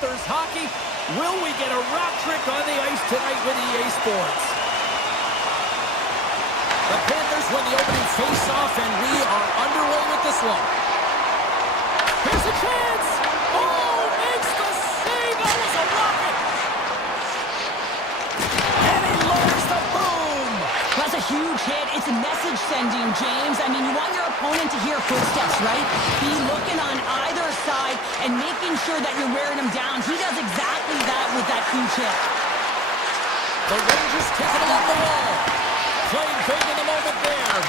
Panthers hockey. Will we get a rock trick on the ice tonight with EA Sports? The Panthers win the opening face-off, and we are underway with this one. Here's a chance! Oh, makes the save! That was a rocket! And he lowers the boom! That's a huge hit. It's a message sending, James. I mean, you want your opponent to hear footsteps, right? Be looking on either side and making sure that you're wearing him down. He does exactly that with that huge hit. The Rangers take it along the wall. Playing big in the moment there.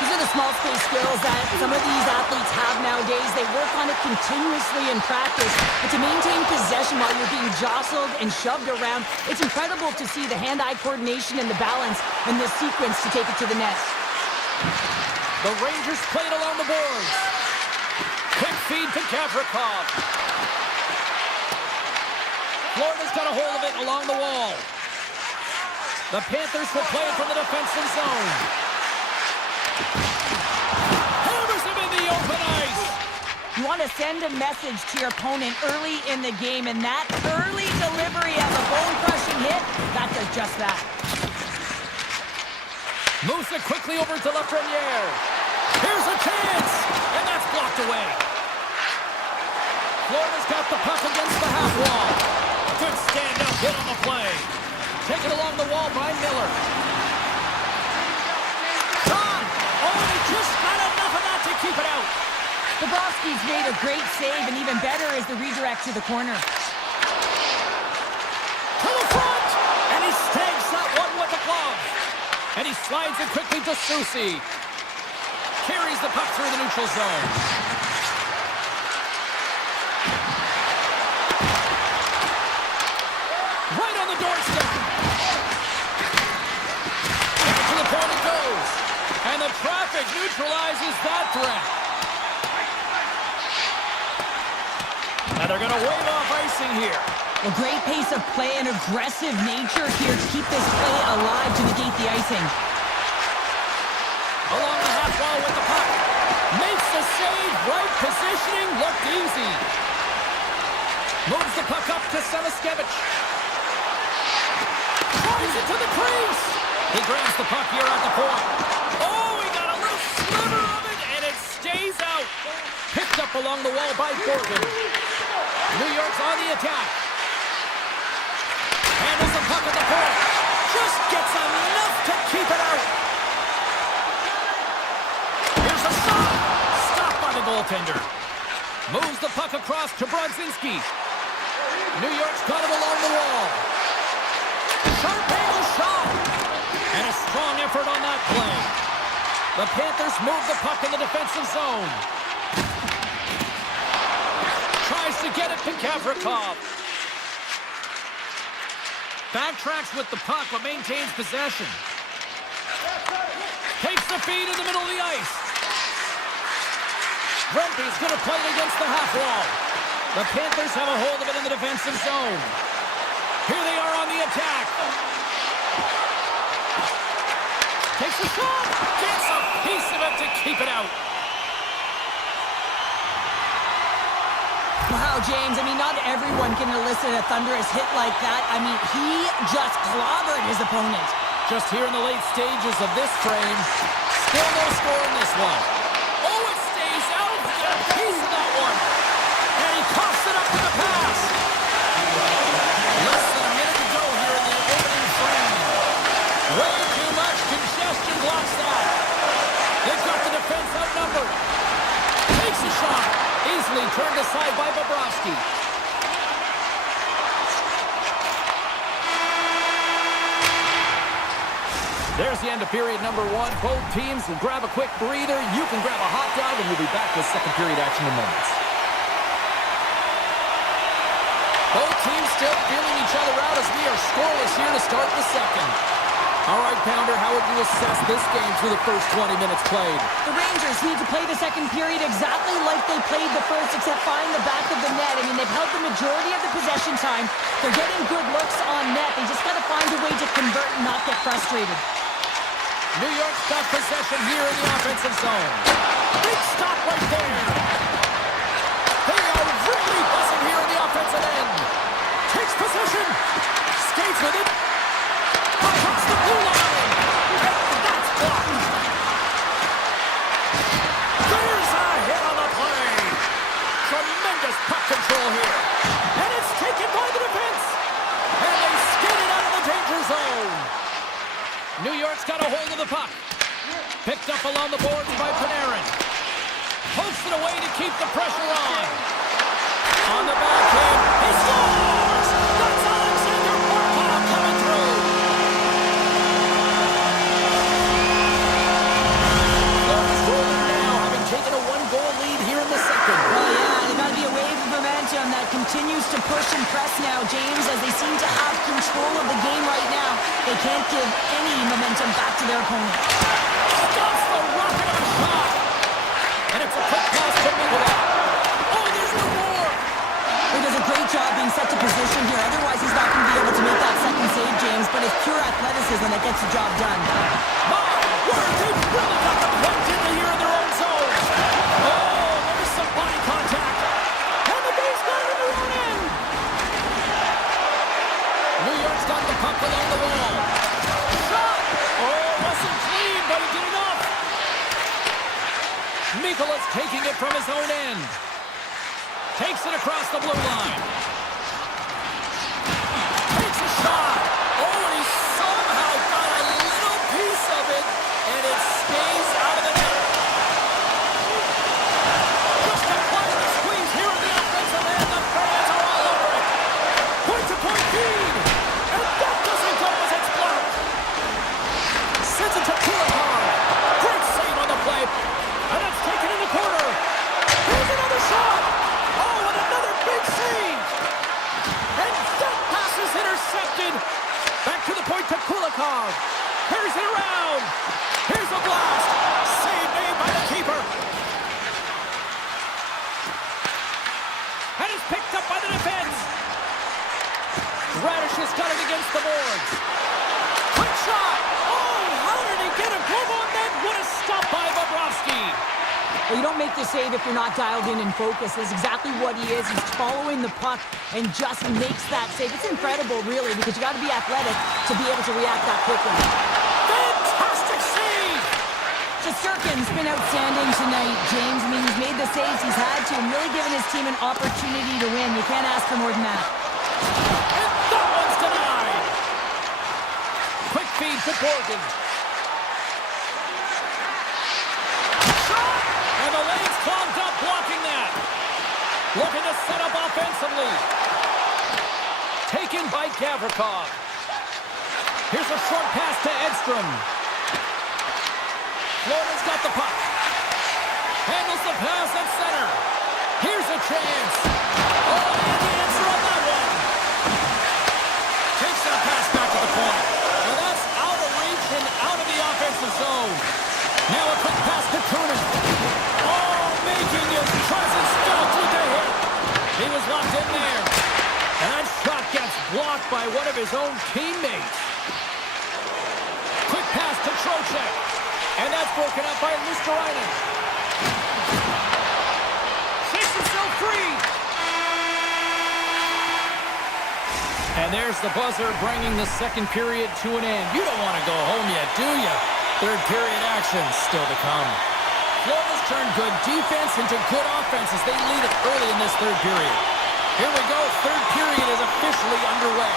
These are the small space skills that some of these athletes have nowadays. They work on it continuously in practice. But to maintain possession while you're being jostled and shoved around, it's incredible to see the hand-eye coordination and the balance in this sequence to take it to the net. The Rangers play it along the boards. Quick feed to Gavrikov. Florida's got a hold of it along the wall. The Panthers will play it from the defensive zone. Hammers him in the open ice. You want to send a message to your opponent early in the game, and that early delivery of a bone-crushing hit, that does just that. Moves it quickly over to Lafreniere. Here's a chance, and that's blocked away. Florida's got the puck against the half wall. Good stand-up hit on the play. Taken along the wall by Miller. John! Oh, and he just got enough of that to keep it out. Bobrovsky's made a great save, and even better is the redirect to the corner. To the front! And he snags that one with the glove. And he slides it quickly to Susi. Carries the puck through the neutral zone. Right on the doorstep. Back to the point it goes. And the traffic neutralizes that threat. And they're going to wave off icing here. A great pace of play and aggressive nature here to keep this play alive to negate the icing. Along the half wall with the puck. Makes the save. Right positioning. Looked easy. Moves the puck up to Semiskevich. Tries it to the crease. He grabs the puck here at the point. Oh, he got a little sliver of it, and it stays out. Picked up along the wall by Borgen. New York's on the attack. Handles the puck at the point. Just gets enough to keep it out. Here's a shot. Stopped by the goaltender. Moves the puck across to Brodzinski. New York's got it along the wall. Sharp angle shot. And a strong effort on that play. The Panthers move the puck in the defensive zone. Tries to get it to Gavrikov. Backtracks with the puck, but maintains possession. Takes the feed in the middle of the ice. Rempe's going to play it against the half wall. The Panthers have a hold of it in the defensive zone. Here they are on the attack. Takes the shot. Gets a piece of it to keep it out. Wow, James, I mean, not everyone can elicit a thunderous hit like that. I mean, he just clobbered his opponent. Just here in the late stages of this frame. Still no score in this one. Oh, it stays out. Got a piece of that one. And he coughs it up with the pass. Less than a minute to go here in the opening frame. Way too much congestion blocks that. They've got the defense outnumbered. Takes a shot. Easily turned aside by Bobrovsky. There's the end of period number one. Both teams will grab a quick breather. You can grab a hot dog, and we'll be back with second period action in moments. Both teams still feeling each other out as we are scoreless here to start the second. All right, Pounder, how would you assess this game through the first 20 minutes played? The Rangers need to play the second period exactly like they played the first, except find the back of the net. I mean, they've held the majority of the possession time. They're getting good looks on net. They just got to find a way to convert and not get frustrated. New York's got possession here in the offensive zone. Big stop right there. They are really buzzing here in the offensive puts it in. Takes possession. Skates with it. Across the blue line. And that's blocked. There's a hit on the play. Tremendous puck control here. And it's taken by the defense. And they skate it out of the danger zone. New York's got a hold of the puck. Picked up along the boards by Panarin. Pokes it away to keep the pressure on. On the backhand, he scores! That's Alexander Barkov coming through. Florida's rolling now, having taken a one-goal lead here in the second. Well, yeah, they got to be a wave of momentum that continues to push and press now, James, as they seem to have control of the game right now. They can't give any momentum back to their opponent. Stops the rocket of a shot. And it's a quick pass to Mikola. Oh, there's one more. He does a great job being set to position here. Otherwise, he's not going to be able to make that second save, James. But it's pure athleticism that gets the job done. My word, they've really got them plugged in here in their own zone. Oh, there's some body contact. And the base got it in their own end. New York's got the puck along the wall. Shot. Oh, wasn't clean, but he did enough. Mikola's taking it from his own end. Takes it across the blue line. Takes a shot. Oh, and he somehow got a little piece of it, and it stays out of the net. Just applying the squeeze here in the offensive end. The fans are all over it. Point-to-point feed. And that doesn't go as it's blocked. Sends it to Kulikov. Great save on the play. And that's taken in the corner. Here's another shot. Oh, and another big save. And that pass is intercepted. Back to the point to Kulikov. Here's it around. Here's a blast. Save made by the keeper. And it's picked up by the defense. Radish has got it against the boards. Quick shot. Oh, how did he get a glove on that? What a stop by Bobrovsky. Well, you don't make the save if you're not dialed in and focused. That's exactly what he is. He's following the puck and just makes that save. It's incredible, really, because you got to be athletic to be able to react that quickly. Fantastic save! Shesterkin's been outstanding tonight, James. I mean, he's made the saves he's had to and really given his team an opportunity to win. You can't ask for more than that. And that one's denied! Quick feed to Borgen. And the lane's clogged up blocking that. Looking to set up offensively. Taken by Gavrikov. Here's a short pass to Edstrom. Florida's got the puck. Handles the pass at center. Here's a chance. Oh, and the answer on that one. Takes that pass back to the point. Well, that's out of reach and out of the offensive zone. Now a quick pass to Kunin. Oh, making his presence felt with the hit. He was locked in there. And that shot gets blocked by one of his own teammates. Quick pass to Trocheck. And that's broken up by Luosterainen. Shakes himself free. And there's the buzzer bringing the second period to an end. You don't want to go home yet, do you? Third period action still to come. Florida's turned good defense into good offense as they lead it early in this third period. Here we go. Third period is officially underway.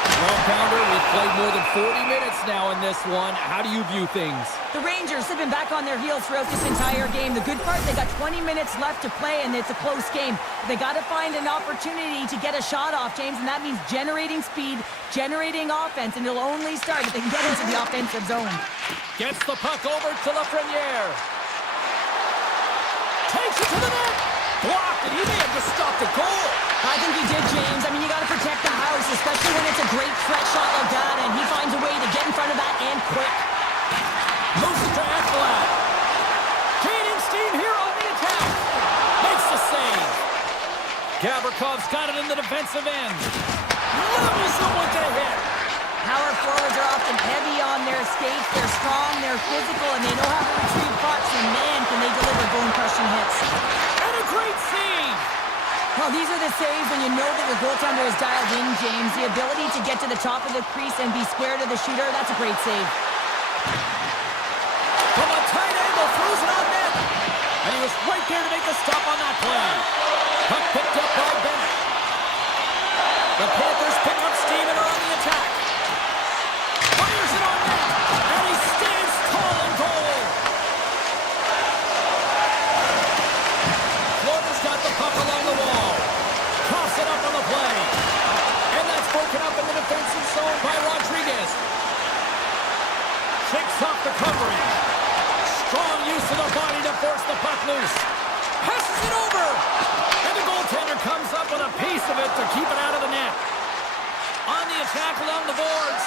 Well, Pounder, we've played more than 40 minutes now in this one. How do you view things? The Rangers have been back on their heels throughout this entire game. The good part, they got 20 minutes left to play, and it's a close game. They got to find an opportunity to get a shot off, James, and that means generating speed, generating offense, and it'll only start if they can get into the offensive zone. Gets the puck over to Lafreniere. Takes it to the net. Blocked, and he may have just stopped the goal. I think he did, James. I mean, you got to protect the house, especially when it's a great threat shot like that, and he finds a way to get in front of that and quick. Moves it to Ekblad. Gaining steam here on the attack. Makes the save. Gavrikov's got it in the defensive end. Levels him with the hit. Power forwards are often heavy on their skates. They're strong, they're physical, and they know how to retrieve pucks, and man, can they deliver bone-crushing hits. And a great save. Well, these are the saves when you know that your goaltender is dialed in, James. The ability to get to the top of the crease and be square to the shooter, that's a great save. From a tight angle, throws it on net. And he was right there to make the stop on that play. Puck picked up by Bennett. The Panthers pick up steam and are on the attack. Fires it on net. And he stands tall in goal. Florida's got the puck along the wall. Toss it up on the play. And that's broken up in the defensive zone by Rodriguez. Shakes off the covering. Strong use of the body to force the puck loose. Passes it over. And the goaltender comes up with a piece of it to keep it out of the net. On the attack along the boards.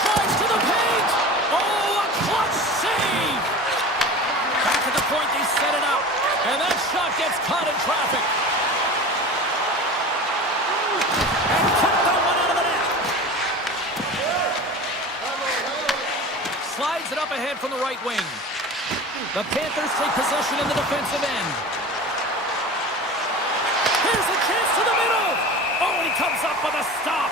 Drives to the paint. Oh, a clutch save. Back at the point, they set it up. And that shot gets caught in traffic. And kicked that one out of the net. Slides it up ahead from the right wing. The Panthers take possession in the defensive end. Here's a chance to the middle. Oh, and he comes up with a stop.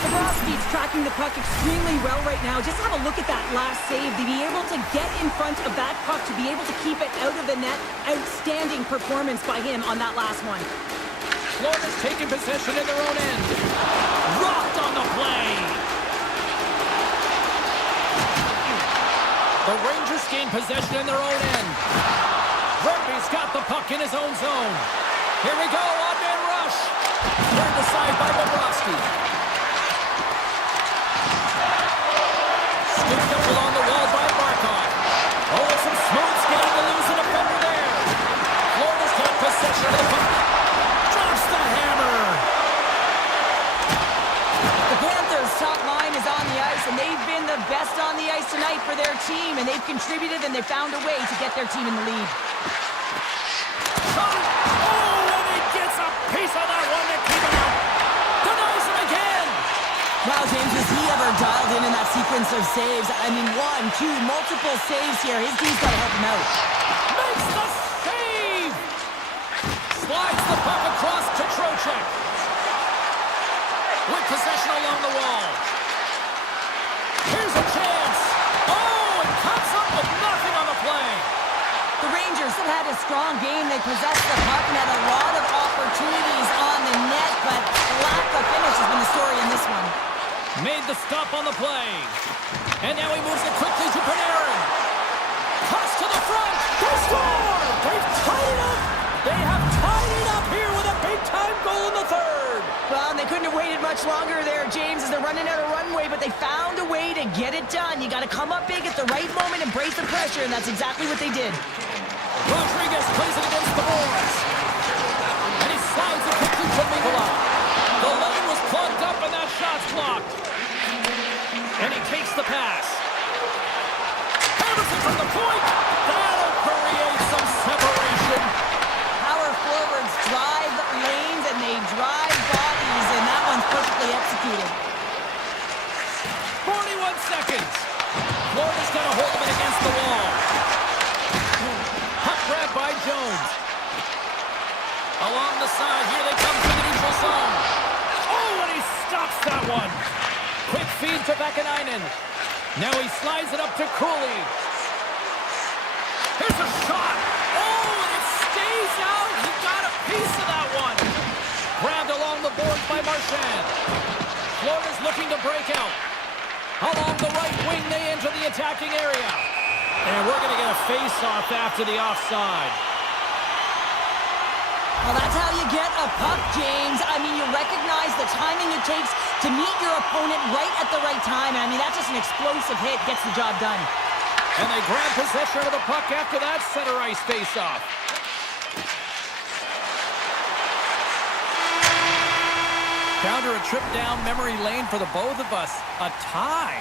Bobrovsky's tracking the puck extremely well right now. Just have a look at that last save. To be able to get in front of that puck, to be able to keep it out of the net. Outstanding performance by him on that last one. Florida's taking possession in their own end. Rocked on the play. The Rangers gain possession in their own end. Rugby's got the puck in his own zone. Here we go, odd-man rush. Turned aside by Bobrovsky. Scooped up along the wall by Barkov. Oh, some smooth skating to lose a defender there. Florida's got possession of the puck. Drops the hammer. The Panthers' top line is on the ice, and they've been the best on the ice tonight for their team, and they've contributed, and they've found a way to get their team in the lead. Oh, and he gets a piece of that one to keep him out. Denies him again. Wow, James, was he ever dialed in that sequence of saves? I mean, one, two, multiple saves here. His team's got to help him out. Makes the save. Slides the puck across to Trocheck. With possession along the wall. Here's a chance. Oh, it comes up with nothing on the play. The Rangers have had a strong game. They possessed the puck and had a lot of opportunities on the net, but lack of finish has been the story in this one. Made the stop on the play. And now he moves it quickly to Panarin. Toss to the front. They score! They've tied it up. They have tied it up here with a big-time goal in the third. Well, and they couldn't have waited much longer there, James, as they're running out of runway, but they found a way to get it done. You got to come up big at the right moment and brace the pressure, and that's exactly what they did. Rodriguez plays it against the boards. And he slides it quickly to Mikola. The lane was plugged up and that shot's blocked. And he takes the pass. Hammers it from the point. That'll create some separation. Power forwards drive lanes and they drive bodies, and that one's perfectly executed. 41 seconds. Florida's got a hold of it against the wall. Puck grab by Jones. Along the side, here they come to the neutral zone. Oh, and he stops that one. Quick feed to Vakanainen. Now he slides it up to Cooley. Here's a shot. Oh, and it stays out. He got a piece of that one. Grabbed along the boards by Marchand. Florida's looking to break out. Along the right wing, they enter the attacking area. And we're going to get a face-off after the offside. Well, that's how you get a puck, James. I mean, you recognize the timing it takes to meet your opponent right at the right time. I mean, that's just an explosive hit, gets the job done. And they grab possession of the puck after that center ice face-off. Down to a trip down memory lane for the both of us. A tie.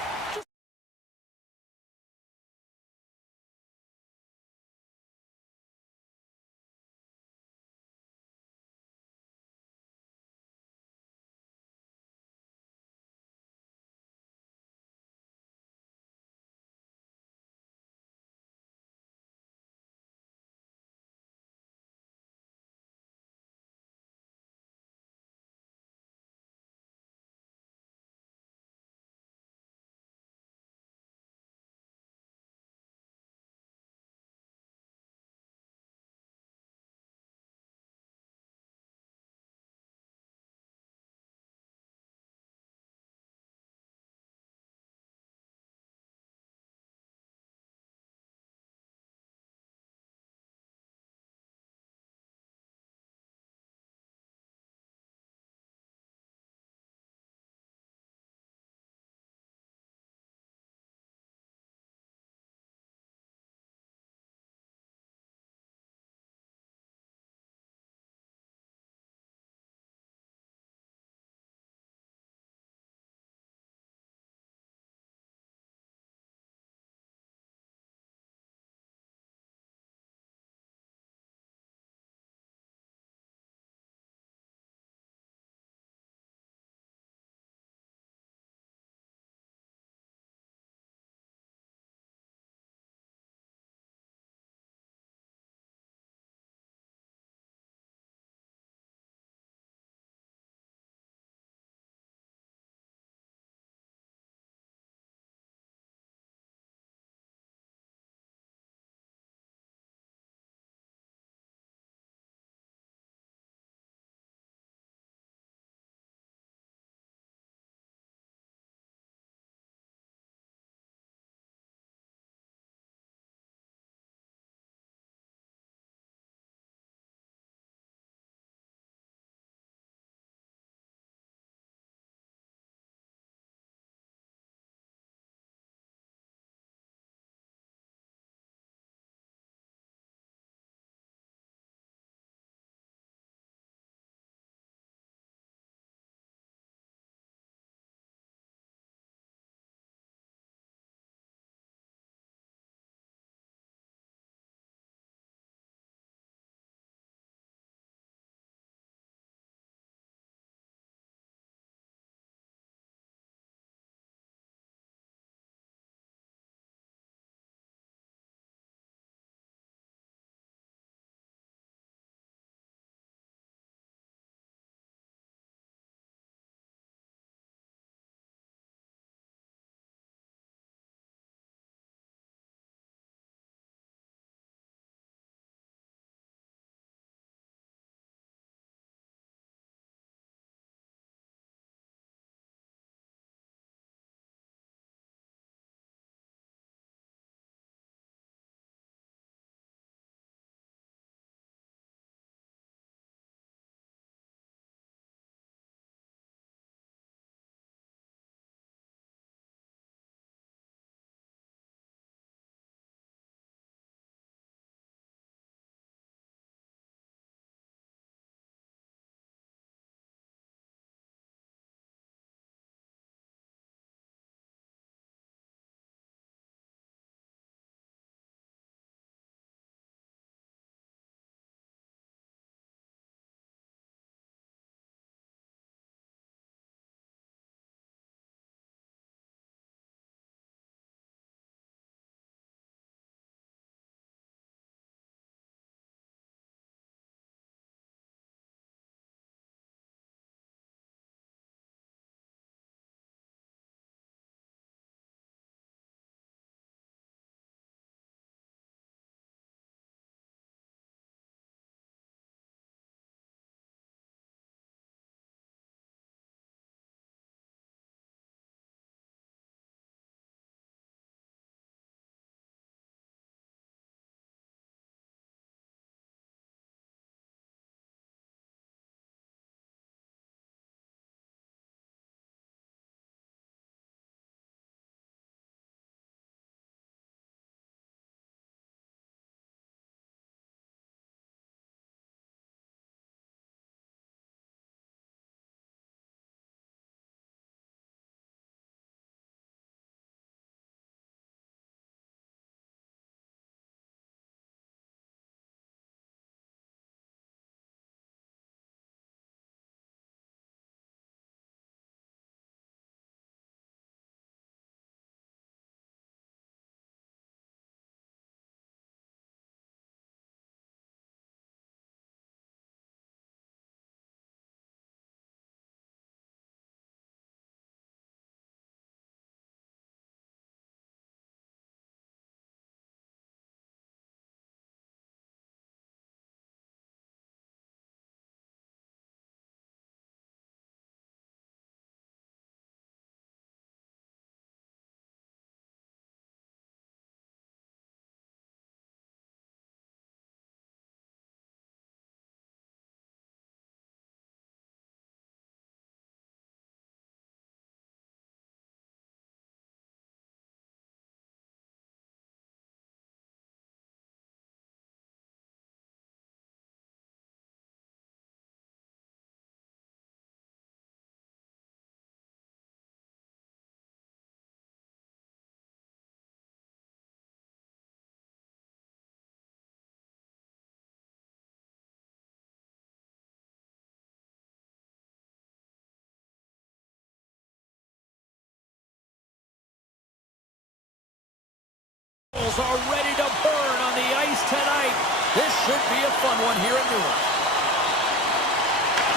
Devils are ready to burn on the ice tonight. This should be a fun one here in Newark.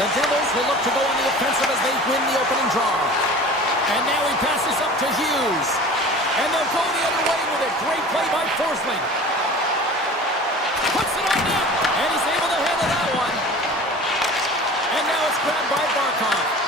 The Devils will look to go on the offensive as they win the opening draw. And now he passes up to Hughes. And they'll go the other way with it. Great play by Forsling. Puts it on net. And he's able to handle that one. And now it's grabbed by Barkov.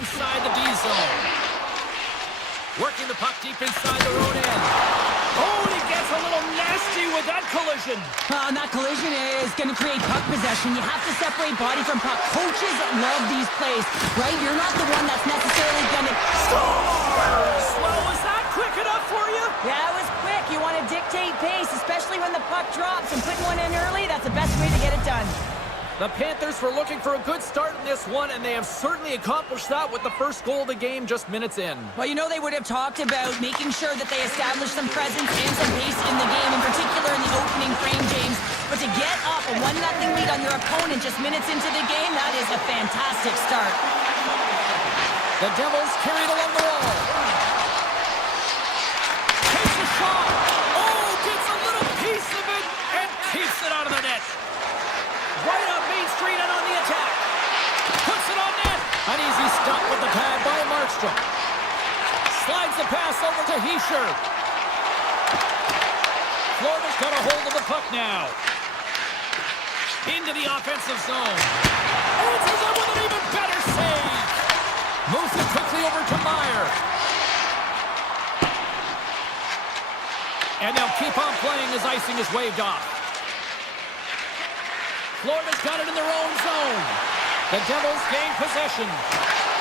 inside the D zone. Working the puck deep inside their own end. Oh, and he gets a little nasty with that collision. And that collision is going to create puck possession. You have to separate body from puck. Coaches love these plays, right? You're not the one that's necessarily going to... Scores! Well, was that quick enough for you? Yeah, it was quick. You want to dictate pace, especially when the puck drops. And putting one in early, that's the best way to get it done. The Panthers were looking for a good start in this one, and they have certainly accomplished that with the first goal of the game just minutes in. Well, you know they would have talked about making sure that they establish some presence and some pace in the game, in particular in the opening frame, James. But to get up a 1-0 lead on your opponent just minutes into the game, that is a fantastic start. The Devils carried along the wall. Takes a shot. Oh, gets a little piece of it and keeps it out of the net. Right up Main Street and on the attack. Puts it on net. An easy stop with the pad by Markstrom. Slides the pass over to Hischier. Florida's got a hold of the puck now. Into the offensive zone. Answers up with an even better save. Moves it quickly over to Meyer. And they'll keep on playing as icing is waved off. Florida's got it in their own zone. The Devils gain possession.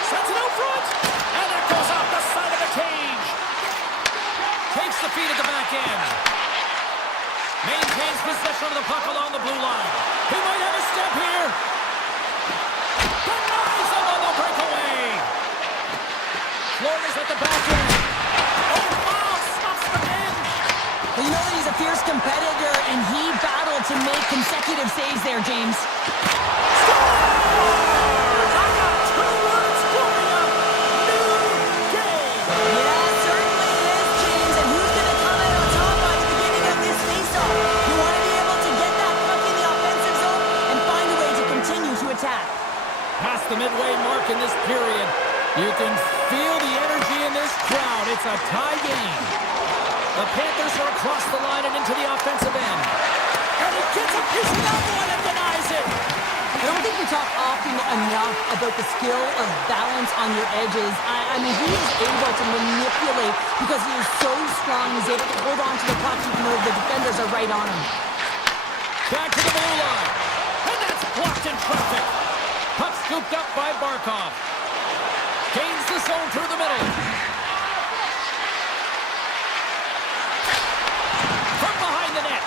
Sends it out front. And that goes off the side of the cage. Takes the feed at the back end. Maintains possession of the puck along the blue line. He might have a step here. Denies him on the breakaway. Florida's at the back end. Oh, wow, stops the end. Well, you know that he's a fierce competitor, and he battled to make consecutive saves there, James. Past the midway mark in this period, you can feel the energy in this crowd. It's a tie game. The Panthers are across the line and into the offensive end. And he gets a piece of that one and denies it. I don't think we talk often enough about the skill of balance on your edges. I mean, he is able to manipulate because he is so strong. He's able to hold on to the puck even though the defenders are right on him. Back to the blue line. And that's blocked in traffic. Puck scooped up by Barkov. Gains the zone through the middle. From behind the net.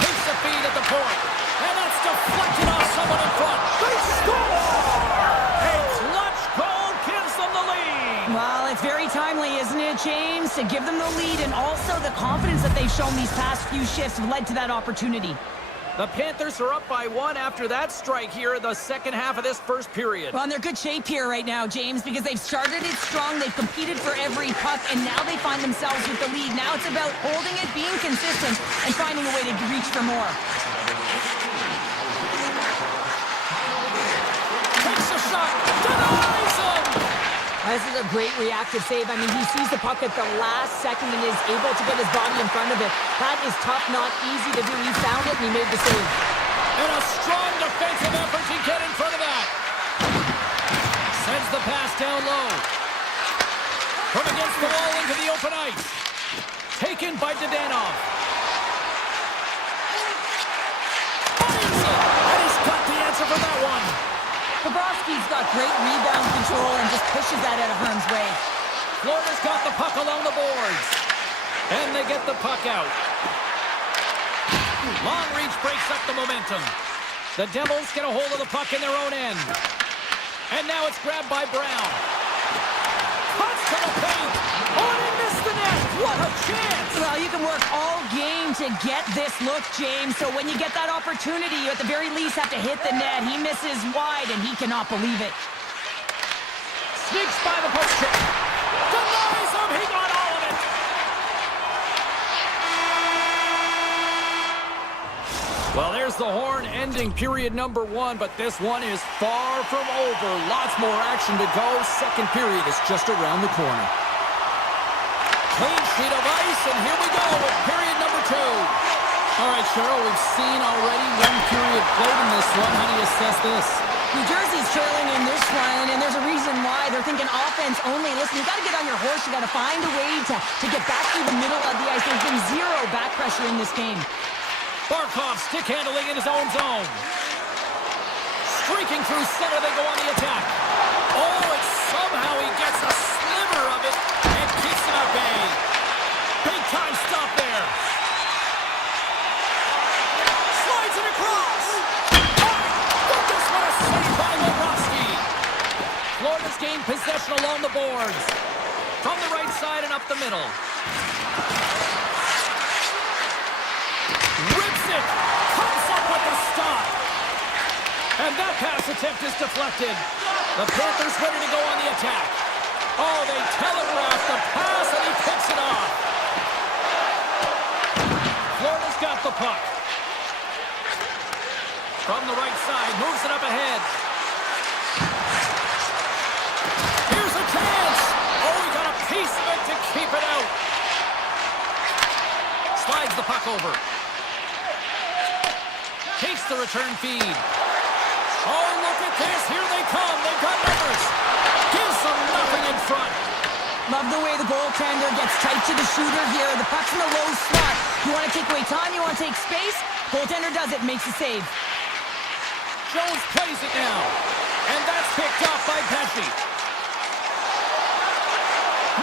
Takes the feed at the point. And that's deflected off someone in front. They score! A clutch goal gives them the lead. Well, it's very timely, isn't it, James? To give them the lead, and also the confidence that they've shown these past few shifts have led to that opportunity. The Panthers are up by one after that strike here in the second half of this first period. Well, and they're good shape here right now, James, because they've started it strong, they've competed for every puck, and now they find themselves with the lead. Now it's about holding it, being consistent, and finding a way to reach for more. Takes a shot, denies him! This is a great reactive save. I mean, he sees the puck at the last second and is able to get his body in front of it. That is tough, not easy to do. He found it and he made the save. And a strong defensive effort to get in front of that. Sends the pass down low. From against the wall into the open ice. Taken by Zhdanov. Fires it! And he's got the answer for that one. Bobrovsky's got great rebound control and just pushes that out of harm's way. Florida's got the puck along the boards. And they get the puck out. Long reach breaks up the momentum. The Devils get a hold of the puck in their own end. And now it's grabbed by Brown. Cuts to the paint. Oh, and he missed the net. What a chance. Well, you can work all game to get this look, James. So when you get that opportunity, you at the very least have to hit the net. He misses wide, and he cannot believe it. Sneaks by the post check. Denies him. He got all of it. Well, there's the horn ending period number one, but this one is far from over. Lots more action to go. Second period is just around the corner. Clean sheet of ice, and here we go with period number two. All right, Cheryl, we've seen already one period played in this one. How do you assess this? New Jersey's trailing in this one, and there's a reason why. They're thinking offense only. Listen, you got to get on your horse. You got to find a way to get back through the middle of the ice. There's been zero back pressure in this game. Barkov stick handling in his own zone. Streaking through center, they go on the attack. Oh, and somehow he gets a sliver of it and keeps it at bay. Big time stop there. Slides it across. Oh, goodness, what a save by Bobrovsky. Florida's gained possession along the boards. From the right side and up the middle. Rips it. Comes up with the stop. And that pass attempt is deflected. The Panthers ready to go on the attack. Oh, they telegraph the pass, and he picks it off. Florida's got the puck. From the right side, moves it up ahead. Here's a chance. Oh, he got a piece of it to keep it out. Slides the puck over. Takes the return feed. Oh, look at this. Here they come. They've got numbers. Gives them nothing in front. Love the way the goaltender gets tight to the shooter here. The puck's in a low slot. You want to take away time? You want to take space? Goaltender does it and makes the save. Jones plays it now. And that's picked off by Pesci.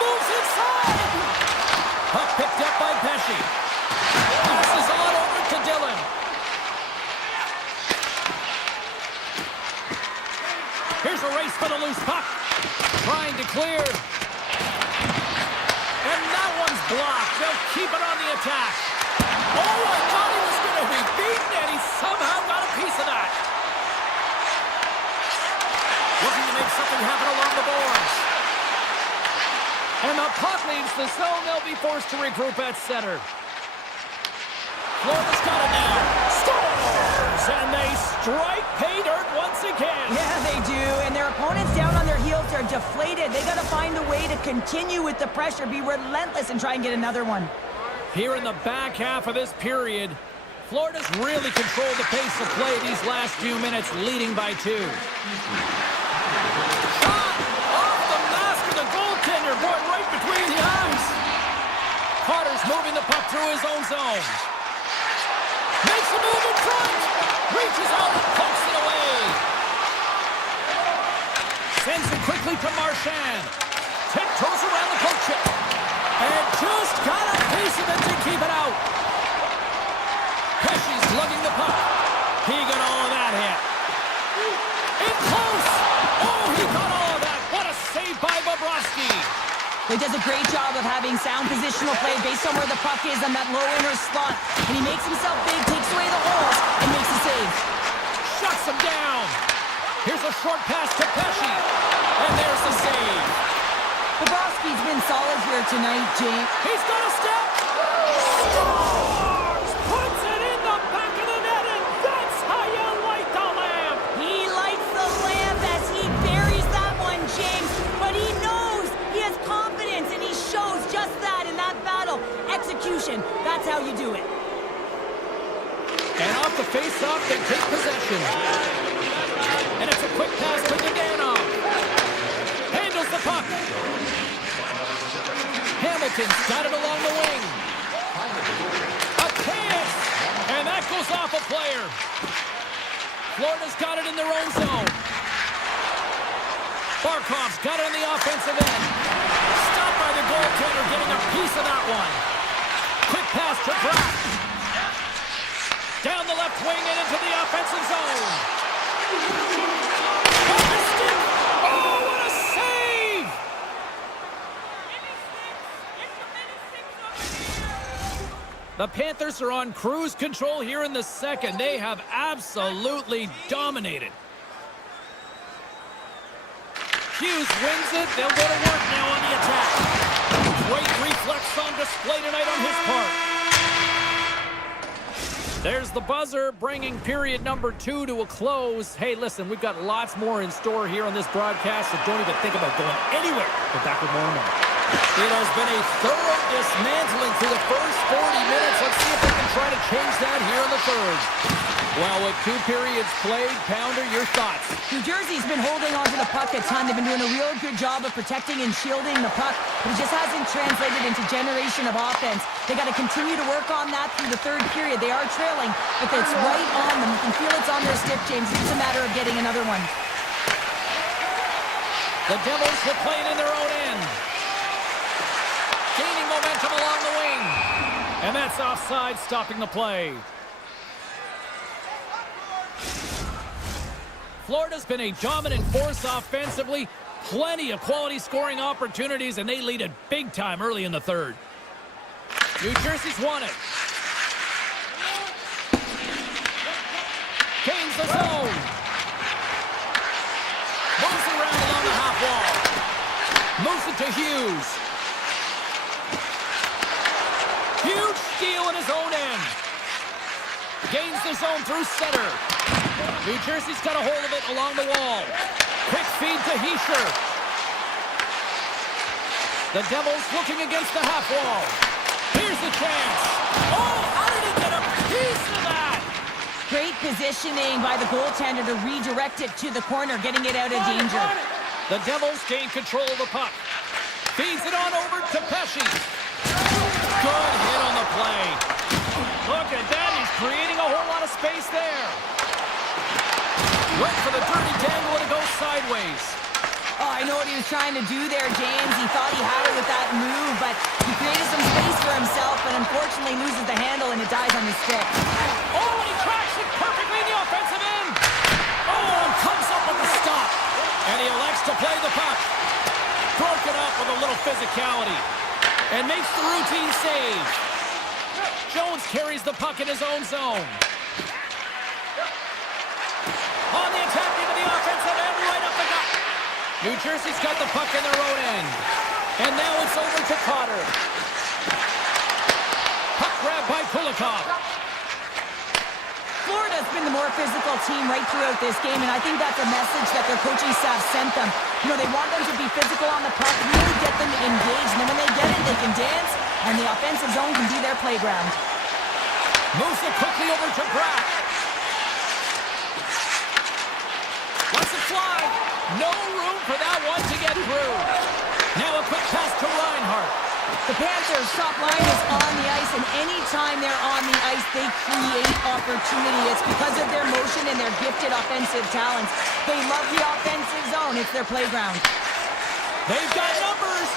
Moves inside. Puck picked up by Pesci. Passes on over to Dillon. Here's a race for the loose puck. Trying to clear. And that one's blocked. They'll keep it on the attack. Oh, I thought he was going to be beaten, and he somehow got a piece of that. Looking to make something happen along the boards. And the puck leaves the zone. They'll be forced to regroup at center. Florida's got it now. Scores! And they strike pay dirt once again. Yeah, they do. And their opponents down on their heels are deflated. They got to find a way to continue with the pressure, be relentless, and try and get another one. Here in the back half of this period, Florida's really controlled the pace of play these last few minutes, leading by 2. Shot off the mask of the goaltender, going right between the eyes. Carter's moving the puck through his own zone. Makes a move in front. Reaches out and pokes it away. Sends it quickly to Marchand. Tiptoes around the poke chip. And just got a piece of it to keep it out. Pesci's lugging the puck. He got all of that hit. In close. Oh, he got all of that. What a save by Bobrovsky. He does a great job of having sound positional play based on where the puck is on that low inner slot. And he makes himself big, takes away the holes, and makes a save. Shuts him down. Here's a short pass to Pesci. And there's the save. Bobrovsky's been solid here tonight, Jake. He's got a step. Scores! Puts it in the back of the net, and that's how you light the lamp. He lights the lamp as he buries that one, James. But he knows he has confidence, and he shows just that in that battle. Execution, that's how you do it. And off the face-off, they take possession. And it's a quick pass to Daganov. Handles the puck. Hamilton's got it along the wing. A chance! And that goes off a player. Florida's got it in their own zone. Barkov's got it on the offensive end. Stopped by the goaltender, getting a piece of that one. Quick pass to Bratt. Down the left wing and into the offensive zone. Off the stick. Oh, what a save! The Panthers are on cruise control here in the second. They have absolutely dominated. Hughes wins it. They'll go to work now on the attack. Great reflex on display tonight on his part. There's the buzzer, bringing period number 2 to a close. Hey, listen, we've got lots more in store here on this broadcast, so don't even think about going anywhere. We're back with more in a moment. It has been a thorough dismantling through the first 40 minutes. Let's see if they can try to change that here in the third. Well, with 2 periods played, Pounder, your thoughts? New Jersey's been holding on to the puck a ton. They've been doing a real good job of protecting and shielding the puck, but it just hasn't translated into generation of offense. They got to continue to work on that through the third period. They are trailing, but it's right on them. You can feel it's on their stick, James. It's just a matter of getting another one. The Devils will play it in their own end. Gaining momentum along the wing. And that's offside, stopping the play. Florida's been a dominant force offensively. Plenty of quality scoring opportunities, and they lead it big time early in the third. New Jersey's won it. Gains the zone. Moves it around along the half wall. Moves it to Hughes. Huge steal in his own end. Gains the zone through center. New Jersey's got a hold of it along the wall. Quick feed to Hischer. The Devils looking against the half wall. Here's the chance. Oh, how did he get a piece of that? Great positioning by the goaltender to redirect it to the corner, getting it out of danger. The Devils gain control of the puck. Feeds it on over to Pesce. Good hit on the play. Look at that. He's creating a whole lot of space there. Went for the dirty dangle and it goes sideways. Oh, I know what he was trying to do there, James. He thought he had it with that move, but he created some space for himself, but unfortunately loses the handle and it dies on his stick. Oh, and he cracks it perfectly in the offensive end. Oh, and comes up with the stop. And he elects to play the puck. Broken up with a little physicality. And makes the routine save. Jones carries the puck in his own zone. On the attack into the offensive end, right up the gut. New Jersey's got the puck in their own end. And now it's over to Cotter. Puck grab by Kulikov. Florida's been the more physical team right throughout this game, and I think that's a message that their coaching staff sent them. You know, they want them to be physical on the puck, really get them engaged, and then when they get it, they can dance, and the offensive zone can be their playground. Moves it quickly over to Brack. Lets it fly. No room for that one to get through. Now a quick pass to Reinhart. The Panthers' top line is on the ice, and anytime they're on the ice, they create opportunity. It's because of their motion and their gifted offensive talents. They love the offensive zone. It's their playground. They've got numbers.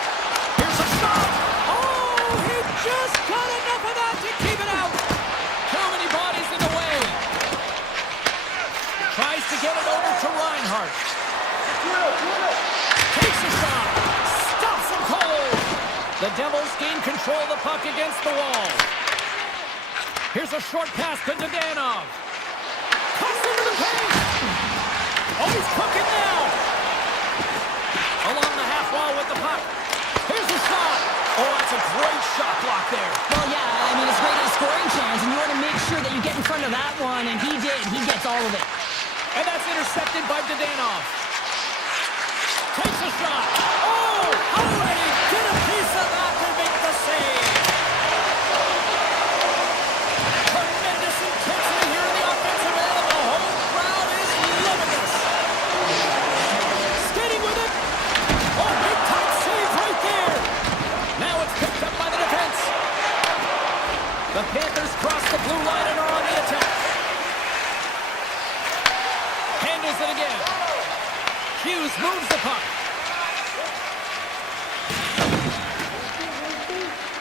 Here's a shot. Oh, he just got enough of that to keep it out. Too many bodies in the way. Tries to get it over to Reinhart. Takes a shot. Stops him cold. The Devils gain control of the puck against the wall. Here's a short pass to Dadonov. Cuts into the paint. Oh, he's cooking now. Along the half wall with the puck. Here's the shot. Oh, that's a great shot block there. Well, yeah, I mean, it's great at scoring chance, and you want to make sure that you get in front of that one, and he did. He gets all of it. And that's intercepted by Dadonov. Takes a shot. Oh, how did he get a piece of that to make the save? Tremendous intensity here in the offensive end, and the home crowd is loving this. Skating with it. Oh, big-time save right there. Now it's picked up by the defense. The Panthers cross the blue line and are on the attack. Handles it again. Hughes moves the puck.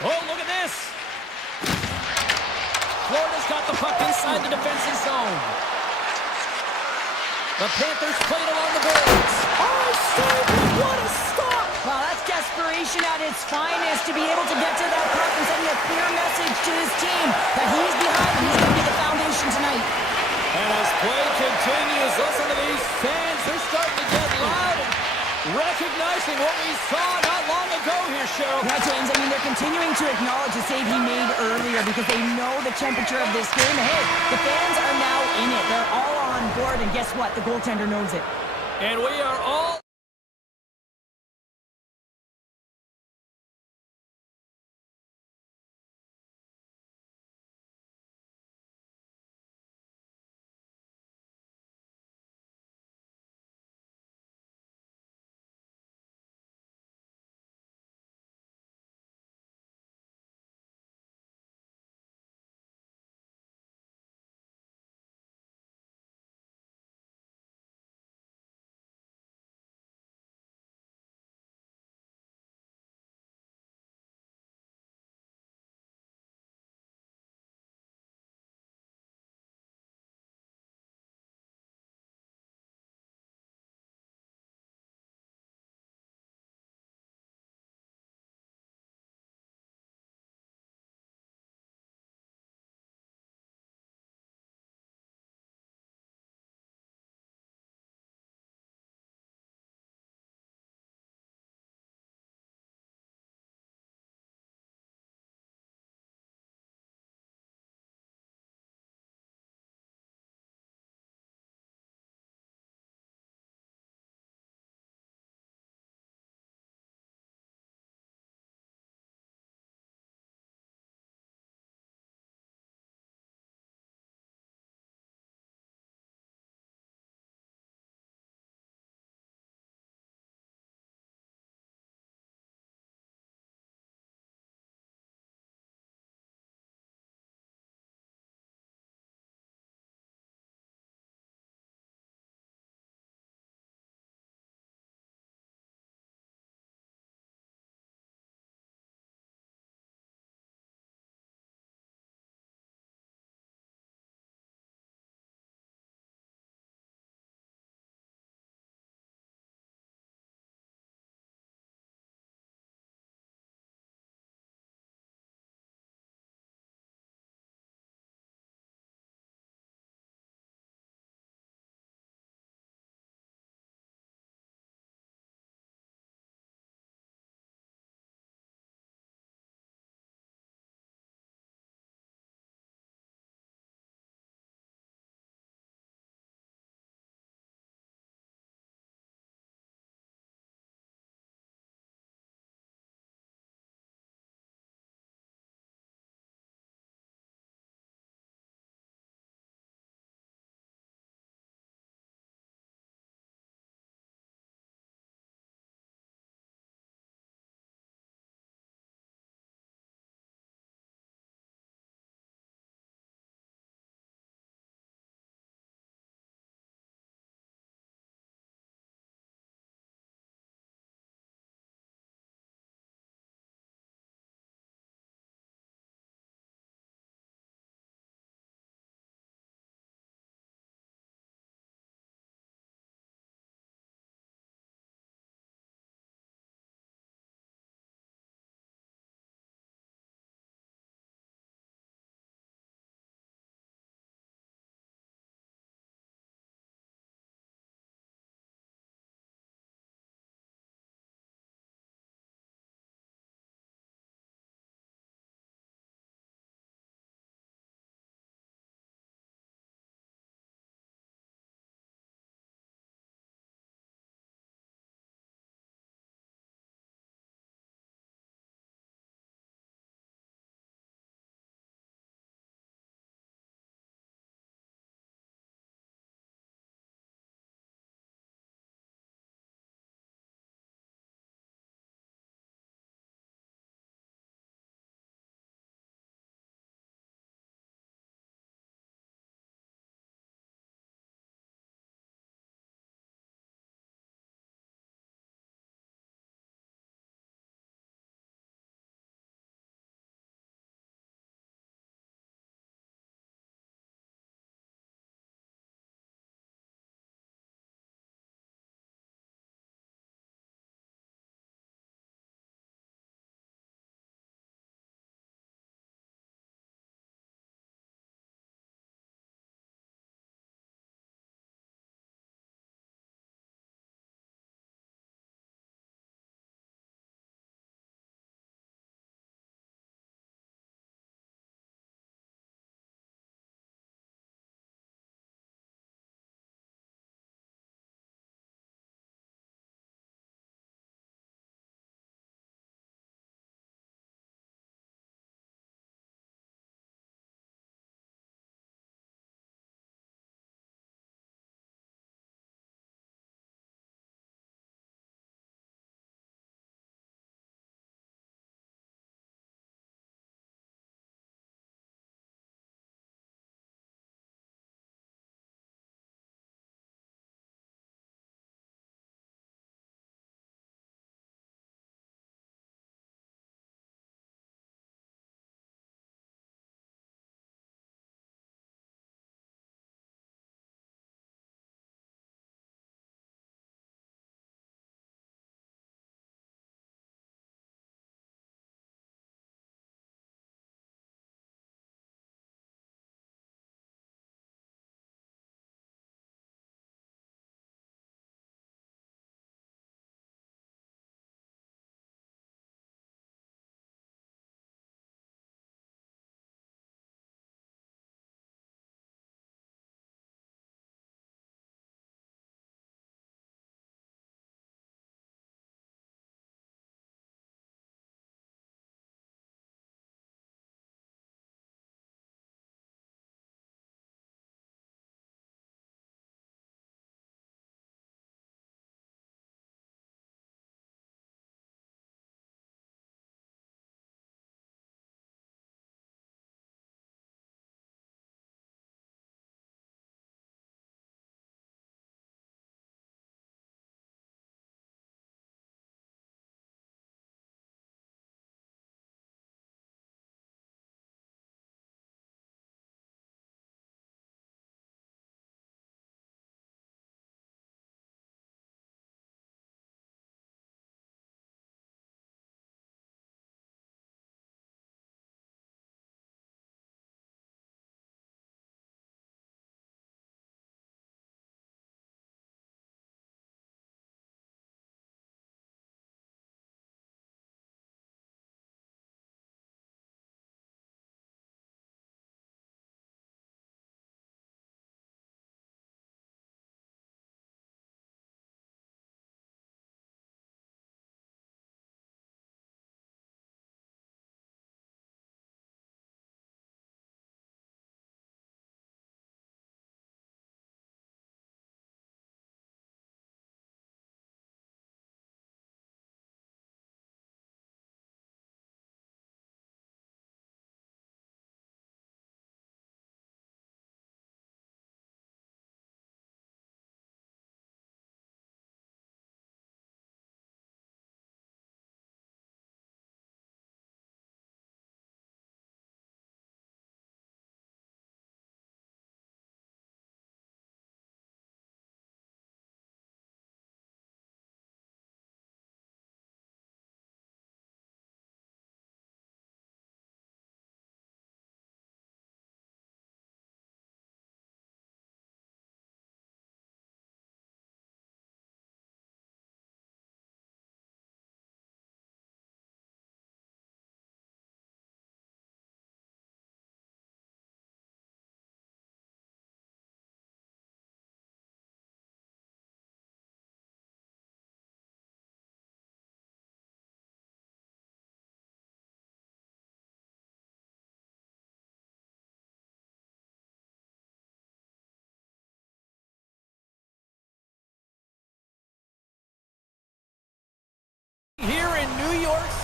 Oh, look at this. Florida's got the puck inside the defensive zone. The Panthers played along the boards. Oh, save! What a stop! Well, that's desperation at its finest to be able to get to that puck and sending a clear message to his team that he's behind and he's going to be the foundation tonight. And as play continues, listen to these fans. They're starting to get loud and recognizing what we saw not long ago here, Cheryl. Yeah, James, I mean, they're continuing to acknowledge the save he made earlier because they know the temperature of this game. Hey, the fans are now in it. They're all on board, and guess what? The goaltender knows it. And we are all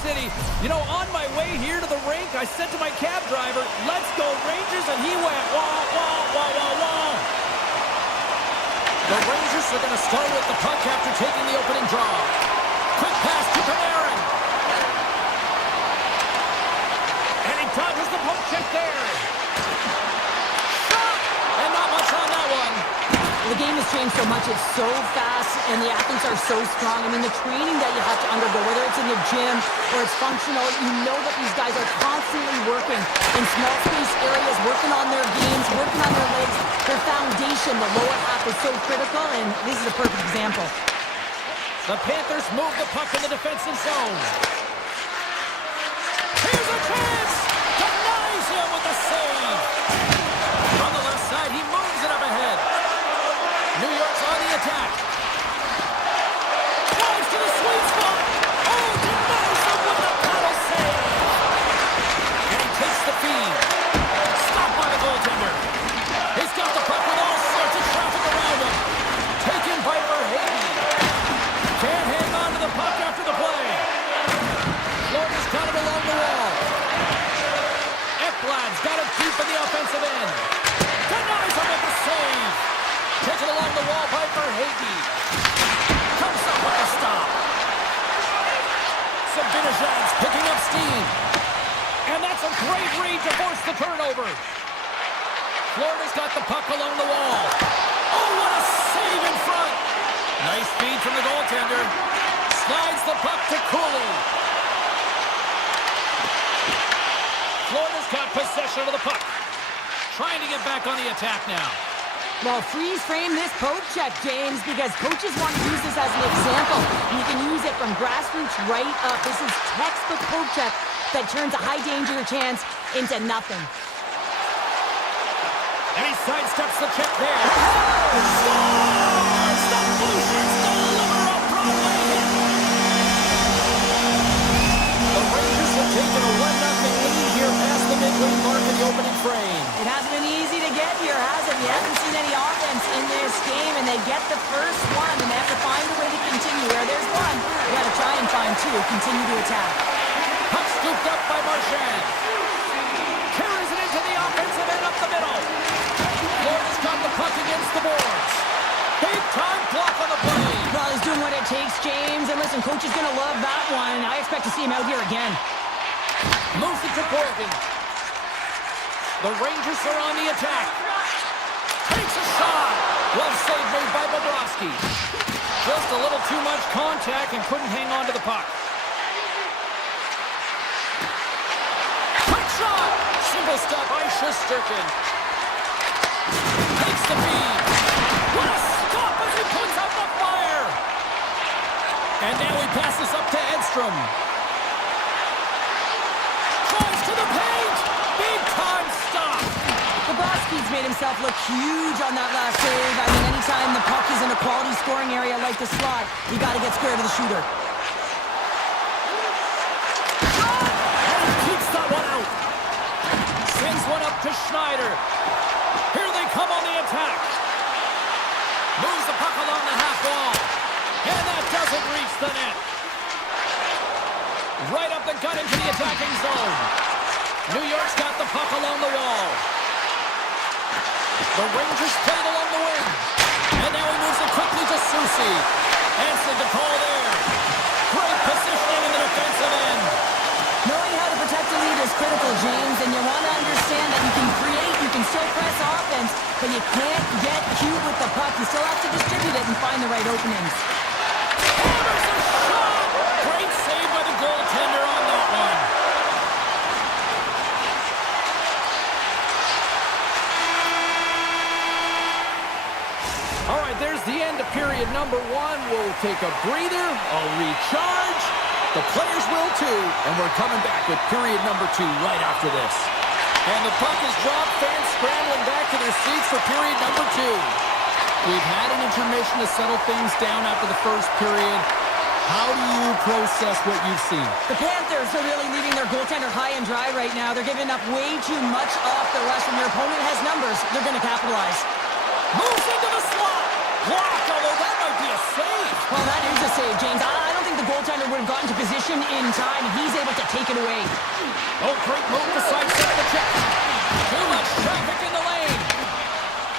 City. You know, on my way here to the rink, I said to my cab driver, let's go Rangers, and he went, wah, wah, wah, wah, wah. The Rangers are going to start with the puck after taking the opening draw. Quick pass to Panarin. And he dodges the poke check there. Shot! And not much on that one. The game has changed so much. It's so fast, and the athletes are so strong. I mean, the training that you have to undergo, whether it's in the gym or it's functional, you know that these guys are constantly working in small space areas, working on their games, working on their legs. Their foundation, the lower half, is so critical, and this is a perfect example. The Panthers move the puck in the defensive zone. Here's a chance! Denies him with the save! On the left side, he moves it up ahead. New York's on the attack. Drives to the sweet spot. Oh, denies him with the paddle save. And he takes the feed. Stopped by the goaltender. He's got the puck with all sorts of traffic around him. Taken by Verhaeghe. Can't hang on to the puck after the play. Florida's got it along the wall. Ekblad's got it deep in the offensive end. Denies him with the save. Taken along the wall by Verhaeghe. Comes up with a stop. Sabinajad's picking up steam. And that's a great read to force the turnover. Florida's got the puck along the wall. Oh, what a save in front. Nice feed from the goaltender. Slides the puck to Cooley. Florida's got possession of the puck. Trying to get back on the attack now. Well, freeze frame this poke check, James, because coaches want to use this as an example. And you can use it from grassroots right up. This is textbook poke check that turns a high danger chance into nothing. And he sidesteps the check there. Scores! The Blue Shirts deliver a Broadway hit. The Rangers have taken a 1-0 lead here past the midway mark in the opening frame. It hasn't been easy to get here, has it? You haven't seen any offense in this game, and they get the first one, and they have to find a way to continue. Where there's one, you got to try and find two. Continue to attack. Puck scooped up by Marchand. Carries it into the offensive end up the middle. Florida's got the puck against the boards. Big time block on the play. Well, he's doing what it takes, James. And listen, coach is going to love that one. I expect to see him out here again. Moves it to Corrigan. The Rangers are on the attack. Takes a shot. Well saved made by Bobrovsky. Just a little too much contact and couldn't hang on to the puck. Quick shot. Simple stop by Shesterkin. Takes the feed. What a stop as he puts out the fire. And now he passes up to Edstrom. Drives to the paint. Big time stop. Bobrovsky's made himself look huge on that last save. I mean, anytime the puck is in a quality scoring area like the slot, you got to get square to the shooter. And he keeps that one out. Sends one up to Schneider. Here they come on the attack. Moves the puck along the half wall. And that doesn't reach the net. Right up the gut into the attacking zone. New York's got the puck along the wall. The Rangers play it along the wing. And now he moves it quickly to Susi. Answered the call there. Great positioning in the defensive end. Knowing how to protect the lead is critical, James, and you want to understand that you can create, you can still press offense, but you can't get cute with the puck. You still have to distribute it and find the right openings. Hammers a shot! Great save by the goaltender on that one. All right, there's the end of period number 1. We'll take a breather, I'll recharge. The players will too, and we're coming back with period number 2 right after this. And the puck is dropped, fans scrambling back to their seats for period number 2. We've had an intermission to settle things down after the first period. How do you process what you've seen? The Panthers are really leaving their goaltender high and dry right now. They're giving up way too much off the rush. When your opponent has numbers, they're going to capitalize. Moves into the slot. Blocked, although that might be a save. Well, that is a save, James. I don't think the goaltender would have gotten to position in time. He's able to take it away. Oh, great move to sidestep the check. Too much traffic in the lane.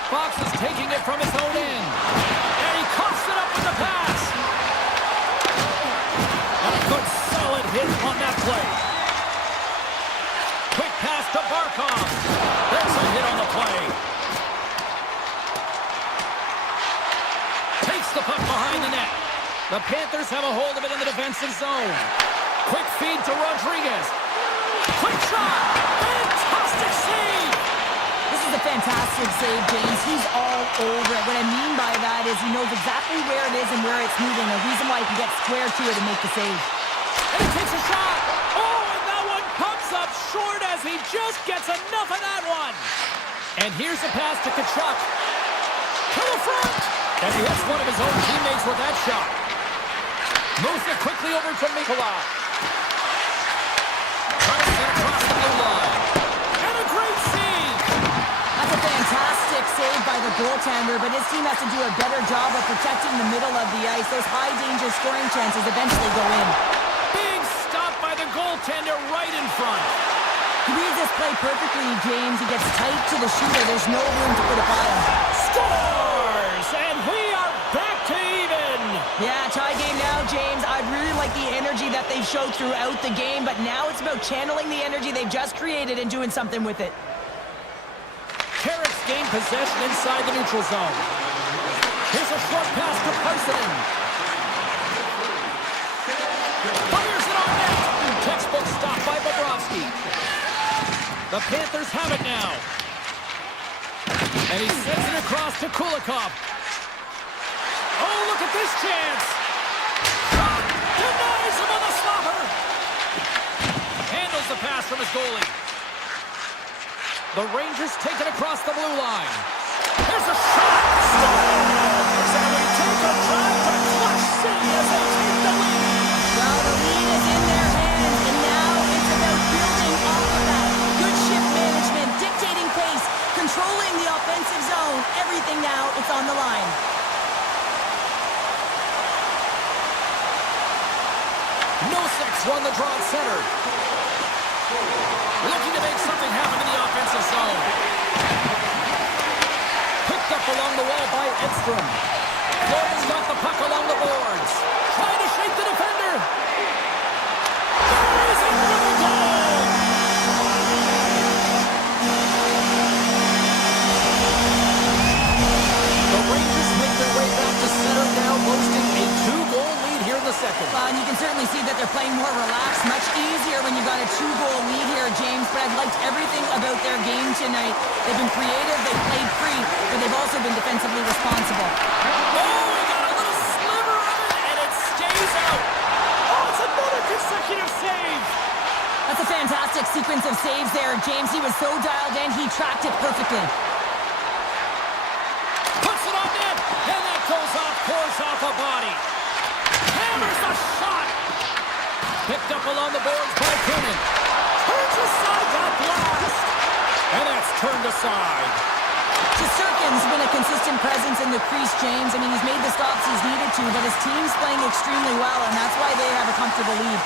Fox is taking it from his own end. And he coughs it up with the pass. And a good solid hit on that play. Quick pass to Barkov. There's a hit on the play. Takes the puck behind the net. The Panthers have a hold of it in the defensive zone. Quick feed to Rodriguez. Quick shot! Fantastic save! This is a fantastic save, James. He's all over it. What I mean by that is he knows exactly where it is and where it's moving. A reason why he can get square to it and make the save. And he takes a shot! Oh, and that one comes up short as he just gets enough of that one! And here's a pass to Tkachuk. To the front! And he hits one of his own teammates with that shot. Moves it quickly over to Nikolai. Tries it across the blue line. And a great save! That's a fantastic save by the goaltender, but his team has to do a better job of protecting the middle of the ice. Those high-danger scoring chances eventually go in. Being stopped by the goaltender right in front. He reads this play perfectly, James. He gets tight to the shooter. There's no room to put it by him. Scores! And we are back to even! Yeah, tie game now, James. I really like the energy that they've showed throughout the game, but now it's about channeling the energy they've just created and doing something with it. Carrots gain possession inside the neutral zone. Here's a short pass to Parsonen. Fires it on net. Textbook stop by Bobrovsky. The Panthers have it now. And he sends it across to Kulikov. Oh, look at this chance. Shot! Denies him on the slobber. Handles the pass from his goalie. The Rangers take it across the blue line. Here's a shot! Scores! And they take a drive to clutch city as they take the lead. Well, the lead is in their hands, and now it's about building off of that. Good shift management, dictating pace, controlling the offensive zone. Everything now, it's on the line. Nosek won the draw at center. Looking to make something happen in the offensive zone. Picked up along the wall by Edstrom. Florida's got the puck along the boards. Trying to shake the defender. There is another goal! The Rangers make their way back to center now, boasting a 2-goal lead here in the second. And you can certainly see that they're playing more relaxed, much easier when you got a 2-goal lead here, James. But I've liked everything about their game tonight. They've been creative, they've played free, but they've also been defensively responsible. Oh, we got a little sliver of it, and it stays out. Oh, it's another consecutive save. That's a fantastic sequence of saves there, James. He was so dialed in, he tracked it perfectly. Puts it on net, and that goes off, pours off a body. Hammers a shot. Picked up along the boards by Kunin. Turns aside that blast. And that's turned aside. Shesterkin's been a consistent presence in the crease, James. I mean, he's made the stops he's needed to, but his team's playing extremely well, and that's why they have a comfortable lead.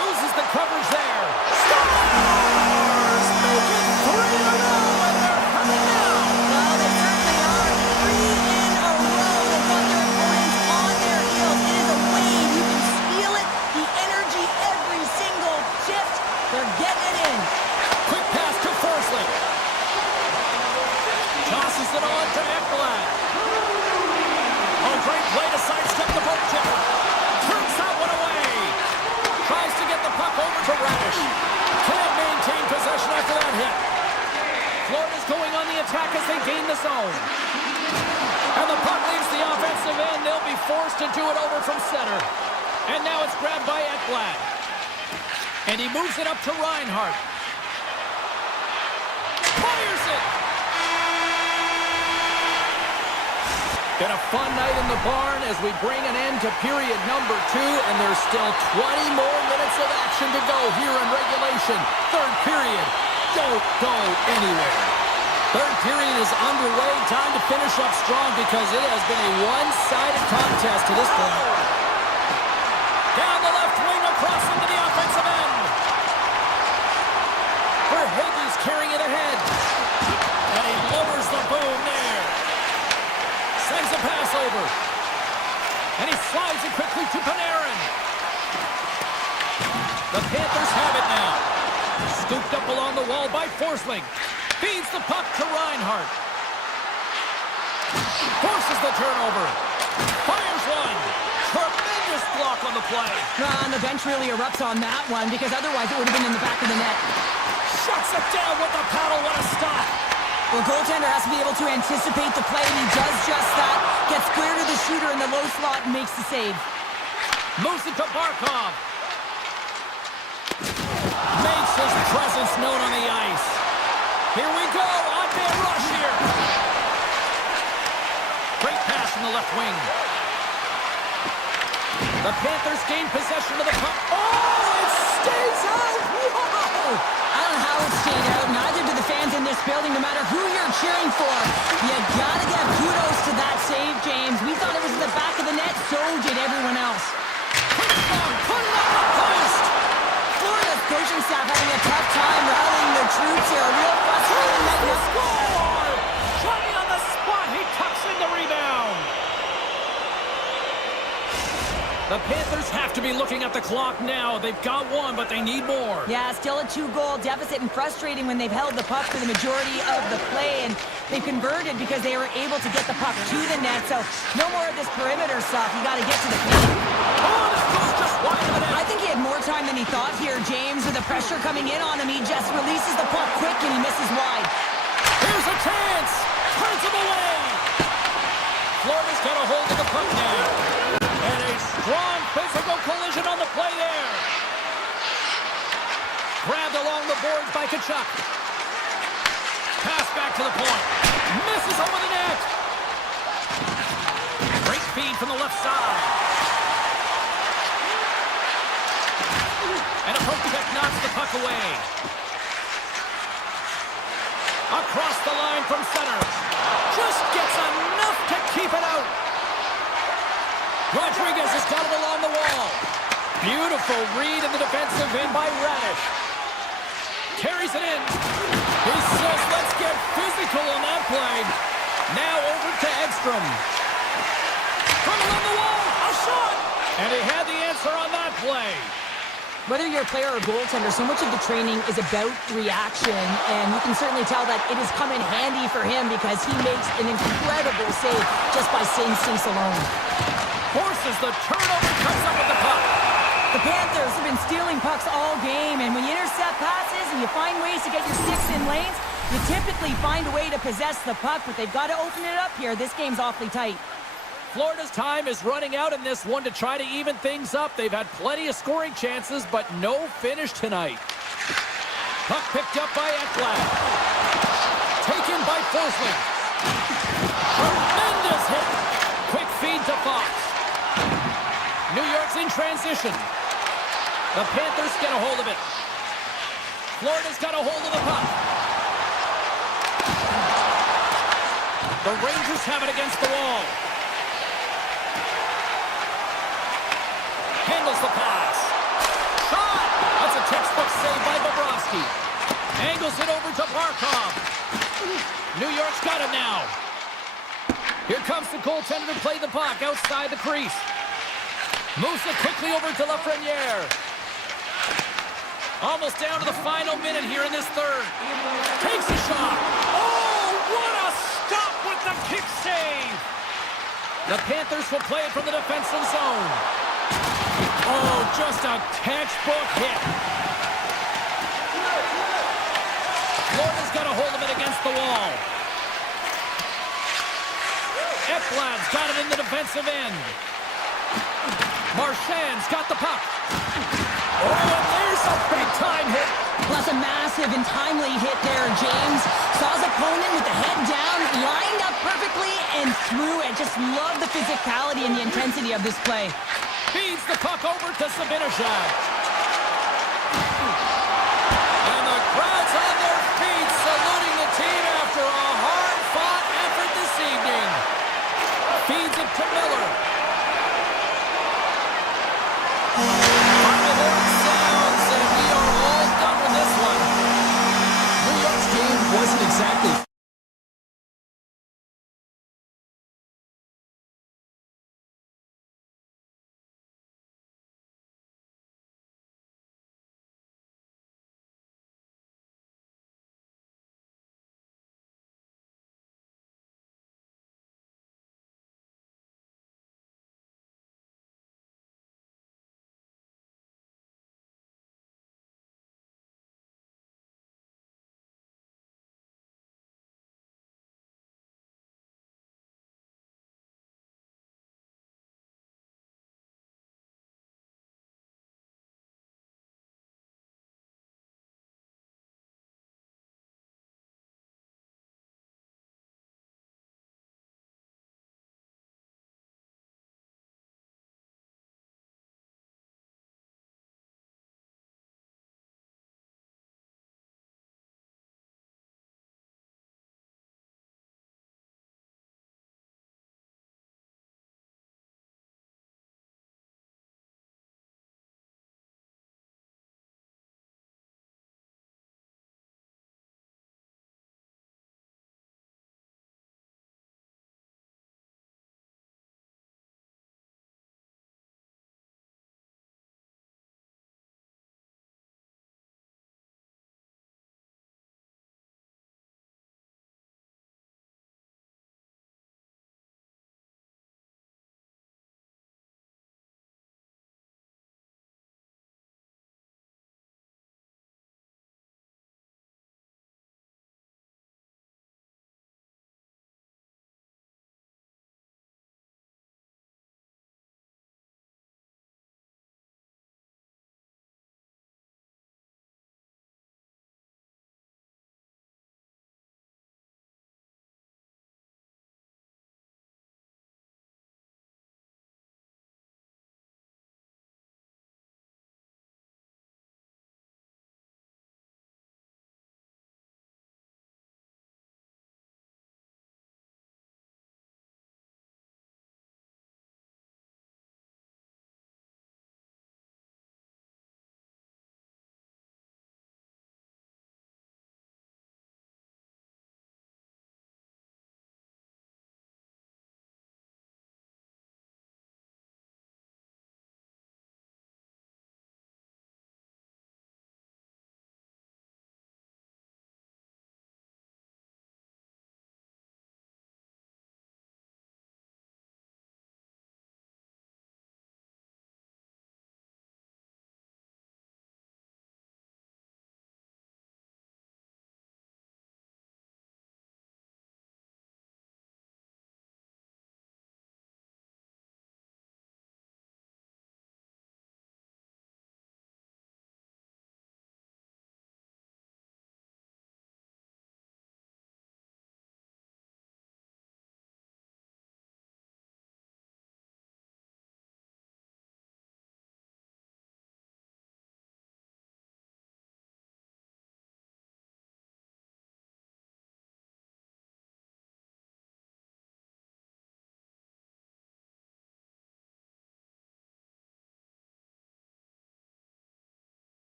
Loses the coverage there. Scores! Make it 3-0, and they're coming now. Well, they certainly are. 3 in a row. They've got their opponents on their heels. It is a wave. You can feel it. The energy every single shift. They're getting it in. Quick pass to Forsling. Tosses it on to Ekblad. Oh, great play to sidestep the boat chipper. Turns that one away. Tries to get the puck over to Radish. Can't maintain possession after that hit. Florida's going on the attack as they gain the zone. And the puck leaves the offensive end. They'll be forced to do it over from center. And now it's grabbed by Ekblad. And he moves it up to Reinhart. Fires it! Been a fun night in the barn as we bring an end to period number 2, and there's still 20 more minutes of action to go here in regulation. Third period. Don't go anywhere. Third period is underway. Time to finish up strong because it has been a one-sided contest to this point. Down the left wing across into the offensive end. Verhaeghe's carrying it ahead. And he lowers the boom there. Sends a pass over. And he slides it quickly to Panarin. The Panthers have it now. Scooped up along the wall by Forsling. Feeds the puck to Reinhart. Forces the turnover. Fires one. Tremendous block on the play. And the bench really erupts on that one because otherwise it would have been in the back of the net. Shuts it down with the paddle. What a stop. Well, goaltender has to be able to anticipate the play, and he does just that. Gets clear to the shooter in the low slot and makes the save. Moves it to Barkov. Makes his presence known on the ice. Here we go. On-man rush here. Great pass from the left wing. The Panthers gain possession of the puck. Oh, it stays out. Whoa! I don't know how it stayed out. Neither do the fans in this building, no matter who you're cheering for. You gotta give kudos to that save, James. We thought it was in the back of the net, so did everyone else. Quick shot, put it on the post. Florida's coaching staff having a tough time rallying their troops here. A real frustrating night. Score! Johnny on the spot. He tucks in the rebound. The Panthers have to be looking at the clock now. They've got one, but they need more. Yeah, still a 2-goal deficit, and frustrating when they've held the puck for the majority of the play, and they converted because they were able to get the puck to the net. So no more of this perimeter stuff. You got to get to the paint. Oh, this goes just wide of the net. I think he had more time than he thought here, James. With the pressure coming in on him, he just releases the puck quick and he misses wide. Here's a chance. Turns him away. Florida's got a hold of the puck now. And a strong physical collision on the play there. Grabbed along the boards by Tkachuk. Pass back to the point. Misses over the net. Great feed from the left side. And a poke check knocks the puck away. Across the line from center. Just gets enough to keep it out. Rodriguez has got it along the wall. Beautiful read in the defensive end by Radish. Carries it in. He says, let's get physical on that play. Now over to Edstrom. From along the wall, a shot. And he had the answer on that play. Whether you're a player or a goaltender, so much of the training is about reaction, and you can certainly tell that it has come in handy for him because he makes an incredible save just by instincts alone. Forces the turnover, comes up with the puck. The Panthers have been stealing pucks all game, and when you intercept passes and you find ways to get your sticks in lanes, you typically find a way to possess the puck, but they've got to open it up here. This game's awfully tight. Florida's time is running out in this one to try to even things up. They've had plenty of scoring chances, but no finish tonight. Puck picked up by Ekblad. Taken by Forsling. Tremendous hit. Quick feed to Fox. New York's in transition. The Panthers get a hold of it. Florida's got a hold of the puck. The Rangers have it against the wall. Handles the pass. Shot! That's a textbook save by Bobrovsky. Angles it over to Barkov. New York's got it now. Here comes the goaltender to play the puck outside the crease. Moves it quickly over to Lafreniere. Almost down to the final minute here in this third. Takes a shot. Oh, what a stop with the kick save. The Panthers will play it from the defensive zone. Oh, just a textbook hit. Florida's got a hold of it against the wall. Ekblad's got it in the defensive end. Marchand's got the puck. Oh, and there's a big-time hit. Plus a massive and timely hit there, James. Saw his opponent with the head down, lined up perfectly, and threw it. Just love the physicality and the intensity of this play. Feeds the puck over to Zibanejad. And the crowd's on their feet, saluting the team after all. Exactly.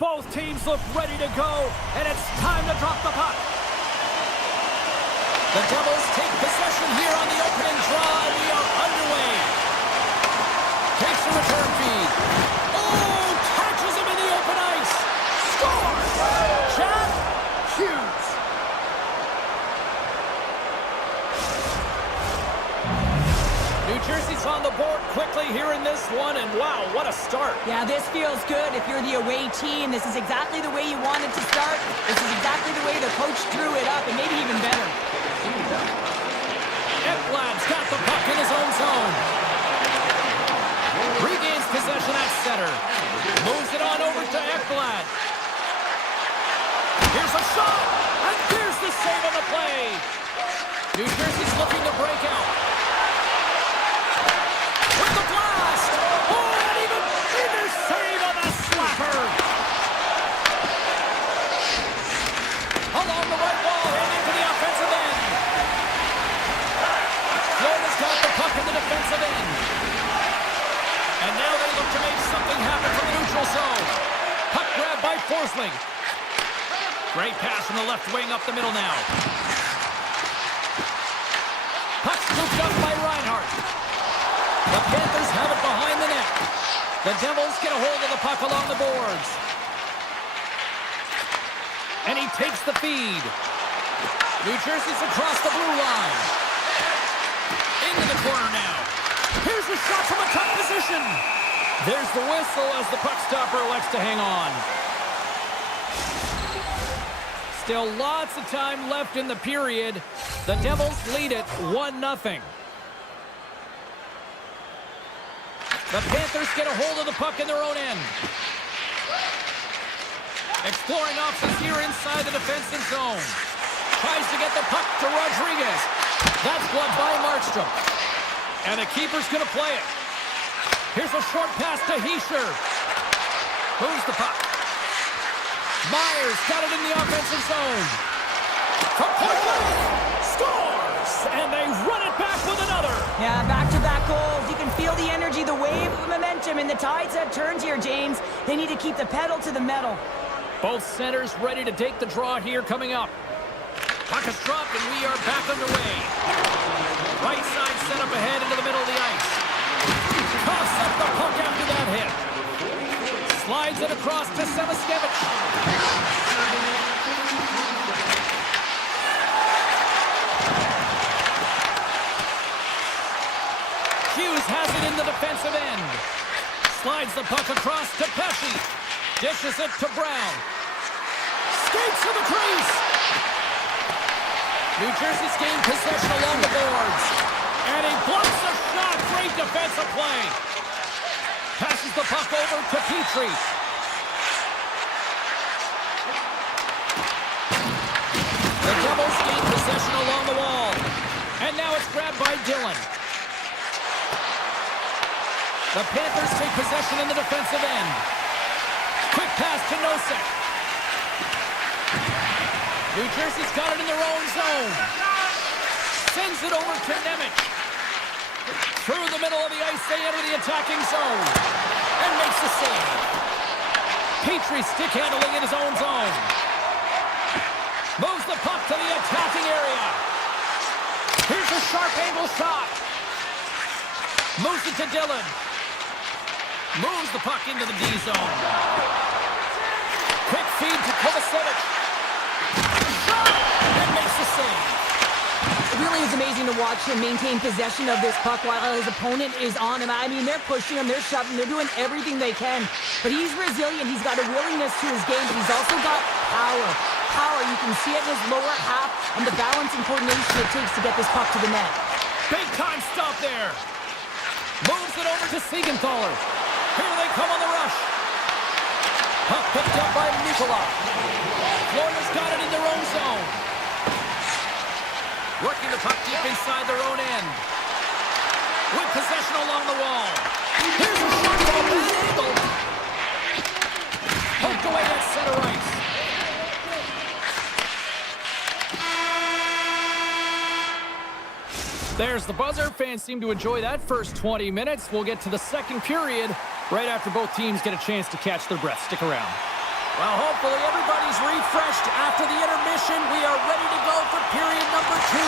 Both teams look ready to go, and it's time to drop the puck. The Devils take possession here on the opening draw, and we are underway. Takes the return feed. Oh, catches him in the open ice. Scores! Jack Hughes. New Jersey's on the board quickly here in this one, and wow, what a start. Yeah, this feels good. If you're the away team, this is exactly the way you wanted to start. This is exactly the way the coach drew it up, and maybe even better. Ekblad's got the puck in his own zone. Regains possession at center. Moves it on over to Ekblad. Here's a shot, and here's the save on the play. New Jersey's looking to break out. With the blast! Oh, and even bigger save on the slapper! Along the right wall and into the offensive end. Florida's got the puck in the defensive end. And now they look to make something happen from the neutral zone. Puck grab by Forsling. Great pass from the left wing up the middle now. Puck scooped up by Reinhart. The Panthers have it behind the net. The Devils get a hold of the puck along the boards. And he takes the feed. New Jersey's across the blue line. Into the corner now. Here's a shot from a tough position. There's the whistle as the puck stopper elects to hang on. Still lots of time left in the period. The Devils lead it 1-0. The Panthers get a hold of the puck in their own end. Exploring options here inside the defensive zone. Tries to get the puck to Rodriguez. That's blocked by Markstrom. And the keeper's going to play it. Here's a short pass to Hischier. Moves the puck. Myers got it in the offensive zone. From point blank. Scores! And they run it back with another. Yeah, back-to-back goals. You can feel the energy, the wave of momentum, and the tides have turned here, James. They need to keep the pedal to the metal. Both centers ready to take the draw here coming up. Puck is dropped, and we are back underway. Right side set up ahead into the middle of the ice. Toss up the puck after that hit. Slides it across to Sevaskevich. Hughes has it in the defensive end. Slides the puck across to Pesci. Dishes it to Brown. Skates to the crease. New Jersey's gained possession along the boards. And he blocks the shot. Great defensive play. Passes the puck over to Petrie. The Devils gain possession along the wall. And now it's grabbed by Dillon. The Panthers take possession in the defensive end. Quick pass to Nosek. New Jersey's got it in their own zone. Sends it over to Nemec. Through the middle of the ice, they enter the attacking zone. And makes the save. Petrie stick handling in his own zone. Moves the puck to the attacking area. Here's a sharp angle shot. Moves it to Dillon. Moves the puck into the D zone. Quick feed to Kovacevic. Shot! And makes the save. It really is amazing to watch him maintain possession of this puck while his opponent is on him. I mean, they're pushing him, they're shoving, they're doing everything they can. But he's resilient, he's got a willingness to his game, but he's also got power. Power, you can see it in his lower half and the balance and coordination it takes to get this puck to the net. Big time stop there. Moves it over to Siegenthaler. Here they come on the rush. Puck picked up by Nikolai. Florida's got it in their own zone. Working the puck deep inside their own end. With possession along the wall. Here's a shot from a bad angle. Poked away at center ice. There's the buzzer. Fans seem to enjoy that first 20 minutes. We'll get to the second period right after both teams get a chance to catch their breath. Stick around. Well, hopefully everybody's refreshed after the intermission. We are ready to go for period number 2.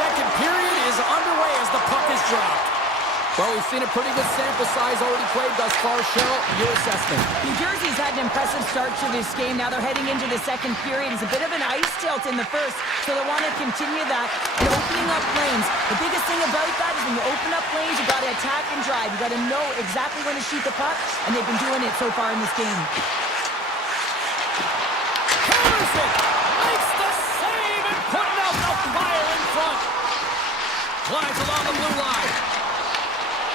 Second period is underway as the puck is dropped. Well, we've seen a pretty good sample size already played thus far. Cheryl, your assessment. New Jersey's had an impressive start to this game. Now they're heading into the second period. It's a bit of an ice tilt in the first, so they want to continue that and opening up lanes. The biggest thing about that is when you open up lanes, you got to attack and drive. You got to know exactly when to shoot the puck, and they've been doing it so far in this game. Counters it! Makes the save and putting out the fire in front. Flies along the blue line.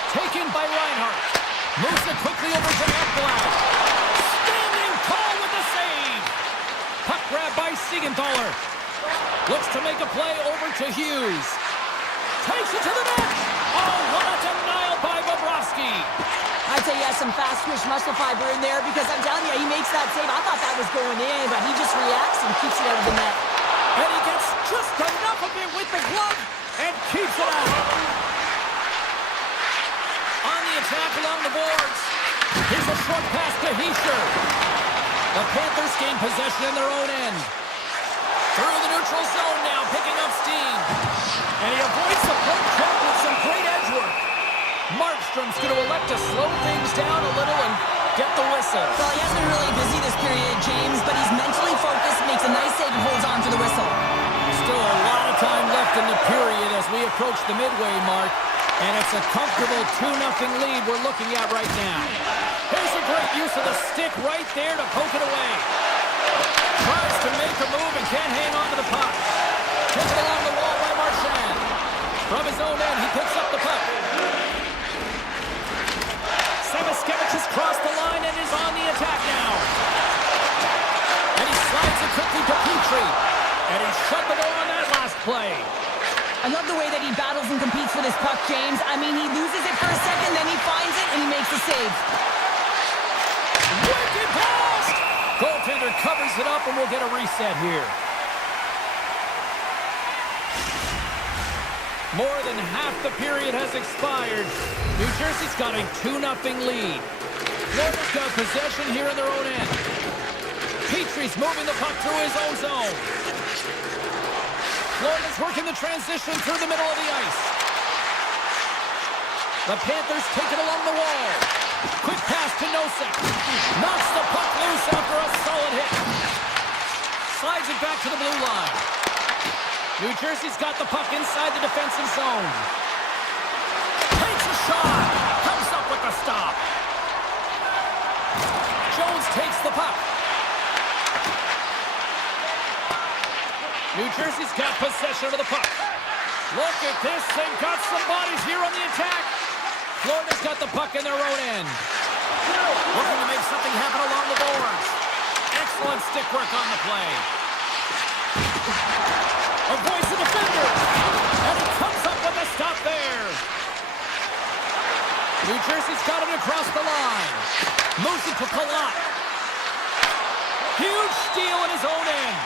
Taken by Reinhardt. Moves it quickly over to Ekblad. Standing tall with the save. Puck grab by Siegenthaler. Looks to make a play over to Hughes. Takes it to the net. Oh, what a denial by Bobrovsky. I'd say he has some fast twitch muscle fiber in there because I'm telling you, he makes that save. I thought that was going in, but he just reacts and keeps it out of the net. And he gets just enough of it with the glove and keeps it out. Attack along the boards. Here's a short pass to Hischier. The Panthers gain possession in their own end. Through the neutral zone now, picking up steam. And he avoids the poke check with some great edge work. Markstrom's going to elect to slow things down a little and get the whistle. Well, he has been really busy this period, James, but he's mentally focused, makes a nice save, and holds on to the whistle. Still a lot of time left in the period as we approach the midway mark. And it's a comfortable 2-0 lead we're looking at right now. Here's a great use of the stick right there to poke it away. Tries to make a move and can't hang on to the puck. Taken along the wall by Marchand. From his own end, he picks up the puck. Sebaskevich has crossed the line and is on the attack now. And he slides it quickly to Petrie. And he shut the door on that last play. I love the way that he battles and competes for this puck, James. I mean, he loses it for a second, then he finds it, and he makes the save. Wicked blast! Goaltender covers it up, and we'll get a reset here. More than half the period has expired. New Jersey's got a 2-0 lead. Florida's got possession here in their own end. Petrie's moving the puck through his own zone. Florida's working the transition through the middle of the ice. The Panthers take it along the wall. Quick pass to Nosek. Knocks the puck loose after a solid hit. Slides it back to the blue line. New Jersey's got the puck inside the defensive zone. Takes a shot. Comes up with the stop. Jones takes the puck. New Jersey's got possession of the puck. Look at this. They've got some bodies here on the attack. Florida's got the puck in their own end. Looking to make something happen along the boards. Excellent stick work on the play. Avoids the defender. And he comes up with a stop there. New Jersey's got it across the line. Moves it to Palat. Huge steal in his own end.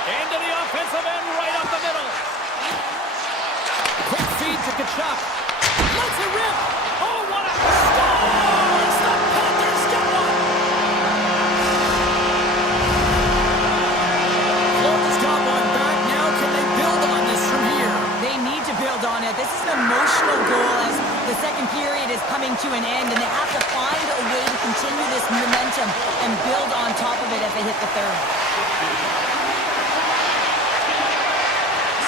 Into the offensive end, right up the middle. Quick feed to Kachuk. Lets it rip. Oh, what a scores! The Panthers get one. Florida's got one back. Now can they build on this from here? They need to build on it. This is an emotional goal as the second period is coming to an end, and they have to find a way to continue this momentum and build on top of it as they hit the third.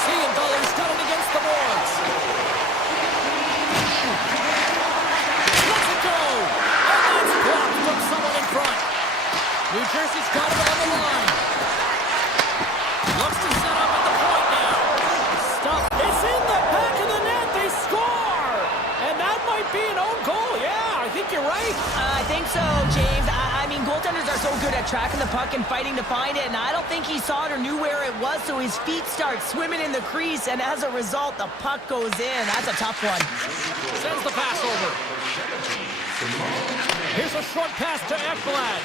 Siegenthaler's got it against the boards. Lets it go. And that's blocked from someone in front. New Jersey's got it on the line. Looks to set up at the point now. Stop. It's in the back of the net. They score. And that might be an own goal. Yeah, I think you're right. I think so, James. I mean, goaltenders are so good at tracking the puck and fighting to find it, and I don't think he saw it or knew where it was, so his feet start swimming in the crease, and as a result, the puck goes in. That's a tough one. Sends the pass over. Here's a short pass to Ekblad.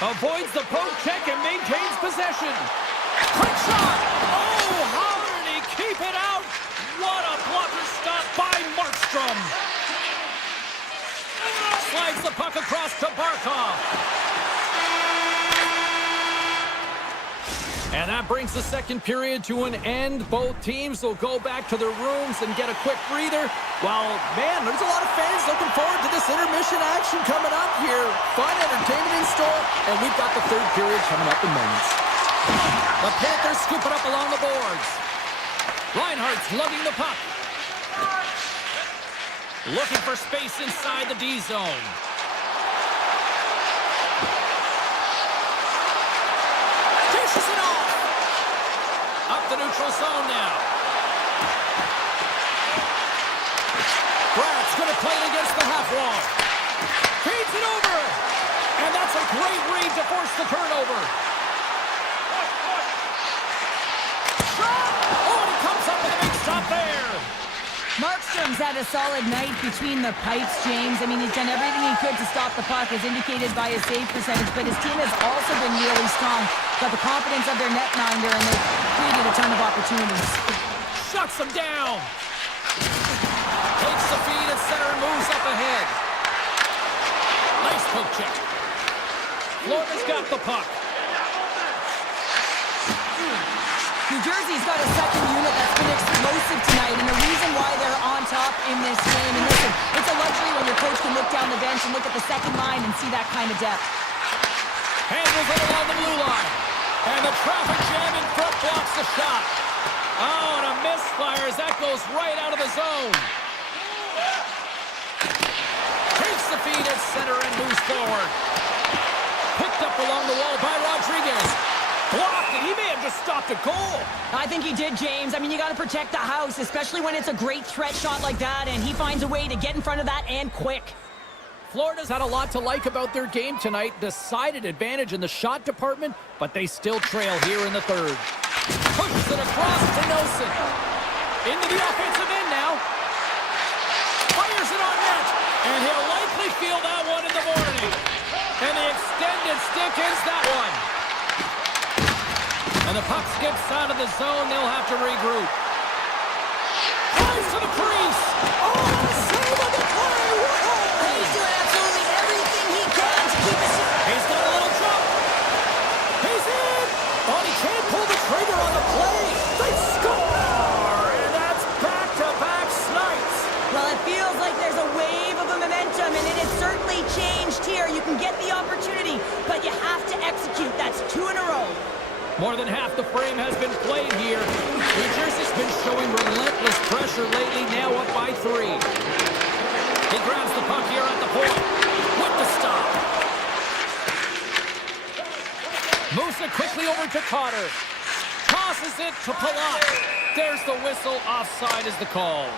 Avoids the poke check and maintains possession. Quick shot! Oh, how did he keep it out? What a blocker stop by Markstrom. Slides the puck across to Barkov. And that brings the second period to an end. Both teams will go back to their rooms and get a quick breather. Well, man, there's a lot of fans looking forward to this intermission action coming up here. Fun entertainment in store, and we've got the third period coming up in moments. The Panthers scoop it up along the boards. Reinhardt's lugging the puck. Looking for space inside the D zone. Dishes it off. Up the neutral zone now. Brad's going to play it against the half wall. Feeds it over. And that's a great read to force the turnover. Shot! Oh, and he comes up with a big stop there. Markstrom's had a solid night between the pipes, James. I mean, he's done everything he could to stop the puck, as indicated by his save percentage, but his team has also been really strong. Got the confidence of their netminder, and they've created a ton of opportunities. Shuts him down. Takes the feed at center and moves up ahead. Nice poke check. Florida's got the puck. New Jersey's got a second unit that's been explosive tonight, and the reason why they're on top in this game, and listen, it's a luxury when your coach can look down the bench and look at the second line and see that kind of depth. Handles it along the blue line. And the traffic jam in front blocks the shot. Oh, and a misfire as that goes right out of the zone. Takes the feed at center and moves forward. Picked up along the wall by Rodriguez. Blocked, and he may have just stopped a goal. I think he did, James. I mean, you got to protect the house, especially when it's a great threat shot like that, and he finds a way to get in front of that and quick. Florida's had a lot to like about their game tonight. Decided advantage in the shot department, but they still trail here in the third. Pushes it across to Nelson. Into the offensive end now. Fires it on net, and he'll likely feel that one in the morning. And the extended stick ends that one. And the puck skips out of the zone. They'll have to regroup. Flies to the crease. Oh, and a save on the play. He's doing absolutely everything he can to keep us. He's got a little jump. He's in. Oh, he can't pull the trigger on the play. They score. And that's back-to-back snipes. Well, it feels like there's a wave of momentum, and it has certainly changed here. You can get the opportunity, but you have to execute. That's 2 in a row. More than half the frame has been played here. New Jersey's been showing relentless pressure lately, now up by 3. He grabs the puck here at the point. With the stop. Moves it quickly over to Cotter. Tosses it to Palat. There's the whistle. Offside is the call.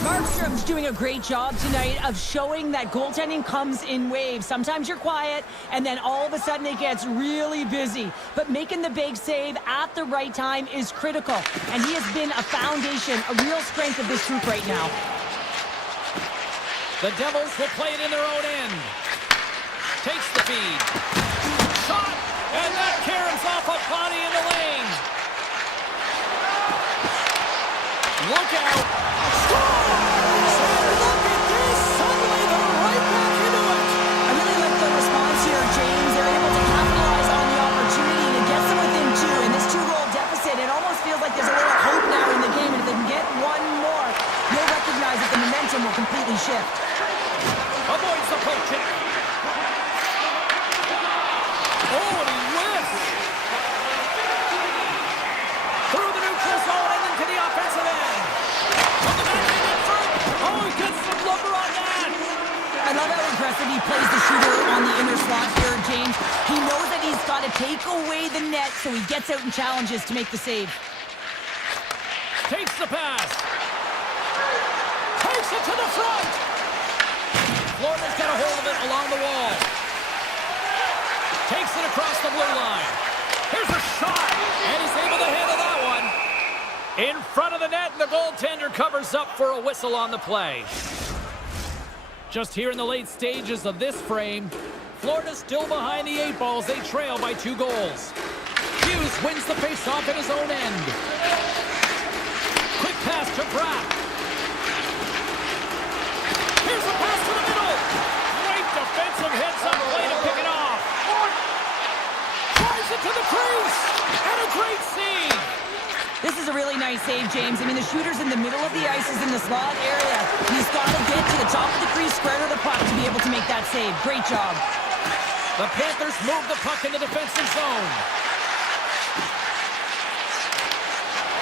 Markstrom's doing a great job tonight of showing that goaltending comes in waves. Sometimes you're quiet, and then all of a sudden it gets really busy. But making the big save at the right time is critical. And he has been a foundation, a real strength of this group right now. The Devils will play it in their own end. Takes the feed. Shot! And that caroms off a body in the lane. Look out! Score! Look at this! Suddenly they're right back into it! I really like the response here, James. They're able to capitalize on the opportunity to get them within 2. In this 2-goal deficit, it almost feels like there's a little hope now in the game. And if they can get one more, you'll recognize that the momentum will completely shift. Avoids the poke check. Oh, and he whiffs! Through the neutral zone and into the offensive end. On the back end in front. Oh, he gets some lumber on that. I love how aggressive he plays the shooter on the inner slot here, James. He knows that he's got to take away the net, so he gets out and challenges to make the save. Takes the pass. Takes it to the front. Florida's got a hold of it along the wall. Takes it across the blue line. Here's a shot, and he's able to handle that one. In front of the net, and the goaltender covers up for a whistle on the play. Just here in the late stages of this frame, Florida's still behind the 8 balls. They trail by 2 goals. Hughes wins the faceoff at his own end. Quick pass to Bratt. mean, the shooter's in the middle of the ice, is in the slot area. He's got to get to the top of the crease, square to the puck to be able to make that save. Great job. The Panthers move the puck in the defensive zone.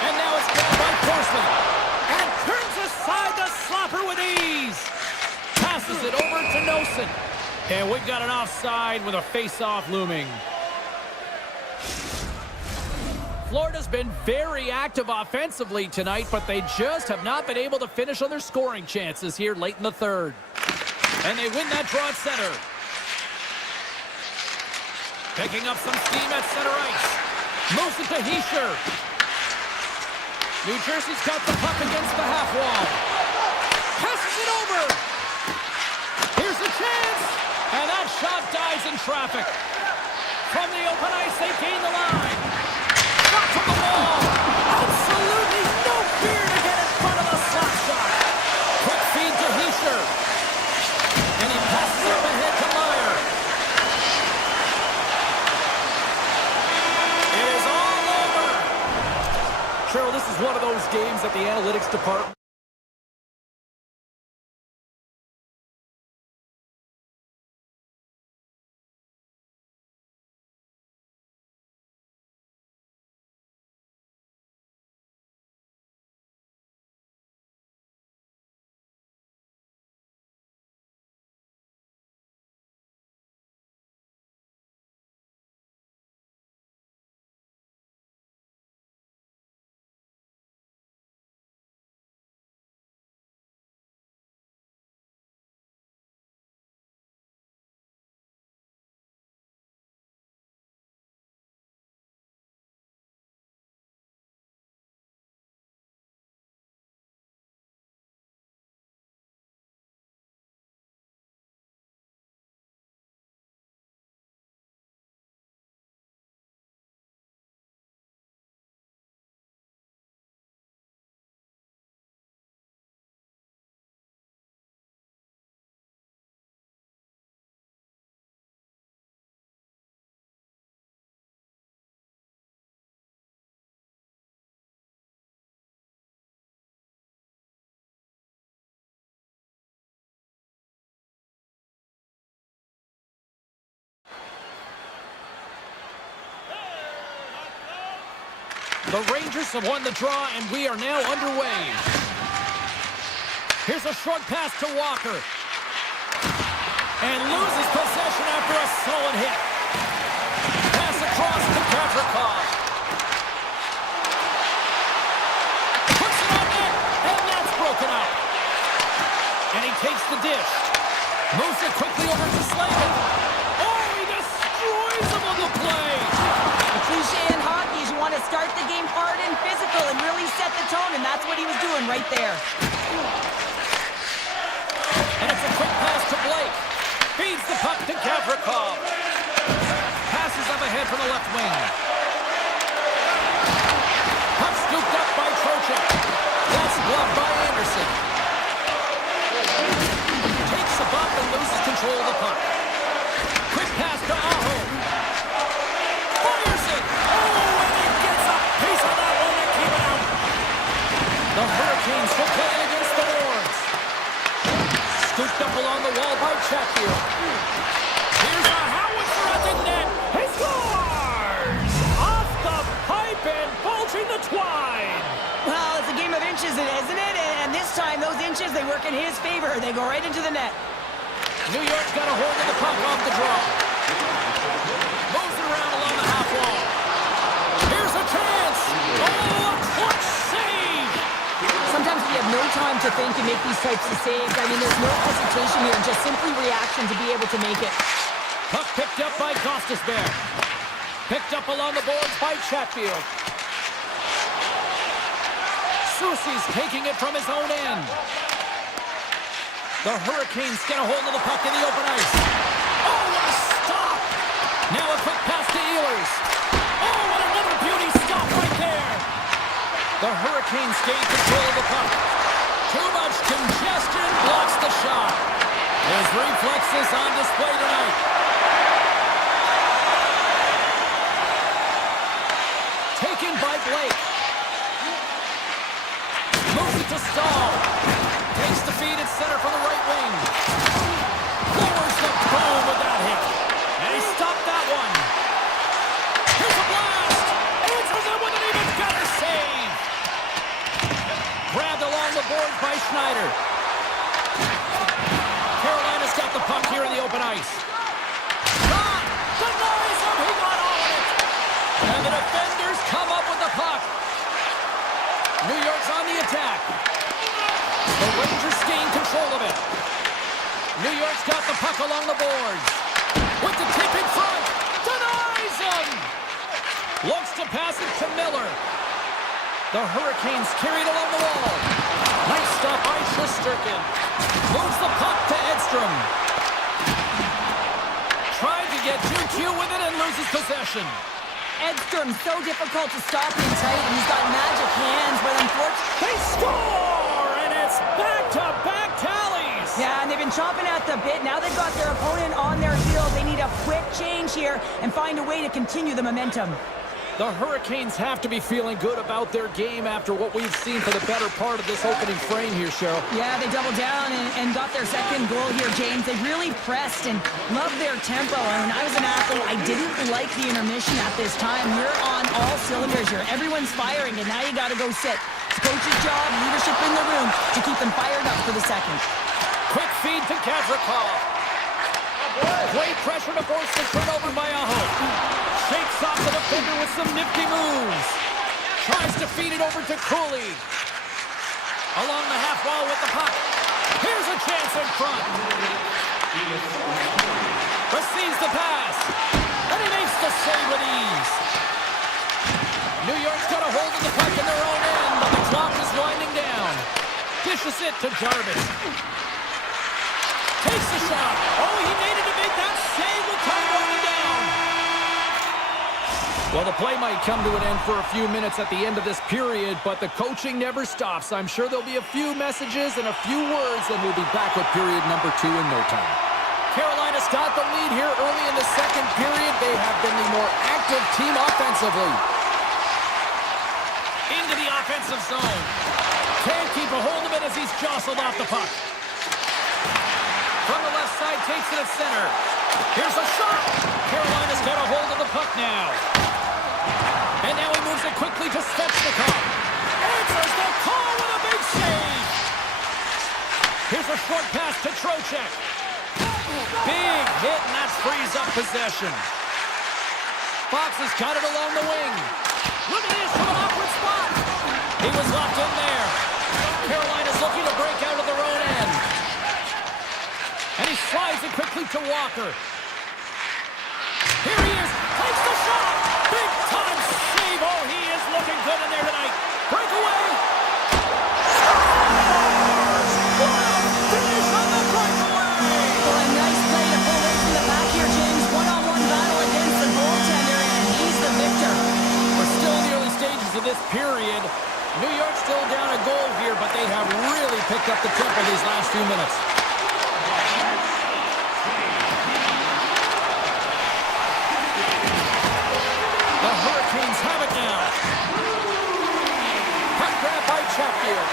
And now it's grabbed by Forsman. And turns aside the slapper with ease. Passes it over to Nosen. And we've got an offside with a face-off looming. Florida's been very active offensively tonight, but they just have not been able to finish on their scoring chances here late in the third. And they win that draw at center. Picking up some steam at center ice. Moves it to Hischier. New Jersey's got the puck against the half wall. Passes it over. Here's a chance. And that shot dies in traffic. From the open ice, they gain the line. Shot from the wall. Absolutely no fear to get in front of the slap shot. Quick feed to Hischier. And he passes up ahead to Meyer. It is all over. Cheryl, this is one of those games that the analytics department The Rangers have won the draw, and we are now underway. Here's a short pass to Walker. And loses possession after a solid hit. Pass across to Gavrikov. Puts it on net, and that's broken up. And he takes the dish. Moves it quickly over to Slavin. Oh, he destroys him on the play. The cliche in hockey is you want to start the game hard and physical and really set the tone, and that's what he was doing right there. And it's a quick pass to Blake. Feeds the puck to Gavrikov. Passes up ahead from the left wing. Puck scooped up by Trocheck. That's blocked by Anderson. Takes the bump and loses control of the puck. Quick pass to Aho. Fires it. Oh, and he gets a piece of that one to keep it out. The Hurricanes still playing against the Wards. Scooped up along the wall by Chatfield. Here's a howitzer at the net. He scores! Off the pipe and bulging the twine. Well, it's a game of inches, isn't it? And this time, those inches, they work in his favor. They go right into the net. New York's got a hold of the puck off the draw. Moves it around along the half wall. Here's a chance. Oh, a clutch save. Sometimes we have no time to think and make these types of saves. I mean, there's no hesitation here, just simply reaction to be able to make it. Puck picked up by Gostisbehere. Picked up along the boards by Chatfield. Soucy's taking it from his own end. The Hurricanes get a hold of the puck in the open ice. Oh, what a stop! Now a quick pass to Ehlers. Oh, what another beauty stop right there! The Hurricanes gain control of the puck. Too much congestion blocks the shot. His reflexes on display tonight. Taken by Blake. Moves it to Stahl. Takes the feed at center from the right wing. Lowers the boom with that hit. And he stopped that one. Here's a blast. Answers it with an even better save. Grabbed along the boards by Schneider. Carolina's got the puck here in the open ice. Shot! Denies him! He got all of it! And the defenders come up with the puck. New York's on the attack. The Rangers gain control of it. New York's got the puck along the boards. With the tip in front. Denies him! Looks to pass it to Miller. The Hurricanes carry it along the wall. Nice stop by Shesterkin. Moves the puck to Edstrom. Trying to get 2Q with it and loses possession. Edstrom, so difficult to stop in tight, and he's got magic hands, but unfortunately... They score! And it's back-to-back tallies! Yeah, and they've been chomping at the bit. Now they've got their opponent on their heels. They need a quick change here and find a way to continue the momentum. The Hurricanes have to be feeling good about their game after what we've seen for the better part of this opening frame here, Cheryl. Yeah, they doubled down and got their second goal here, James. They really pressed and loved their tempo. And when I was an athlete, I didn't like the intermission at this time. You're on all cylinders here. Everyone's firing, and now you got to go sit. It's coach's job, leadership in the room, to keep them fired up for the second. Quick feed to Gavrikov. Great pressure to force the turnover by Aho. Shakes off the defender with some nifty moves. Tries to feed it over to Cooley. Along the half wall with the puck. Here's a chance in front. Receives the pass. And he makes the save with ease. New York's got a hold of the puck in their own end, but the clock is winding down. Dishes it to Jarvis. Takes the shot. Oh, he needed to make that save with time running down. Well, the play might come to an end for a few minutes at the end of this period, but the coaching never stops. I'm sure there'll be a few messages and a few words, and we'll be back with period number 2 in no time. Carolina's got the lead here early in the second period. They have been the more active team offensively. Into the offensive zone. Can't keep a hold of it as he's jostled off the puck. From the left side, takes it at center. Here's a shot. Carolina's got a hold of the puck now. And now he moves it quickly to Svechnikov. Answers the call with a big save. Here's a short pass to Trocheck. Big hit, and that frees up possession. Fox has got it along the wing. Look at this from an awkward spot. He was locked in there. Carolina's looking to break out of their own end. And he slides it quickly to Walker. Here he is. Takes the shot. Big time save. Oh, he is looking good in there tonight. Breakaway. Scores! What a finish on the breakaway. Well, a nice play to pull away from the back here, James. One-on-one battle against the goaltender, and he's the victor. We're still in the early stages of this period. New York's still down a goal here, but they have really picked up the tempo these last few minutes. The Hurricanes have it now. Puck grab by Chatfield.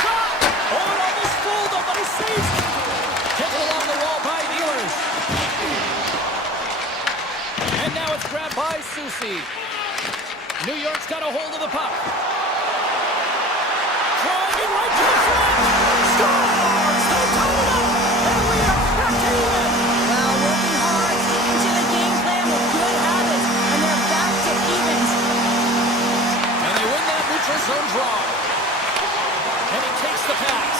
Shot! Oh, it almost fooled him, but he saves it. Taken along the wall by Ehlers. And now it's grabbed by Soucy. New York's got a hold of the puck. Driving right to the front. Scores! They tie it up, and we are back to even. Well, working hard, sticking to the game plan with good habits, and they're back to evens. And they win that neutral zone draw. And he takes the pass.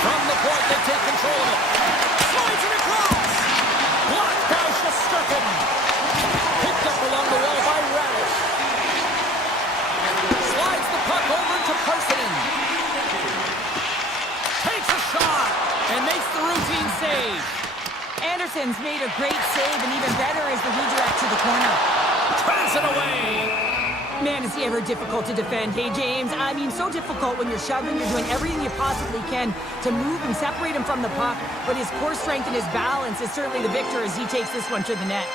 From the point, they take control of it. Slides it across. Blocked by Shesterkin. Picked up along the wall by Radish. Slides the puck over to Parsonen. Takes a shot and makes the routine save. Anderson's made a great save, and even better is the redirect to the corner. Turns it away. Man, is he ever difficult to defend. Hey, James, I mean, so difficult when you're shoving, you're doing everything you possibly can to move and separate him from the puck, but his core strength and his balance is certainly the victor as he takes this one to the net.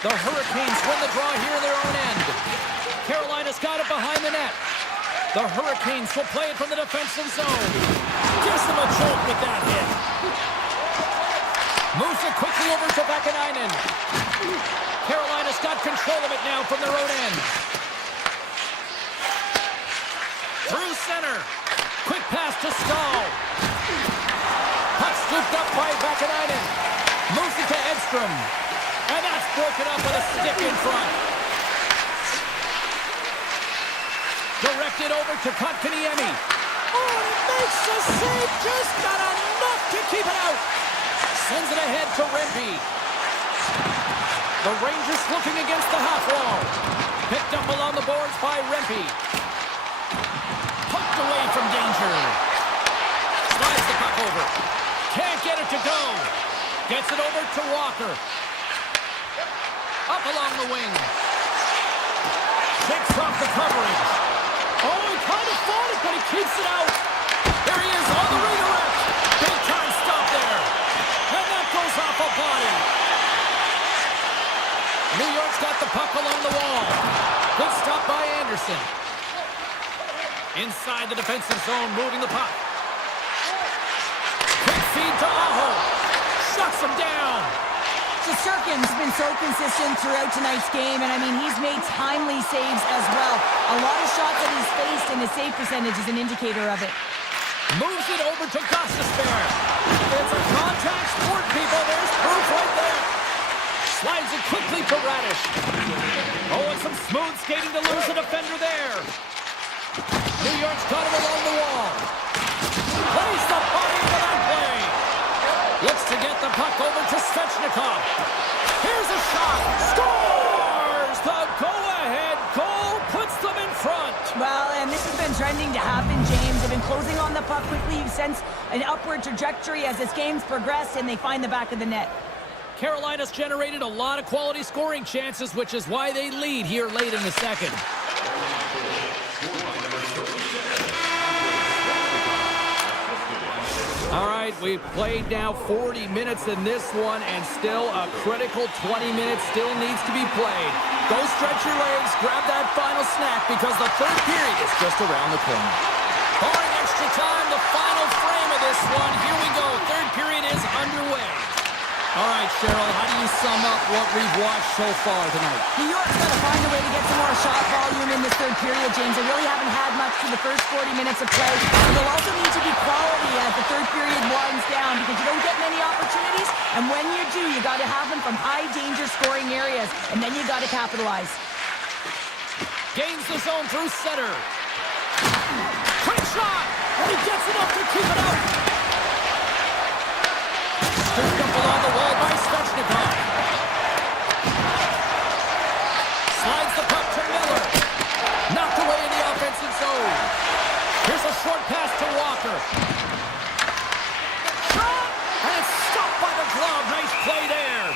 The Hurricanes win the draw here in their own end. Carolina's got it behind the net. The Hurricanes will play it from the defensive zone. Gives them a jolt with that hit. Moves it quickly over to Vakanainen. Carolina's got control of it now from their own end. Through center. Quick pass to Stahl. Puck scooped up by Vakanainen. Moves it to Edstrom. And that's broken up with a stick in front. Directed over to Kotkaniemi. Oh, and it makes the save. Just got enough to keep it out. Sends it ahead to Rempe. The Rangers looking against the half wall. Picked up along the boards by Rempe. Poked away from danger. Slides the puck over. Can't get it to go. Gets it over to Walker. Up along the wing. Shakes off the coverage. Oh, he kind of fought it, but he keeps it out. There he is on the redirect. Big time stop there. And that goes off a body. New York's got the puck along the wall. Good stop by Anderson. Inside the defensive zone, moving the puck. Quick feed to Aho. Shuts him down. Shesterkin's been so consistent throughout tonight's game, and I mean, he's made timely saves as well. A lot of shots that he's faced, and his save percentage is an indicator of it. Moves it over to Gostisbehere. It's a contact sport, people. There's proof right there. Slides it quickly to Radish. Oh, and some smooth skating to lose a defender there. New York's got him along the wall. Plays the body into that play. Looks to get the puck over to Svechnikov. Here's a shot. Scores! The go-ahead goal puts them in front. Well, and this has been trending to happen, James. They've been closing on the puck quickly. You've sensed an upward trajectory as this game's progressed, and they find the back of the net. Carolina's generated a lot of quality scoring chances, which is why they lead here late in the second. All right, we've played now 40 minutes in this one, and still a critical 20 minutes still needs to be played. Go stretch your legs, grab that final snack, because the third period is just around the corner. Barring extra time, the final frame of this one. Here we go. Third period is underway. All right, Cheryl, how do you sum up what we've watched so far tonight? New York's got to find a way to get some more shot volume in this third period, James. They really haven't had much for the first 40 minutes of play. And they'll also need to be quality as the third period winds down, because you don't get many opportunities. And when you do, you got to have them from high-danger scoring areas. And then you got to capitalize. Gains the zone through center. Quick shot! And he gets enough to keep it up. Scooped up along the wall by Svechnikov. Slides the puck to Miller. Knocked away in the offensive zone. Here's a short pass to Walker. Shot! And it's stopped by the glove. Nice play there.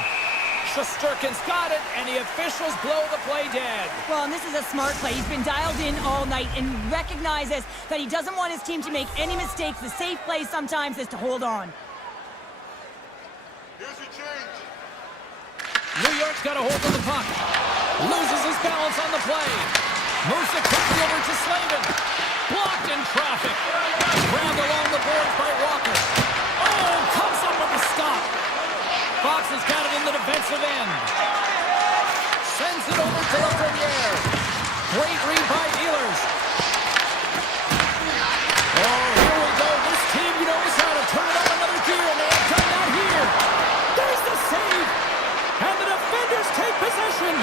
Shesterkin's got it, and the officials blow the play dead. Well, and this is a smart play. He's been dialed in all night and recognizes that he doesn't want his team to make any mistakes. The safe play sometimes is to hold on. Here's your change. New York's got a hold of the puck. Loses his balance on the play. Moves it quickly over to Slavin. Blocked in traffic. Grabbed along the boards by Walker. Oh, comes up with a stop. Fox has got it in the defensive end. Sends it over to Lafreniere. Great read by Ehlers. Oh, here we go. This team knows how to turn it up another gear, and they have done that here. There's the save. And the defenders take possession.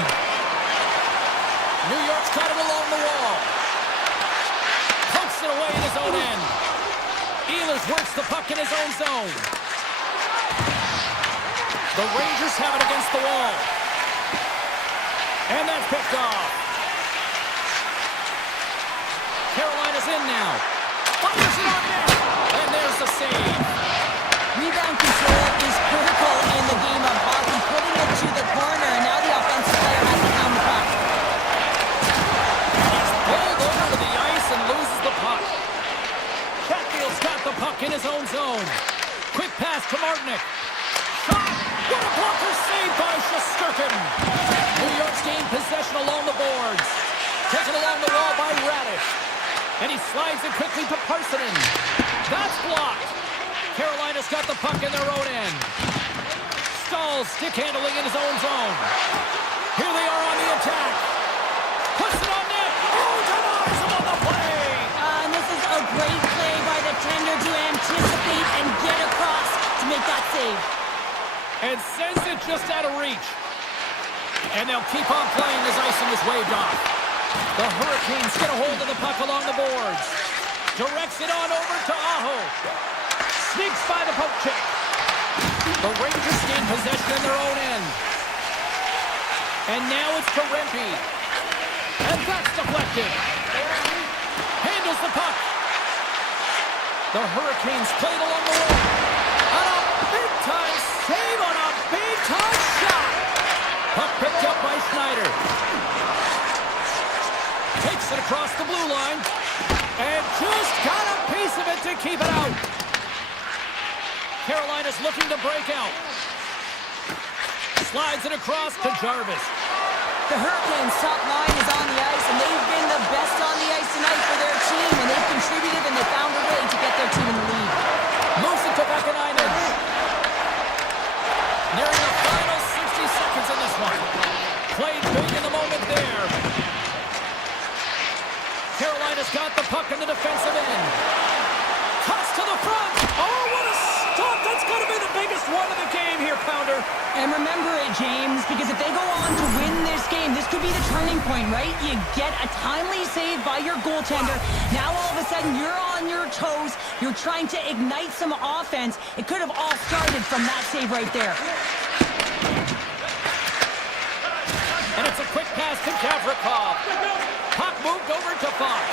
New York's got it along the wall. Pokes it away in his own end. Ehlers works the puck in his own zone. The Rangers have it against the wall. And that's picked off. Carolina's in now. Fires it on net. And there's the save. Rebound control is critical in the game of hockey. Putting it to the corner, and now the offensive player has to pound the puck. He's pulled over to the ice and loses the puck. Chatfield's got the puck in his own zone. Quick pass to Martinick. Shot! What a blocker save by Shesterkin! possession along the boards. Taken along the wall by Radish. And he slides it quickly to Parsonen. That's blocked. Carolina's got the puck in their own end. Stahl's stick handling in his own zone. Here they are on the attack. Puts it on net. Oh, denies him on the play. And this is a great play by the tender to anticipate and get across to make that save. And sends it just out of reach. And they'll keep on playing as icing is waved off. The Hurricanes get a hold of the puck along the boards. Directs it on over to Aho. Sneaks by the poke check. The Rangers gain possession in their own end. And now it's to Rempe. And that's deflected. Handles the puck. The Hurricanes played along the wall. And a big-time save on a big-time shot. Puck picked up by Schneider. Takes it across the blue line. And just got a piece of it to keep it out. Carolina's looking to break out. Slides it across to Jarvis. The Hurricanes' top line is on the ice, and they've been the best on the ice tonight for their team, and they've contributed, and they found a way to get their team in the lead. Moves it to Vakanainen. Nearing the final 60 seconds in this one. Played big in the moment there. Carolina's got the puck in the defensive end. Toss to the front. Oh, what a stop. That's going to be the biggest one of the game here, Pounder. And remember it, James, because if they go on to win this game, this could be the turning point, right? You get a timely save by your goaltender. Now all of a sudden you're on your toes. You're trying to ignite some offense. It could have all started from that save right there. And it's a quick pass to Gavrikov. Puck moved over to Fox.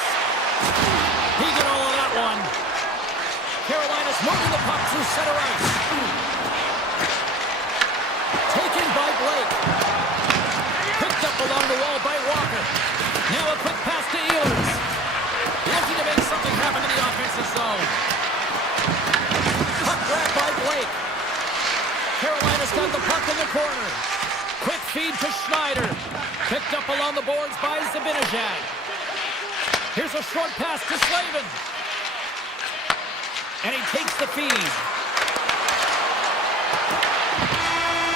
He got all of that one. Carolina's moving the puck through center ice. Taken by Blake. Picked up along the wall by Walker. Now a quick pass to Ehlers. Looking to make something happen in the offensive zone. Puck grabbed by Blake. Carolina's got the puck in the corner. Quick feed to Schneider. Picked up along the boards by Zibanejad. Here's a short pass to Slavin. And he takes the feed.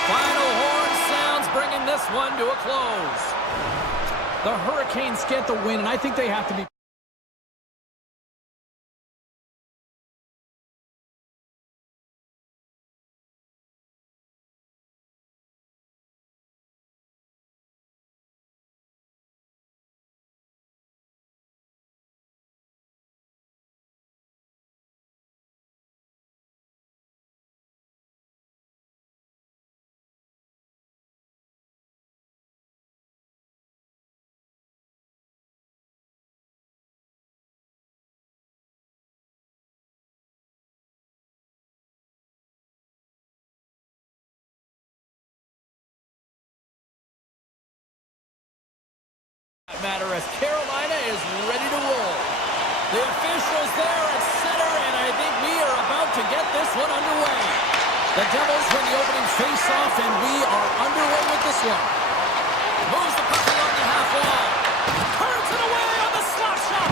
Final horn sounds, bringing this one to a close. The Hurricanes get the win, and I think they have to be... matter as Carolina is ready to roll. The officials there at center, and I think we are about to get this one underway. The Devils win the opening face-off, and we are underway with this one. Moves the puck along the half wall. Turns it away on the slap shot.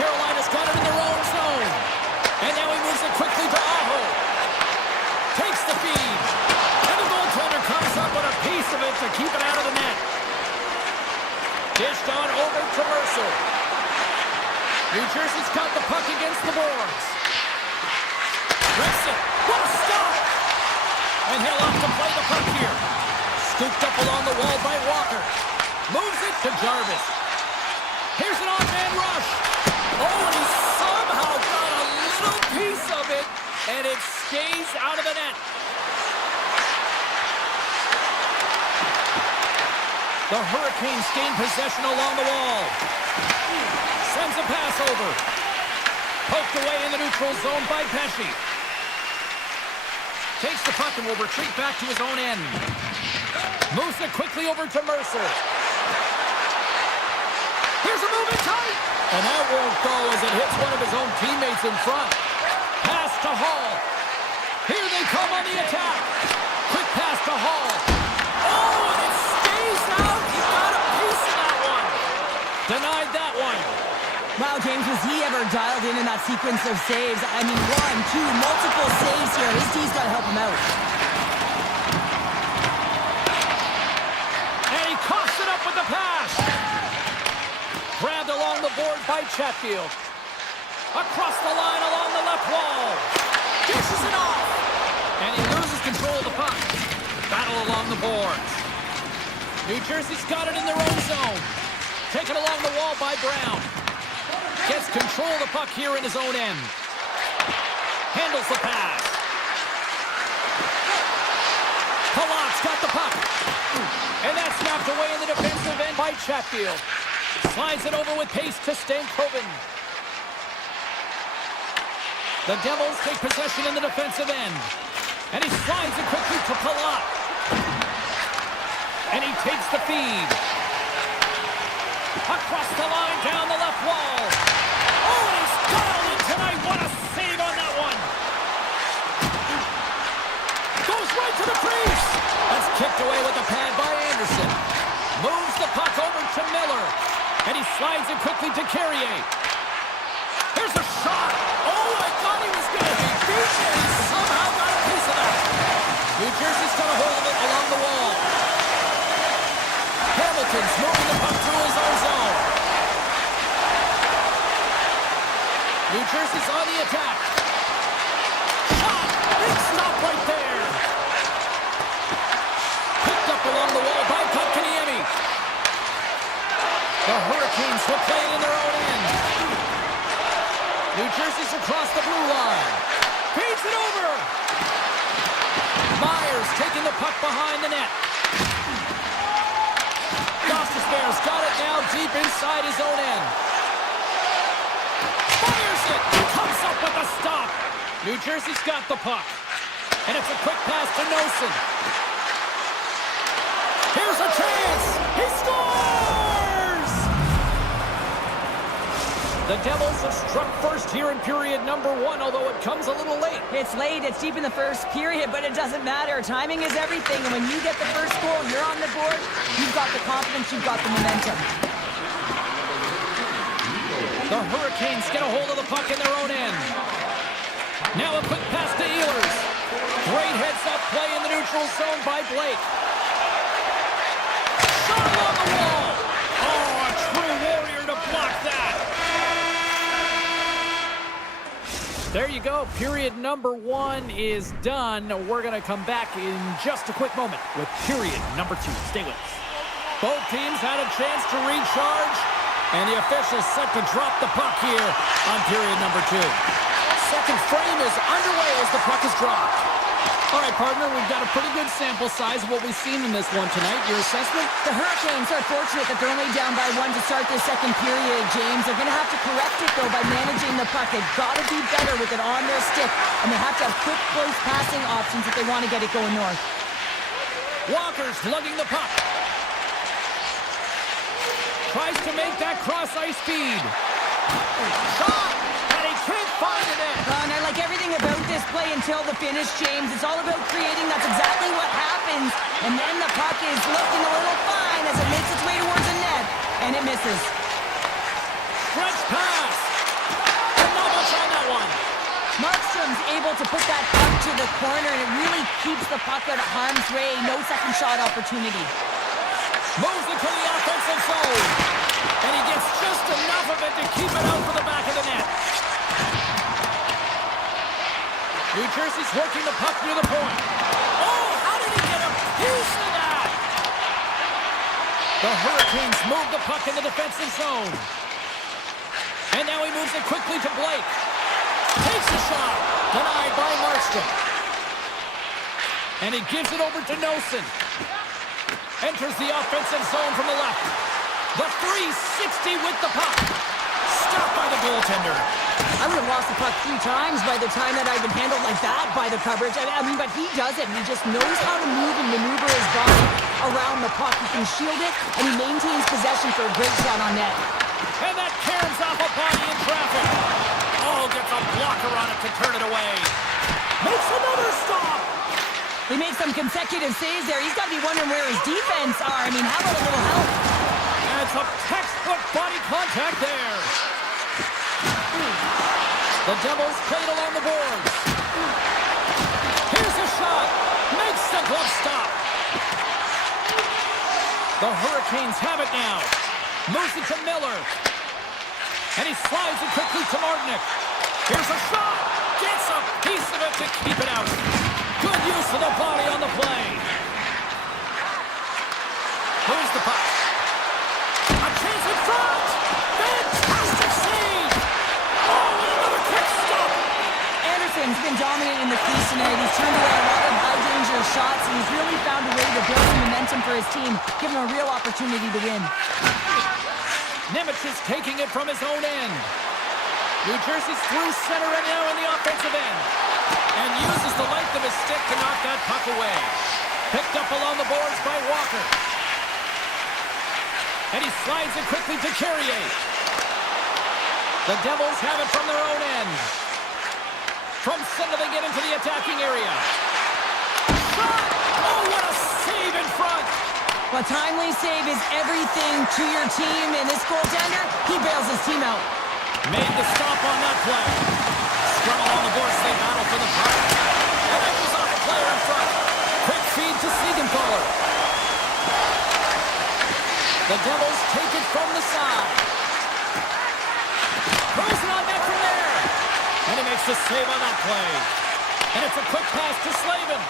Carolina's got it in their own zone. And now he moves it quickly to Aho. Takes the feed. And the goaltender comes up with a piece of it to keep it out of the net. Dished on over to Mercer. New Jersey's got the puck against the boards. Rips it. What a stop! And he'll have to play the puck here. Scooped up along the wall by Walker. Moves it to Jarvis. Here's an on-man rush. Oh, and he somehow got a little piece of it, and it stays out of the net. The Hurricanes gain possession along the wall. Sends a pass over. Poked away in the neutral zone by Pesci. Takes the puck and will retreat back to his own end. Moves it quickly over to Mercer. Here's a move in tight. And that won't go as it hits one of his own teammates in front. Pass to Hall. Here they come on the attack. Quick pass to Hall. Oh, and it stays out are dialed in that sequence of saves. I mean, one, two, multiple saves here. His team's got to help him out. And he coughs it up with the pass. Grabbed along the board by Chatfield. Across the line along the left wall. Dishes it off. And he loses control of the puck. Battle along the boards. New Jersey's got it in their own zone. Taken along the wall by Brown. Gets control of the puck here in his own end. Handles the pass. Palat's got the puck. And that's snapped away in the defensive end by Chatfield. Slides it over with pace to Stankoven. The Devils take possession in the defensive end. And he slides it quickly to Palat. And he takes the feed. Across the line, down the left wall. Oh, and he's dialed in tonight. What a save on that one. Goes right to the crease. That's kicked away with the pad by Anderson. Moves the puck over to Miller. And he slides it quickly to Carrier. Here's a shot. Oh, I thought he was going to be beaten. He somehow got a piece of that. New Jersey's got a hold of it along the wall. Hamilton's moving the puck through his own zone. New Jersey's on the attack. Shot! Big stop right there. Picked up along the wall by Kotkaniemi. The Hurricanes will play it in their own end. New Jersey's across the blue line. Feeds it over. Myers taking the puck behind the net. Bears got it now deep inside his own end. Fires it! Comes up with a stop. New Jersey's got the puck. And it's a quick pass to Nosen. Here's a chance! He scores! The Devils have struck first here in period number 1, although it comes a little late. It's late, it's deep in the first period, but it doesn't matter. Timing is everything, and when you get the first goal, you're on the board, you've got the confidence, you've got the momentum. The Hurricanes get a hold of the puck in their own end. Now a quick pass to Ehlers. Great heads-up play in the neutral zone by Blake. Shot along the wall. Oh, a true warrior to block that. There you go. Period number 1 is done. We're going to come back in just a quick moment with period number 2. Stay with us. Both teams had a chance to recharge, and the officials set to drop the puck here on period number 2. Second frame is underway as the puck is dropped. All right, partner, we've got a pretty good sample size of what we've seen in this one tonight. Your assessment? The Hurricanes are fortunate that they're only down by 1 to start this second period, James. They're going to have to correct it, though, by managing the puck. They've got to be better with it on their stick, and they have to have quick, close passing options if they want to get it going north. Walker's lugging the puck. Tries to make that cross-ice feed. Shot! And he can't find it in. And I like everything about this play until the finish, James. It's all about creating. That's exactly what happens. And then the puck is looking a little fine as it makes its way towards the net. And it misses. Stretch pass. And not much on that one. Markstrom's able to put that puck to the corner, and it really keeps the puck out of harm's way. No second shot opportunity. Moves it to the offensive zone. And he gets just enough of it to keep it out for the back of the net. New Jersey's working the puck near the point. Oh, how did he get a piece of that? The Hurricanes move the puck in the defensive zone. And now he moves it quickly to Blake. Takes a shot. Denied by Markstrom. And he gives it over to Nosen. Enters the offensive zone from the left. The 360 with the puck. Stopped by the goaltender. I would have lost the puck 3 times by the time that I've been handled like that by the coverage. I mean, but he does it. He just knows how to move and maneuver his body around the puck. He can shield it, and he maintains possession for a great shot on net. And that caroms off a body in traffic. Oh, gets a blocker on it to turn it away. Makes another stop. He made some consecutive saves there. He's got to be wondering where his defense are. I mean, how about a little help? And it's a textbook body contact there. The Devils played along the boards. Here's a shot. Makes the glove stop. The Hurricanes have it now. Moves it to Miller. And he slides it quickly to Martinick. Here's a shot. Gets a piece of it to keep it out. Good use of the body on the play. Here's the puck. A chance in front. Fantastic save. Oh, and another quick stop. Anderson's been dominating the crease tonight. He's turned away a lot of high-danger shots, and he's really found a way to build some momentum for his team, give him a real opportunity to win. Nemec is taking it from his own end. New Jersey's through center and now in the offensive end. And uses the length of his stick to knock that puck away. Picked up along the boards by Walker. And he slides it quickly to Carrier. The Devils have it from their own end. From center they get into the attacking area. Shot! Oh, what a save in front! A timely save is everything to your team, and this goaltender, he bails his team out. Made the stop on that play. Scrum along the boards, they battle for the puck. And that goes off a player in front. Quick feed to Siegenthaler. The Devils take it from the side. Throws it on net from there. And he makes the save on that play. And it's a quick pass to Slavin.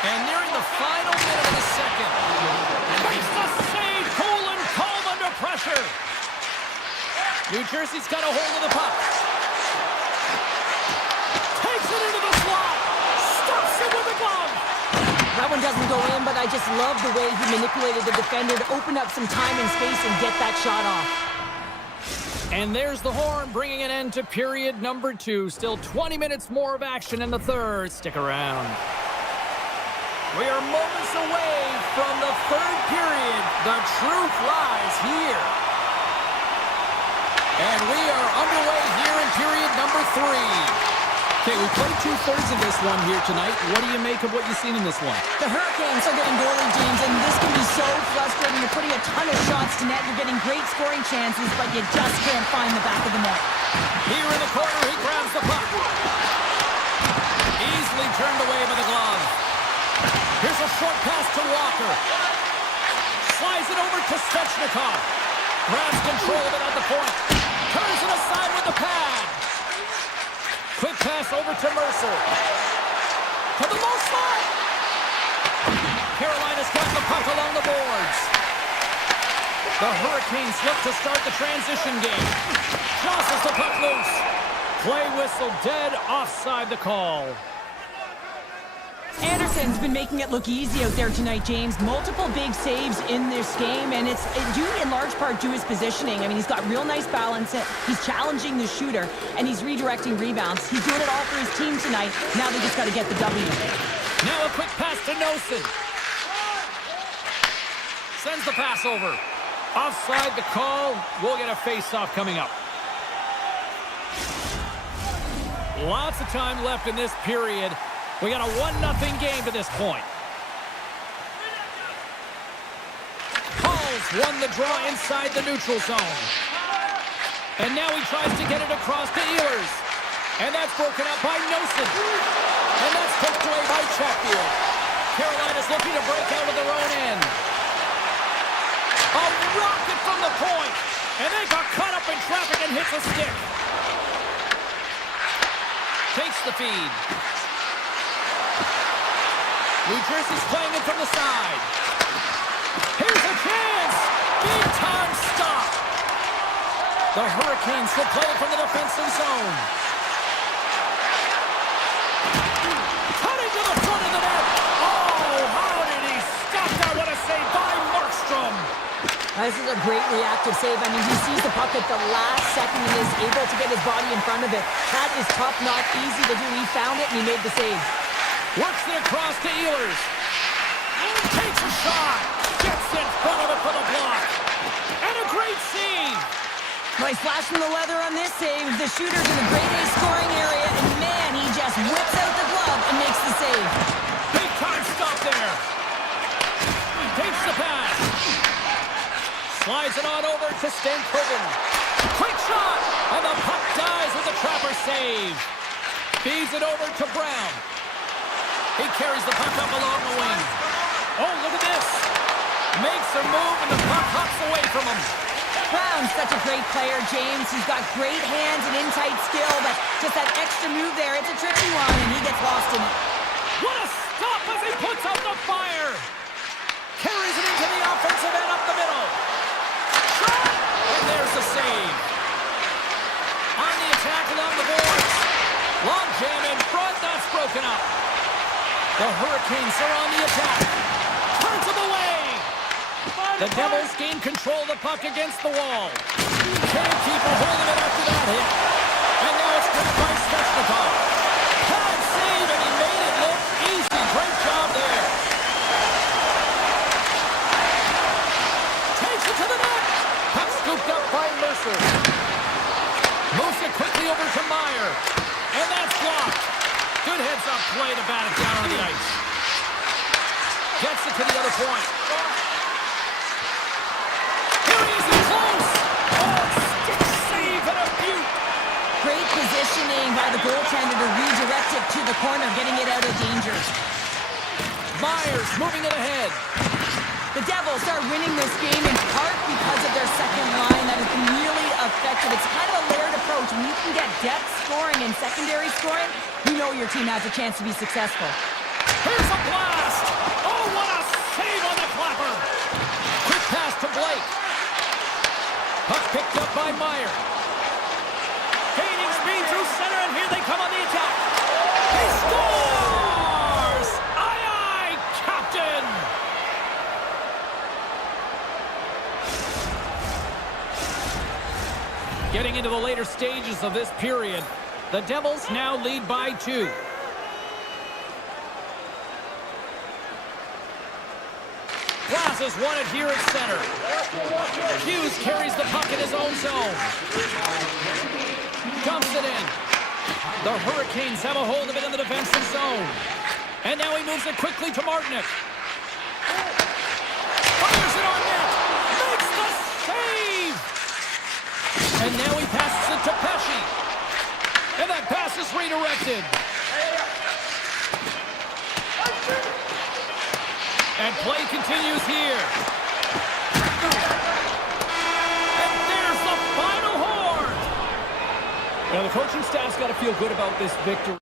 And nearing the final minute of the second. Makes the save, cool and calm under pressure. New Jersey's got a hold of the puck. Takes it into the slot. Stops it with a glove. That one doesn't go in, but I just love the way he manipulated the defender to open up some time and space and get that shot off. And there's the horn, bringing an end to period number 2. Still 20 minutes more of action in the third. Stick around. We are moments away from the third period. The truth lies here. And we are underway here in period number 3. Okay, we played 2/3 of this one here tonight. What do you make of what you've seen in this one? The Hurricanes are getting goalie, James, and this can be so frustrating. You're putting a ton of shots to net. You're getting great scoring chances, but you just can't find the back of the net. Here in the corner, he grabs the puck. Easily turned away by the glove. Here's a short pass to Walker. Slides it over to Svechnikov. Grabs control of it at the point. Turns it aside with the pad. Quick pass over to Mercer. To the low slot. Carolina's got the puck along the boards. The Hurricanes look to start the transition game. Jostles the puck loose. Play whistle dead, offside the call. Anderson's been making it look easy out there tonight, James. Multiple big saves in this game, and it's due in large part to his positioning. I mean, he's got real nice balance. He's challenging the shooter, and he's redirecting rebounds. He's doing it all for his team tonight. Now they just got to get the W. Now a quick pass to Nosen. Sends the pass over. Offside the call. We'll get a face-off coming up. Lots of time left in this period. We got a 1-0 game to this point. Hall's won the draw inside the neutral zone. And now he tries to get it across to Ehlers. And that's broken up by Nosen. And that's poked away by Chatfield. Carolina's looking to break out of their own end. A rocket from the point. And they got caught up in traffic and hits a stick. Takes the feed. New Jersey's playing it from the side. Here's a chance! Big time stop! The Hurricanes will play it from the defensive zone. Cutting to the front of the net! Oh, how did he stop that? What a save by Markstrom! This is a great reactive save. I mean, he sees the puck at the last second and is able to get his body in front of it. That is tough, not easy to do. He found it and he made the save. Works it across to Ehlers. Takes a shot. Gets in front of it for the block. And a great save. Well, he's flashing the leather on this save. The shooter's in the grade A scoring area. And man, he just whips out the glove and makes the save. Big time stop there. Takes the pass. Slides it on over to Stankoven. Quick shot! And the puck dies with the trapper save. Feeds it over to Brown. He carries the puck up along the wing. Oh, look at this. Makes a move and the puck hops away from him. Brown's such a great player, James. He's got great hands and in-tight skill, but just that extra move there, it's a tricky one, and he gets lost in it. What a stop as he puts out the fire! Carries it into the offensive end up the middle. Shot! And there's the save. On the attack along the boards. Long jam in front, that's broken up. The Hurricanes are on the attack. Turns him away. The Devils gain control of the puck against the wall. Can't keep a hold of it after that hit. And now it's picked by Svechnikov. Pad save, and he made it look easy. Great job there. Takes it to the net. Puck scooped up by Mercer. Moves it quickly over to Meyer. And that's blocked. Good heads-up play to bat it down on the ice. Gets it to the other point. Here he is in close. Oh, stick save and a beaut. Great positioning by the goaltender to redirect it to the corner, getting it out of danger. Myers moving it ahead. The Devils are winning this game in part because of their second line that has been really effective. It's kind of a layered approach. When you can get depth scoring and secondary scoring, you know your team has a chance to be successful. Here's a blast. Oh, what a save on the clapper. Quick pass to Blake. Puck picked up by Meyer. Gaining speed through center, and here they come on the attack. He scores! Aye, aye, Captain! Getting into the later stages of this period, the Devils now lead by 2. Glass is wanted here at center. Hughes carries the puck in his own zone. Dumps it in. The Hurricanes have a hold of it in the defensive zone. And now he moves it quickly to Martinick. Fires it on net. Makes the save! And now he passes it to Pesci. And that pass is redirected. And play continues here. And there's the final horn. Now the coaching staff's got to feel good about this victory.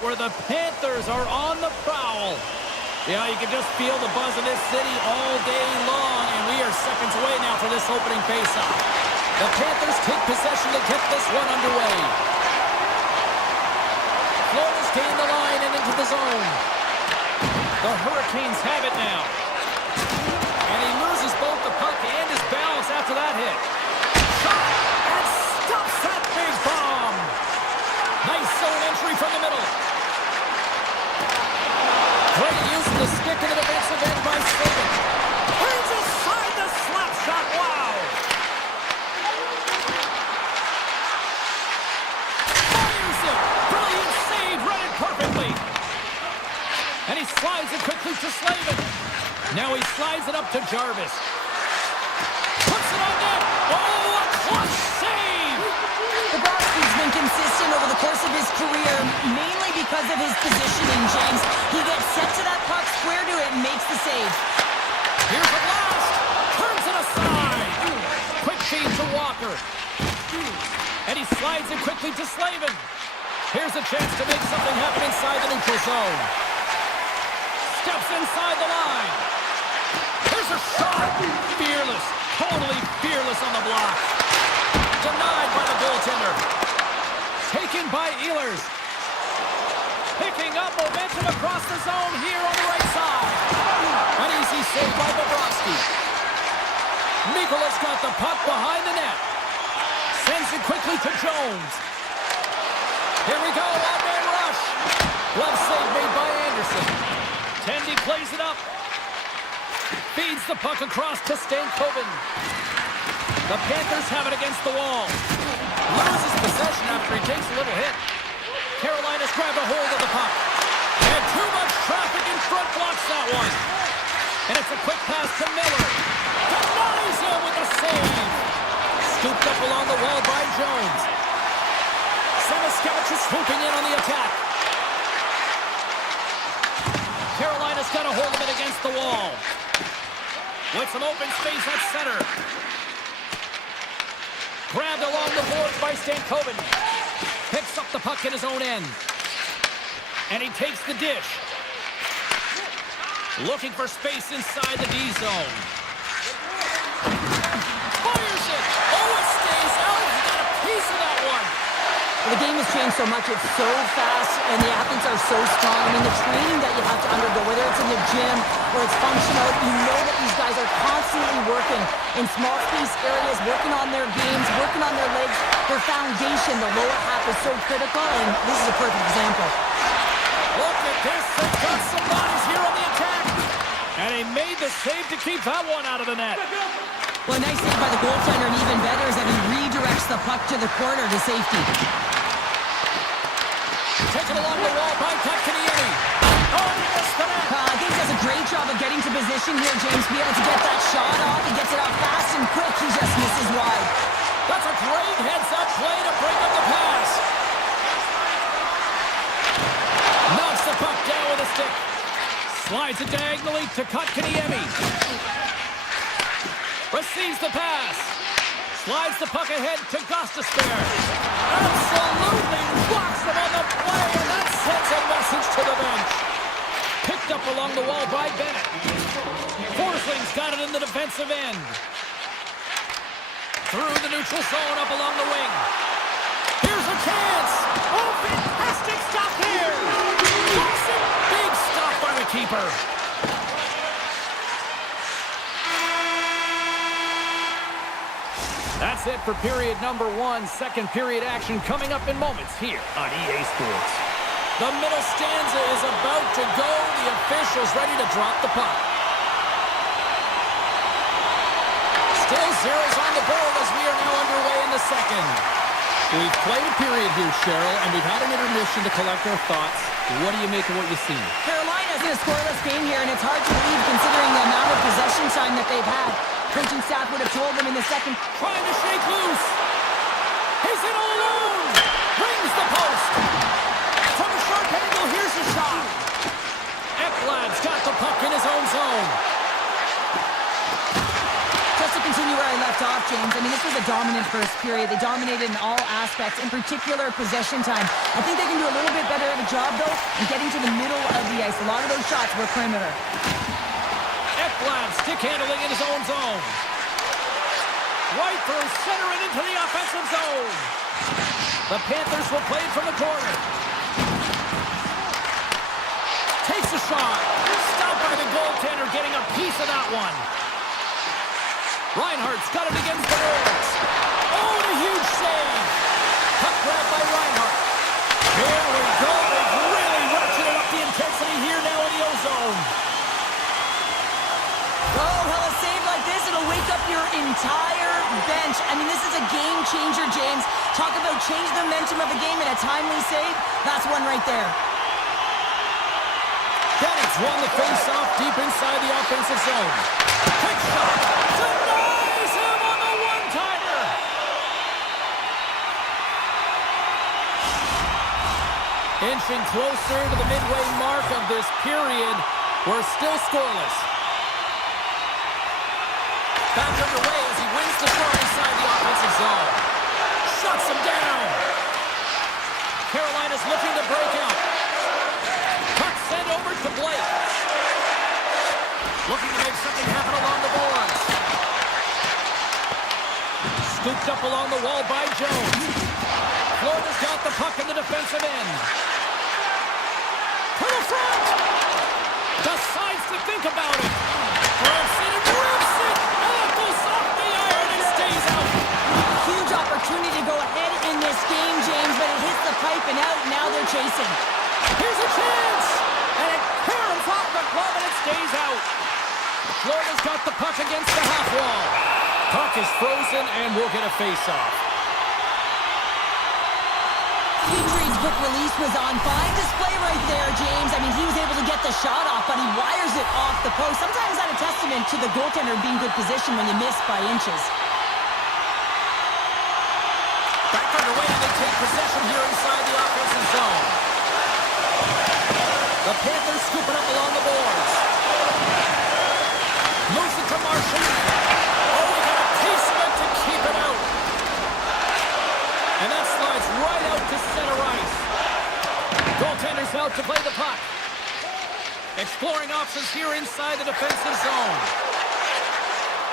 where the Panthers are on the prowl. Yeah, you can just feel the buzz of this city all day long, and we are seconds away now for this opening faceoff. The Panthers take possession to get this one underway. Florida's gained the line and into the zone. The Hurricanes have it now. And he loses both the puck and his balance after that hit. Shot! And stops that big bomb! Nice zone entry from the middle. Great use of the stick in the defensive end by Slavin. Brings aside the slap shot. Wow! Fires it! Brilliant save! Read it perfectly! And he slides it quickly to Slavin. Now he slides it up to Jarvis. Puts it on net! Oh, a clutch save! Bobrovsky's been consistent over the course of his career, mainly because of his positioning, James. He gets set to that puck, square to it, and makes the save. Here's a blast! Turns it aside! Quick feed to Walker. And he slides it quickly to Slavin. Here's a chance to make something happen inside the neutral zone. Steps inside the line. Here's a shot! Fearless. Totally fearless on the block. Denied by the goaltender. Taken by Ehlers. Picking up momentum across the zone here on the right side. An easy save by Bobrovsky. Mikola's got the puck behind the net. Sends it quickly to Jones. Here we go, one-man rush. Glove save made by Anderson. Tendy plays it up. Feeds the puck across to Stankoven. The Panthers have it against the wall. Loses possession after he takes a little hit. Carolina's grabbed a hold of the puck. And too much traffic in front blocks that one. And it's a quick pass to Miller. Denies him with a save. Scooped up along the wall by Jones. Semiskevich is swooping in on the attack. Carolina's got a hold of it against the wall. With some open space at center. Grabbed along the boards by Stankoven. Picks up the puck in his own end. And he takes the dish. Looking for space inside the D zone. Fires it! Oh, it stays out! He got a piece of that one! The game has changed so much. It's so fast, and the athletes are so strong. I mean, the training that you have to undergo, whether it's in the gym or it's functional, you know that these guys are constantly working in small space areas, working on their games, working on their legs. Their foundation, the lower half, is so critical, and this is a perfect example. Look at this. They've got some bodies here on the attack. And he made the save to keep that one out of the net. Well, a nice save by the goaltender, and even better is that he redirects the puck to the corner to safety. Taken along the wall by Kotkaniemi. Oh, he missed the net. I think he does a great job of getting to position here, James, to be able to get that shot off. He gets it out fast and quick. He just misses wide. That's a great heads-up play to bring up the pass. Knocks the puck down with a stick. Slides it diagonally to Kotkaniemi. Receives the pass. Slides the puck ahead to Gostisbehere. Absolutely rocks them on the play, and that sends a message to the bench. Picked up along the wall by Bennett. Forsling's got it in the defensive end. Through the neutral zone, up along the wing. Here's a chance. Oh, fantastic stop here. Awesome. Big stop by the keeper. That's it for period number one. Second period action coming up in moments here on EA Sports. The middle stanza is about to go. The officials ready to drop the puck. Still zeros on the board as we are now underway in the second. We've played a period here, Cheryl, and we've had an intermission to collect our thoughts. What do you make of what you've seen? Carolina's in a scoreless game here, and it's hard to believe considering the amount of possession time that they've had. Coaching staff would have told them in the second. Trying to shake loose. He's in all alone. Rings the post. From a sharp angle, here's a shot. Ekblad's got the puck in his own zone. Just to continue where I left off, James. I mean, this was a dominant first period. They dominated in all aspects, in particular possession time. I think they can do a little bit better of a job, though, in getting to the middle of the ice. A lot of those shots were perimeter. Ekblad stick handling in his own zone. Right through center and into the offensive zone. The Panthers will play it from the corner. Takes a shot. Stopped by the goaltender, getting a piece of that one. Reinhardt's got it against the boards. Oh, and a huge save. Puck grab by Reinhardt. Here we go. They've really ratcheted up the intensity here now in the O-zone. Oh, well, a save like this, it'll wake up your entire bench. I mean, this is a game changer, James. Talk about change the momentum of the game in a timely save. That's one right there. Bennett won the face-off deep inside the offensive zone. Quick shot. Denies him on the one-timer. Inching closer to the midway mark of this period. We're still scoreless. Back underway as he wins the throw inside the offensive zone. Shuts him down. Carolina's looking to break out. Puck sent over to Blake. Looking to make something happen along the boards. Scooped up along the wall by Jones. Florida's got the puck in the defensive end. To the front. Decides to think about it. Throws it and rips it. And it goes off the iron and stays out. Huge opportunity to go ahead in this game, James, but it hits the pipe and out. Now they're chasing. Here's a chance. And it caroms off the glove and it stays out. Florida's got the puck against the half wall. Puck is frozen and we'll get a face-off. Petry's quick release was on. Fine display right there, James. I mean, he was able to get the shot off, but he wires it off the post. Sometimes that's a testament to the goaltender being good position when you miss by inches. Back underway and they take possession here inside the offensive zone. The Panthers scoop it up along the boards. Moves it to Marshall. Oh, we got a piece of it to keep it out. And that slides right out to center ice. Goaltender's out to play the puck. Exploring options here inside the defensive zone.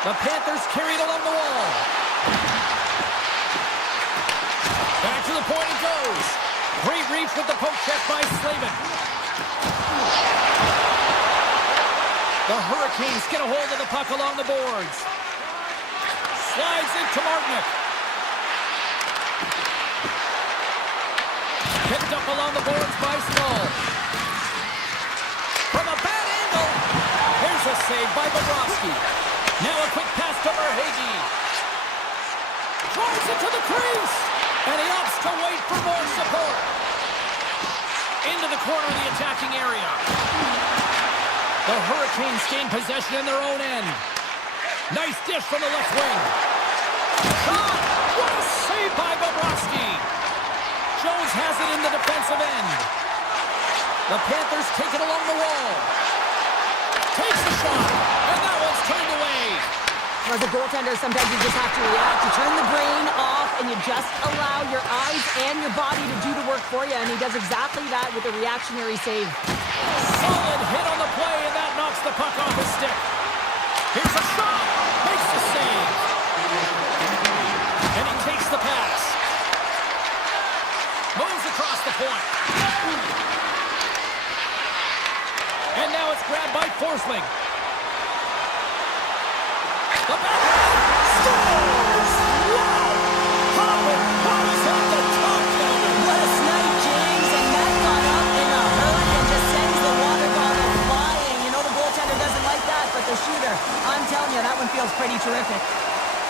The Panthers carry it along the wall. Back to the point it goes. Great reach with the poke check by Slavin. The Hurricanes get a hold of the puck along the boards. Slides into Martinick. Picked up along the boards by Skull. From a bad angle. Here's a save by Bobrovsky. Now a quick pass to Verhaeghe. Drives it to the crease. And he opts to wait for more support. Into the corner of the attacking area. The Hurricanes gain possession in their own end. Nice dish from the left wing. Shot! What a save by Bobrovsky. Jones has it in the defensive end. The Panthers take it along the wall. Takes the shot, and that one's turned away. As a goaltender, sometimes you just have to react. You turn the brain off, and you just allow your eyes and your body to do the work for you, and he does exactly that with a reactionary save. Solid hit on the play, and that knocks the puck off his stick. Here's a shot. Makes the save. And he takes the pass. Moves across the point. And now it's grabbed by Forsling. The backhand scores! Wow! Hopper puts at the top counter. What a snipe, James, and that got up in a hurry and just sends the water bottle flying. You know the goaltender doesn't like that, but the shooter, I'm telling you, that one feels pretty terrific.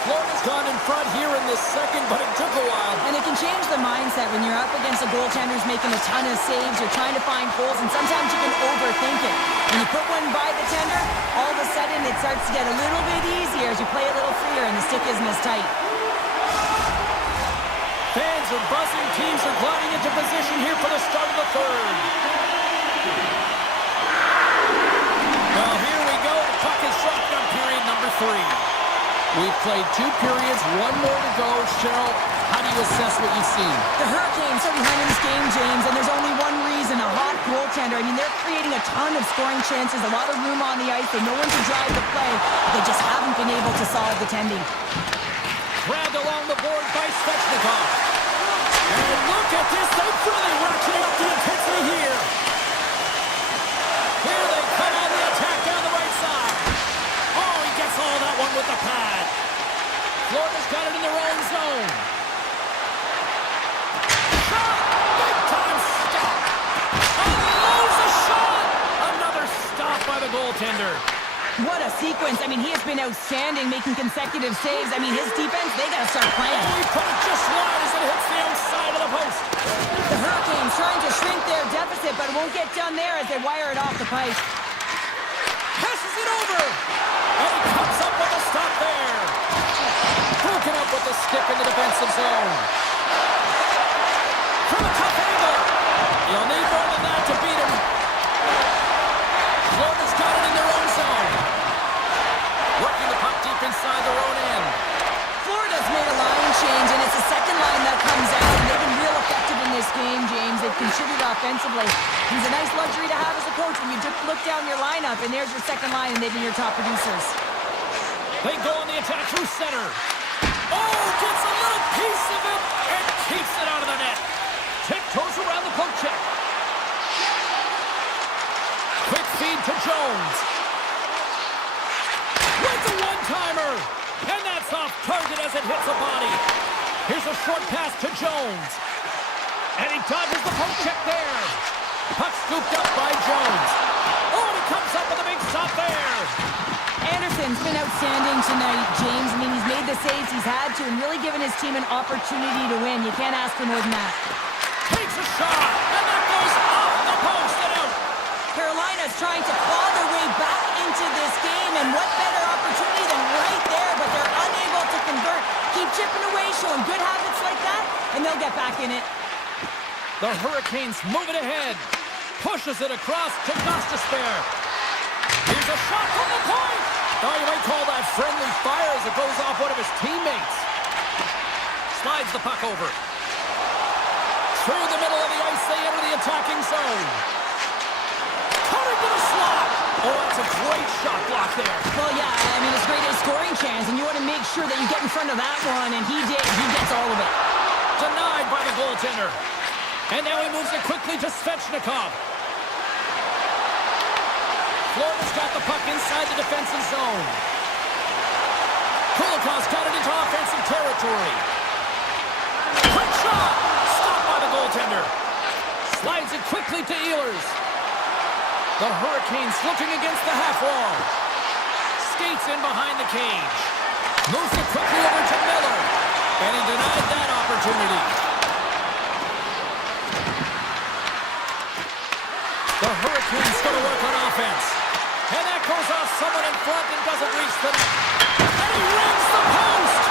Florida's gone in front here in this second, but it took a while. And it can change the mindset when you're up against a goaltender who's making a ton of saves. You're trying to find holes, and sometimes you can overthink it. When you put one by the tender, all of a sudden it starts to get a little bit easier as you play a little freer and the stick isn't as tight. Fans are buzzing. Teams are gliding into position here for the start of the third. Well, here we go. The puck is shotgun period number 3. We've played 2 periods, 1 more to go. Cheryl, how do you assess what you've seen? The Hurricanes are behind in this game, James, and there's only one reason, a hot goaltender. I mean, they're creating a ton of scoring chances, a lot of room on the ice. They know when to drive the play, but they just haven't been able to solve the tending. Grabbed along the board by Svechnikov. And look at this, they're really ratcheting up the intensity here. Here they come on the attack down the right side. Oh, he gets all that one with the pad. Florida's got it in their own zone. Shot! Big time stop! Unloads a shot! Another stop by the goaltender. What a sequence. I mean, he has been outstanding, making consecutive saves. I mean, his defense, they got to start playing. Oh, he put it just wide as it hits the outside of the post. The Hurricanes trying to shrink their deficit, but it won't get done there as they wire it off the pipe. Passes it over. And he comes up with a stop there. Broken up with the stick in the defensive zone. From a tough angle. You'll need more than that to beat him. Florida's got it in their own zone. Working the puck deep inside their own end. Florida's made a line change, and it's the second line that comes out, and they've been real effective in this game, James. They've contributed offensively. It's a nice luxury to have as a coach when you just look down your lineup, and there's your second line, and they've been your top producers. They go on the attack through center. Oh, gets a little piece of it and keeps it out of the net. Tiptoes around the poke check. Quick feed to Jones. With a one-timer. And that's off target as it hits a body. Here's a short pass to Jones. And he dodges the poke check there. Puck scooped up by Jones. Oh, and he comes up with a big stop there. Anderson's been outstanding tonight, James. I mean, he's made the saves he's had to and really given his team an opportunity to win. You can't ask for more than that. Takes a shot, and that goes off the post and out. Carolina's trying to claw their way back into this game, and what better opportunity than right there, but they're unable to convert. Keep chipping away, showing good habits like that, and they'll get back in it. The Hurricanes move it ahead. Pushes it across to Gostisbehere. Here's a shot from the point. Oh, you might call that friendly fire as it goes off one of his teammates. Slides the puck over. Through the middle of the ice, they enter the attacking zone. Cutting to the slot. Oh, that's a great shot block there. Well, yeah, I mean, it's a great scoring chance, and you want to make sure that you get in front of that one, and he did. He gets all of it. Denied by the goaltender. And now he moves it quickly to Svechnikov. Florida's got the puck inside the defensive zone. Kulikov's got it into offensive territory. Quick shot! Stopped by the goaltender. Slides it quickly to Ehlers. The Hurricanes looking against the half wall. Skates in behind the cage. Moves it quickly over to Miller. And he denied that opportunity. The Hurricanes going to work on offense. And that goes off someone in front and doesn't reach the net. And he rings the post!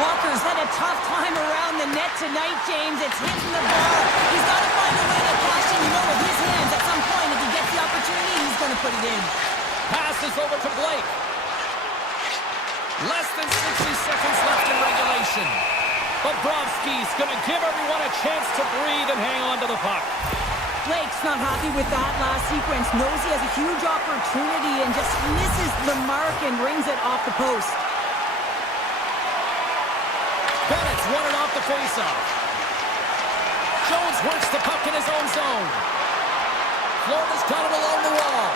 Walker's had a tough time around the net tonight, James. It's hitting the bar. He's got to find a way to cash in, with his hands. At some point, if he gets the opportunity, he's going to put it in. Passes over to Blake. Less than 60 seconds left in regulation. Bobrovsky's going to give everyone a chance to breathe and hang on to the puck. Blake's not happy with that last sequence. Knows he has a huge opportunity and just misses the mark and rings it off the post. Bennett's won it off the faceoff. Jones works the puck in his own zone. Florida's got it along the wall.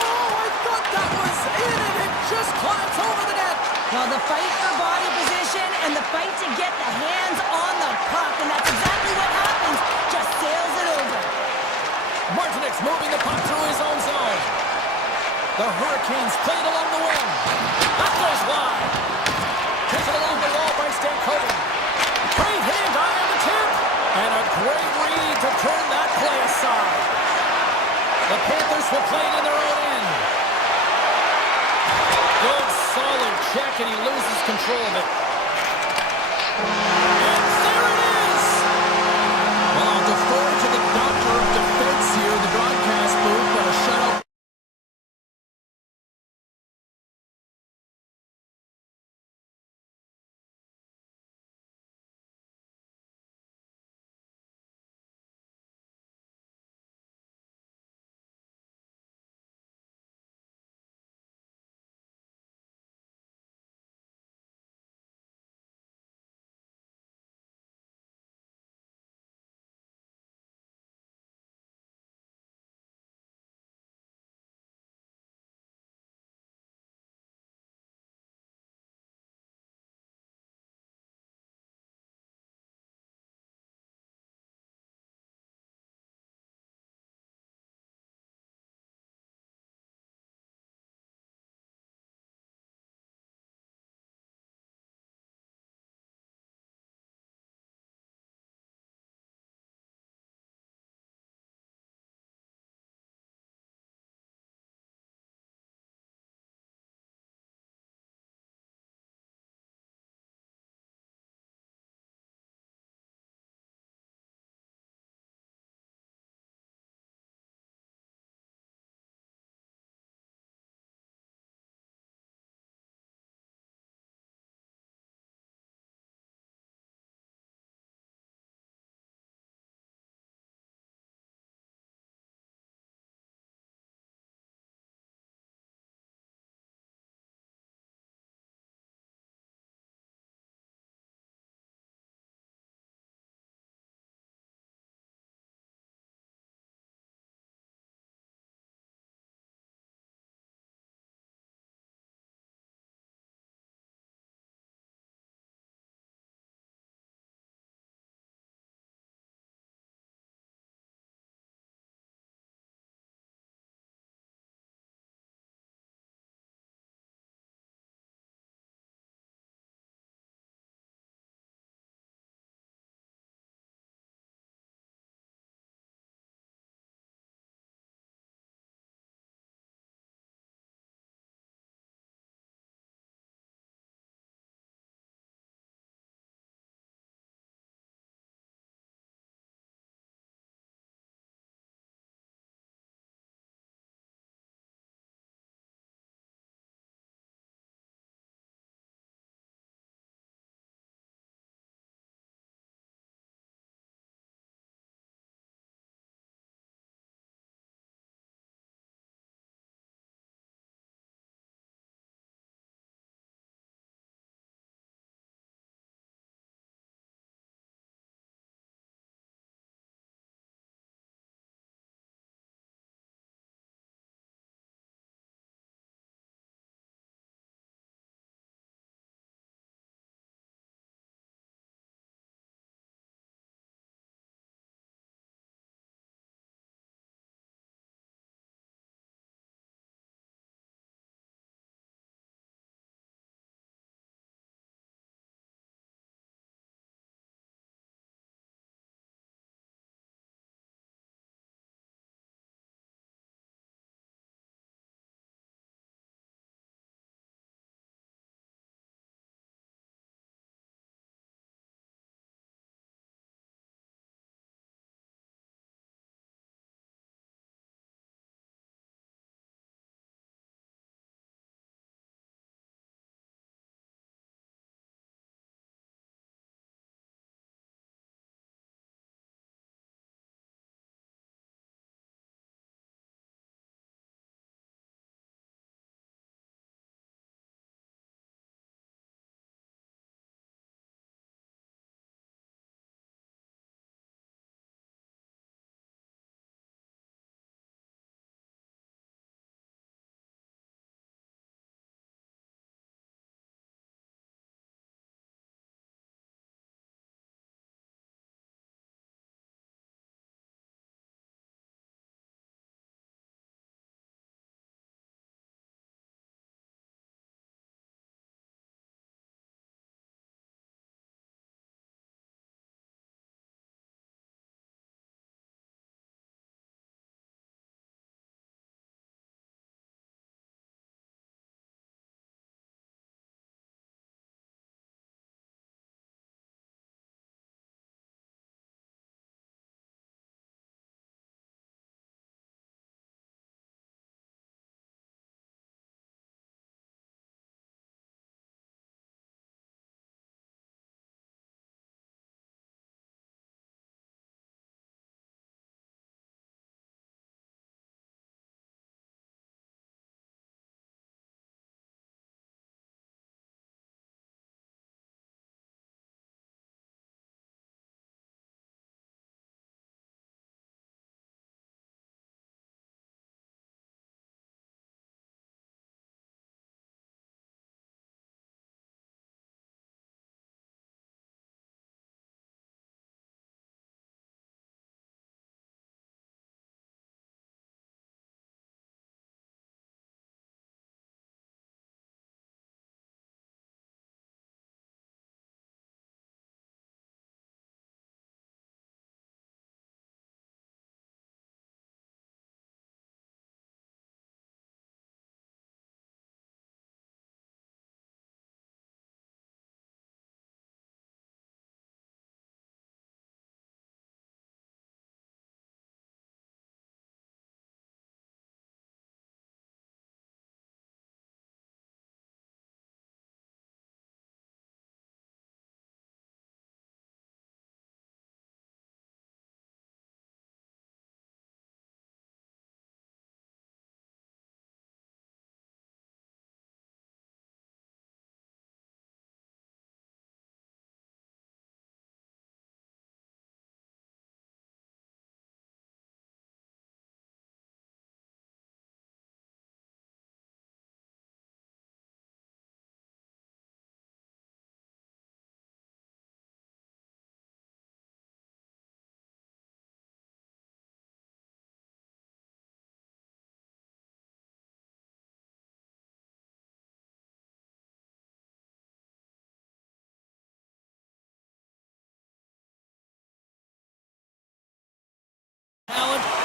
Oh, I thought that was in and it just climbs over the net. Well, the fight for body position and the fight to get the hands on the puck, and that's exactly what happens. Just sails it over. Martinik's moving the puck through his own zone. The Hurricanes play it along the wing. That goes wide. Takes it along the wall by Stankoven. Great hand eye on the tip. And a great read to turn that play aside. The Panthers will play it in their own end. Good solid check and he loses control of it.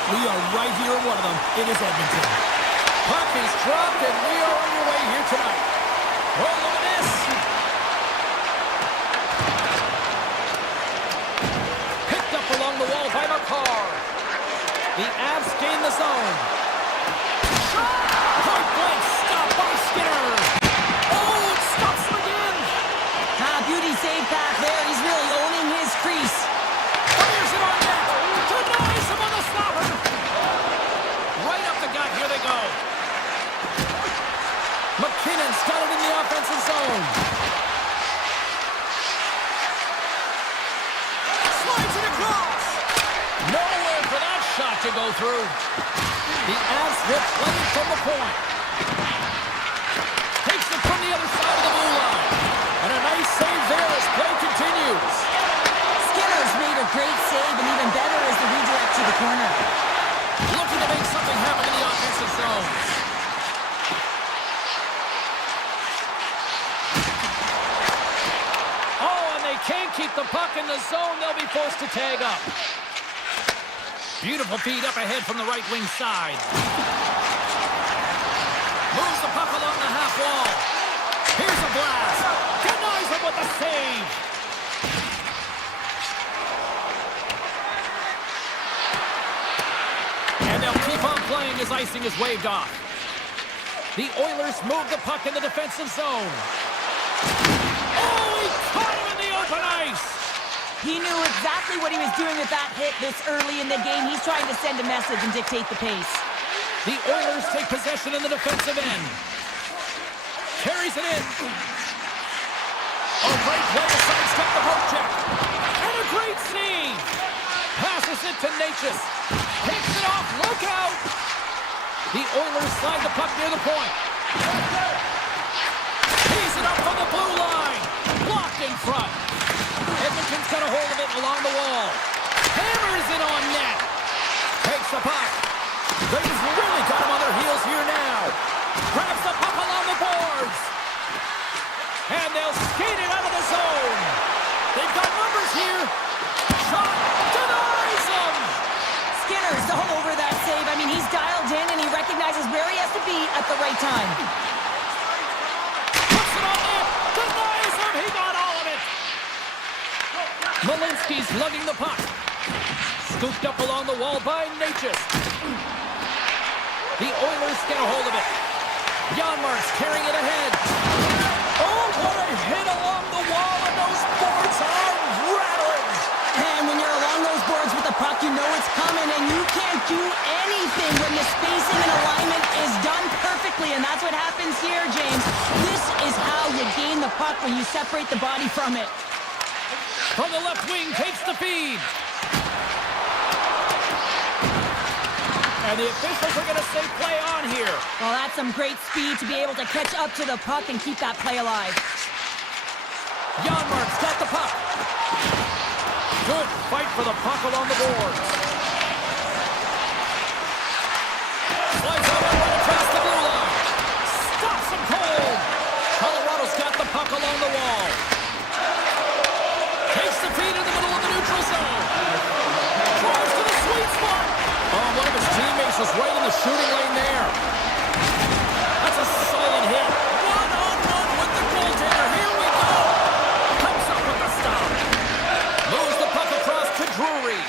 We are right here in one of them. It is Edmonton. Puck is dropped, and we are underway here tonight. Oh, look at this. Picked up along the wall by McCarr. The Avs gain the zone. Shot! Point blank stop by Skinner. Oh, it stops him again. Beauty save back there. He's really owning his crease. Fires it on net. Denies him on the stopper. Right up the gut. Here they go. McKinnon's got it in the offensive zone. Slides it across. Nowhere for that shot to go through. The Avs will play it from the point. Takes it from the other side of the blue line. And a nice save there as play continues. Skinner's made a great save, and even better is the redirect to the corner. Looking to make something happen in the offensive zone. Oh, and they can't keep the puck in the zone. They'll be forced to tag up. Beautiful feed up ahead from the right wing side. Moves the puck along the half wall. Here's a blast. Denies him with the save. And they'll keep on playing as icing is waved off. The Oilers move the puck in the defensive zone. Oh, he caught him in the open ice. He knew exactly what he was doing with that hit this early in the game. He's trying to send a message and dictate the pace. The Oilers take possession in the defensive end. Carries it in. A great play to sidestep the poke check. And a great save. Passes it to Natchez. Takes it off. Look out. The Oilers slide the puck near the point. Tees it up from the blue line. Blocked in front. Edmonton's got a hold of it along the wall. Hammers it on net. Takes the puck. They've really got him on their heels here now. Grabs the puck along the boards. And they'll skate it out of the zone. They've got numbers here. Shot denies them. Skinner's all over that save. I mean, he's dialed in and he recognizes where he has to be at the right time. Puts it on net. Denies him. He got all of it. Malinsky's lugging the puck. Scooped up along the wall by Natchez. The Oilers get a hold of it. Janmark's carrying it ahead. Oh, what a hit along the wall, and those boards are rattling. And when you're along those boards with the puck, you know it's coming, and you can't do anything when the spacing and alignment is done perfectly, and that's what happens here, James. This is how you gain the puck when you separate the body from it. From the left wing, takes the feed. And the officials are going to say play on here. Well, that's some great speed to be able to catch up to the puck and keep that play alive. Janmark's got the puck. Good fight for the puck along the boards. Slides over right across the blue line. Stops him cold. Colorado's got the puck along the wall. Takes the feed in the middle of the neutral zone. Drives to the sweet spot. Oh, one of his teammates was right in the shooting lane there. That's a solid hit. One-on-one with the goaltender. Here we go. Comes up with the stop. Moves the puck across to Drury.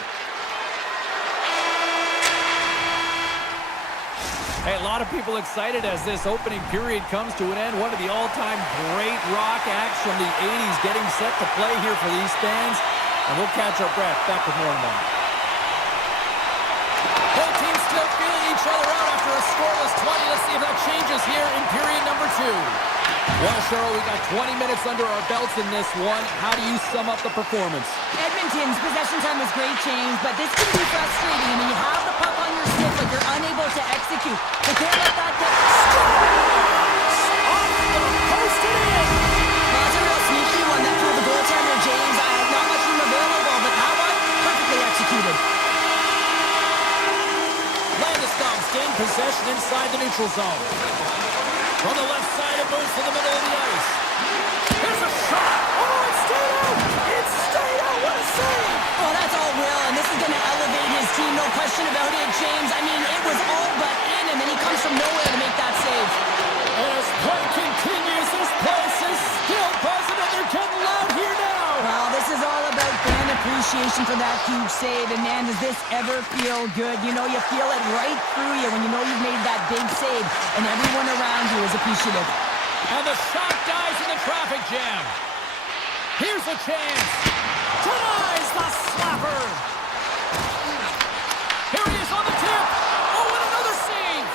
Hey, a lot of people excited as this opening period comes to an end. One of the all-time great rock acts from the 80s getting set to play here for these fans. And we'll catch our breath. Back with more in a moment. Both teams still feeling each other out after a scoreless 20. Let's see if that changes here in period number 2. Well, Cheryl, we got 20 minutes under our belts in this one. How do you sum up the performance? Edmonton's possession time was great, James, but this can be frustrating. I mean, you have the puck on your stick, but you're unable to execute. They can't let that get... Off the post it is! Well, it's a real sneaky one that threw the goaltender, James. I have not much room available, but that one, perfectly executed. Landeskog's gained possession inside the neutral zone. From the left side, it moves to the middle of the ice. Here's a shot! Oh, it stayed out! It stayed out! What a save! Well, that's all Will, and this is going to elevate his team no question about it, James. I mean, it was all but in, and then he comes from nowhere to make that save. As play continues, this place is still buzzing, and they're getting loud here now. Well, this is all about fan appreciation for that huge save, and man, does this ever feel good. You know, you feel it right through you when you know you've made that big save, and everyone around you is appreciative. And the shot dies in the traffic jam. Here's a chance. Denies the slapper. Here he is on the tip. Oh, and another save.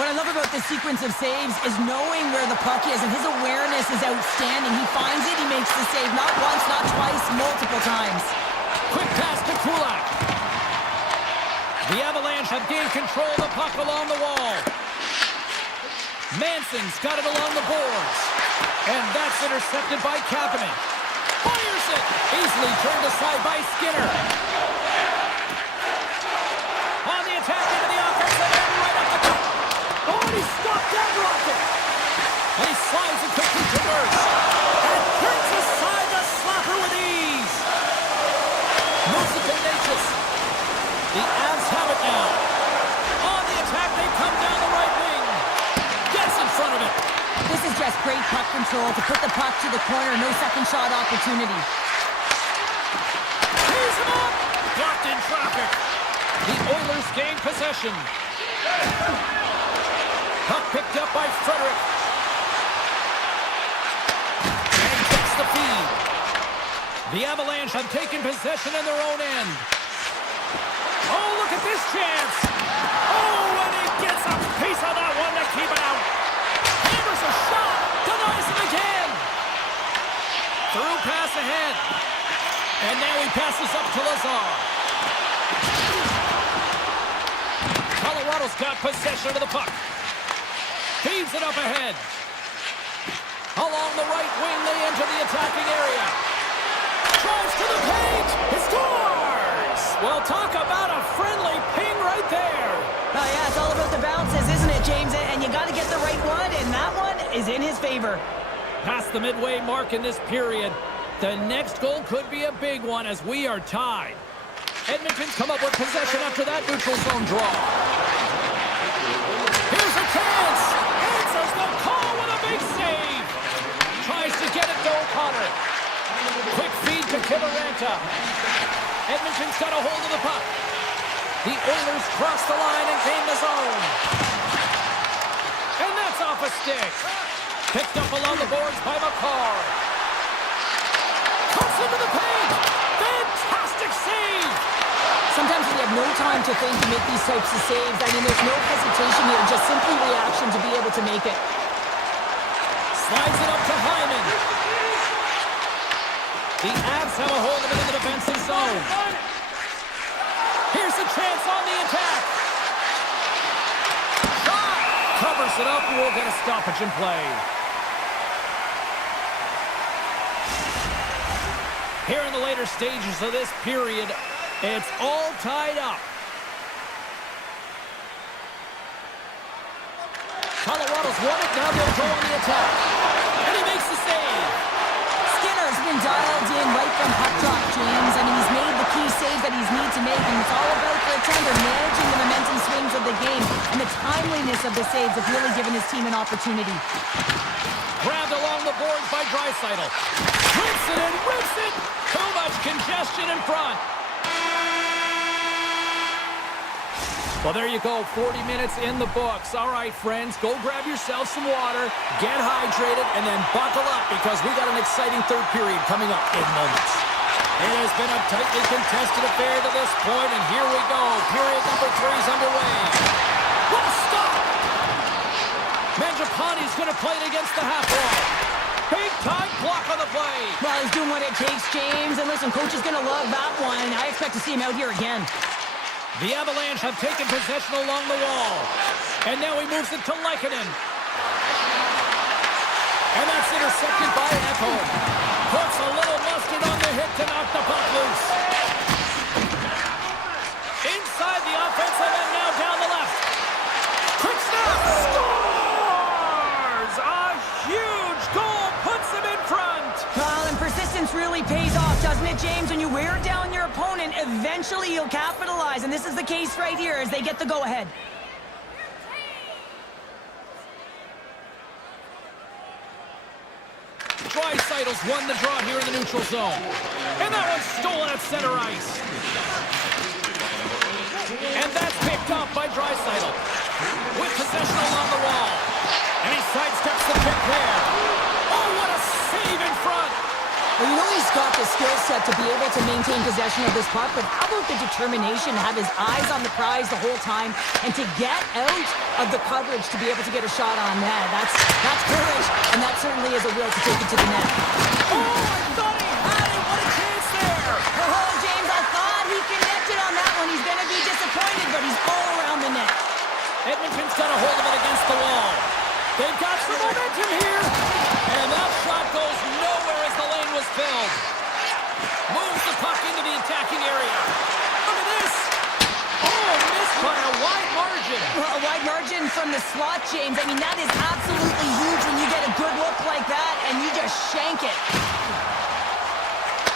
What I love about this sequence of saves is knowing where the puck is, and his awareness is outstanding. He finds it, he makes the save, not once, not twice, multiple times. Quick pass to Kulak. The Avalanche have gained control of the puck along the wall. Manson's got it along the boards. And that's intercepted by Kapanen. Fires it! Easily turned aside by Skinner. On the attack into the offensive end, right up the top. Oh, and he stopped that rocket. And he slides it quickly to Mertz. And turns aside the slapper with ease. Moves it to Natchez. The Avs have it now. On the attack, they come down the right wing. Gets in front of it. This is just great puck control to put the puck to the corner, no second shot opportunity. Tees him up. Blocked in traffic. The Oilers gain possession. Puck picked up by Frederick. And he takes the feed. The Avalanche have taken possession in their own end. Oh, look at this chance. Oh, and he gets a piece of that one to keep it out. Hammers a shot. Denies it again. Through pass ahead. And now he passes up to Lazar. Colorado's got possession of the puck. Feeds it up ahead. Along the right wing, they enter the attacking area. Drives to the paint. He scores! Well, talk about a friendly ping right there. Oh, yeah, it's all about the bounces, isn't it, James? And you got to get the right one, and that one is in his favor. Past the midway mark in this period. The next goal could be a big one as we are tied. Edmonton's come up with possession after that neutral zone draw. Here's a chance. Answers the call with a big save. Tries to get it to O'Connor. Quick feed to Kivaranta. Edmonton's got a hold of the puck. The Oilers cross the line and gain the zone. And that's off a stick. Picked up along the boards by McCarr. Comes into the paint. Fantastic save. Sometimes when you have no time to think to make these types of saves, I mean, there's no hesitation here, just simply reaction to be able to make it. Slides it up to Hyman. The Avs have a hold of it in the defensive zone. Here's a chance on the attack. Shot! Covers it up. We'll get a stoppage in play. Here in the later stages of this period, it's all tied up. Colorado's won it. Now they'll go on the attack. And he makes the save. Skinner's been dialed in right from puck drop, James. I mean, he's made the key save that he's need to make, and it's all about the tender managing the momentum swings of the game, and the timeliness of the saves have really given his team an opportunity. Grabbed along the boards by Draisaitl. Rips it and rips it. Too much congestion in front. Well, there you go. 40 minutes in the books. All right, friends, go grab yourself some water, get hydrated, and then buckle up because we got an exciting third period coming up in moments. It has been a tightly contested affair to this point, and here we go. Period number 3 is underway. What a stop! Mangiapane's going to play it against the half wall. Big-time block on the play. Well, he's doing what it takes, James. And listen, coach is going to love that one. I expect to see him out here again. The Avalanche have taken possession along the wall. And now he moves it to Lehkonen. And that's intercepted by Echo. Puts a little mustard on the hit to knock the puck loose. Inside the offensive end now down the left. Quick snap. Scores! A huge goal puts him in front. Well, and persistence really pays off, doesn't doesn't it, James? When you wear down your opponent, eventually you'll capitalize, and this is the case right here as they get the go-ahead. Draisaitl's won the draw here in the neutral zone. And that one's stolen at center ice. And that's picked up by Draisaitl. With possession along the wall. And he sidesteps the pick there. Oh, what a save in front! Well, you know he's got the skill set to be able to maintain possession of this puck, but how about the determination to have his eyes on the prize the whole time and to get out of the coverage to be able to get a shot on net? That's courage, and that certainly is a will to take it to the net. Oh, I thought he had it! What a chance there! Oh, James, I thought he connected on that one. He's going to be disappointed, but he's all around the net. Edmonton's got a hold of it against the wall. They've got some momentum here. And that shot goes nowhere as the lane was filled. Moves the puck into the attacking area. Look at this. Oh, missed by a wide margin. Well, a wide margin from the slot, James. I mean, that is absolutely huge when you get a good look like that and you just shank it.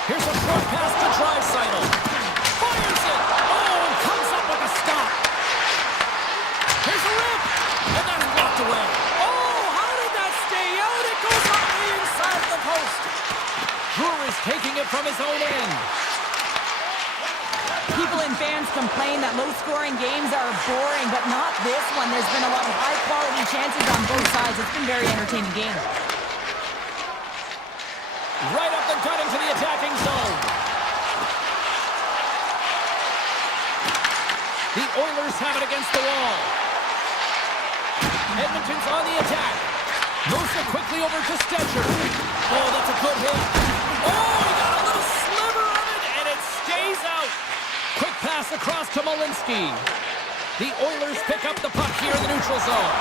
Here's a short pass to Draisaitl. Fires it. Oh, and comes up with a stop. Here's a rip. And that's blocked away. The post. Brewer is taking it from his own end. People and fans complain that low-scoring games are boring, but not this one. There's been a lot of high-quality chances on both sides. It's been a very entertaining game. Right up the gut into the attacking zone. The Oilers have it against the wall. Edmonton's on the attack. Moves it quickly over to Stetcher. Oh, that's a good hit. Oh, he got a little sliver of it, and it stays out. Quick pass across to Malinsky. The Oilers pick up the puck here in the neutral zone.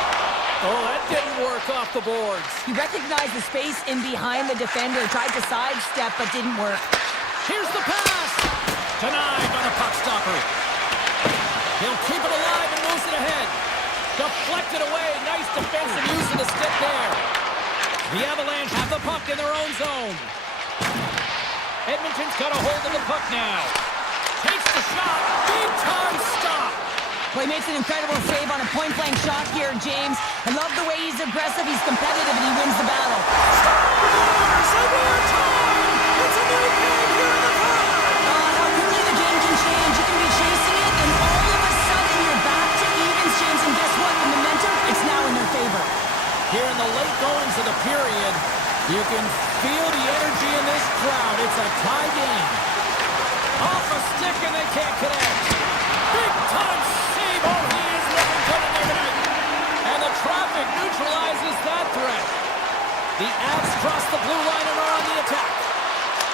Oh, that didn't work off the boards. He recognized the space in behind the defender, tried to sidestep, but didn't work. Here's the pass. Denied by the puck stopper. He'll keep it alive and moves it ahead. Deflected away. Nice defensive use of the stick there. The Avalanche have the puck in their own zone. Edmonton's got a hold of the puck now. Takes the shot. Big time stop. Well, he makes an incredible save on a point-blank shot here, James. I love the way he's aggressive, he's competitive, and he wins the battle. Scores! And we are tied! It's a new game here in the third! How quickly the game can change. You can be chasing it, and all of a sudden you're back to evens, James. And guess what? The momentum, it's now in their favor. Here in the late goings of the period, you can feel the energy in this crowd. It's a tie game. Off a stick, and they can't connect. Big time save. Oh, he is looking good in there tonight. And the traffic neutralizes that threat. The Avs cross the blue line and are on the attack.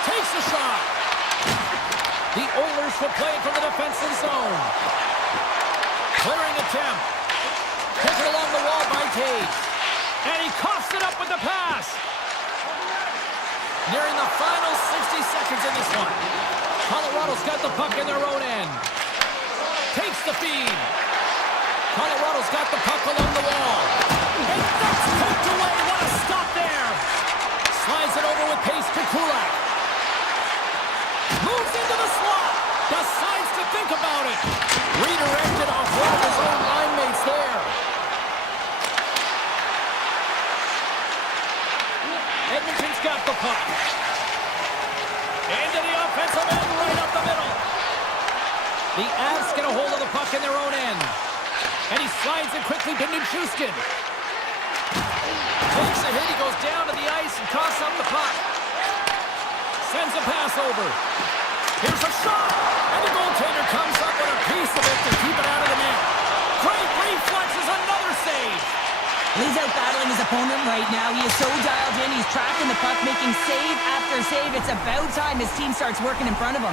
Takes a shot. The Oilers will play it from the defensive zone. Clearing attempt. Taken along the wall by Tage. And he coughs it up with the pass. Nearing the final 60 seconds in this one. Colorado's got the puck in their own end. Takes the feed. Colorado's got the puck along the wall. And that's poked away. What a stop there. Slides it over with pace to Kulak. Moves into the slot. Decides to think about it. Redirected off one of his own line mates there. Edmonton's got the puck. Into the offensive end, right up the middle. The Avs get a hold of the puck in their own end. And he slides it quickly to Nichushkin. Takes a hit, he goes down to the ice and coughs up the puck. Sends a pass over. Here's a shot. And the goaltender comes up with a piece of it to keep it out of the net. Great reflexes, another save. He's out battling his opponent right now. He is so dialed in. He's tracking the puck, making save after save. It's about time his team starts working in front of him.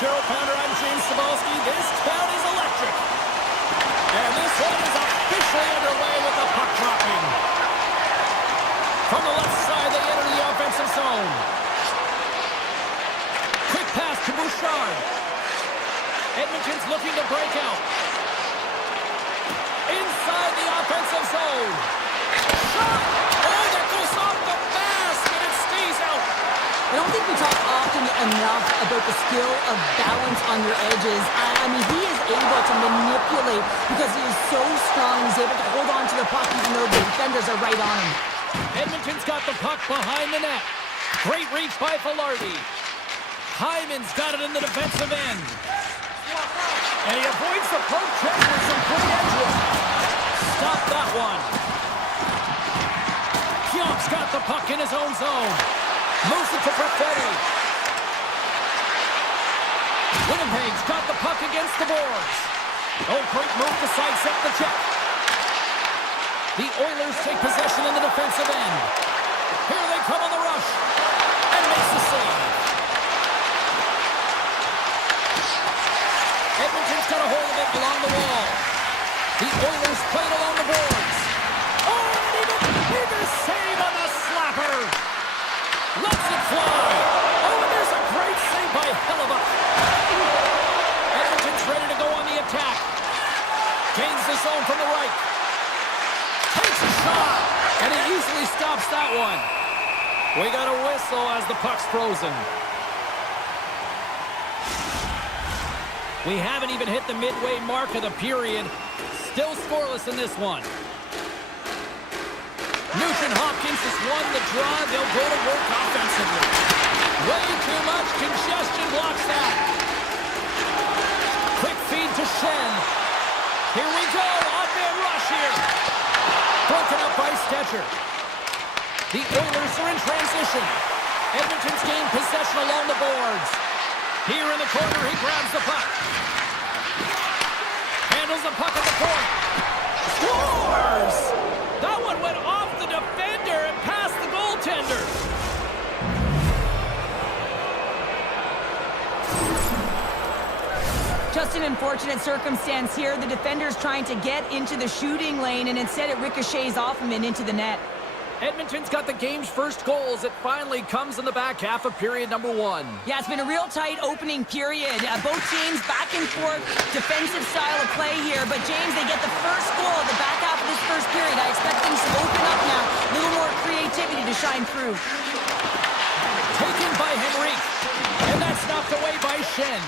Show Pounder, I'm James Cebulski. This town is electric. And this one is officially underway with the puck dropping. From the left side, they enter the offensive zone. Quick pass to Bouchard. Edmonton's looking to break out. Inside the offensive zone. Shot! Oh, that goes off the basket. It stays out. I don't think we talk often enough about the skill of balance on your edges. I mean, he is able to manipulate because he is so strong. He's able to hold on to the puck even though the defenders are right on him. Edmonton's got the puck behind the net. Great reach by Filardi. Hyman's got it in the defensive end. And he avoids the poke check with some great edge work. Stop that one. Pionk's got the puck in his own zone. Moves it to Perfetti. Winnipeg's got the puck against the boards. Oh, great move to sidestep the check. The Oilers take possession in the defensive end. Here they come on the rush. And makes the save. Edmonton's got a hold of it along the wall. The Oilers play it along the boards. Oh, and even bigger save on the slapper. Lets it fly. Oh, and there's a great save by Hellebuck. Edmonton's ready to go on the attack. Gains the zone from the right. Takes a shot. And he easily stops that one. We got a whistle as the puck's frozen. We haven't even hit the midway mark of the period. Still scoreless in this one. Nugent Hopkins has won the draw. They'll go to work offensively. Way too much congestion blocks that. Quick feed to Shen. Here we go. On-man rush here. Broken up by Stetcher. The Oilers are in transition. Edmonton's gained possession along the boards. Here in the corner, he grabs the puck. Handles the puck at the point. Scores! That one went off the defender and past the goaltender. Just an unfortunate circumstance here. The defender's trying to get into the shooting lane, and instead it ricochets off him and into the net. Edmonton's got the game's first goal as it finally comes in the back half of period number one. Yeah, it's been a real tight opening period. Both teams back and forth, defensive style of play here. But James, they get the first goal at the back half of this first period. I expect things to open up now. A little more creativity to shine through. Taken by Henrique. And that's knocked away by Shen.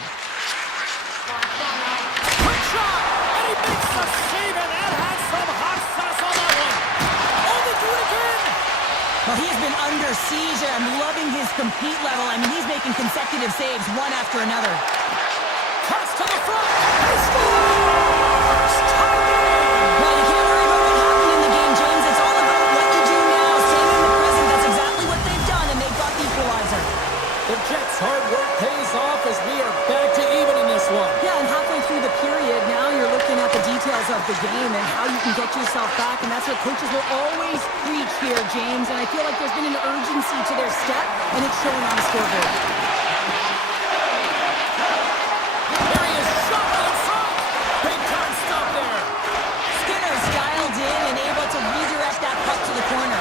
Quick shot! And he makes the save, and that has some hot sauce on that one. Oh, they do it again! Well, he has been under siege, and I'm loving his compete level. I mean, he's making consecutive saves, one after another. Cuts to the front. He scores! Tie game! Well, you can't worry about what happened in the game, James. It's all about what you do now. Staying in the present, that's exactly what they've done, and they've got the equalizer. The Jets' hard work pays off as we are back to even in this one. Yeah, and halfway through the period, now you're looking at the details of the game and how you can get yourself back, and that's what coaches will always preach here, James, and I feel like there's been an urgency to their step, and it's showing on the scoreboard. There he is, shot in front! Big time stop there! Skinner's dialed in and able to redirect that puck to the corner.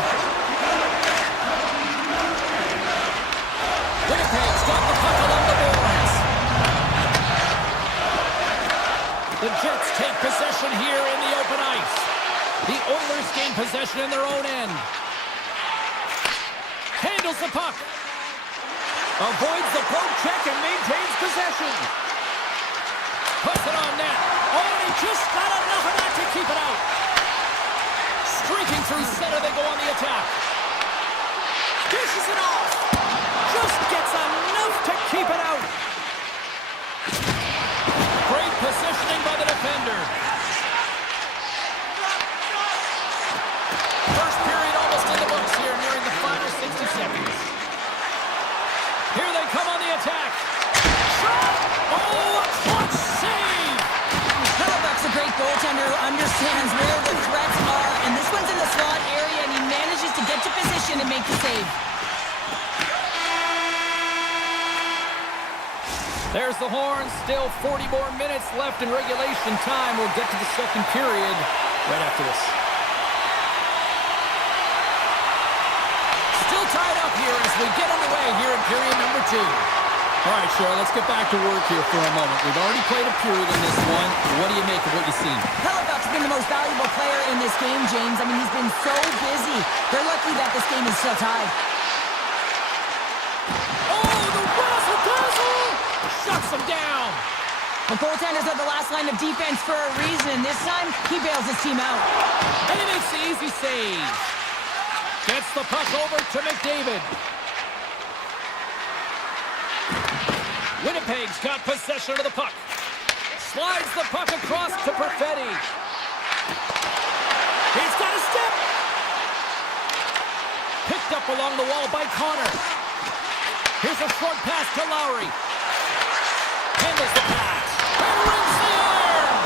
Winnipeg's got the puck along the boards. The Jets take possession here in the open ice. The Oilers gain possession in their own end. Handles the puck. Avoids the poke check and maintains possession. Puts it on net. Oh, and he just got enough of that to keep it out. Streaking through center, they go on the attack. Dishes it off. Just gets enough to keep it out. Great positioning by the defender. First period almost in the books here, nearing the final 60 seconds. Here they come on the attack. Shot! Oh, a clutch save! Hellebuck's a great goaltender who understands where the threats are, and this one's in the slot area, and he manages to get to position and make the save. There's the horn. Still 40 more minutes left in regulation time. We'll get to the second period right after this. Still tied up here as we get underway here in period number 2. All right, Cheryl, let's get back to work here for a moment. We've already played a period in this one. What do you make of what you've seen? Hellebuyck's been the most valuable player in this game, James. I mean, he's been so busy. They're lucky that this game is still tied. Oh, the razzle-dazzle! Shuts him down. The goaltenders are the last line of defense for a reason. This time, he bails his team out. And he makes the easy save. Gets the puck over to McDavid. Winnipeg's got possession of the puck. Slides the puck across to Perfetti. He's got a step. Picked up along the wall by Connor. Here's a short pass to Lowry. Handles the pass. And rings the iron.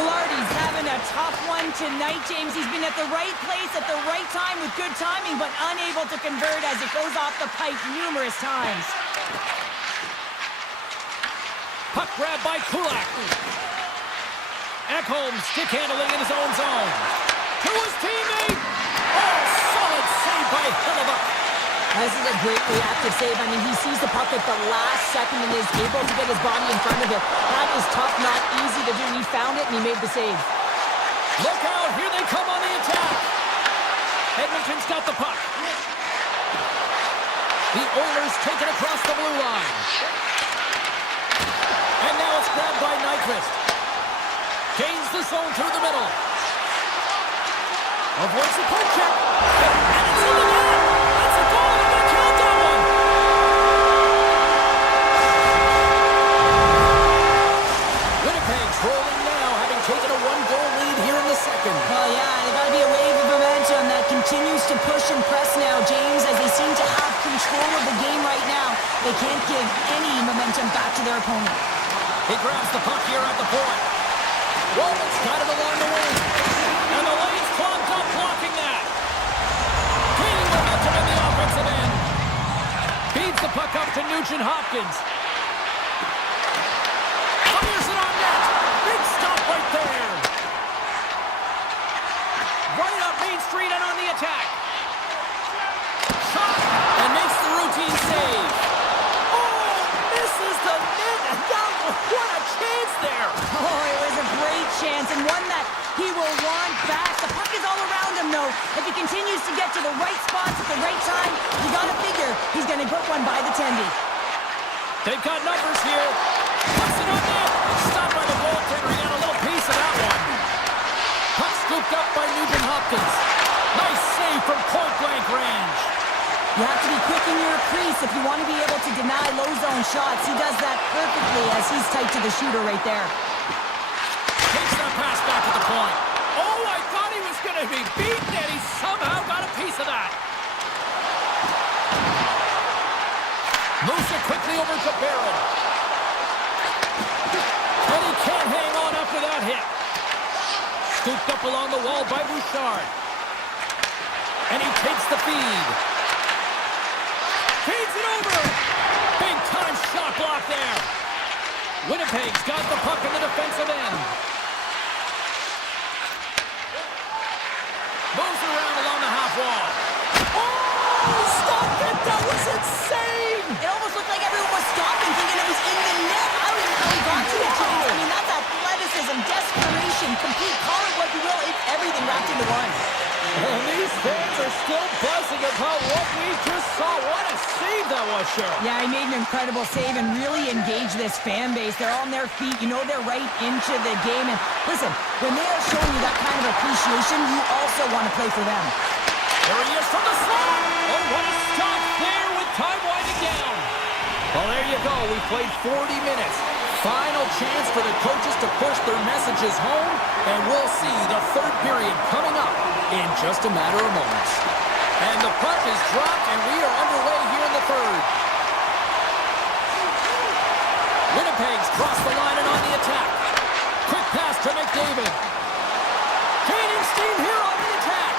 Velarde's having a tough one tonight, James. He's been at the right place at the right time with good timing, but unable to convert as it goes off the pipe numerous times. Puck grab by Kulak. Ekholm stick handling in his own zone. To his teammate. Oh, solid save by Hellebuyck. This is a great reactive save. I mean, he sees the puck at the last second and is able to get his body in front of it. That is tough, not easy to do. He found it and he made the save. Look out, here they come on the attack. Edmonton's got the puck. The Oilers take it across the blue line. And now it's grabbed by Nyquist. Gains the zone through the middle. Avoids the poke check. And it's in the net. That's a goal. They're going to count that one. Winnipeg's rolling now, having taken a one-goal lead here in the second. Oh, yeah, there's got to be a wave of momentum that continues to push and press now, James, as they seem to have control of the game right now. They can't give any momentum back to their opponent. He grabs the puck here at the point. Roman's got it along the wing. And the lane's clogged up, blocking that. Gaining momentum in the offensive end. Feeds the puck up to Nugent-Hopkins. Fires it on net. Big stop right there. Right up Main Street and on the attack. Shot and makes the routine save. Oh, misses the net. What a chance there. Oh, it was a great chance and one that he will want back. The puck is all around him, though. If he continues to get to the right spots at the right time, you got to figure he's going to put one by the tendy. They've got numbers here. Puts it on net. Stopped by the goaltender. He got a little piece of that one. Puck scooped up by Nugent-Hopkins. Nice save from point-blank range. You have to be quick in your crease if you want to be able to deny low zone shots. He does that perfectly as he's tight to the shooter right there. Takes that pass back to the point. Oh, I thought he was going to be beaten, and he somehow got a piece of that. Moves it quickly over to Barron. And he can't hang on after that hit. Scooped up along the wall by Bouchard. And he takes the feed. Feeds it over. Big time shot block there. Winnipeg's got the puck in the defensive end. Moves around along the half wall. Oh, stop it. That was insane. It almost looked like everyone was stopping, thinking it was in the net. I don't even know how he got to it, James. I mean, that's athleticism, desperation, complete, call it what you will. It's everything wrapped into one. And these fans are still buzzing about what we just saw. What a save that was, Cheryl. Yeah, he made an incredible save and really engaged this fan base. They're on their feet. You know they're right into the game. And listen, when they are showing you that kind of appreciation, you also want to play for them. There he is from the slot. Oh, what a stop there with time winding down. Well, there you go. We played 40 minutes. Final chance for the coaches to push their messages home, and we'll see the third period coming up in just a matter of moments. And the puck is dropped, and we are underway here in the third. Winnipeg's crossed the line and on the attack. Quick pass to McDavid. Gaining steam here on the attack.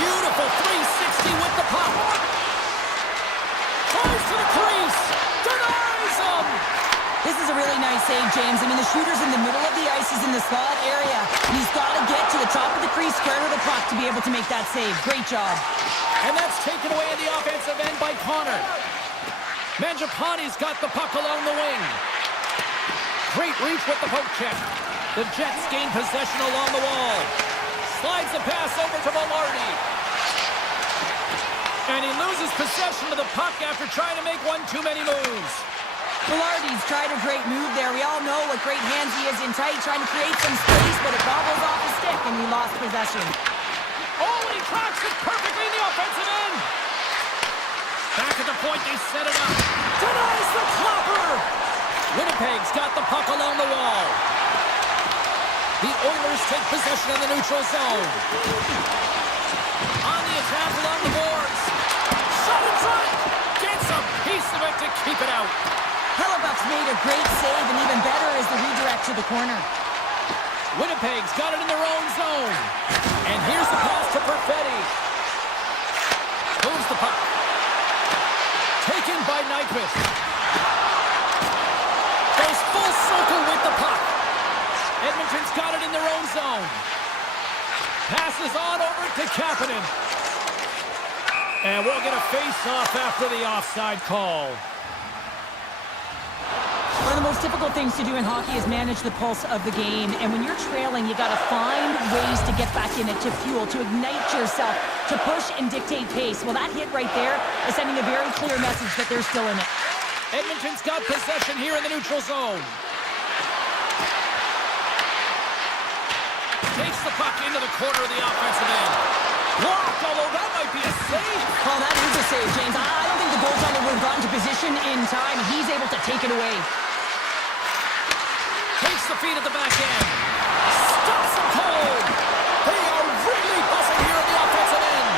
Beautiful 360 with the puck. Tries to the crease. Denies him. a really nice save, James. I mean, the shooter's in the middle of the ice. He's in the slot area. And he's got to get to the top of the crease, square to the puck to be able to make that save. Great job. And that's taken away in the offensive end by Connor. Mangiapane's got the puck along the wing. Great reach with the poke check. The Jets gain possession along the wall. Slides the pass over to Velarde. And he loses possession of the puck after trying to make one too many moves. Velarde's tried a great move there. We all know what great hands he is in tight, trying to create some space, but it bobbles off his stick, and he lost possession. Oh, and he tracks it perfectly in the offensive end. Back at the point, they set it up. Denies the clapper. Winnipeg's got the puck along the wall. The Oilers take possession of the neutral zone. On the attack along the boards. Shot in front. Gets a piece of it to keep it out. Hellebuck's made a great save, and even better is the redirect to the corner. Winnipeg's got it in their own zone. And here's the pass to Perfetti. Moves the puck. Taken by Nyquist. Goes full circle with the puck. Edmonton's got it in their own zone. Passes on over to Kapanen. And we'll get a face-off after the offside call. One of the most difficult things to do in hockey is manage the pulse of the game. And when you're trailing, you got to find ways to get back in it, to fuel, to ignite yourself, to push and dictate pace. Well, that hit right there is sending a very clear message that they're still in it. Edmonton's got possession here in the neutral zone. Takes the puck into the corner of the offensive end. Blocked, although that might be a save. Oh, that is a save, James. I don't think the goaltender would have gotten to position in time. He's able to take it away. Takes the feed at the back end. Stops them cold. They are really buzzing here in the offensive end.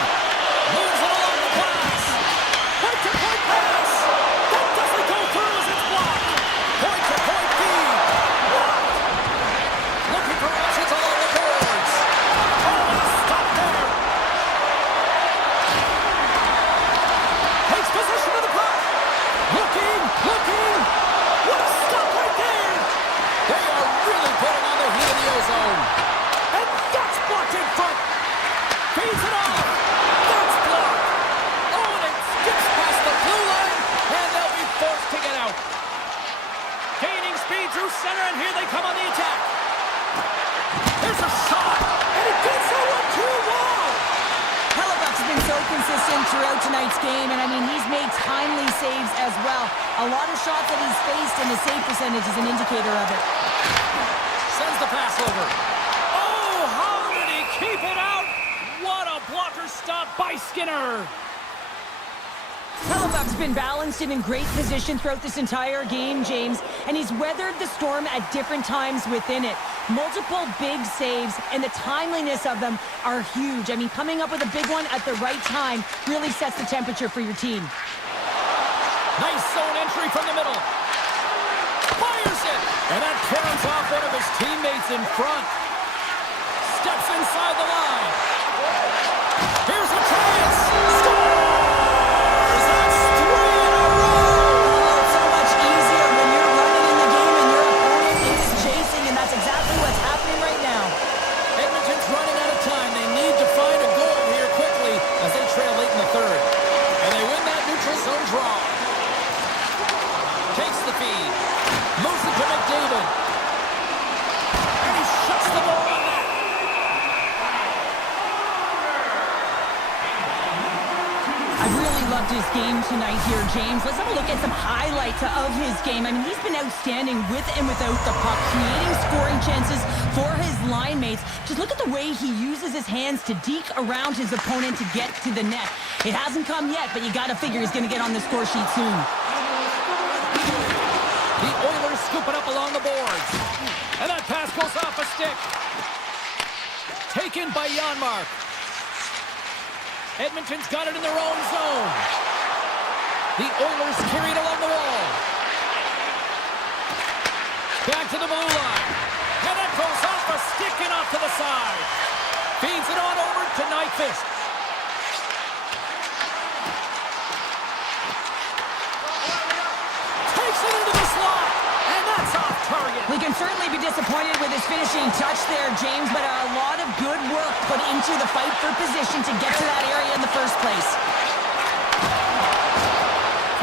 Moves it along the glass. Point-to-point pass. That doesn't go through as it's blocked. Point-to-point feed. Blocked. Looking for options along the boards. Oh, and a stop there. Takes possession of the puck. Looking. What a stop right there. They are really putting on the heat in the ozone. And that's blocked in front. Feeds it off. That's blocked. Oh, and it skips past the blue line, and they'll be forced to get out. Gaining speed through center, and here they come on the attack. There's a shot, and it gets over to a wall. Hellebuck's been so consistent throughout tonight's game, and I mean, he's made timely saves as well. A lot of shots that he's faced, and the save percentage is an indicator of it. Sends the pass over. Oh, how did he keep it out? What a blocker stop by Skinner. Hellebuck's been balanced and in great position throughout this entire game, James, and he's weathered the storm at different times within it. Multiple big saves, and the timeliness of them are huge. I mean, coming up with a big one at the right time really sets the temperature for your team. Nice zone entry from the middle. Fires it! And that turns off one of his teammates in front. Steps inside the line. Here's a chance. Scores! That's 3 in a row! It's so much easier when you're running in the game and your opponent is chasing, and that's exactly what's happening right now. Edmonton's running out of time. They need to find a goal here quickly as they trail late in the third. And they win that neutral zone draw. Takes the feed. Moves it to McDavid. And he shuts the ball on that. I really loved his game tonight here, James. Let's have a look at some highlights of his game. I mean, he's been outstanding with and without the puck, creating scoring chances for his line mates. Just look at the way he uses his hands to deke around his opponent to get to the net. It hasn't come yet, but you got to figure he's going to get on the score sheet soon. The Oilers scoop it up along the boards. And that pass goes off a stick. Taken by Janmark. Edmonton's got it in their own zone. The Oilers carried along the wall. Back to the blue line. And that goes off a stick and off to the side. Feeds it on over to Nyquist. Takes it into the slot. And that's can certainly be disappointed with his finishing touch there, James, but a lot of good work put into the fight for position to get to that area in the first place.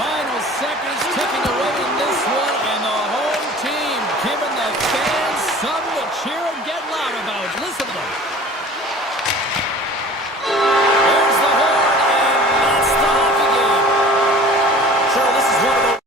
Final seconds ticking away in this one, and the home team giving the fans something to cheer and get loud about. Listen to them. There's the horn, and that's the hockey game. Cheryl, this is one of those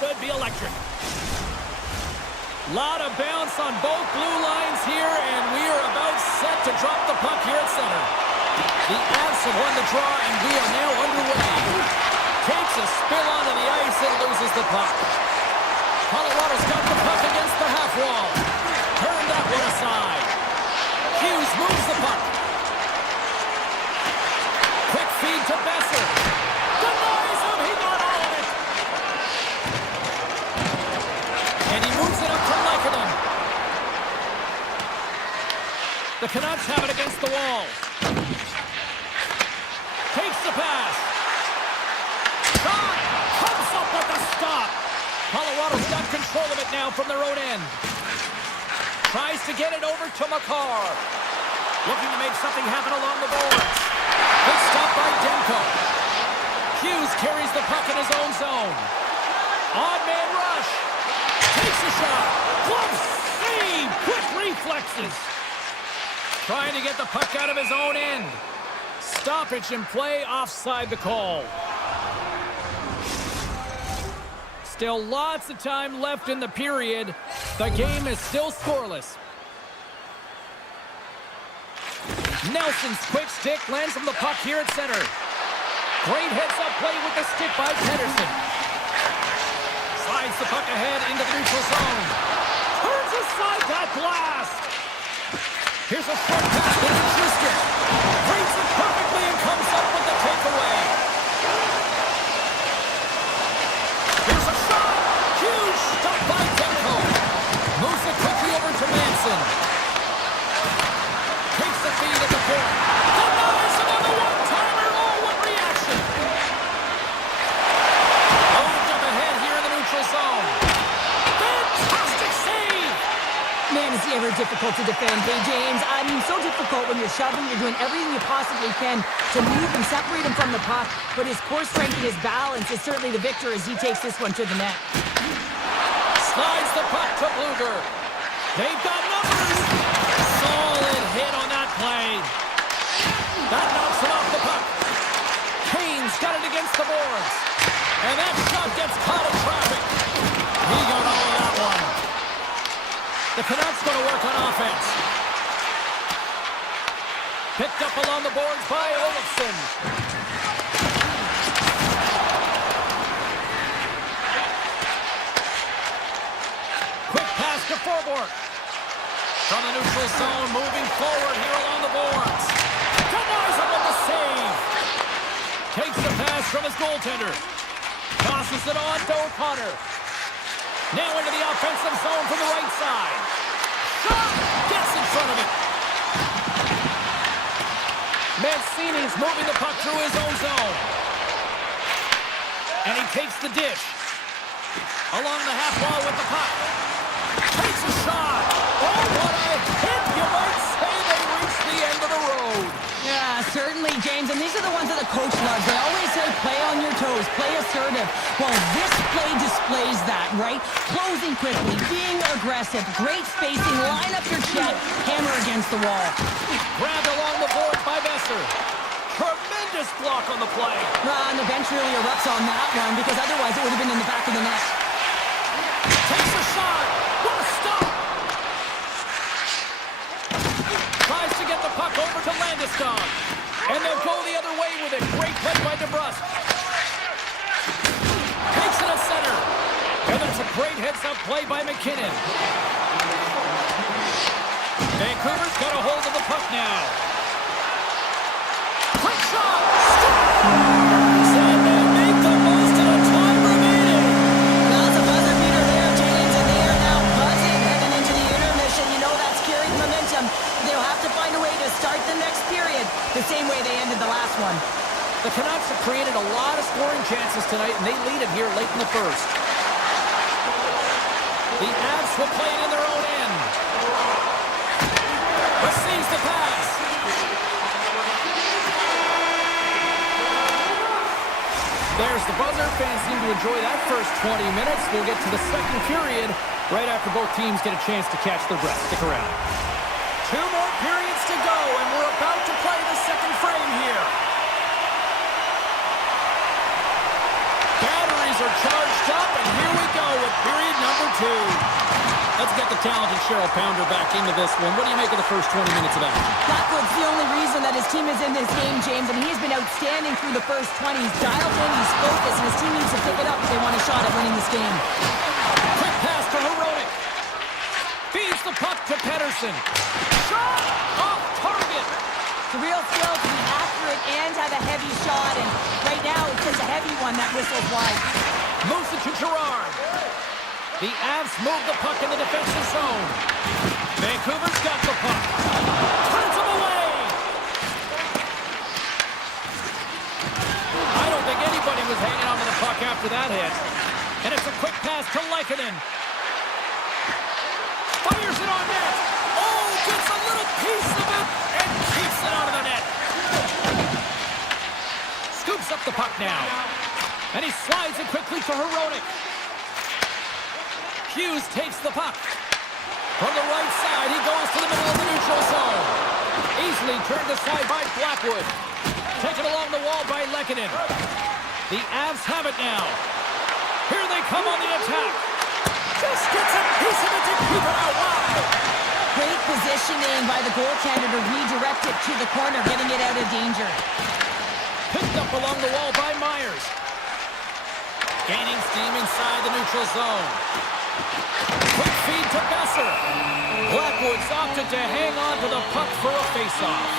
should be electric. Lot of bounce on both blue lines here, and we are about set to drop the puck here at center. The Avs have won the draw, and we are now underway. Takes a spill onto the ice and loses the puck. Colorado's got the puck against the half wall. Turned that one aside. Hughes moves the puck. Quick feed to Besser. Denies him, he got all of it. And he moves it up to Lekanen. The Canucks have it against the wall. Takes the pass. Shot! Comes up with the stop. Colorado's got control of it now from their own end. Tries to get it over to Makar. Looking to make something happen along the boards. Good stop by Demko. Hughes carries the puck in his own zone. Odd man rush. Takes a shot. Glove save. Quick reflexes. Trying to get the puck out of his own end. Stoppage in play, offside the call. Still lots of time left in the period. The game is still scoreless. Nelson's quick stick lands on the puck here at center. Great heads-up play with the stick by Pedersen. Slides the puck ahead into the neutral zone. Turns aside that blast. Here's a short pass to Schuster. Reads it perfectly and comes up with the takeaway. Here's a shot. Huge stop by Demko. Moves it quickly over to Manson. Takes the feed at the point. Denies him on the one-timer. Oh, what reaction. Moved up ahead here in the neutral zone. Fantastic save. Man, is he ever difficult to defend. Hey, James, I mean, so difficult when you're shoving. You're doing everything you possibly can to move and separate him from the puck. But his core strength and his balance is certainly the victor as he takes this one to the net. Slides the puck to Bluger. They've got numbers. Solid hit on that play. That knocks him off the puck. Kane's got it against the boards. And that shot gets caught in traffic. He got all of that one. The Canucks going to work on offense. Picked up along the boards by Olofsson. Quick pass to Forborg. From the neutral zone, moving forward here along the boards. Denies him with the save. Takes the pass from his goaltender. Tosses it on to O'Connor. Now into the offensive zone from the right side. Shot! Gets in front of it. Mancini's moving the puck through his own zone. And he takes the dish. Along the half wall with the puck. Takes a shot. Oh, what a hit! You might say they reached the end of the road. Yeah, certainly, James. And these are the ones that the coach loves. They always say, play on your toes, play assertive. Well, this play displays that, right? Closing quickly, being aggressive, great spacing, line up your check, hammer against the wall. Grabbed along the board by Besser. Tremendous block on the play. And the bench really erupts on that one because otherwise it would have been in the back of the net. Takes a shot. What a stop. Tries to get the puck over to Landeskog. And they'll go the other way with it. Great play by DeBrusque. Takes it at center. And that's a great heads-up play by McKinnon. Vancouver's got a hold of the puck now. Quick shot! And they make the most of the time remaining. Well, it's a buzzer beater there, James, and they are now buzzing heading into the intermission. You know that's carrying momentum. They'll have to find a way to start the next period the same way they ended the last one. The Canucks have created a lot of scoring chances tonight, and they lead it here late in the first. The Avs will play it in their own end. Receives the pass. There's the buzzer. Fans seem to enjoy that first 20 minutes. We'll get to the second period right after both teams get a chance to catch their breath. Stick around. 2 more periods to go, and we're about to play the second frame here. Batteries are charged up, and here we go. two. Let's get the talented Cheryl Pounder back into this one. What do you make of the first 20 minutes of action? Blackwood's the only reason that his team is in this game, James, and he's been outstanding through the first 20. He's dialed in, he's focused, and his team needs to pick it up if they want a shot at winning this game. Quick pass to Heroic. Feeds the puck to Pedersen. Shot off target. It's a real skill to be accurate and have a heavy shot, and right now it's just a heavy one that whistles wide. Moves it to Gerard. The Avs move the puck in the defensive zone. Vancouver's got the puck. Turns him away. I don't think anybody was hanging on to the puck after that hit. And it's a quick pass to Lehkonen. Fires it on net. Oh, gets a little piece of it and keeps it out of the net. Scoops up the puck now. And he slides it quickly to Heroic. Hughes takes the puck. From the right side, he goes to the middle of the neutral zone. Easily turned aside by Blackwood. Taken along the wall by Lehkonen. The Avs have it now. Here they come on the attack. Just gets a piece of it to keep it out wide. Great positioning by the goaltender to redirect it to the corner, getting it out of danger. Picked up along the wall by Myers. Gaining steam inside the neutral zone. Quick feed to Besser. Blackwood's opted to hang on to the puck for a faceoff.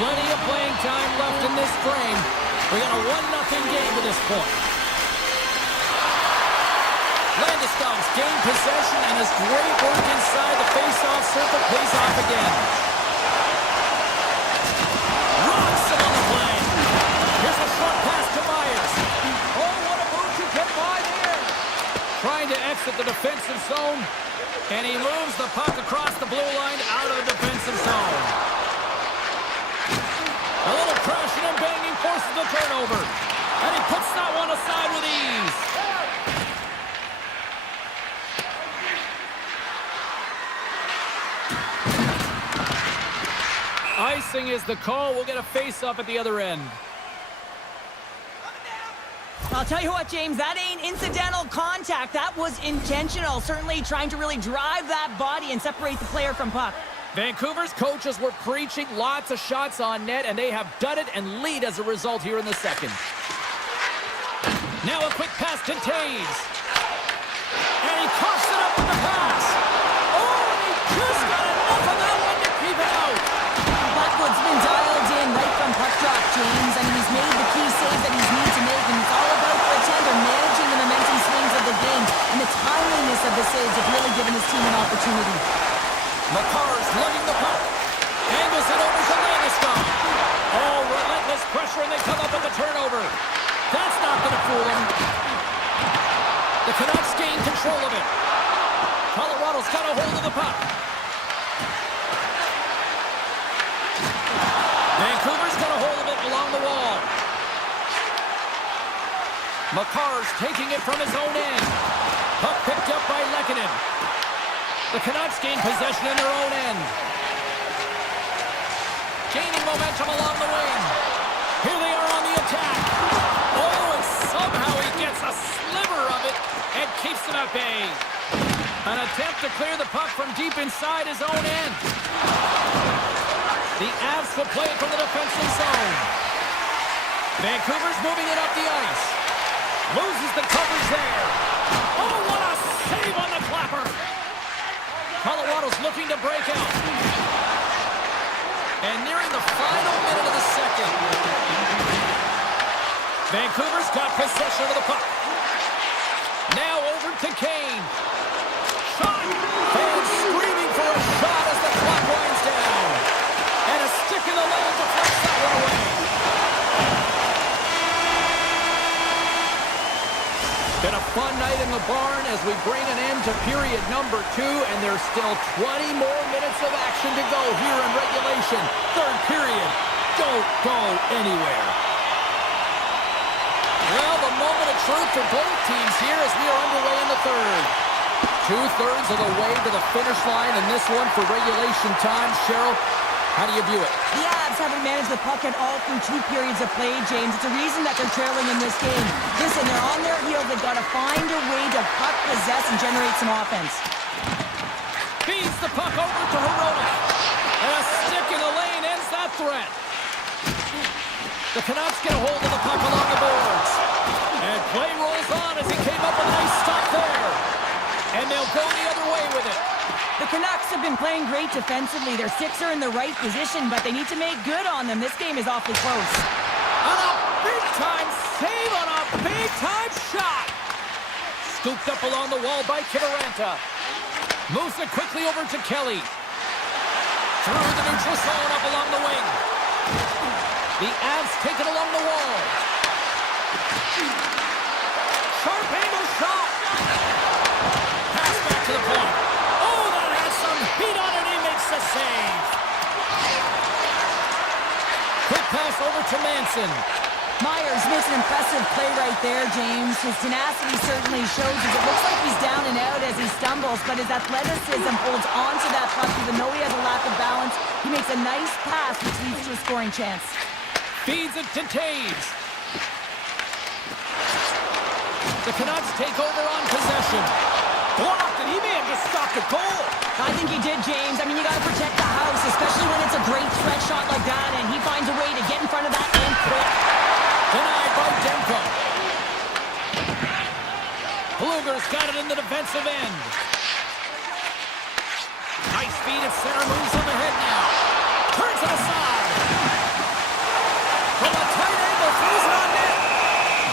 Plenty of playing time left in this frame. We got a 1-0 game to this point. Landeskog's gained possession and his great work inside the faceoff circle pays off again. Robson on the play. Here's a short pass to Myers. Oh, what a move to get by there. Trying to exit the defensive zone, and he moves the puck across the blue line out of the defensive zone. A little crashing and banging forces the turnover, and he puts that one aside with ease. Icing is the call. We'll get a face-off at the other end. I'll tell you what, James, that ain't incidental contact. That was intentional. Certainly trying to really drive that body and separate the player from puck. Vancouver's coaches were preaching lots of shots on net, and they have done it and lead as a result here in the second. Now a quick pass to Taves. And he coughs it up with the pass. Oh, and he just got enough of that one to keep it out. Blackwood's been dialed in right from puck drop, James, and he's made the key saves that he's needed to make, and it's all about for a tender managing the momentum swings of the game, and the timeliness of the saves have really given his team an opportunity. Makar's lugging the puck. Angles it over to Landeskog. Oh, relentless pressure, and they come up with the turnover. That's not going to fool him. The Canucks gain control of it. Colorado's got a hold of the puck. Vancouver's got a hold of it along the wall. Makar's taking it from his own end. Puck picked up by Lehkonen. The Canucks gain possession in their own end. Gaining momentum along the wing. Here they are on the attack. Oh, and somehow he gets a sliver of it and keeps them at bay. An attempt to clear the puck from deep inside his own end. The Avs will play it from the defensive zone. Vancouver's moving it up the ice. Loses the coverage there. Oh, what a save on the clapper. Colorado's looking to break out. And nearing the final minute of the second. Vancouver's got possession of the puck. Now over to Kane. Shot. Fans screaming for a shot as the clock winds down. And a stick in the leg deflects that one away. Been a fun night in the barn as we bring an end to period number 2, and there's still 20 more minutes of action to go here in regulation. Third period. Don't go anywhere. Well, the moment of truth for both teams here as we are underway in the third. 2/3 of the way to the finish line in this one for regulation time. Cheryl, How do you view it? The Avs haven't managed the puck at all through 2 periods of play, James. It's a reason that they're trailing in this game. Listen, they're on their heels. They've got to find a way to puck possess and generate some offense. Feeds the puck over to Hirota. And a stick in the lane ends that threat. The Canucks get a hold of the puck along the boards. And play rolls on as he came up with a nice stop there. And they'll go the other way with it. The Canucks have been playing great defensively. Their sticks are in the right position, but they need to make good on them. This game is awfully close. On a big-time save on a big-time shot. Scooped up along the wall by Kivaranta. Moves it quickly over to Kelly. Through the neutral zone up along the wing. The Avs take it along the wall. Sharp angle shot. Pass back to the point. Oh, that has some heat on it. He makes the save. Quick pass over to Manson. Myers makes an impressive play right there, James. His tenacity certainly shows as it looks like he's down and out as he stumbles, but his athleticism holds on to that puck even though he has a lack of balance. He makes a nice pass, which leads to a scoring chance. Feeds it to Taves. The Canucks take over on possession. Blocked, and he may have just stopped a goal. I think he did, James. I mean, you got to protect the house, especially when it's a great threat shot like that, and he finds a way to get in front of that and quick. Denied by Demko. Bluger's got it in the defensive end. Nice feed at center, moves on the head now. Turns it aside. From a tight angle, throws it on net.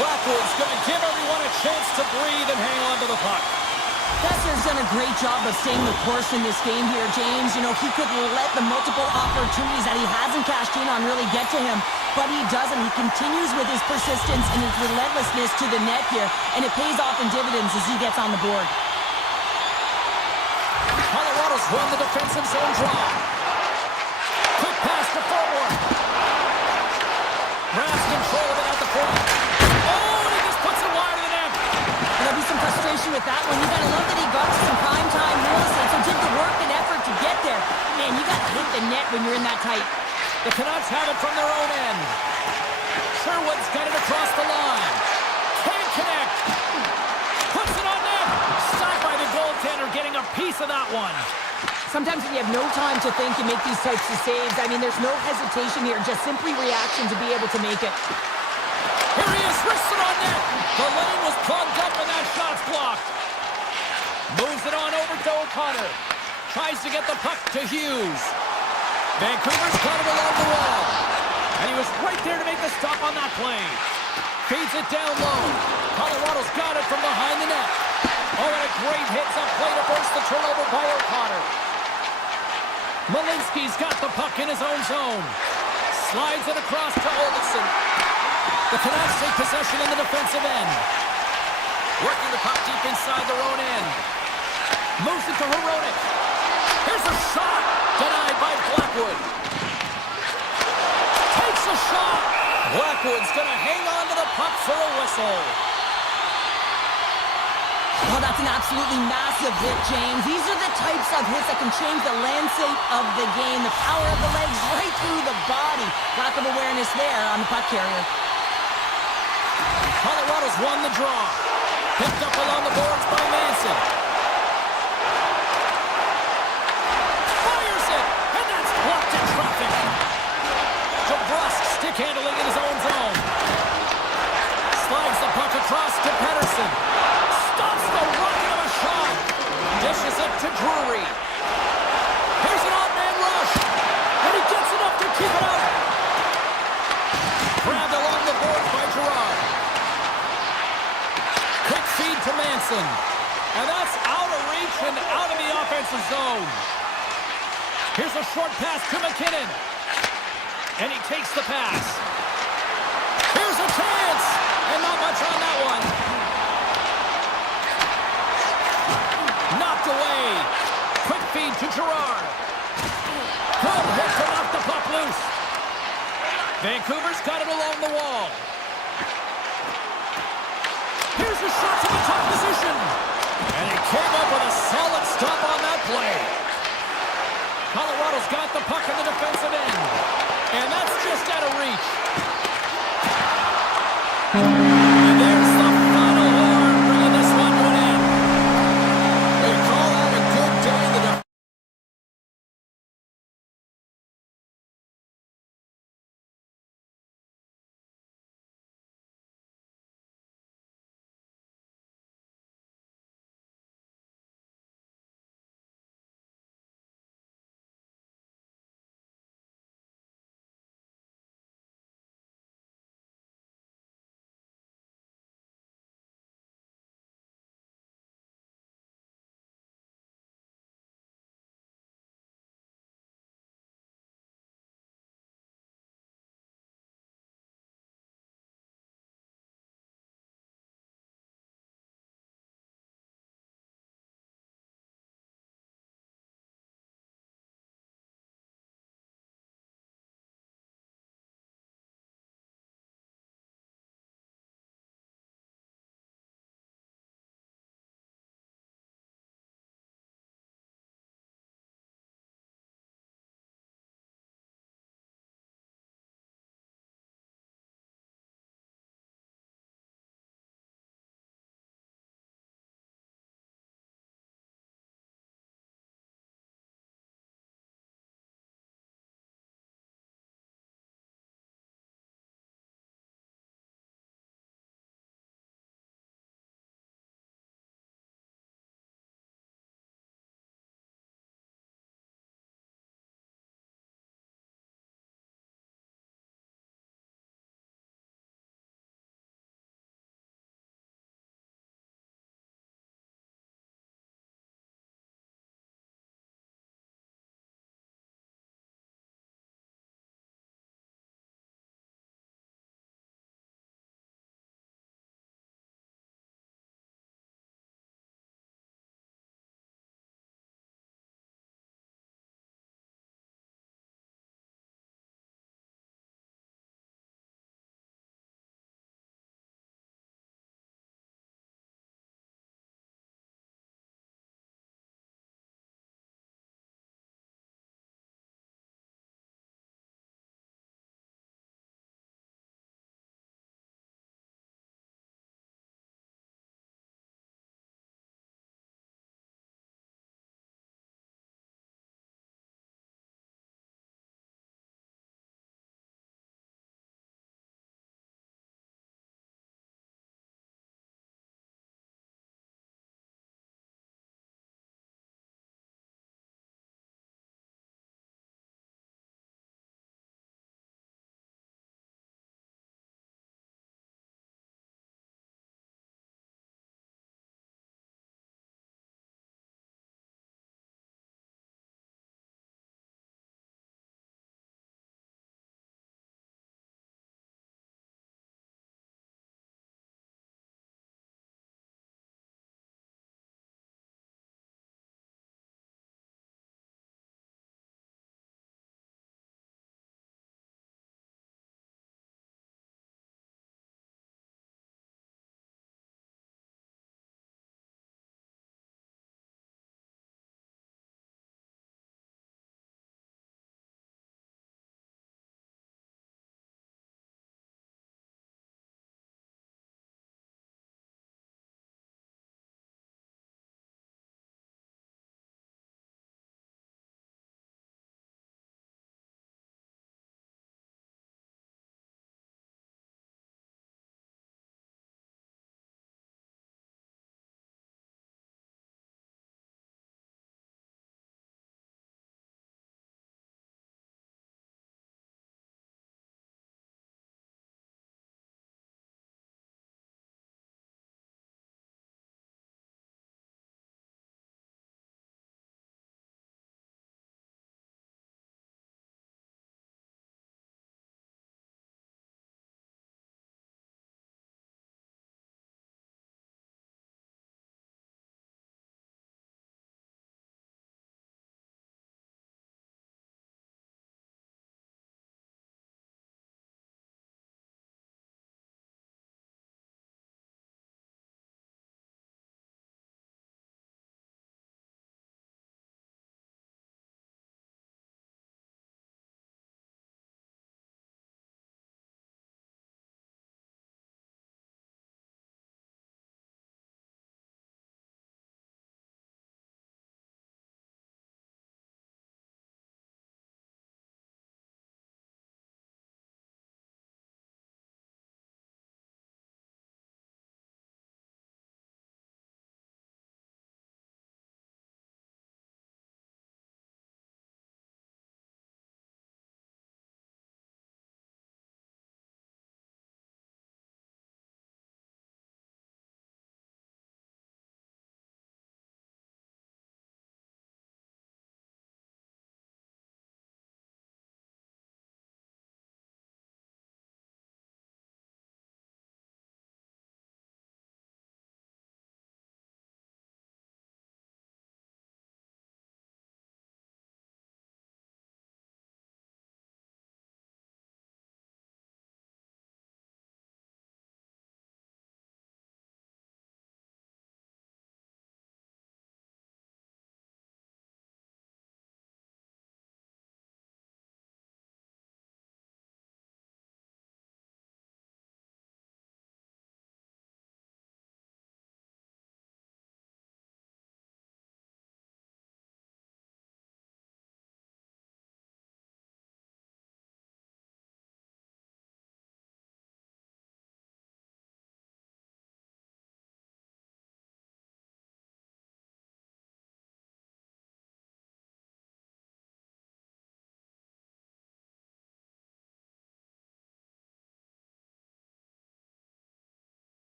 Blackwood's going to give everyone a chance to breathe and hang on to the puck. Besser's done a great job of staying the course in this game here, James. You know, he could let the multiple opportunities that he hasn't cashed in on really get to him, but he doesn't. He continues with his persistence and his relentlessness to the net here, and it pays off in dividends as he gets on the board. Colorado's won the defensive zone draw. Quick pass to forward. Grabs control of it at the point. Oh, and he just puts it wide of the net. There'll be some frustration with that one. You gotta love that he got to some prime time real estate, so did the work and effort to get there. Man, you gotta hit the net when you're in that tight. The Canucks have it from their own end. Sherwood's got it across the line. Can't connect. Puts it on net. Stopped by the goaltender, getting a piece of that one. Sometimes when you have no time to think and make these types of saves, I mean, there's no hesitation here, just simply reaction to be able to make it. Here he is, wrists it on net. The lane was plugged up and that shot's blocked. Moves it on over to O'Connor. Tries to get the puck to Hughes. Vancouver's got it along the wall. And he was right there to make the stop on that play. Feeds it down low. Colorado's got it from behind the net. Oh, and a great hits up play to force the turnover by O'Connor. Malinsky's got the puck in his own zone. Slides it across to Olsen. The Canucks take possession in the defensive end. Working the puck deep inside their own end. Moves it to Hirota. Here's a shot. Denied by Blackwood. Takes a shot. Blackwood's going to hang on to the puck for a whistle. Oh, that's an absolutely massive hit, James. These are the types of hits that can change the landscape of the game. The power of the legs right through the body. Lack of awareness there on the puck carrier. Colorado's won the draw. Picked up along the boards by Manson. Fires it, and that's blocked in traffic. DeBrusque stick handling in his own zone. Slides the puck across to Pettersson. Stops the rocket of a shot. Dishes it to Drury. Here's an odd-man rush. And he gets enough to keep it out. Grabbed along the boards by Gerard. Quick feed to Manson. And that's out of reach and out of the offensive zone. Here's a short pass to McKinnon. And he takes the pass. Here's a chance. And not much on that one. Knocked away. Quick feed to Gerard. Good hit to knock the puck loose. Vancouver's got it along the wall. Here's a shot from the top position. And he came up with a solid stop on that play. Colorado Colorado's got the puck in the defensive end. And that's just out of reach.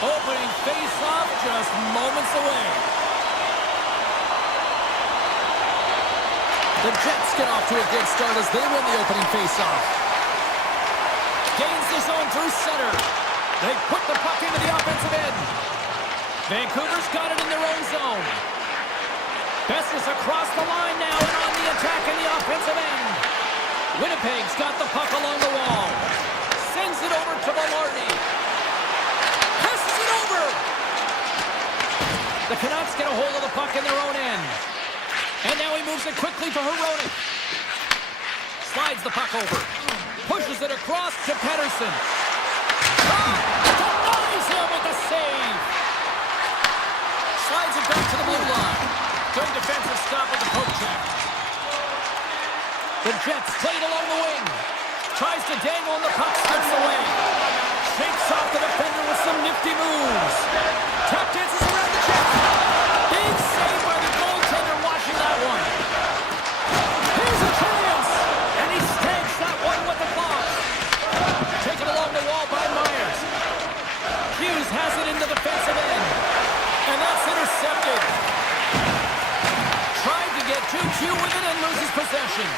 Opening face-off just moments away. The Jets get off to a good start as they win the opening face-off. Gains the zone through center. They put the puck into the offensive end. Vancouver's got it in their own zone. Best is across the line now and on the attack in the offensive end. Winnipeg's got the puck along the wall. Sends it over to Velarde. Passes it over. The Canucks get a hold of the puck in their own end. And now he moves it quickly to Hronek. Slides the puck over. Pushes it across to Pettersson. Denies him with the save. Slides it back to the blue line. Good defensive stop with the poke check. The Jets play it along the wing. Tries to dangle and the puck slips away. Shakes off the defender with some nifty moves. Tap dances around the Jets. Big save by the goaltender watching that one. Here's a chance. And he stakes that one with the glove. Taken along the wall by Myers. Hughes has it in the defensive end. And that's intercepted. Tried to get 2-2 with it and loses possession.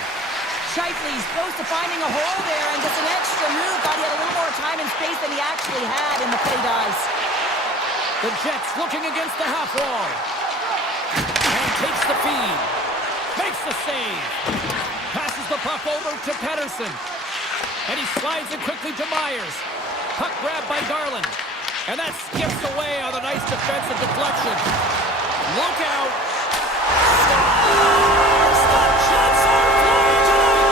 Shifley's close to finding a hole there and gets an extra move. Thought he had a little more time and space than he actually had in the plate ice. The Jets looking against the half wall. And takes the feed. Makes the save. Passes the puck over to Pettersson. And he slides it quickly to Myers. Puck grabbed by Garland. And that skips away on a nice defensive deflection. Look out. Scores! The Jets are flying tonight!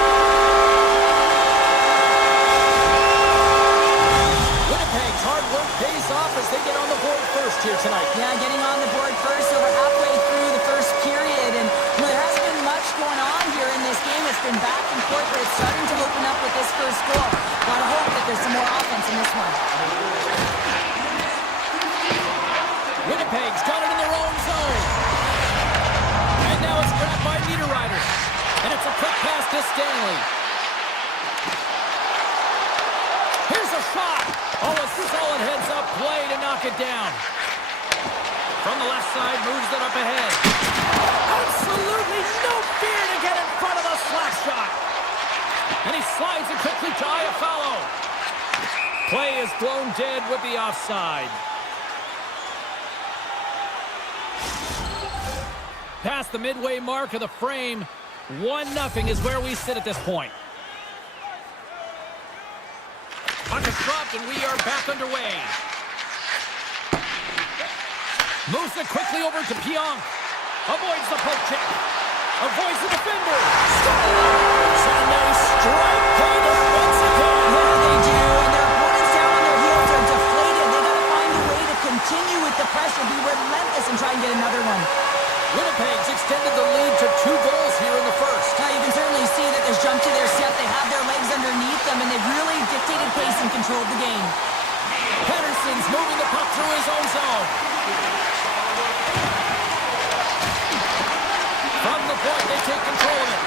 Winnipeg's hard work pays off as they get on the board first here tonight. Yeah, getting on the board first. So we're halfway through the first period. And there hasn't been much going on here in this game. It's been back and forth, but it's starting to open up with this first goal. Gotta hope that there's some more offense in this one. Winnipeg's got it in their own zone. And now it's grabbed by Niederreiter. And it's a quick pass to Stanley. Here's a shot. Oh, a solid heads-up play to knock it down. From the left side, moves it up ahead. Absolutely no fear to get in front of the slap shot. And he slides it quickly to Iafallo. Play is blown dead with the offside. Past the midway mark of the frame, 1-0 is where we sit at this point. Puck is dropped and we are back underway. Moves it quickly over to Pionk. Avoids the poke check. Avoids the defender. Scores! And they strike Taylor once again. Yeah, they do. And their opponents down on their heels are deflated. They got to find a way to continue with the pressure, be relentless, and try and get another one. Winnipeg's extended the lead to 2 goals here in the first. Now you can certainly see that there's jump to their step. They have their legs underneath them, and they've really dictated pace and controlled the game. Pettersson's moving the puck through his own zone. From the point, they take control of it.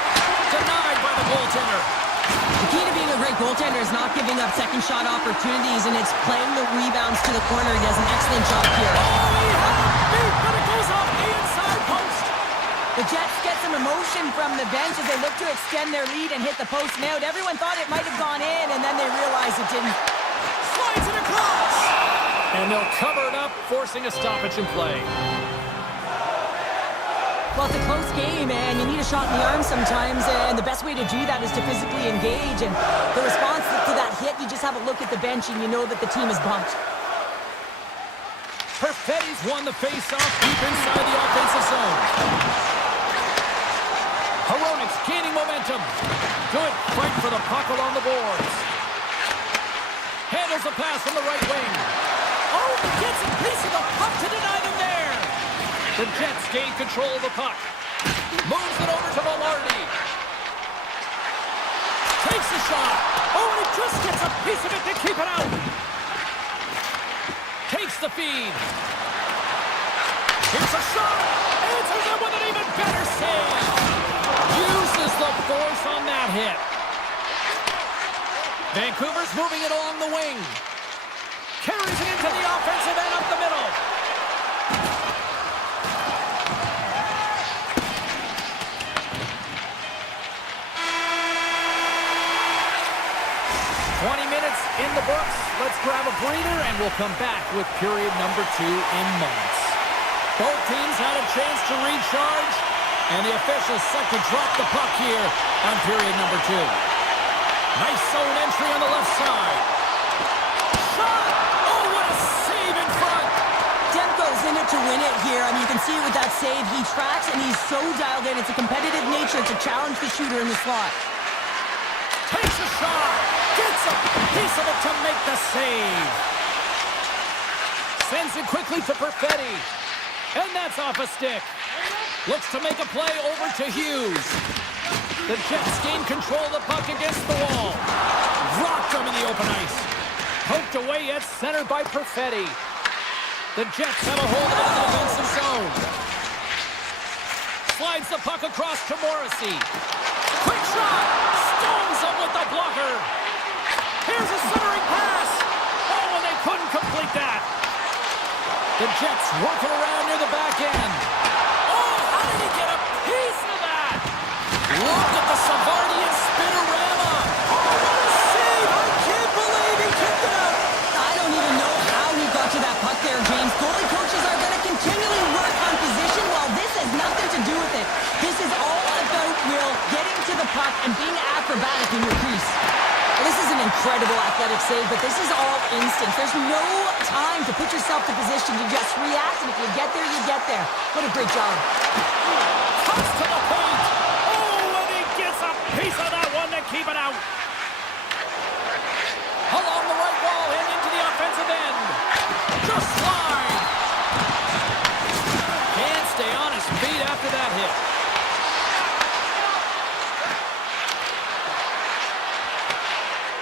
Denied by the goaltender. The key to being a great goaltender is not giving up second shot opportunities, and it's playing the rebounds to the corner. He does an excellent job here. Oh, he had it beat, but it goes off the inside post. The Jets get some emotion from the bench as they look to extend their lead and hit the post and out. Everyone thought it might have gone in, and then they realized it didn't. Slides it across. And they'll cover it up, forcing a stoppage in play. Well, it's a close game, and you need a shot in the arm sometimes, and the best way to do that is to physically engage. And the response to that hit, you just have a look at the bench, and you know that the team is bumped. Perfetti's won the face-off deep inside the offensive zone. Hronek's gaining momentum. Good fight for the puck along the boards. Handles the pass from the right wing. Oh, gets a piece of the puck to deny them there. The Jets gain control of the puck. Moves it over to Velarde. Takes the shot. Oh, and he just gets a piece of it to keep it out. Takes the feed. Here's a shot. Answers it with an even better save. Uses the force on that hit. Vancouver's moving it along the wing. Carries it into the offensive end up the middle. In the books, let's grab a breather and we'll come back with period number 2 in moments. Both teams had a chance to recharge, and the officials set to drop the puck here on period number 2. Nice zone entry on the left side. Shot! Oh, what a save in front! Demko's in it to win it here. I mean, you can see it with that save. He tracks and he's so dialed in. It's a competitive nature to challenge the shooter in the slot. Takes a shot! Gets a piece of it to make the save. Sends it quickly to Perfetti. And that's off a stick. Looks to make a play over to Hughes. The Jets gain control of the puck against the wall. Rocked him in the open ice. Poked away yet centered by Perfetti. The Jets have a hold of it in the defensive zone. Slides the puck across to Morrissey. Quick shot! Stones him with the blocker. Here's a centering pass. Oh, and they couldn't complete that. The Jets working around near the back end. Oh, how did he get a piece of that? Look at the Savardian spinorama. Oh, what a save. I can't believe he kicked it out. I don't even know how he got to that puck there, James. Goalie coaches are going to continually work on position while this has nothing to do with it. This is all about Will getting to the puck and being acrobatic in your crease. This is an incredible athletic save, but this is all instinct. There's no time to put yourself to position. You just react, and if you get there, you get there. What a great job. Cuts to the point. Oh, and he gets a piece of that one to keep it out. Along the right wall and into the offensive end. Just slide. Can't stay on his feet after that hit.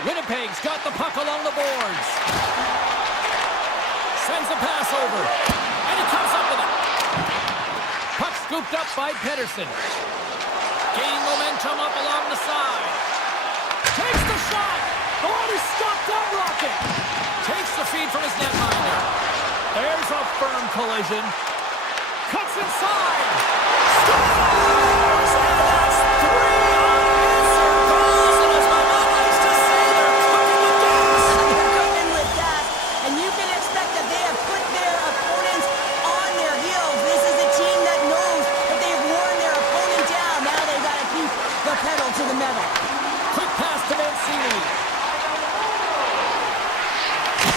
Winnipeg's got the puck along the boards. Sends a pass over. And he comes up with it. Puck scooped up by Pedersen. Gain momentum up along the side. Takes the shot. Oh, he stopped that rocket. Takes the feed from his netminder. There's a firm collision. Cuts inside. Scores! And that's 3 unanswered goals. And as my mom likes to say, they're cooking with gas. They're cooking with gas, and you can expect that they have put their opponents on their heels. This is a team that knows that they've worn their opponent down. Now they've got to keep the pedal to the metal. Quick pass to Mancini.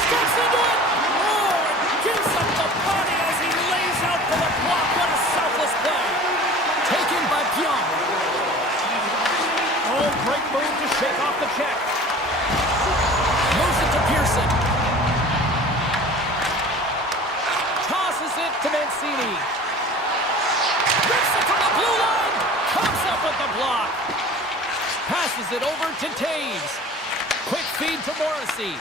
Steps into it. Oh, and gives up the body as he lays out for the block. What a selfless play. Taken by Pyong. Oh, great move to shake off the check. Moves it to Pearson. Tosses it to Mancini. Rips it from the blue line. Comes up with the block. Passes it over to Taves. Quick feed to Morrissey.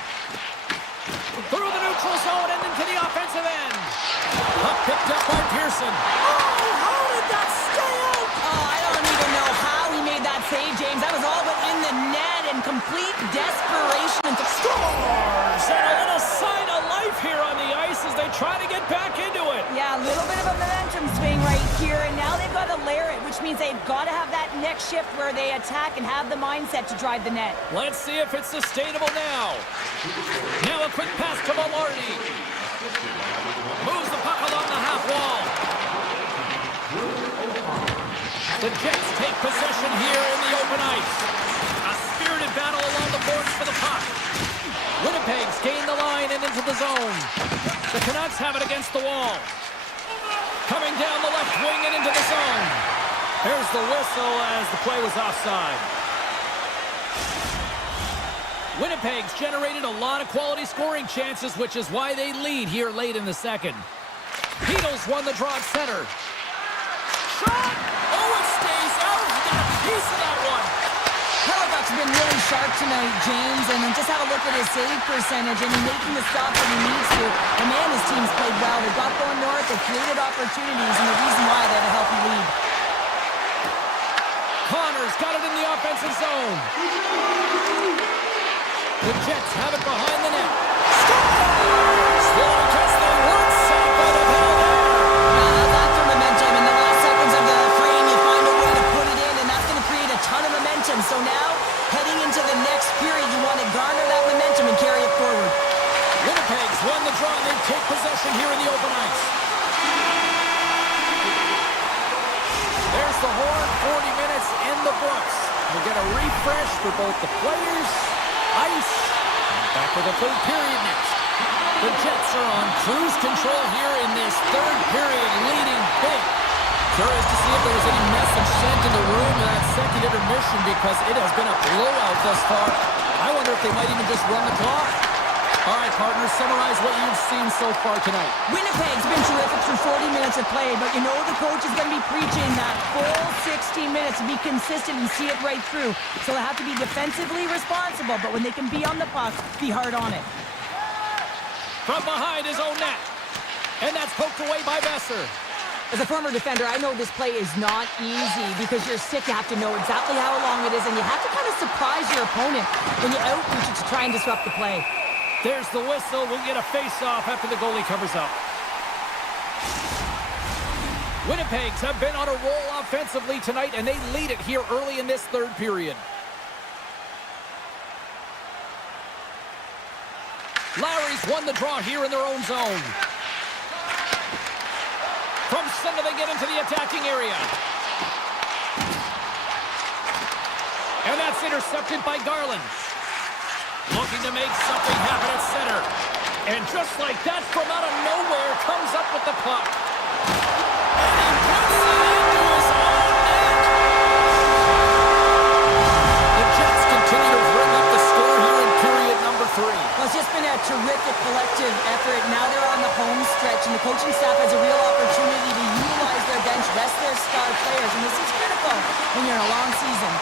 Through the neutral zone and into the offensive end. Puck picked up by Pearson. Oh, how did that stay out? Oh, I don't even know how he made that save, James. That was all but in the net in complete desperation. Scores! And a little sign of life here on the ice as they try to get back into it. Yeah, a little bit of a momentum swing right here, and now they've got to layer it, which means they've got to have that next shift where they attack and have the mindset to drive the net. Let's see if it's sustainable now. Now a quick pass to Mallardy. Moves the puck along the half wall. The Jets take possession here in the open ice. A spirited battle along the boards for the puck. Winnipeg's gained the line and into the zone. The Canucks have it against the wall. Coming down the left wing and into the zone. Here's the whistle as the play was offside. Winnipeg's generated a lot of quality scoring chances, which is why they lead here late in the second. Beatles won the draw at center. Shot! Oh, it stays out. He got a piece of that one. Halifax has been really sharp tonight, James, and then just have a look at his save percentage, and he's making the stops that he needs to. And man, his team's played well. They've got going north, they've created opportunities, and the reason why they have a healthy lead. Connor's got it in the offensive zone. The Jets have it behind the net. Score! Still, I guess they weren't safe by the ball there. After momentum, in the last seconds of the frame, you find a way to put it in, and that's going to create a ton of momentum. So now, heading into the next period, you want to garner that momentum and carry it forward. Winnipeg's won the draw, and they take possession here in the open ice. There's the horn, 40 minutes in the books. We'll get a refresh for both the players, ice, and back to the third period next. The Jets are on cruise control here in this third period, leading big. Curious to see if there was any message sent in the room in that second intermission because it has been a blowout thus far. I wonder if they might even just run the clock. All right, partners, summarize what you've seen so far tonight. Winnipeg's been terrific through 40 minutes of play, but you know the coach is going to be preaching that full 60 minutes to be consistent and see it right through. So they have to be defensively responsible, but when they can be on the puck, be hard on it. From behind his own net. And that's poked away by Besser. As a former defender, I know this play is not easy because you're sick. You have to know exactly how long it is, and you have to kind of surprise your opponent when you outreach it to try and disrupt the play. There's the whistle. We'll get a face-off after the goalie covers up. Winnipegs have been on a roll offensively tonight, and they lead it here early in this third period. Lowry's won the draw here in their own zone. From center, they get into the attacking area. And that's intercepted by Garland. Looking to make something happen at center. And just like that, from out of nowhere, comes up with the puck. And he puts it into his own net. The Jets continue to bring up the score here in period number 3. Well, it's just been a terrific collective effort. Now they're on the home stretch, and the coaching staff has a real opportunity to utilize their bench, rest their star players, and this is critical when you're in a long season.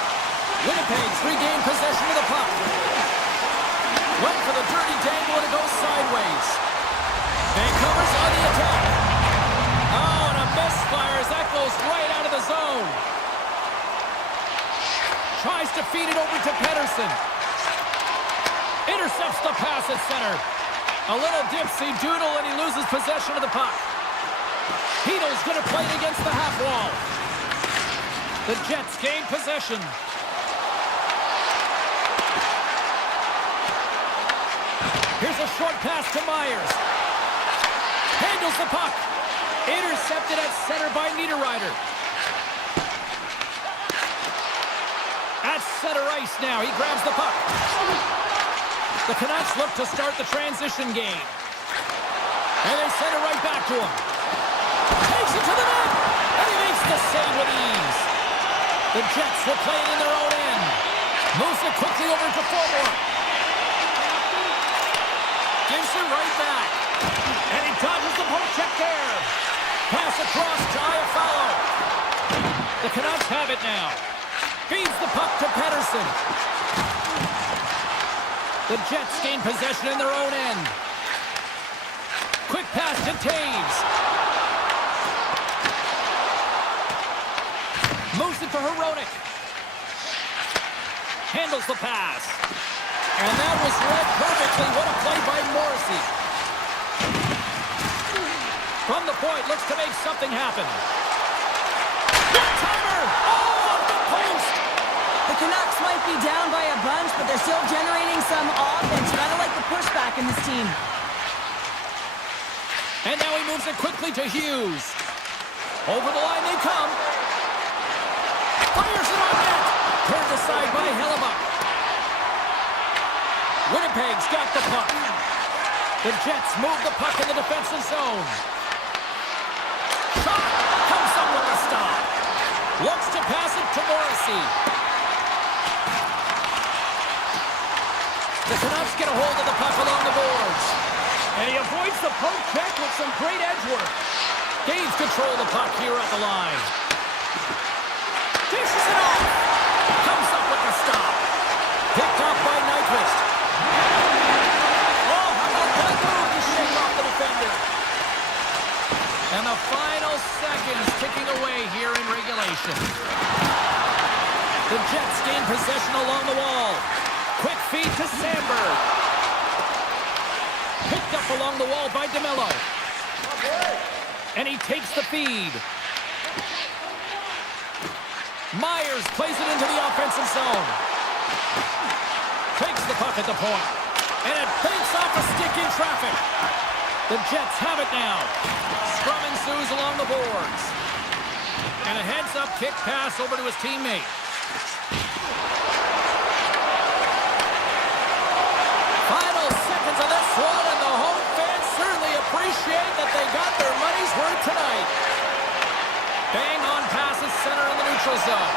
Winnipeg's regained possession of the puck. Went for the dirty dangle, and it goes sideways. Vancouver's on the attack. Oh, and a misfire as that goes right out of the zone. Tries to feed it over to Pedersen. Intercepts the pass at center. A little dipsy-doodle, and he loses possession of the puck. Hito's going to play it against the half wall. The Jets gain possession. Here's a short pass to Myers. Handles the puck. Intercepted at center by Niederreiter. At center ice now. He grabs the puck. The Canucks look to start the transition game. And they send it right back to him. Takes it to the net. And he makes the save with ease. The Jets will play it in their own end. Moves it quickly over to Fulmore. Gives it right back. And he dodges the poke check there. Pass across to Iafallo. The Canucks have it now. Feeds the puck to Pedersen. The Jets gain possession in their own end. Quick pass to Taves. Moves it to Hronek. Handles the pass. And that was read perfectly. What a play by Morrissey. From the point, looks to make something happen. One-timer! Oh, off the post! The Canucks might be down by a bunch, but they're still generating some offense. You gotta like the pushback in this team. And now he moves it quickly to Hughes. Over the line they come. Fires it on net. Turned aside by Hellebuck. Winnipeg's got the puck. The Jets move the puck in the defensive zone. Shot comes up with the stop. Looks to pass it to Morrissey. The Canucks get a hold of the puck along the boards. And he avoids the poke check with some great edge work. Gains control of the puck here at the line. Dishes it off. Comes up with the stop. Picked off by Nyquist. Oh, how about that move to shake off the defender? And the final seconds ticking away here in regulation. The Jets gain possession along the wall. Quick feed to Sandberg. Picked picked up along the wall by DeMello. And he takes the feed. Myers plays it into the offensive zone. Takes the puck at the point. And it banks off a stick in traffic. The Jets have it now. Scrum ensues along the boards. And a heads-up kick pass over to his teammate. Final seconds of this one, and the home fans certainly appreciate that they got their money's worth tonight. Bang-on passes center in the neutral zone.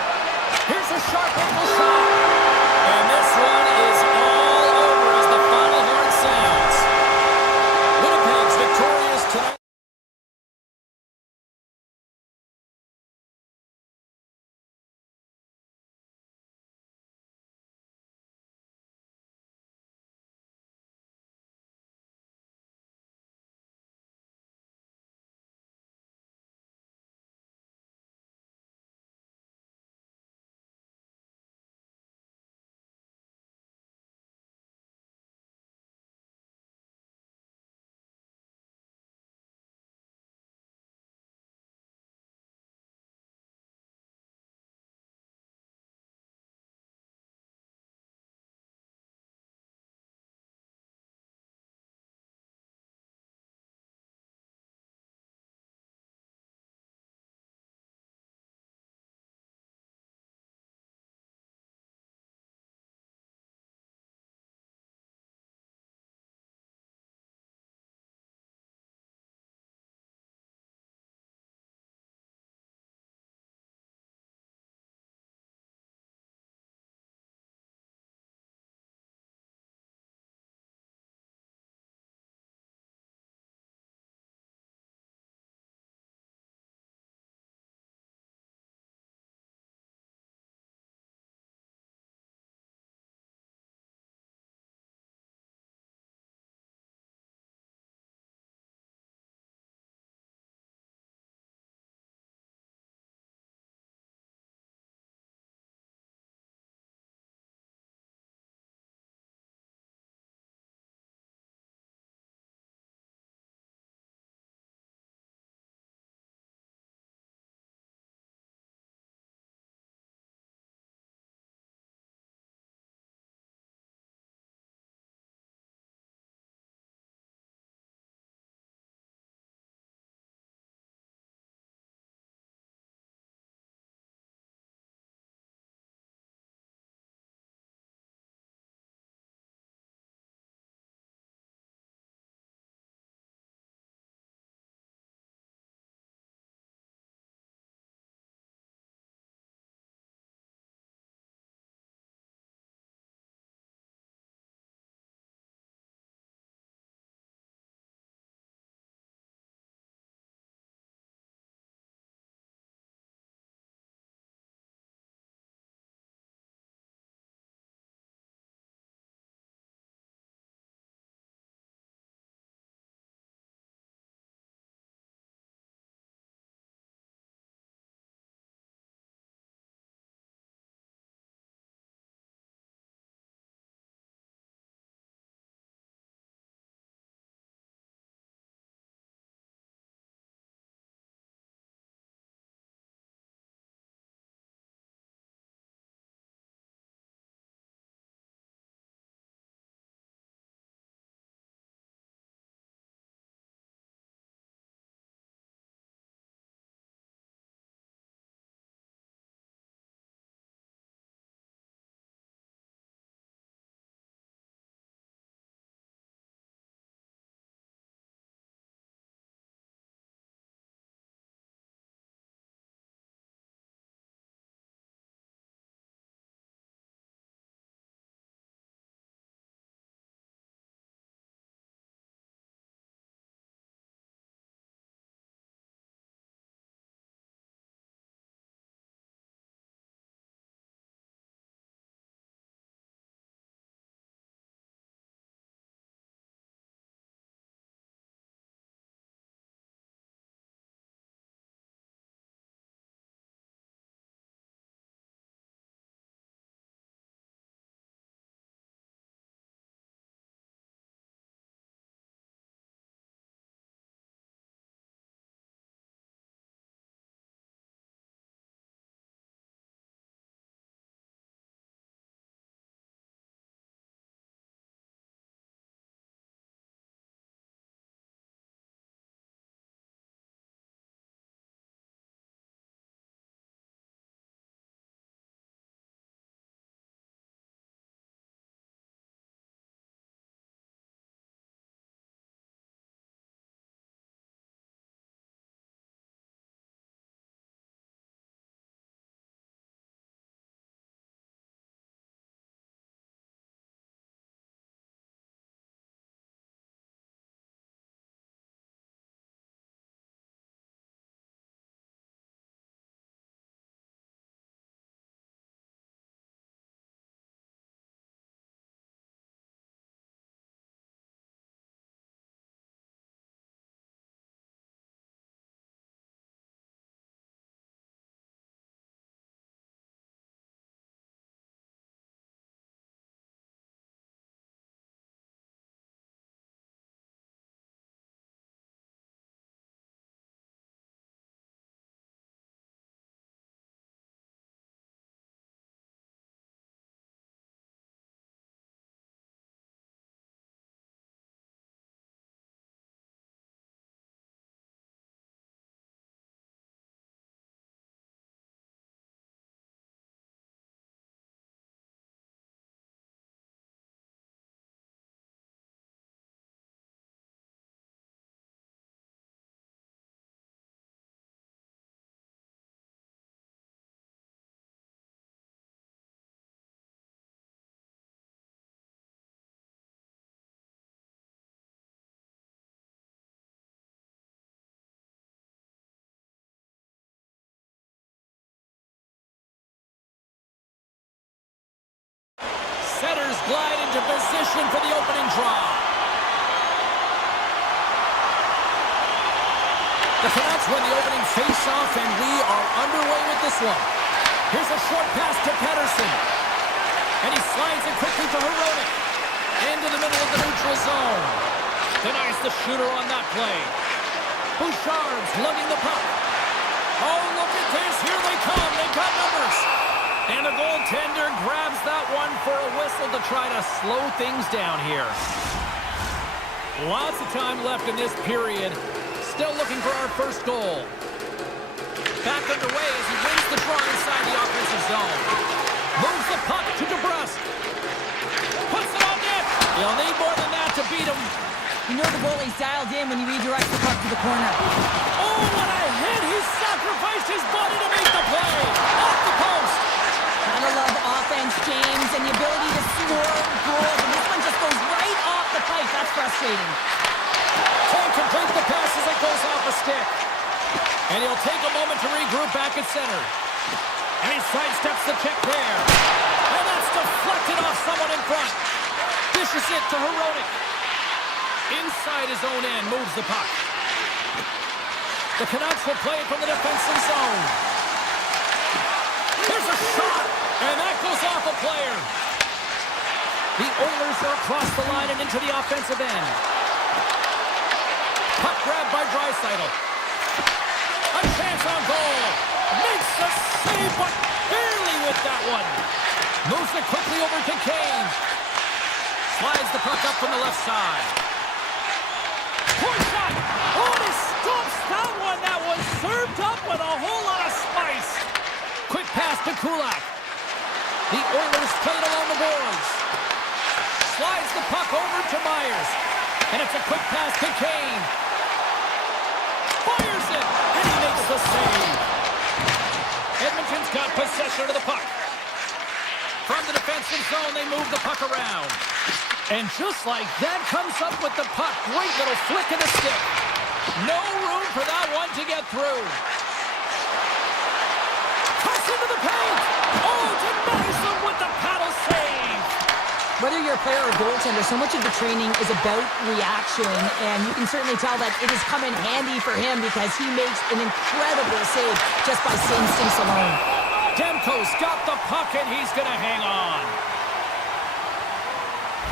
Here's a sharp ankle shot. And this one is all over as the final horn sounds. Winnipeg's victorious tonight. glide into position for the opening draw. The Canucks win the opening face-off, and we are underway with this one. Here's a short pass to Pettersson. And he slides it quickly to Hronek. Into the middle of the neutral zone. Denies the shooter on that play. Bouchard's lugging the puck. Oh, look at this. Here they come. They've got numbers. And the goaltender grabs that one for a whistle to try to slow things down here. Lots of time left in this period. Still looking for our first goal. Back underway as he wins the draw inside the offensive zone. Moves the puck to DeBrusque. Puts it on net. You'll need more than that to beat him. You know the goalie's dialed in when he redirects the puck to the corner. Oh, what a hit! He sacrificed his body to make the play. Off the post. Gotta love offense, James, and the ability to score goals. And this one just goes right off the pipe. That's frustrating. Can't complete the pass as it goes off a stick. And he'll take a moment to regroup back at center. And he sidesteps the check there. And that's deflected off someone in front. Dishes it to Hronek. Inside his own end, moves the puck. The Canucks will play it from the defensive zone. Here's a shot, and that goes off a player. The Oilers are across the line and into the offensive end. Puck grabbed by Draisaitl. A chance on goal. Makes the save, but barely with that one. Moves it quickly over to Kane. Slides the puck up from the left side. Point shot. Oh, he stops that one. That was served up with a whole lot of spice. Quick pass to Kulak. The Oilers play it along the boards. Slides the puck over to Myers. And it's a quick pass to Kane. Fires it. And he makes the save. Edmonton's got possession of the puck. From the defensive zone, they move the puck around. And just like that, comes up with the puck. Great little flick of the stick. No room for that one to get through. Cuts into the paint. Oh, denies them with the paddle save. Whether you're a player or goaltender, so much of the training is about reaction, and you can certainly tell that it has come in handy for him because he makes an incredible save just by instincts alone. Demko's got the puck, and he's going to hang on.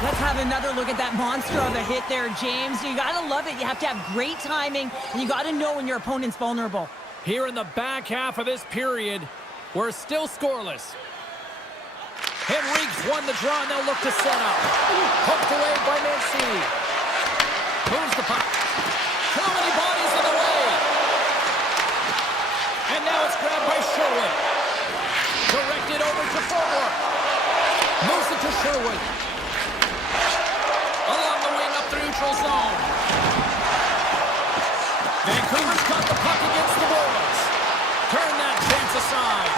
Let's have another look at that monster of a hit there, James. You got to love it. You have to have great timing, and you got to know when your opponent's vulnerable. Here in the back half of this period, we're still scoreless. Henrique's won the draw, and they'll look to set up. Poked away by Mancini. Moves the puck. Too many bodies in the way. And now it's grabbed by Sherwood. Directed over to forward. Moves it to Sherwood. Along the wing up the neutral zone. Vancouver's got the puck against the boards. Turn that chance aside.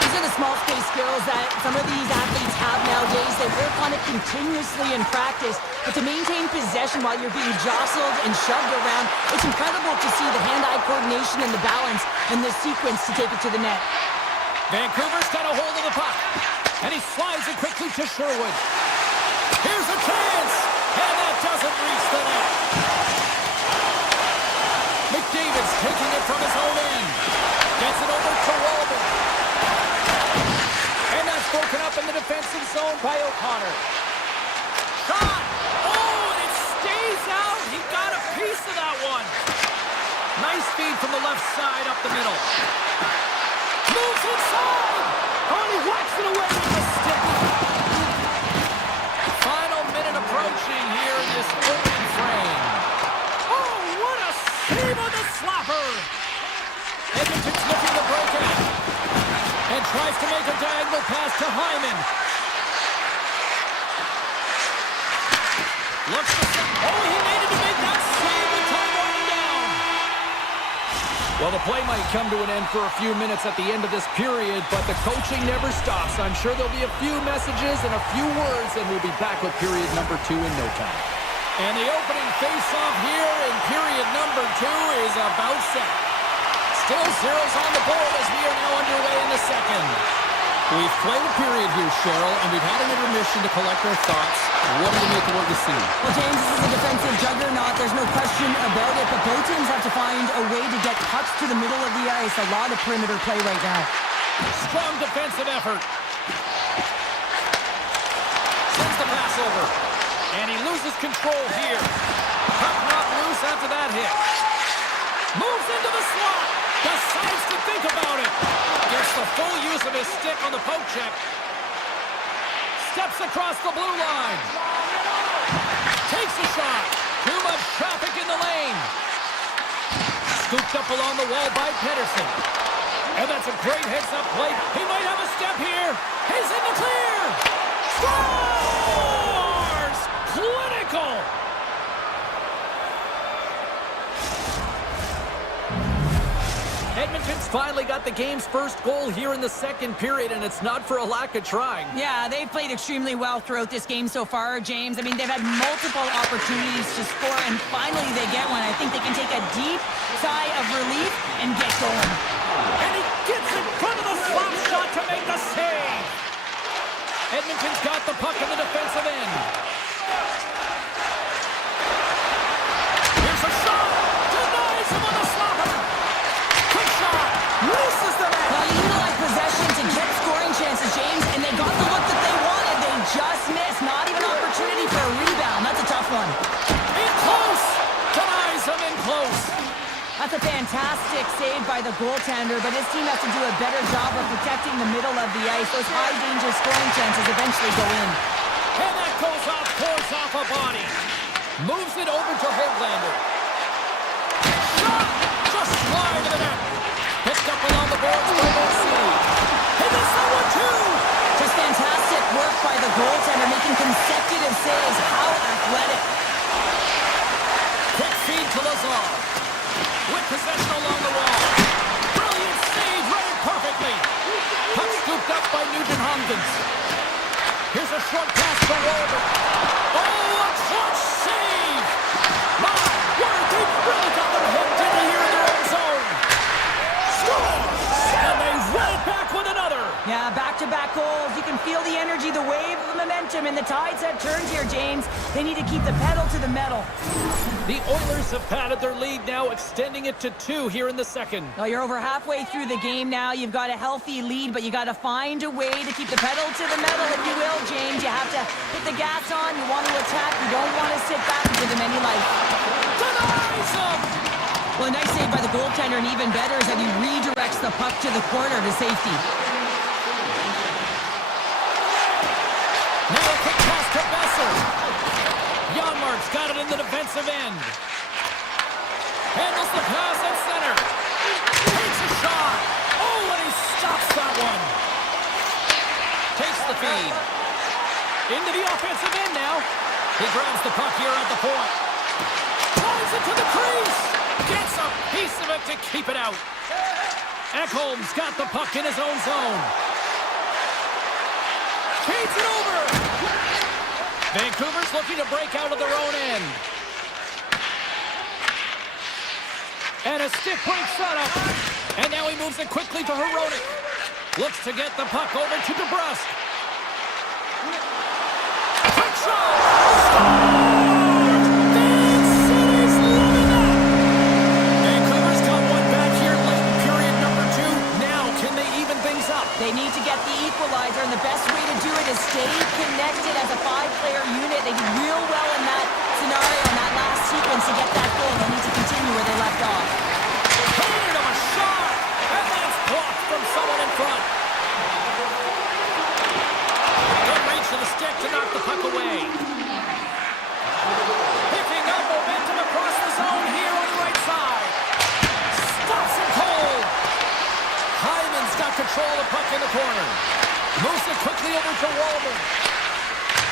These are the small space skills that some of these athletes have nowadays. They work on it continuously in practice, but to maintain possession while you're being jostled and shoved around, it's incredible to see the hand-eye coordination and the balance in this sequence to take it to the net. Vancouver's got a hold of the puck, and he slides it quickly to Sherwood. Here's a chance, and that doesn't reach the net. McDavid's taking it from his own end. Gets it over to Walden. And that's broken up in the defensive zone by O'Connor. Shot! Oh, and it stays out. He got a piece of that one. Nice feed from the left side up the middle. Moves inside! Oh, and he whacks it away with the stick. Final minute approaching here in this open frame. Oh, what a save on the slapper! Edmonton's looking to break it. And tries to make a diagonal pass to Hyman. Looks to set. Oh, he needed to make that save with time running down. Well, the play might come to an end for a few minutes at the end of this period, but the coaching never stops. I'm sure there'll be a few messages and a few words, and we'll be back with period number 2 in no time. And the opening face-off here in period number 2 is about set. Still zeros on the board as we are now underway in the second. We've played a period here, Cheryl, and we've had an intermission to collect our thoughts. What do you make of what you see? Well, James, this is a defensive juggernaut. There's no question about it, but both teams have to find a way to get pucks to the middle of the ice. A lot of perimeter play right now. Strong defensive effort. Sends the pass over. And he loses control here. Puck not loose after that hit. Moves into the slot. Decides to think about it. Gets the full use of his stick on the poke check. Steps across the blue line. Takes a shot. Too much traffic in the lane. Scooped up along the wall by Pedersen. And that's a great heads-up play. He might have a step here. He's in the clear. Scores! Clinical! Edmonton's finally got the game's first goal here in the second period, and it's not for a lack of trying. Yeah, they've played extremely well throughout this game so far, James. I mean, they've had multiple opportunities to score, and finally they get one. I think they can take a deep sigh of relief and get going. And he gets in front of the slap shot to make the save. Edmonton's got the puck in the defensive end. Here's a shot. Denies him on the slapper. Quick shot. Misses the man. Well, you utilize possession to get scoring chances, James, and they got the look that they wanted. They just missed. Not even opportunity for a rebound. That's a tough one. In close. Denies him in close. That's a fantastic save by the goaltender, but his team has to do a better job of protecting the middle of the ice. Those high-danger scoring chances eventually go in. And that goes off, pours off a body. Moves it over to Hoglander. Shot! Just wide of the net. Picked up along the boards by Bossini. He does that one too! Just fantastic work by the goaltender, making consecutive saves. How athletic. Quick feed to Lazar. With possession along the wall. Brilliant save, read it perfectly. Puck scooped up by Nugent-Hopkins. Here's a short pass to Walter. Oh, a clutch save! My word, they really got them hooked into here in their own zone. Scores! And they run it back with another. Yeah, back-to-back goals. You can feel the energy, the wave of momentum, and the tides have turned here, James. They need to keep the pedal to the metal. The Oilers have padded their lead now, extending it to 2 here in the second. Well, you're over halfway through the game now. You've got a healthy lead, but you got to find a way to keep the pedal to the metal, if you will, James. You have to put the gas on. You want to attack. You don't want to sit back and give them any life. Denies him! Well, a nice save by the goaltender, and even better is that he redirects the puck to the corner to safety. Now a quick pass to Besser. Janmark's got it in the defensive end. Handles the pass at center. Takes a shot. Oh, and he stops that one. Takes the feed. Into the offensive end now. He grabs the puck here at the point. Drives it to the crease. Gets a piece of it to keep it out. Ekholm's got the puck in his own zone. Feeds it over. Vancouver's looking to break out of their own end. And a stick break setup. And now he moves it quickly to Hronek. Looks to get the puck over to DeBrusque. Quick shot! Van City's loving that! Vancouver's got one back here late in period number 2. Now, can they even things up? They need to get the equalizer, and the best way to do it is stay connected as a 5-player unit. They did real well in that scenario, in that last sequence to get that goal. They need to continue where they left off. Hated him a shot! And that's blocked from someone in front. Good reach to the stick to knock the puck away. Picking up momentum across the zone here on the right side. Stops him cold. Hyman's got control of the puck in the corner. Moves it quickly over to Walden.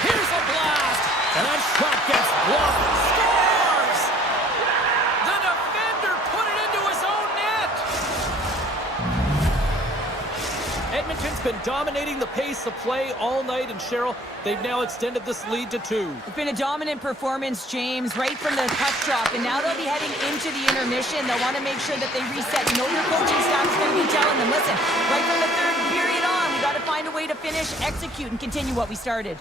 Here's a blast. And that shot gets blocked. Scores! The defender put it into his own net. Edmonton's been dominating the pace of play all night, and Cheryl, they've now extended this lead to 2. It's been a dominant performance, James, right from the puck drop, and now they'll be heading into the intermission. They'll want to make sure that they reset. You know your coaching staff is going to be telling them, listen, right from the third period on, we got to find find a way to finish, execute, and continue what we started.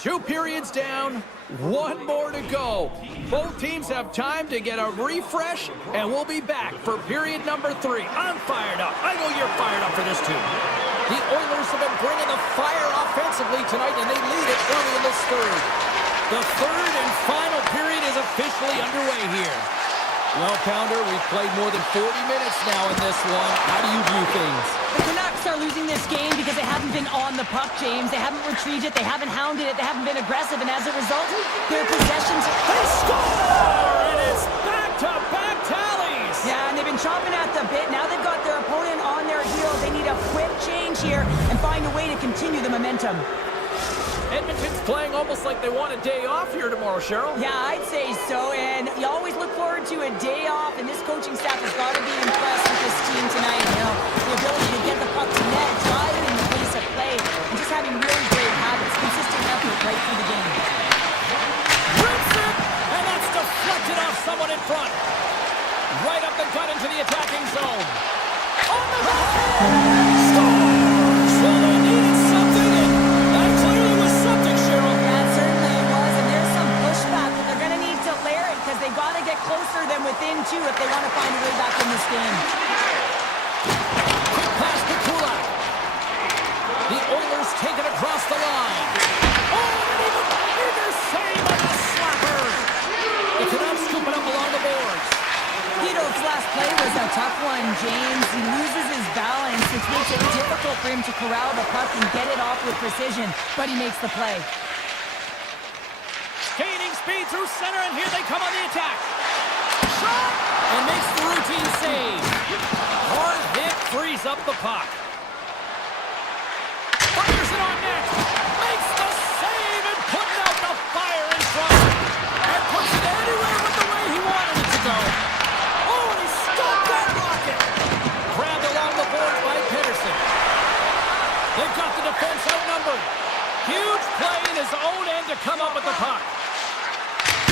2 periods down, 1 more to go. Both teams have time to get a refresh, and we'll be back for period number 3. I'm fired up. I know you're fired up for this too. The Oilers have been bringing the fire offensively tonight, and they lead it early in this third. The third and final period is officially underway here. Well, Pounder, we've played more than 40 minutes now in this one. How do you view things? The Canucks are losing this game because they haven't been on the puck, James. They haven't retreated, they haven't hounded it, they haven't been aggressive, and as a result, their possessions... They score! And it's back-to-back tallies! Yeah, and they've been chomping at the bit. Now they've got their opponent on their heels. They need a quick change here and find a way to continue the momentum. Edmonton's playing almost like they want a day off here tomorrow, Cheryl. Yeah, I'd say so, and you always look forward to a day off, and this coaching staff has got to be impressed with this team tonight. You know, the ability to get the puck to net, driving the pace of play, and just having really great habits, consistent effort right through the game. Rips it, and that's deflected off someone in front. Right up the gut into the attacking zone. On the backhand! Score! So they needed something, and that clearly was something, Cheryl. That certainly was, and there's some pushback, but they're going to need to layer it because they've got to get closer than within two if they want to find a way back in this game. Quick pass to Kulak. The Oilers take it across the line. Oh, and even bigger save on the slapper. The Canucks scoop it up along the boards. Hedo's last play was a tough one, James. He loses his balance, which makes it difficult for him to corral the puck and get it off with precision, but he makes the play. Gaining speed through center, and here they come on the attack. Shot! And makes the routine save. Hard hit frees up the puck. Fires it on net. Makes the save and puts out the fire in front. And puts it anywhere but the way he wanted it to go. Oh, and he stopped that rocket. Grabbed along the board by Pedersen. They've got the defense outnumbered. Huge play in his own end to come up with the puck.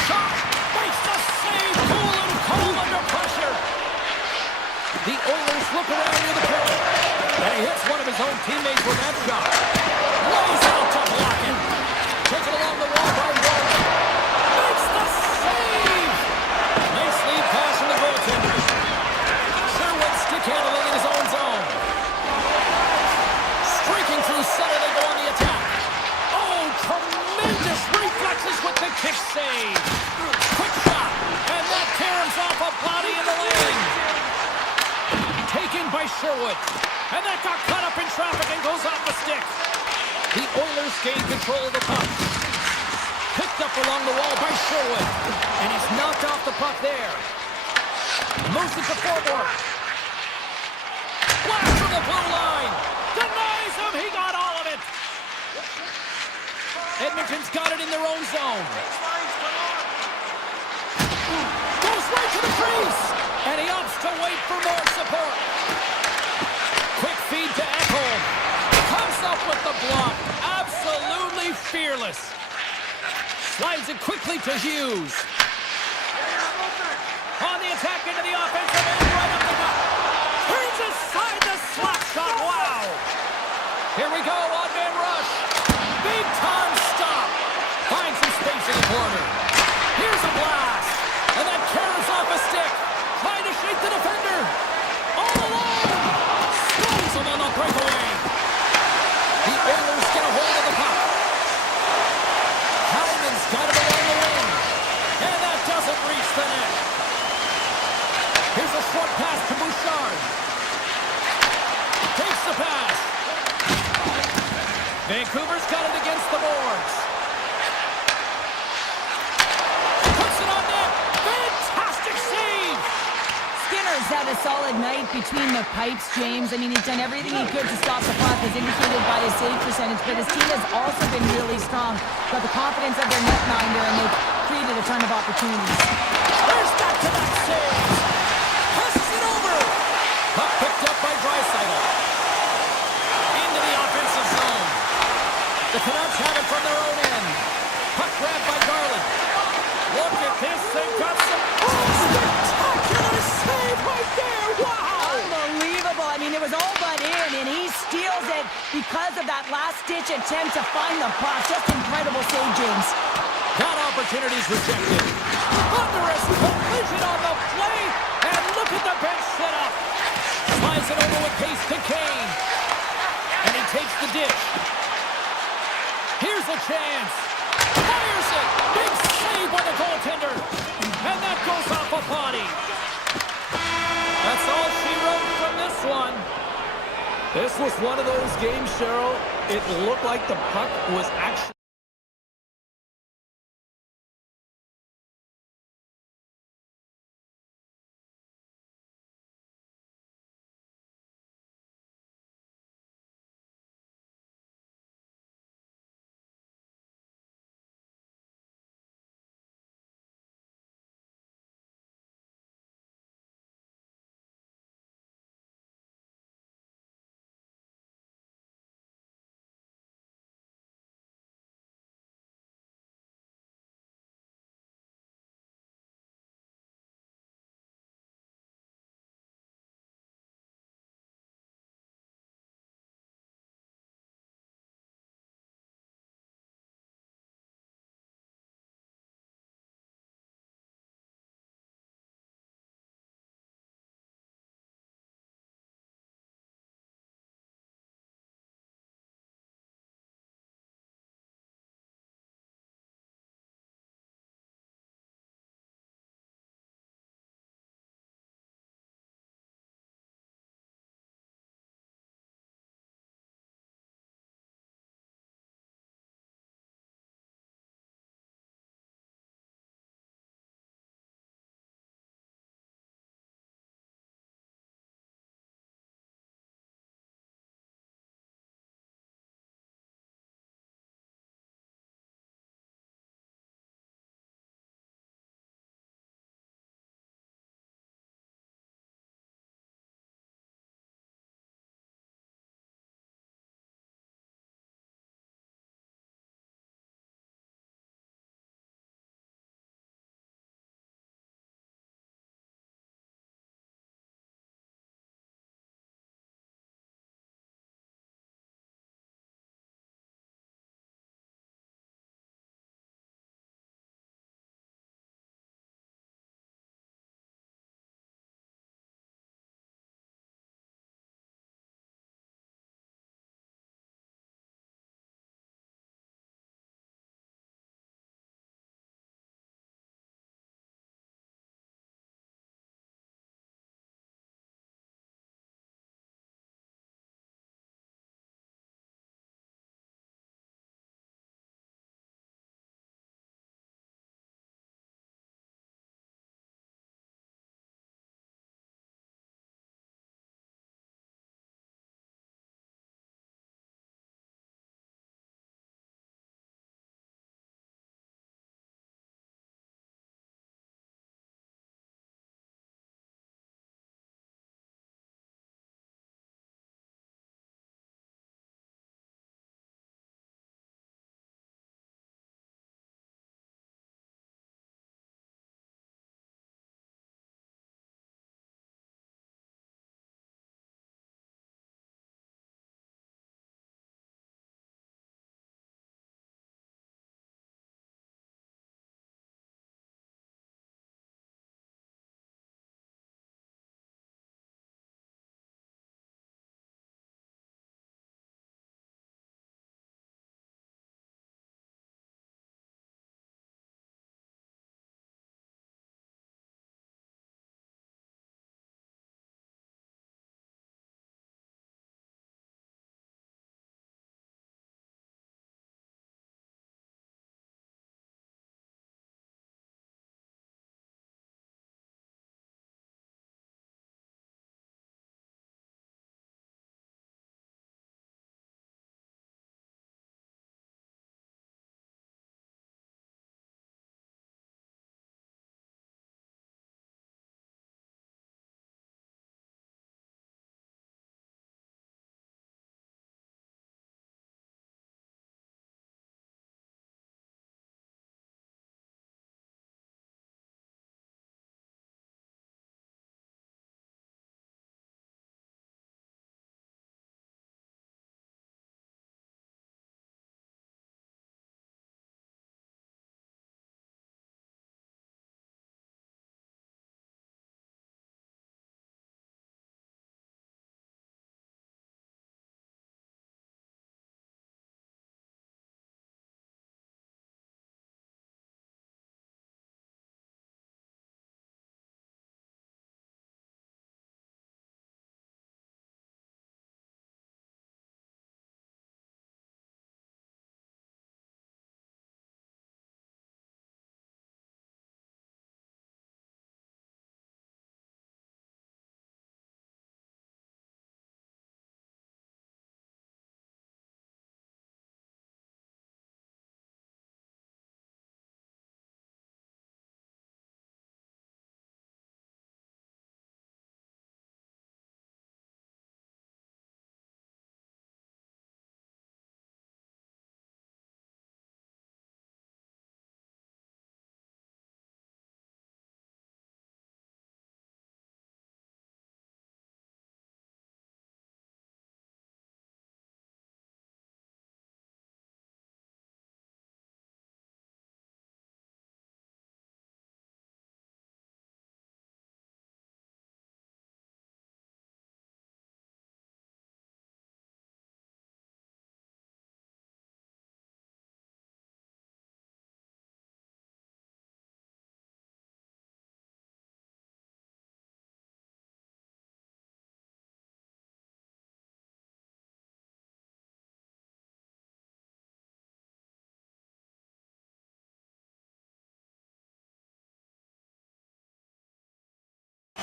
Shot! Makes the save. Cool and cold under pressure. The Oilers look around near the point. And he hits one of his own teammates with that shot. Lays out to block it. Taken along the wall by Walton. Makes the save! Nice lead pass from the goaltender. Sherwood stick handling in his own zone. Streaking through center, they go on the attack. Oh, tremendous reflexes with the kick save. Quick shot, and that tears off a body in the lane. Taken by Sherwood, and that got caught up in traffic and goes off the stick. The Oilers gain control of the puck. Picked up along the wall by Sherwood, and he's knocked off the puck there. Moves it to forward. Blast from the blue line. Denies him. He got all of it. Edmonton's got it in their own zone. Goes right to the crease. And he opts to wait for more support. Quick feed to Ekholm. Comes up with the block. Absolutely fearless. Slides it quickly to Hughes. On the attack into the offensive end, right up the gut. Turns aside the slap shot. Wow. Here we go, odd man rush. Big time stop. Finds some space in the corner. Here's a blast. And that carries off a stick. Trying to shake the defender. All alone. Stones him on the breakaway. The Oilers get a hold of the puck. Hyman's got it along the wing. And that doesn't reach the net. Here's a short pass to Bouchard. Takes the pass. Vancouver's got it against the boards. Puts it on net. Fantastic save. Skinner's had a solid night between the pipes, James. I mean, he's done everything he could to stop the puck, as indicated by his save percentage, but his team has also been really strong. Got the confidence of their netminder, and they've created a ton of opportunities. There's back-to-back saves. Passes it over. Puck picked up by Draisaitl. Into the offensive zone. The Canucks have it from their own end. Puck grabbed by Garland. Look at this. They've got some... Oh, spectacular save right there. Wow. Unbelievable. I mean, mean, it was all but in, and he steals it because of that last-ditch attempt to find the puck. Just incredible save, James. That opportunity's rejected. Thunderous collision on the play, and look at the bench setup. Slides it over with pace to Kane. And he takes the dish. Here's a chance. Fires it. Big save by the goaltender. And that goes off a body. That's all she wrote from this one. This was one of those games, Cheryl. It looked like the puck was actually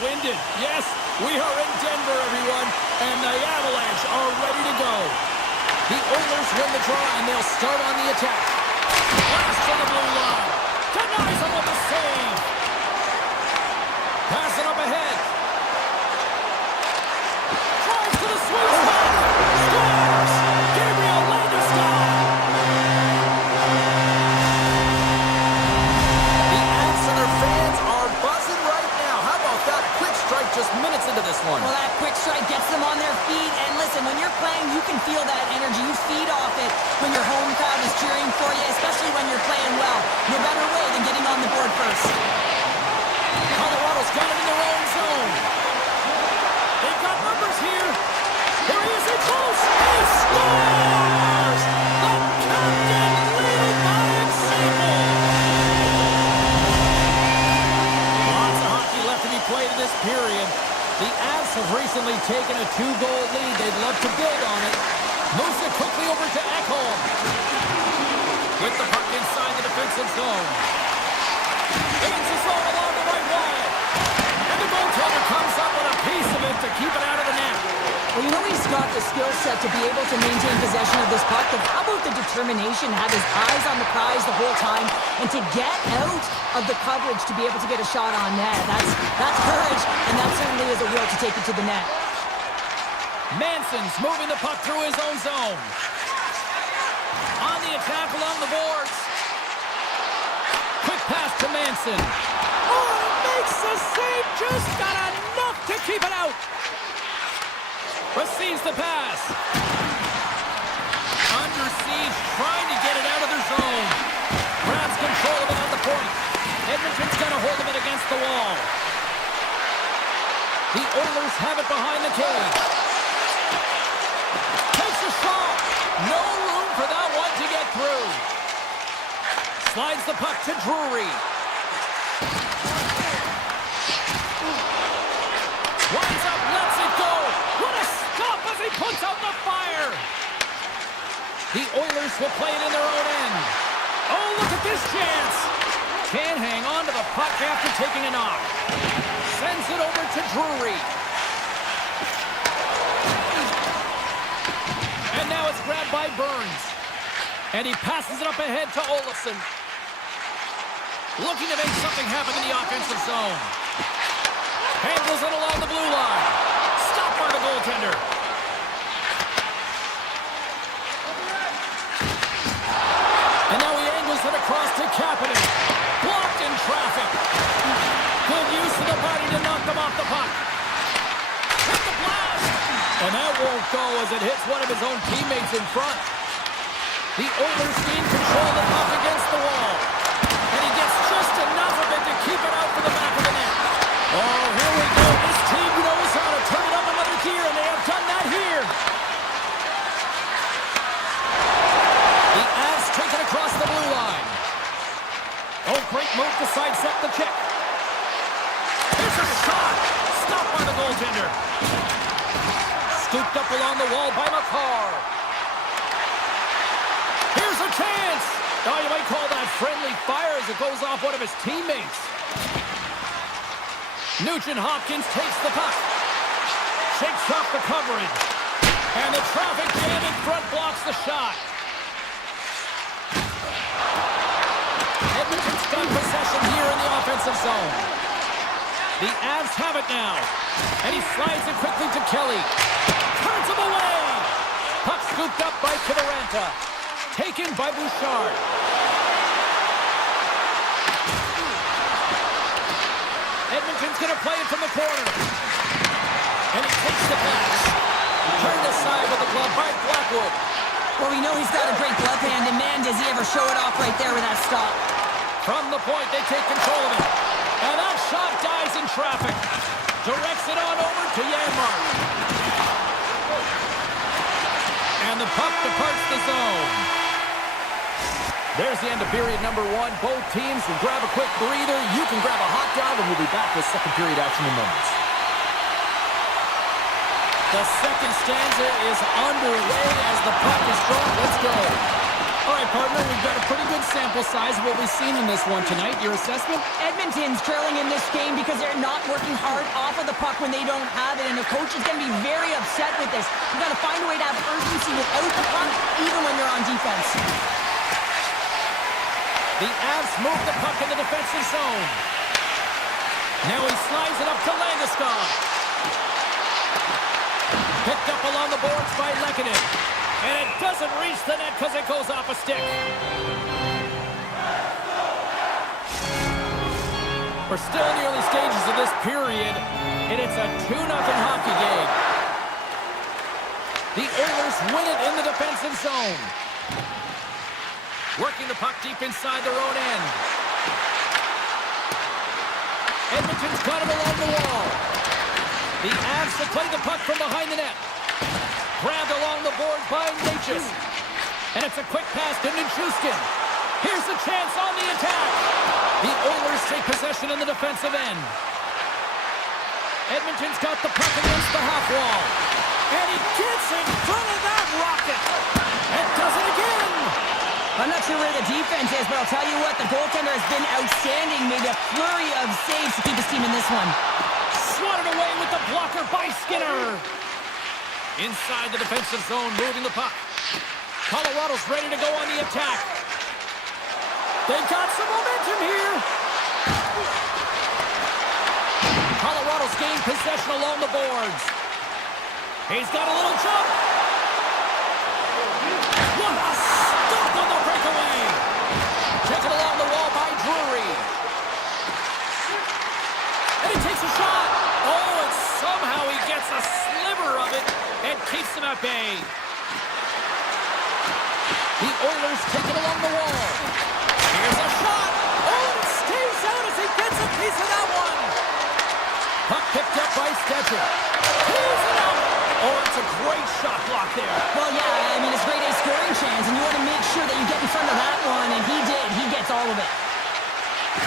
Winded. Yes, we are in Denver, everyone, and the Avalanche are ready to go. The Oilers win the draw, and they'll start on the attack. Blast for the blue line. Denies him with a save. Pass it up ahead. Drives to the sweet spot. Scores! Gabriel Landeskog. The Avs and their fans are buzzing right now. How about that quick strike just minutes into this one? Well, that quick strike gets them on their feet. And listen, when you're playing, you can feel that energy. You feed off it when your home crowd is cheering for you, especially when you're playing well. No better way than getting on the board first. Colorado's got it in their own zone. They've got numbers here. There he is, in close. He scores! The captain leading by example. Lots of hockey left to be played in this period. The Avs have recently taken a 2-goal lead. They'd love to build on it. Moves it quickly over to Ekholm. With the puck inside the defensive zone. Gains the zone along the right wall. And the goaltender comes up with a piece of it to keep it out of the net. Well, you know he's got the skill set to be able to maintain possession of this puck, but how about the determination, have his eyes on the prize the whole time, and to get out of the coverage to be able to get a shot on net. That's courage, and that certainly is a will to take it to the net. Manson's moving the puck through his own zone. On the attack along the boards. Quick pass to Manson. Oh, makes the save, just got enough to keep it out. Receives the pass. Under siege, trying to get it out of their zone. Grabs control of it at the point. Edmonton's got a hold of it against the wall. The Oilers have it behind the cage. Takes a shot. No room for that one to get through. Slides the puck to Drury. Winds up, lets it go. What a stop as he puts out the fire. The Oilers will play it in their own end. Oh, look at this chance. Can't hang on to the puck after taking a knock. Sends it over to Drury. And now it's grabbed by Burns. And he passes it up ahead to Olofsson. Looking to make something happen in the offensive zone. Handles it along the blue line. Stopped by the goaltender. And now he angles it across to Kapanen. Blocked in traffic. Good use of the body to knock them off the puck. Hit the blast. And that won't go as it hits one of his own teammates in front. The Oilers gain control of the puck against the wall. And he gets just enough of it to keep it out for the back of the net. Oh, here we go. This team knows how to turn it up another gear, and they have done that here. The Avs take it across the blue line. Oh, great move to sidestep the check. Here's a shot. Stopped by the goaltender. Scooped up along the wall by McCarr. Here's a chance. Oh, you might call that friendly fire as it goes off one of his teammates. Nugent-Hopkins takes the puck. Shakes off the coverage. And the traffic jam in front blocks the shot. Edmonton's got possession here in the offensive zone. The Avs have it now. And he slides it quickly to Kelly. Turns him away. Puck scooped up by Kiviranta. Taken by Bouchard. Edmonton's going to play it from the corner. And he takes the pass. Turned aside with the glove by Blackwood. Well, we know he's got a great glove hand, and man, does he ever show it off right there with that stop. From the point, they take control of it. And that shot dies in traffic. Directs it on over to Janmark. And the puck departs the zone. There's the end of period number one. Both teams can grab a quick breather. You can grab a hot dog, and we'll be back with second period action in moments. The second stanza is underway as the puck is thrown. Let's go. All right, partner, we've got a pretty good sample size of what we've seen in this one tonight. Your assessment? Edmonton's trailing in this game because they're not working hard off of the puck when they don't have it, and the coach is going to be very upset with this. You've got to find a way to have urgency without the puck, even when you're on defense. The Avs move the puck in the defensive zone. Now he slides it up to Landeskog. Picked up along the boards by Lehkonen. And it doesn't reach the net because it goes off a stick. We're still in the early stages of this period, and it's a 2-0 hockey game. The Oilers win it in the defensive zone. Working the puck deep inside their own end. Edmonton's got him along the wall. The Avs to play the puck from behind the net. Grabbed along the board by Natchez. And it's a quick pass to Nichushkin. Here's the chance on the attack. The Oilers take possession in the defensive end. Edmonton's got the puck against the half wall. And he gets in front of that rocket. And does it again. I'm not sure where the defense is, but I'll tell you what, the goaltender has been outstanding. Made a flurry of saves to keep his team in this one. Swatted away with the blocker by Skinner. Inside the defensive zone, moving the puck. Colorado's ready to go on the attack. They've got some momentum here. Colorado's gained possession along the boards. He's got a little jump. What a stop on the breakaway. Taken along the wall by Drury. And he takes a shot. Oh, and somehow he gets a sliver of it and keeps him at bay. The Oilers take it along the wall. Here's a shot. Oh, it stays out as he gets a piece of that one. Puck picked up by Stetcher. He's it up. Oh, it's a great shot block there. Well, yeah, I mean, it's grade A scoring chance, and you want to make sure that you get in front of that one, and he did. He gets all of it.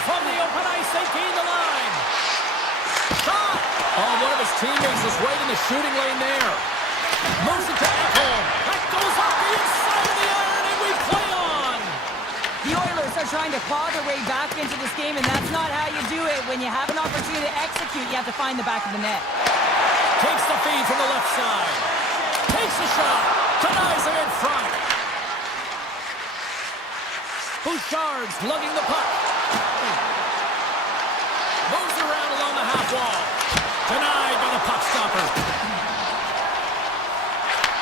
From the open ice, they gain the line. Shot. Oh, one of his teammates is right in the shooting lane there. Moves it to Ekholm. That goes off the inside of the iron, and we play on. The Oilers are trying to claw their way back into this game, and that's not how you do it. When you have an opportunity to execute, you have to find the back of the net. Takes the feed from the left side. Takes the shot. Denies him in front. Bouchard's lugging the puck. Moves around along the half wall. Denied by the puck stopper.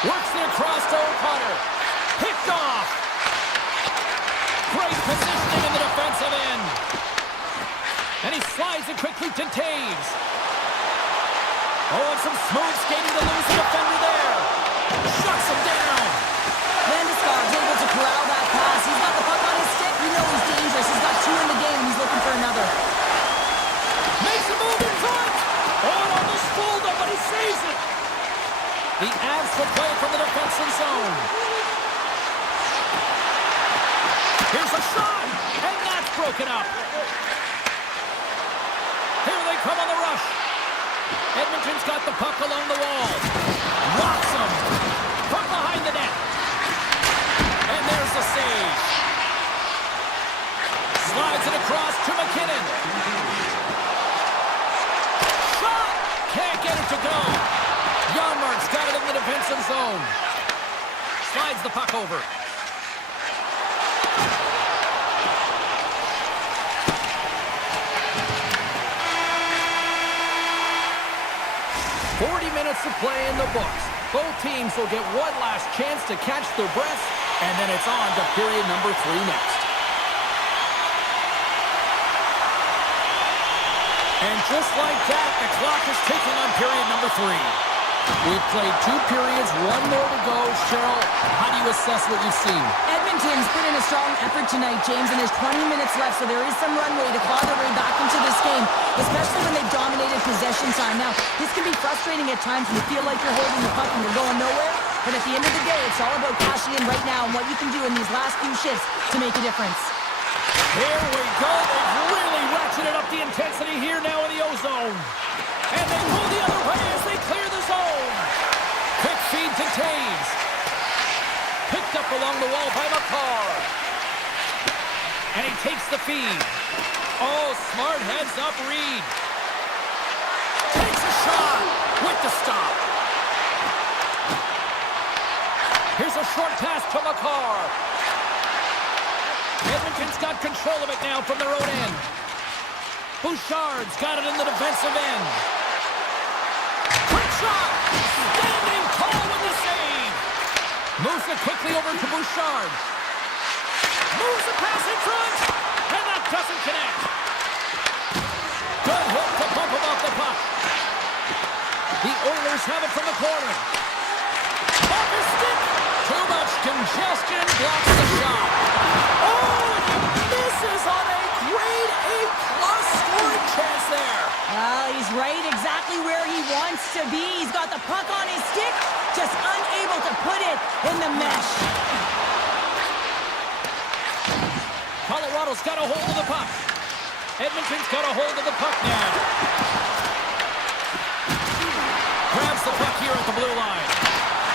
Works it across to O'Connor. Picked off. Great positioning in the defensive end. And he slides it quickly to Taves. Oh, and some smooth skating to lose the defender there. Shuts him down. Landeskog's able to corral that pass. He's got the puck on his stick. You know he's dangerous. He's got 2 in the game, and he's looking for another. Makes a move in front. Oh, and almost fooled him, but he saves it. The Avs will play from the defensive zone. Here's a shot, and that's broken up. Here they come on the rush. Edmonton's got the puck along the wall. Rocks him from behind the net. And there's the save. Slides it across to McKinnon. Shot! Can't get it to go. Janmark's got it in the defensive zone. Slides the puck over. 40 minutes to play in the books. Both teams will get one last chance to catch their breath, and then it's on to period number 3 next. And just like that, the clock is ticking on period number 3. We've played 2 periods, 1 more to go. Cheryl, how do you assess what you've seen? Edmonton's put in a strong effort tonight, James, and there's 20 minutes left, so there is some runway to claw their way back into this game, especially when they've dominated possession time. Now, this can be frustrating at times when you feel like you're holding the puck and you're going nowhere, but at the end of the day, it's all about cashing in right now and what you can do in these last few shifts to make a difference. Here we go. They've really ratcheted up the intensity here now in the O-zone. And they go the other way as they clear the zone. Quick feed to Taves. Picked up along the wall by McCarr. And he takes the feed. Oh, smart heads-up read. Takes a shot with the stop. Here's a short pass to McCarr. Edmonton's got control of it now from their own end. Bouchard's got it in the defensive end. Quick shot! Standing tall with the save! Moves it quickly over to Bouchard. Moves the pass in front! And that doesn't connect. Good hook to bump him off the puck. The Oilers have it from the corner. Off his stick! Too much congestion blocks the shot. Oh, and he misses on a grade A-plus scoring chance there. Well, he's right exactly where he wants to be. He's got the puck on his stick, just unable to put it in the mesh. Colorado's got a hold of the puck. Edmonton's got a hold of the puck now. Grabs the puck here at the blue line.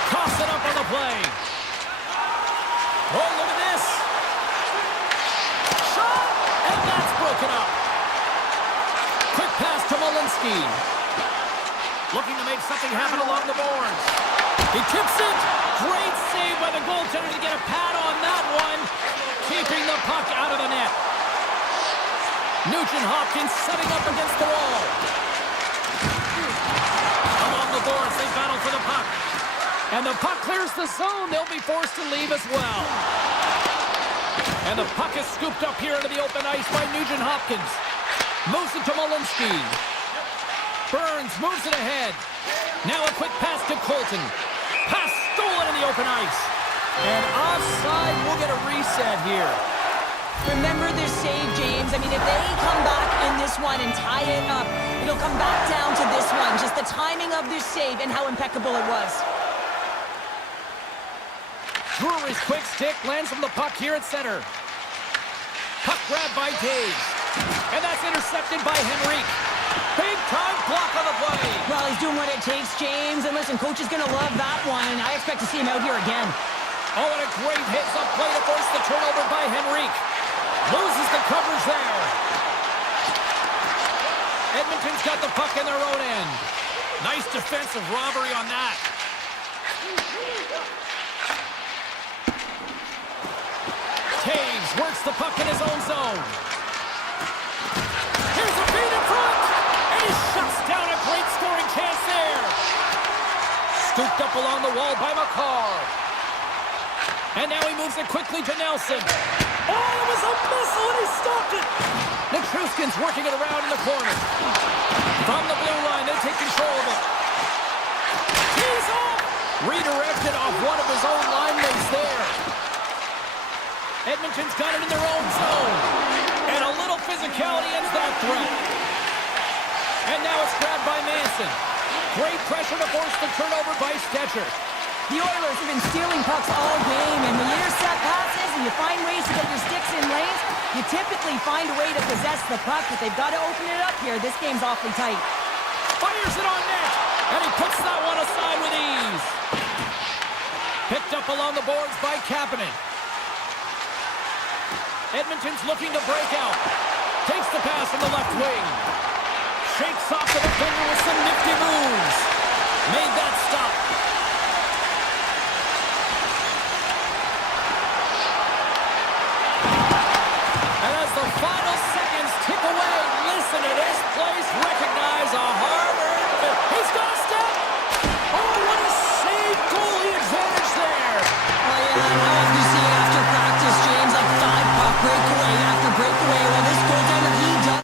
Toss it up on the play. Oh, look at this. Shot! And that's broken up. Quick pass to Malinsky. Looking to make something happen along the boards. He tips it. Great save by the goaltender to get a pad on that one. Keeping the puck out of the net. Nugent Hopkins setting up against the wall. Along the boards, they battle for the puck. And the puck clears the zone. They'll be forced to leave as well. And the puck is scooped up here into the open ice by Nugent Hopkins. Moves it to Malinsky. Burns moves it ahead. Now a quick pass to Colton. Pass stolen in the open ice. And offside, we'll get a reset here. Remember their save, James. I mean, if they come back in this one and tie it up, it'll come back down to this one. Just the timing of their save and how impeccable it was. Drury's quick stick lands from the puck here at center. Puck grab by Taves. And that's intercepted by Henrique. Big time block on the play. Well, he's doing what it takes, James. And listen, coach is going to love that one. I expect to see him out here again. Oh, and a great hits-up play to force the turnover by Henrique. Loses the coverage there. Edmonton's got the puck in their own end. Nice defensive robbery on that. Taves works the puck in his own zone. Here's a feed in front. And he shuts down a great scoring chance there. Scooped up along the wall by McCarr. And now he moves it quickly to Nelson. Oh, it was a missile and he stopped it. Nichushkin's working it around in the corner. From the blue line, they take control of it. He's off. Redirected off one of his own line mates there. Edmonton's got it in their own zone. And a little physicality ends that threat. And now it's grabbed by Manson. Great pressure to force the turnover by Stetcher. The Oilers have been stealing pucks all game, and when you intercept passes and you find ways to get your sticks in lanes, you typically find a way to possess the puck, but they've got to open it up here. This game's awfully tight. Fires it on net, and he puts that one aside with ease. Picked up along the boards by Kapanen. Edmonton's looking to break out. Takes the pass from the left wing. Shakes off the defender with some nifty moves. Made that stop. And as the final seconds tick away, listen to this place recognize a hard-earned win. He's got a step. Oh, what a save goalie advantage there. Oh, yeah, how often do you see it after practice, James? Like 5 puck breakaway after breakaway. Well, this goaltender, he does.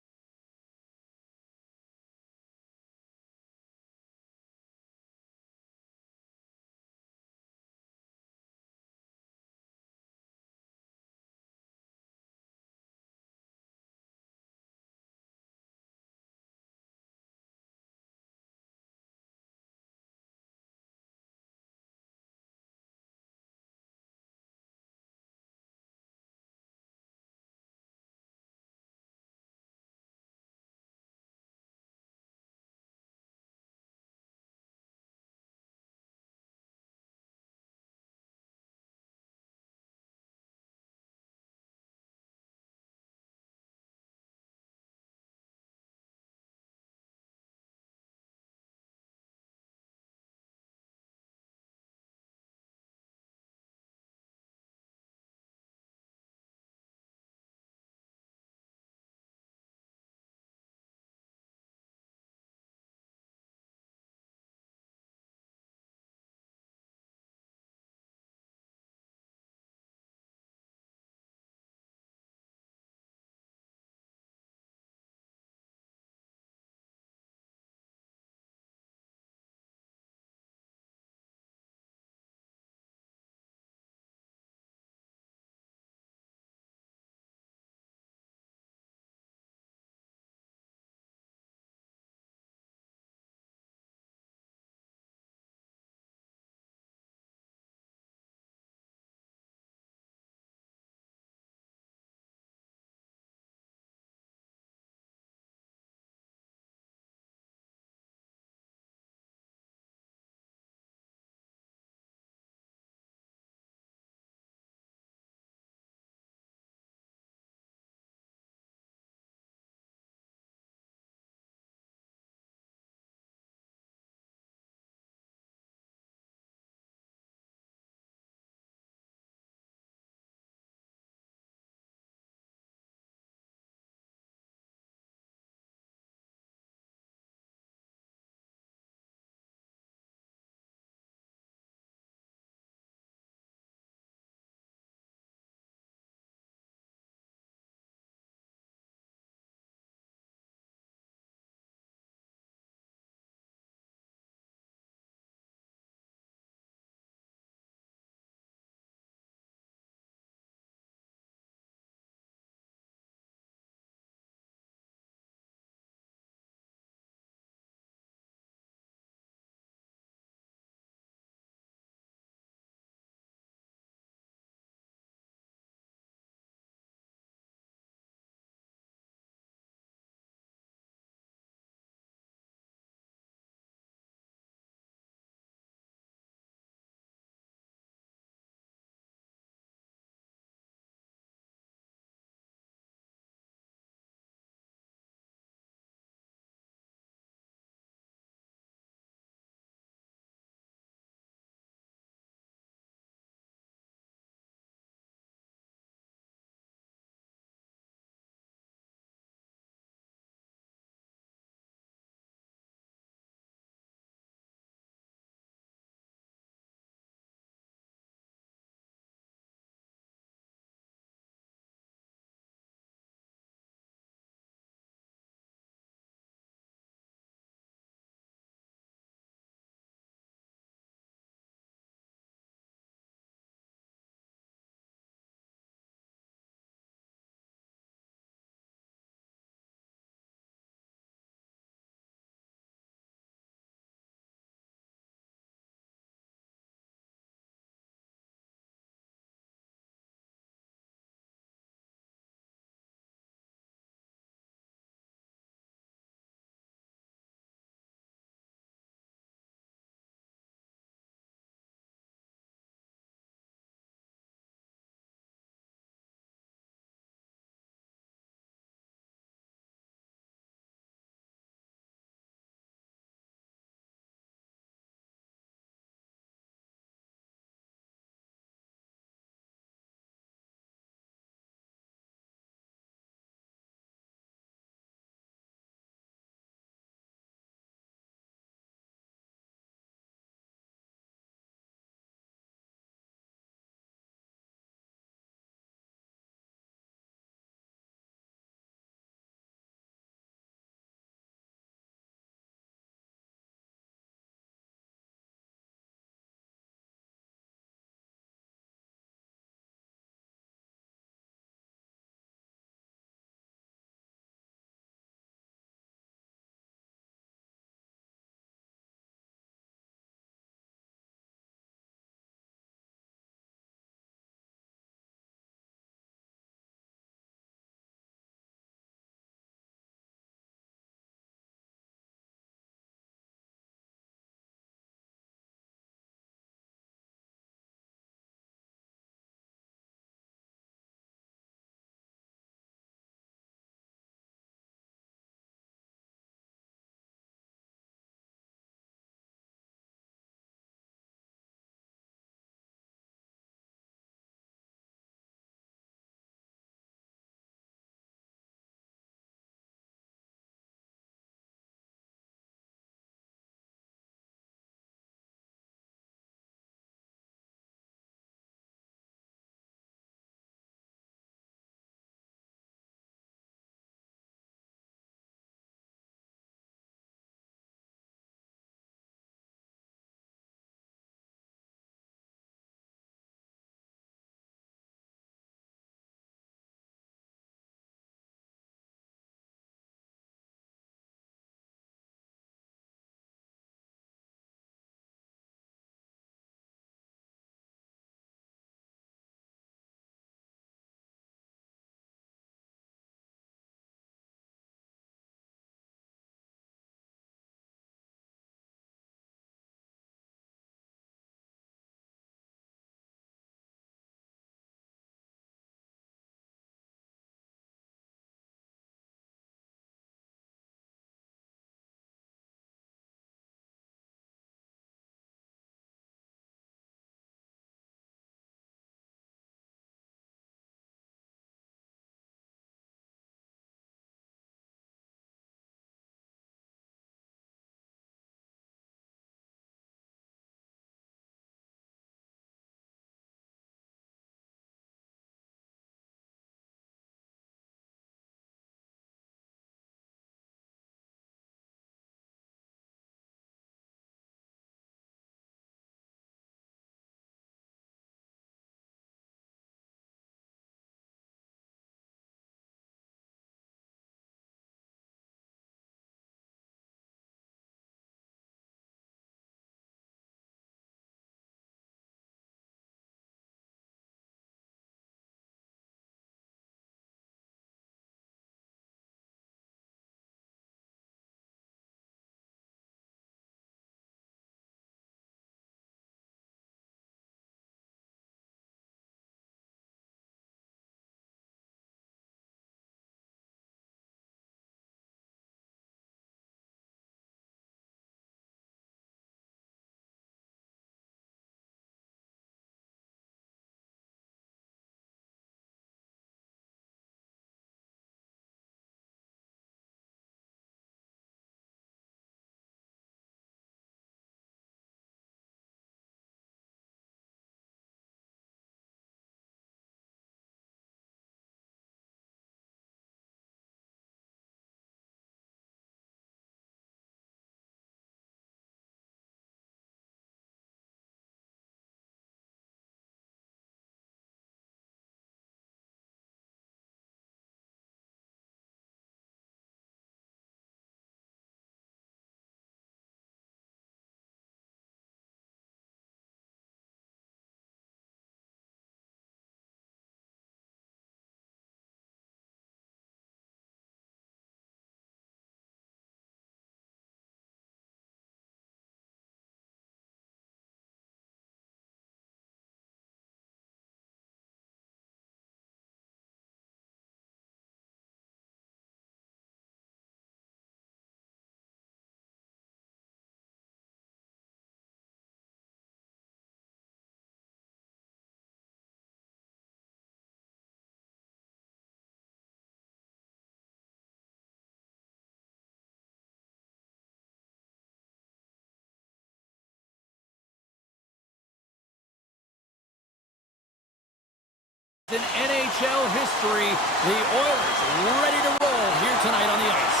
In NHL history, the Oilers ready to roll here tonight on the ice.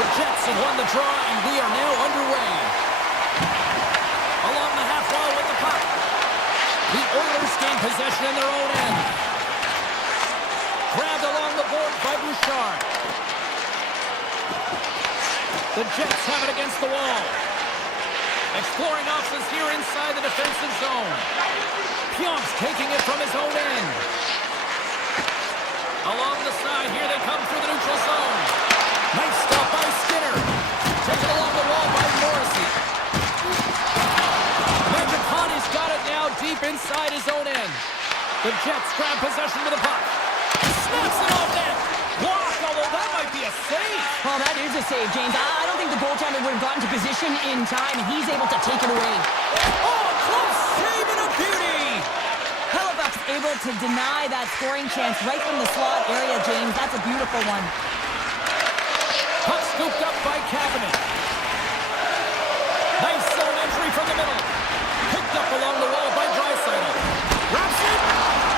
The Jets have won the draw, and we are now underway. Along the half wall with the puck. The Oilers gain possession in their own end. Grabbed along the board by Bouchard. The Jets have it against the wall. Exploring options here inside the defensive zone. Pionk's taking it from his own end. Along the side, here they come through the neutral zone. Nice stop by Skinner. Taken along the wall by Morrissey. Mangiaconti's got it now deep inside his own end. The Jets grab possession to the puck. Snaps it off net. Blocked, although that might be a save. Well, that is a save, James. I don't think the goaltender would have gotten to position in time, and he's able to take it away. Oh, close save and a beauty. Hellebuyck's able to deny that scoring chance right from the slot area, James. That's a beautiful one. Puck scooped up by Kapanen. Nice zone entry from the middle. Picked up along the wall by Draisaitl. Wraps it.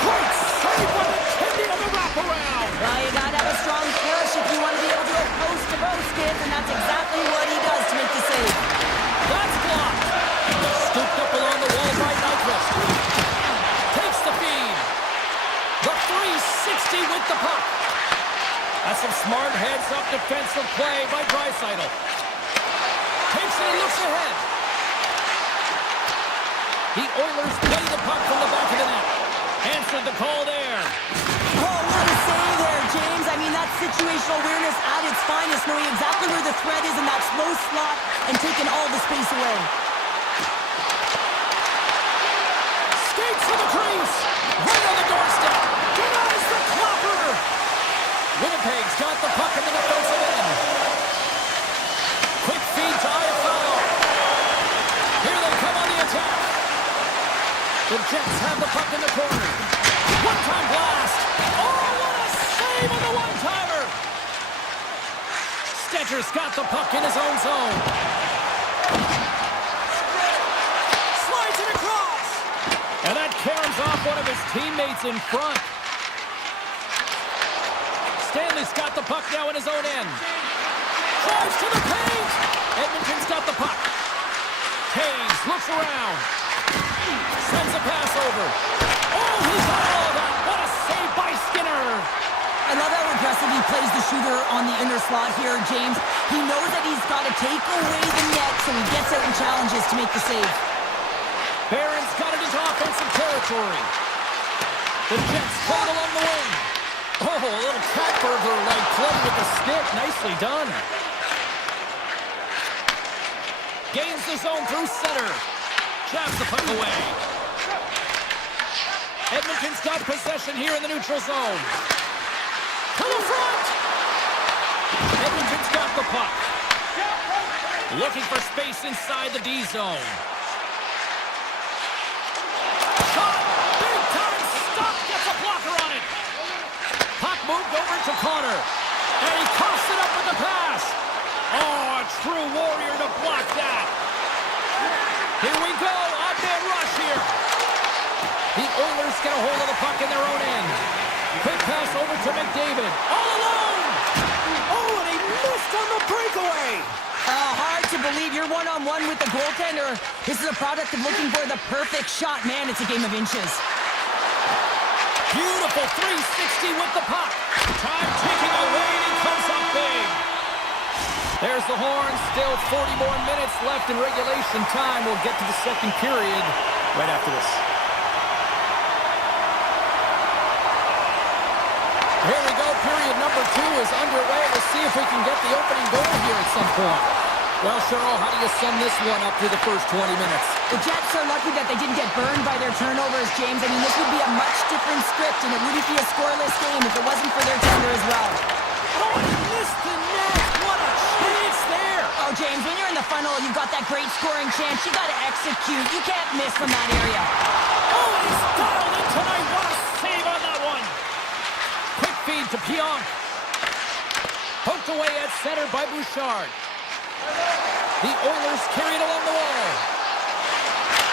Great save by McKinney on the wraparound. Well, you gotta have a strong push if you want to be able to go post to post, kids, and that's exactly what he does to make the save. That's blocked. Scooped up along the wall by Nyquist. Takes the feed. The 360 with the puck. That's some smart heads-up defensive play by Draisaitl. Takes it and looks ahead. The Oilers play the puck from the back of the net. Answered the call there. Oh, what a save there, James. I mean, that's situational awareness at its finest, knowing exactly where the threat is in that slow slot and taking all the space away. Skates to the crease. Right on the doorstep. Denies the clopper. Winnipeg's got the puck in the defensive end. Quick feed to Iafallo. Here they come on the attack. The Jets have the puck in the corner. One-time blast. Oh, what a save on the one-timer. Stetcher's got the puck in his own zone. Slides it across. And that caroms off one of his teammates in front. Stanley's got the puck now in his own end. Drives to the paint. Edmonton's got the puck. Hayes looks around. Sends a pass over. Oh, he got all of that. What a save by Skinner. I love how aggressive he plays the shooter on the inner slot here, James. He knows that he's got to take away the net, so he gets out and challenges to make the save. Barron's got it into offensive territory. The Jets play it along the wing. Oh, a little cat burglar-like play with the stick. Nicely done. Gains the zone through center. Jabs the puck away. Edmonton's got possession here in the neutral zone. To the front! Edmonton's got the puck. Looking for space inside the D zone. Shot! Big time stop! Gets a blocker on it! Puck moved over to Connor. And he coughs it up with the pass. Oh, a true warrior to block that. Here we go. Odd-man rush here. The Oilers get a hold of the puck in their own end. Quick pass over to McDavid. All alone! Oh, and he missed on the breakaway! Hard to believe you're one-on-one with the goaltender. This is a product of looking for the perfect shot. Man, it's a game of inches. Beautiful 360 with the puck. Time ticking away, and he comes up big. There's the horn. Still 40 more minutes left in regulation time. We'll get to the second period right after this. Here we go. Period number 2 is underway. We'll see if we can get the opening goal here at some point. Well, Cheryl, how do you sum this one up through the first 20 minutes? The Jets are lucky that they didn't get burned by their turnovers, James. I mean, this would be a much different script, and it wouldn't be a scoreless game if it wasn't for their tender as well. Oh, he missed the net. What a chance there. Oh, James, when you're in the funnel, you've got that great scoring chance. You got to execute. You can't miss from that area. Oh, he's dialed in tonight. What a save on that one. Quick feed to Pionk. Poked away at center by Bouchard. The Oilers carry it along the wall.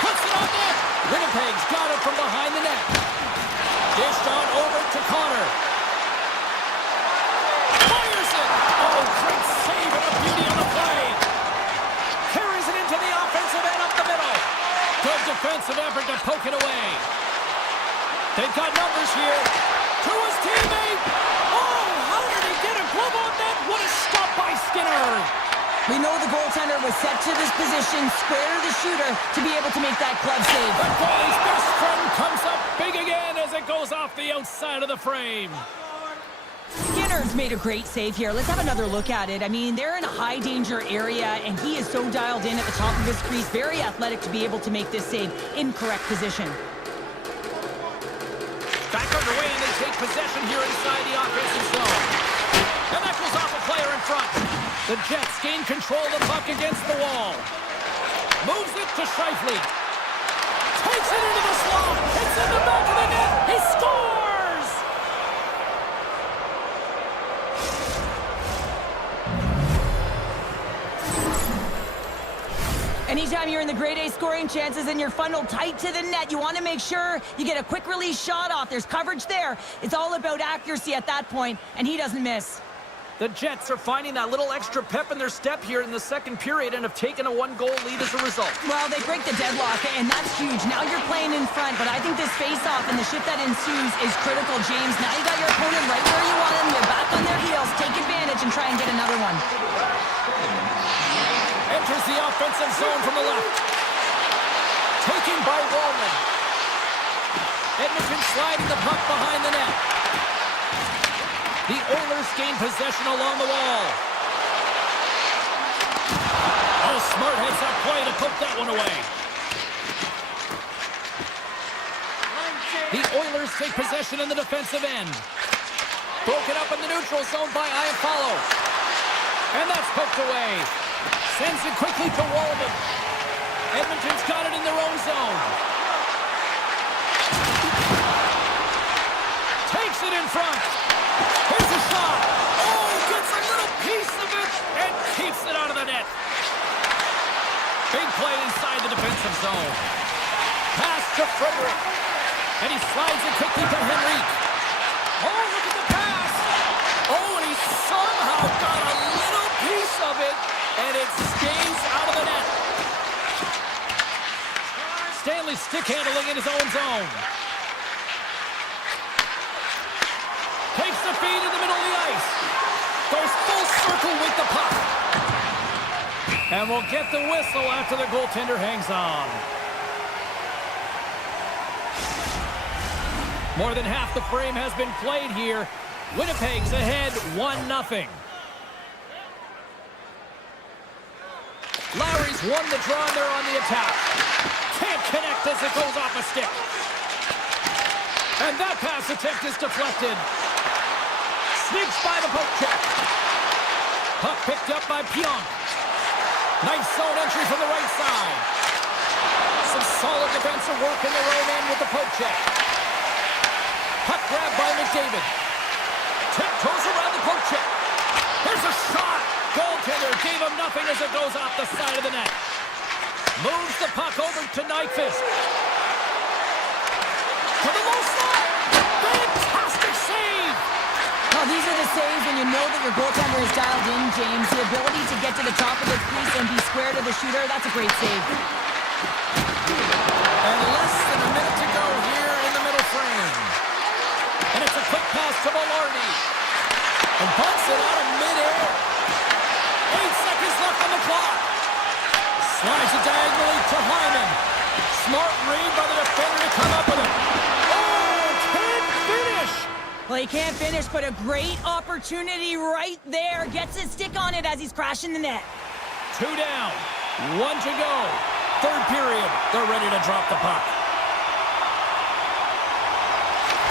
Puts it on net. Winnipeg's got it from behind the net. Dished on over to Connor. Fires it! Oh, great save and a beauty on the play. Carries it into the offensive end up the middle. Good defensive effort to poke it away. They've got numbers here. To his teammate. Oh, how did he get a glove on that? What a stop by Skinner. We know the goaltender was set to this position, square to the shooter, to be able to make that glove save. The goalie's best friend comes up big again as it goes off the outside of the frame. Skinner's made a great save here. Let's have another look at it. I mean, they're in a high-danger area, and he is so dialed in at the top of his crease, very athletic to be able to make this save in correct position. Back underway, and they take possession here inside the offensive zone. And that goes off a player in front. The Jets gain control of the puck against the wall. Moves it to Scheifele. Takes it into the slot. It's in the back of the net. He scores! Anytime you're in the grade A scoring chances and you're funneled tight to the net, you want to make sure you get a quick release shot off. There's coverage there. It's all about accuracy at that point, and he doesn't miss. The Jets are finding that little extra pep in their step here in the second period and have taken a one-goal lead as a result. Well, they break the deadlock, and that's huge. Now you're playing in front, but I think this face-off and the shift that ensues is critical, James. Now you got your opponent right where you want them. They're back on their heels. Take advantage and try and get another one. Enters the offensive zone from the left. Taken by Wallman. Edmonton sliding the puck behind the net. The Oilers gain possession along the wall. Oh, smart heads-up play to put that one away. The Oilers take possession in the defensive end. Broken up in the neutral zone by Iafallo. And that's poked away. Sends it quickly to Wallman. Edmonton's got it in their own zone. Takes it in front. Here's a shot. Oh, gets a little piece of it and keeps it out of the net. Big play inside the defensive zone. Pass to Frederick. And he slides it quickly to Henrique. Oh, look at the pass. Oh, and he somehow got a little piece of it, and it stays out of the net. Stanley stick handling in his own zone. Takes the feed in the middle of the ice. Goes full circle with the puck. And we'll get the whistle after the goaltender hangs on. More than half the frame has been played here. Winnipeg's ahead 1-0. Lowry's won the draw and they're on the attack. Can't connect as it goes off a stick. And that pass attempt is deflected. Sneaks by the poke check. Puck picked up by Pionk. Nice zone entry from the right side. Some solid defensive work in their own end with the poke check. Puck grabbed by McDavid. Tiptoes around the poke check. Here's a shot. Goaltender gave him nothing as it goes off the side of the net. Moves the puck over to Nyquist. To the low slot. Fantastic save. Well, these are the saves when you know that your goaltender is dialed in, James. The ability to get to the top of the crease and be square to the shooter, that's a great save. And less than a minute to go here in the middle frame. And it's a quick pass to Velarde. And bumps it out of midair. 8 seconds left on the clock. Slides it diagonally to Hyman. Smart read by the defender to come up with it. Oh, can't finish. Well, he can't finish, but a great opportunity right there. Gets his stick on it as he's crashing the net. 2 down, 1 to go. Third period, they're ready to drop the puck.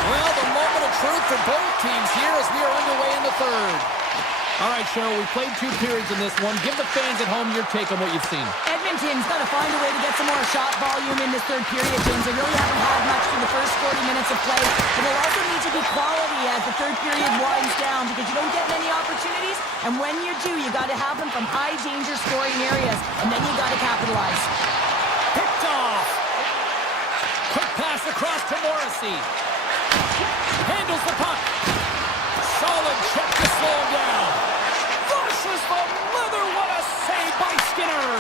Well, the moment of truth for both teams here as we are underway in the third. All right, Cheryl, we played 2 periods in this one. Give the fans at home your take on what you've seen. Edmonton's got to find a way to get some more shot volume in this third period, James. They really haven't had much for the first 40 minutes of play. But they'll also need to be quality as the third period winds down because you don't get many opportunities. And when you do, you got to have them from high-danger scoring areas. And then you got to capitalize. Picked off. mercy. Handles the puck. Solid check to slow him down. Versus the leather. What a save by Skinner.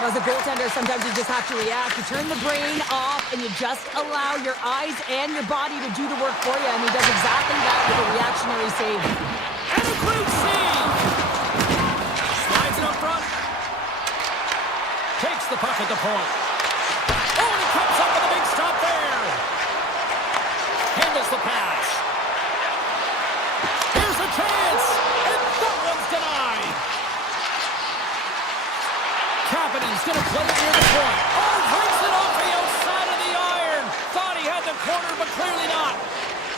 As a goaltender, sometimes you just have to react. You turn the brain off and you just allow your eyes and your body to do the work for you. And he does exactly that with a reactionary save. And a great save. Slides it up front. Takes the puck at the point. Oh, and he comes up with a big stop there. Handles the pass. Here's a chance. And that one's denied. Kapanen's going to play it near the point. Oh, brings it off the outside of the iron. Thought he had the corner, but clearly not.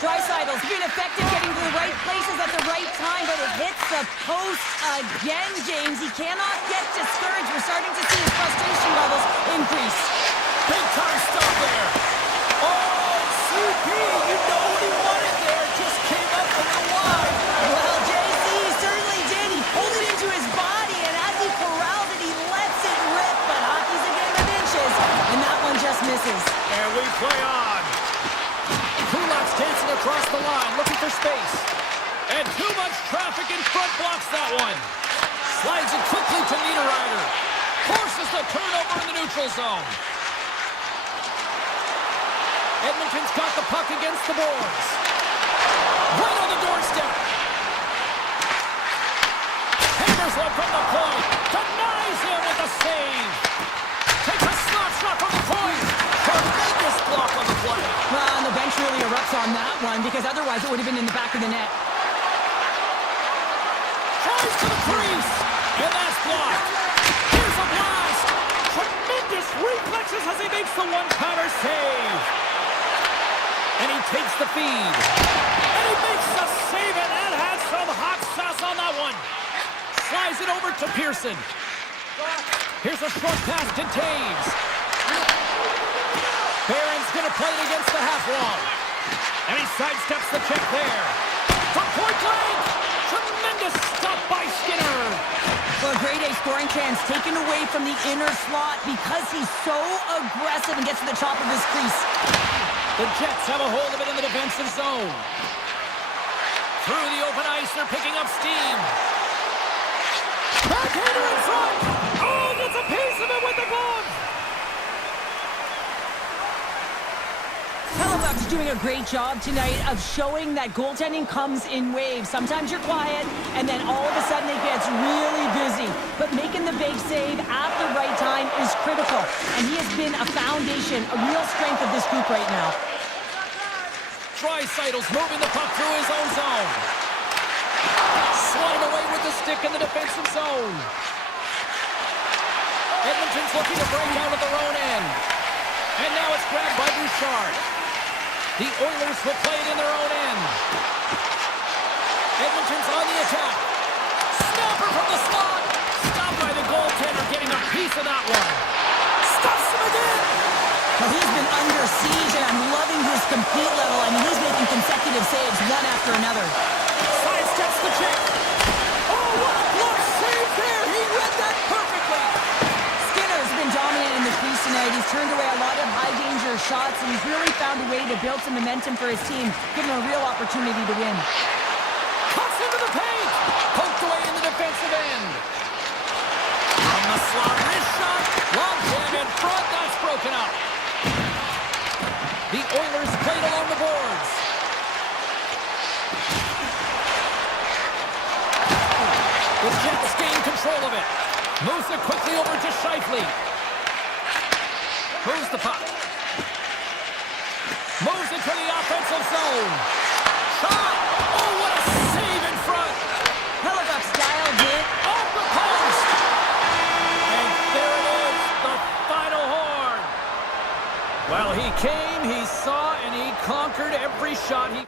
Dreisaitl's been effective getting to the right places at the right time, but it hits the post again, James. He cannot get discouraged. We're starting to see his frustration levels increase. Big time stop there. Oh, CP, you know what he wanted there. Just came up a little wide. Well, JC certainly did. He pulled it into his body, and as he corralled it, he lets it rip. But hockey's a game of inches, and that one just misses. And we play on. Kulak's dancing across the line, looking for space. And too much traffic in front blocks that one. Slides it quickly to Niederreiter. Forces the turnover in the neutral zone. Edmonton's got the puck against the boards. Right on the doorstep. Hammers one from the point. Denies him with a save. Takes a slap shot from the point. Tremendous block on the play. Well, and the bench really erupts on that one, because otherwise it would have been in the back of the net. Tries to the crease. And that's blocked. Here's a blast. Tremendous reflexes as he makes the one-timer save. And he takes the feed. And he makes the save, and that has some hot sauce on that one. Slides it over to Pearson. Here's a short pass to Taves. Barron's going to play it against the half wall. And he sidesteps the check there. From point blank. Tremendous stop by Skinner. Well, a grade A scoring chance taken away from the inner slot because he's so aggressive and gets to the top of his crease. The Jets have a hold of it in the defensive zone. Through the open ice, they're picking up steam. Backhander in front. Oh, gets a piece of it with the glove. Hellebuyck's doing a great job tonight of showing that goaltending comes in waves. Sometimes you're quiet, and then all of a sudden it gets really busy. But making the big save at the right time is critical. And he has been a foundation, a real strength of this group right now. Dreisaitl's moving the puck through his own zone. Swatted away with the stick in the defensive zone. Edmonton's looking to break out of their own end. And now it's grabbed by Bouchard. The Oilers will play it in their own end. Edmonton's on the attack. Snapper from the slot. Stopped by the goaltender, getting a piece of that one. Stuffs him again. Well, he's been under siege, and I'm loving his compete level. I mean, he's making consecutive saves one after another. Sidesteps the check. Oh, what a block save there. He read that perfectly. Skinner's been dominant in the crease tonight. He's turned away a lot of high-danger shots, and he's really found a way to build some momentum for his team, give him a real opportunity to win. Cuts into the paint. Poked away in the defensive end. From the slot, wrist shot. Long jam in front. That's broken up. The Oilers played along the boards. The Jets gain control of it. Moves it quickly over to Scheifele. Moves the puck. Moves it to the offensive zone. Shot! Oh, what a save in front! Hellebuyck's dialed it. Off the post! And there it is, the final horn. Well, he came, he saw, and he conquered every shot he...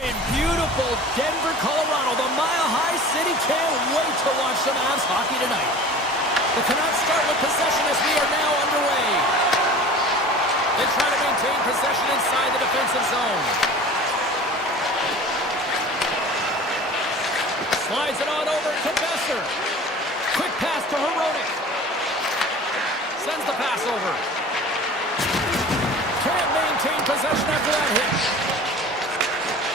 In beautiful Denver, Colorado, the Mile High City can't wait to watch some Avs hockey tonight. The Canucks start with possession as we are now underway. They try to maintain possession inside the defensive zone. Slides it on over to Besser. Quick pass to Hronek. Sends the pass over. Can't maintain possession after that hit.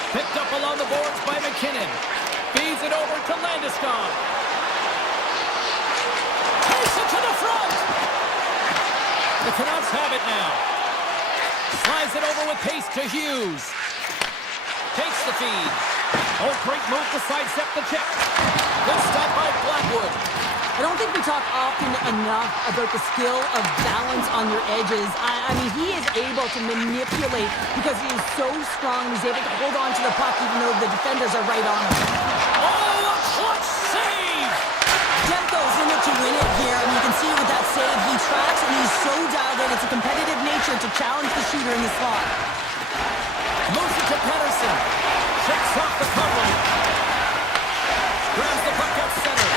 Picked up along the boards by McKinnon. Feeds it over to Landeskog. Takes it to the front. The Canucks have it now. Slides it over with pace to Hughes. Takes the feed. Oh, great move to sidestep the check. Good stop by Blackwood. I don't think we talk often enough about the skill of balance on your edges. I mean, he is able to manipulate because he is so strong. He's able to hold on to the puck even though the defenders are right on him. Oh, a clutch save! Demko's in it to win it here, and you can see with that save, he tracks and he's so dialed in. It's a competitive nature to challenge the shooter in the slot. Moves it to Pettersson. Checks off the coverage. Grabs the puck at center.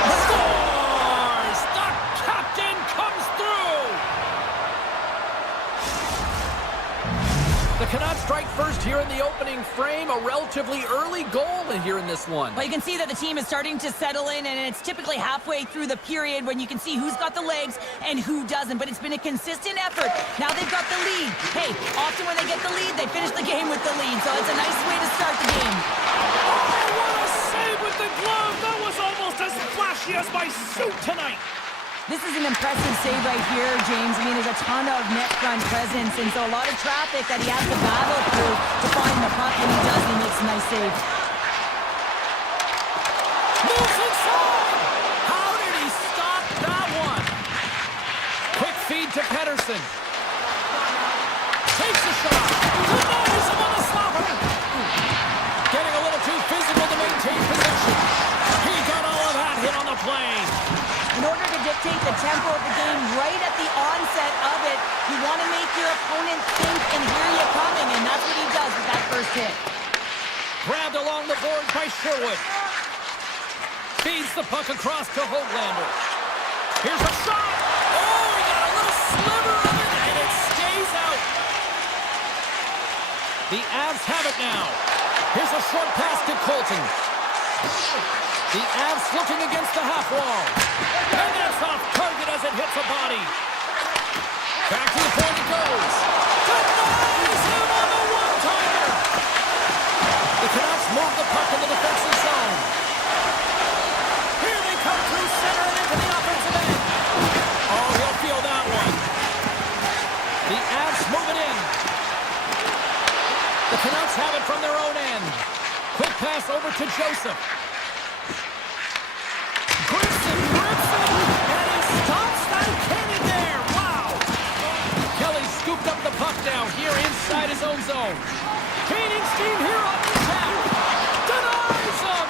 Scores! The captain comes through! The Canucks strike first here in the opening frame. A relatively early goal here in this one. Well, you can see that the team is starting to settle in, and it's typically halfway through the period when you can see who's got the legs and who doesn't. But it's been a consistent effort. Now they've got the lead. Hey, often when they get the lead, they finish the game with the lead. So it's a nice way to start the game. Oh, what a save with the glove! That was almost as flashy as my suit tonight! This is an impressive save right here, James. I mean, there's a ton of net front presence, and so a lot of traffic that he has to battle through to find the puck. When he does, he makes a nice save. Moves inside! How did he stop that one? Quick feed to Pettersson. Takes a shot. Denies him on the slapper. Getting a little too physical to maintain possession. He got all of that hit on the play. In order to dictate the tempo of the game right at the onset of it, you want to make your opponent think and hear you coming, and that's what he does with that first hit. Grabbed along the boards by Sherwood. Feeds the puck across to Höglander. Here's a shot. Oh, he got a little sliver of it, and it stays out. The Avs have it now. Here's a short pass to Colton. The Avs looking against the half wall. And that's off target as it hits a body. Back to the point it goes. Denies him on the one-timer. The Canucks move the puck in the defensive zone. Here they come through center and into the offensive end. Oh, he'll feel that one. The Avs move it in. The Canucks have it from their own end. Quick pass over to Joseph. Grimson, and he stops that cannon there. Wow. Kelly scooped up the puck now here inside his own zone. Gaining steam here on the attack. Denies him.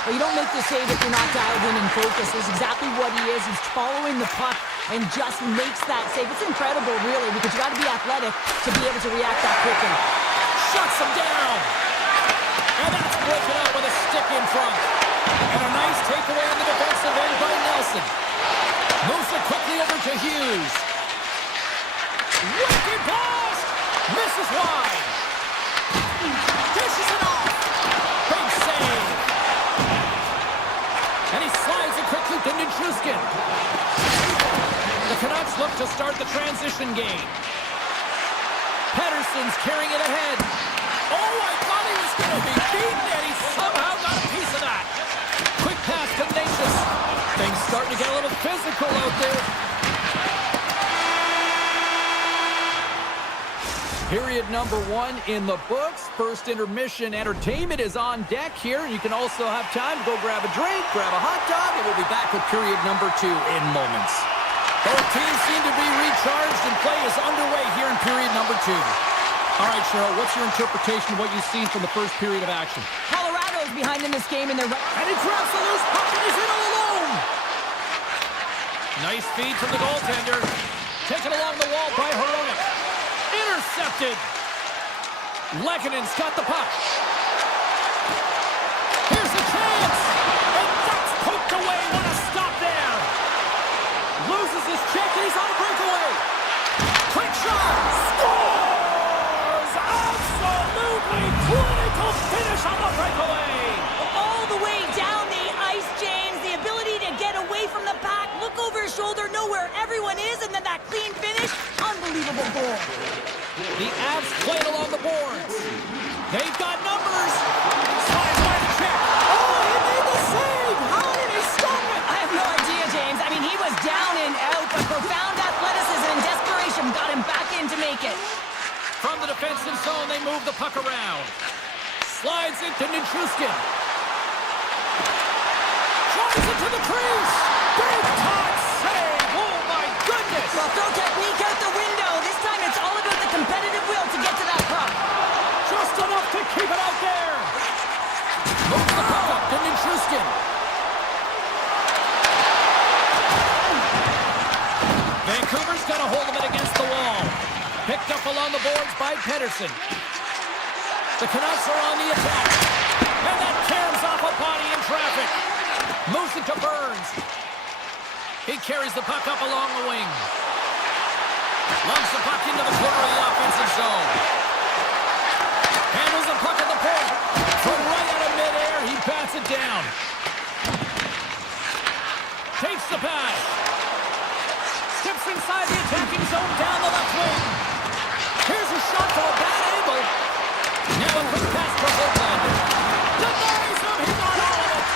Well, you don't make the save if you're not dialed in and focused. That's exactly what he is. He's following the puck and just makes that save. It's incredible, really, because you got to be athletic to be able to react that quickly. Shuts him down. And that's broken up with a stick in front. And a nice takeaway on the defensive end by Nelson. Moves it quickly over to Hughes. Wicked blast! Misses wide. Dishes it off. Big save. And he slides it quickly to Nichushkin. The Canucks look to start the transition game. Pettersson's carrying it ahead. Oh, I thought he was going to be beaten, and he somehow got a piece of that. Quick pass to Natchez. Things starting to get a little physical out there. Period number 1 in the books. First intermission entertainment is on deck here. You can also have time to go grab a drink, grab a hot dog, and we'll be back with period number 2 in moments. Both teams seem to be recharged, and play is underway here in period number 2. All right, Cheryl, what's your interpretation of what you've seen from the first period of action? Colorado's behind in this game, and they're... And he grabs the loose puck, and he's in all alone! Nice feed from the goaltender. Taken along the wall by Hronek. Intercepted! Lekkonen's got the puck. Here's the chance. And that's poked away. What a stop there. Loses his check and he's on a breakaway. Quick shot. Scores! Absolutely clinical finish on the breakaway. All the way down the ice, James. The ability to get away from the pack, look over his shoulder, know where everyone is, and then that clean finish. Unbelievable goal. The Avs played along the boards. They've got numbers. Slides by the check. Oh, he made the save. How did he stop it? I have no idea, James. I mean, he was down and out, but profound athleticism and desperation got him back in to make it. From the defensive zone, they move the puck around. Slides into Nichushkin. Drives it to the crease. Big time save. Oh, my goodness. Well, throw technique out the window. This time it's all about the competitive will to get to that puck. Just enough to keep it out there. Moves the puck up to Nichushkin. Vancouver's got a hold of it against the wall. Picked up along the boards by Pedersen. The Canucks are on the attack. And that tears off a body in traffic. Moves it to Burns. He carries the puck up along the wing. Lumps the puck into the corner of the offensive zone. Handles the puck at the point. From right out of midair, he bats it down. Takes the pass. Steps inside the attacking zone down the left wing. Here's a shot from a bad angle. Now a quick pass for Hoaglander. Denies him, he got all of it.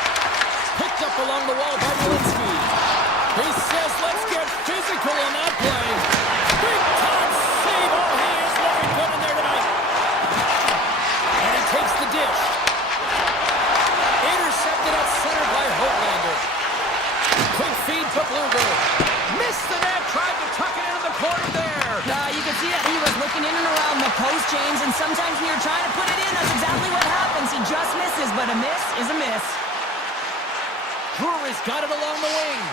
Picked up along the wall by Walensky. He says, let's get physical on that play. Big time save. Oh, he is looking good in there tonight. And he takes the dish. Intercepted at center by Hoaglander. Quick feed to Bluger. Missed the net, tried to tuck it into the corner there. You can see that he was looking in and around the post, James, and sometimes when you're trying to put it in, that's exactly what happens. He just misses, but a miss is a miss. Drury's got it along the wing.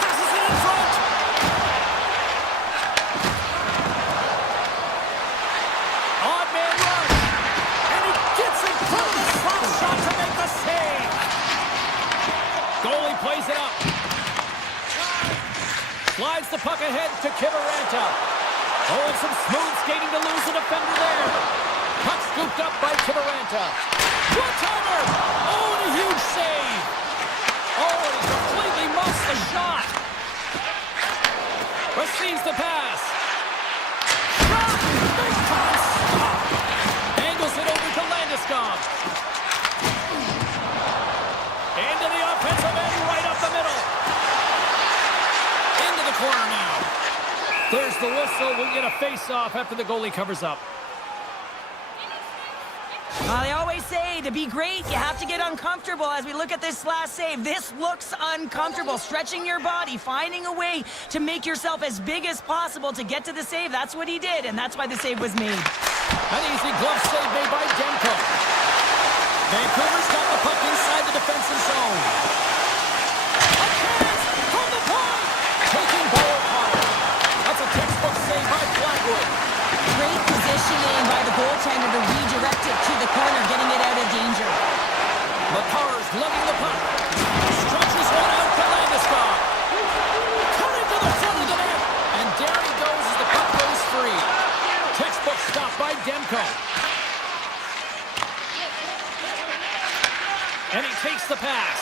Passes it in front. Odd man rush. And he gets in front of the slap shot to make the save. Goalie plays it up. Slides the puck ahead to Kiberanta. Oh, and some smooth skating to lose a defender there. Puck scooped up by Kiberanta. One-timer! Oh, and a huge save. Oh, and he completely muffs the shot. Receives the pass. Shot! Big time stop. Angles it over to Landeskog. Into the offensive end, right up the middle. Into the corner now. There's the whistle. We'll get a face-off after the goalie covers up. They always say to be great, you have to get uncomfortable. As we look at this last save, this looks uncomfortable. Stretching your body, finding a way to make yourself as big as possible to get to the save. That's what he did, and that's why the save was made. An easy glove save made by Demko. Vancouver's got the puck inside the defensive zone. A chance from the point. Taking ball O'Connor. That's a textbook save by Blackwood. Great positioning by the goaltender to redirect it to the corner, getting it out of danger. Makar's lugging the puck. Stretches one out to Landeskog. Coming to the front of the net. And down he goes as the puck goes free. Textbook stop by Demko. And he takes the pass.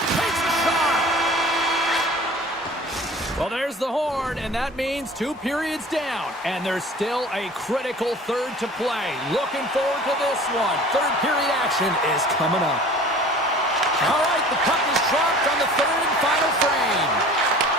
Takes the shot. Well, there's the horn, and that means 2 periods down. And there's still a critical third to play. Looking forward to this one. Third period action is coming up. All right, the puck is dropped on the third and final frame.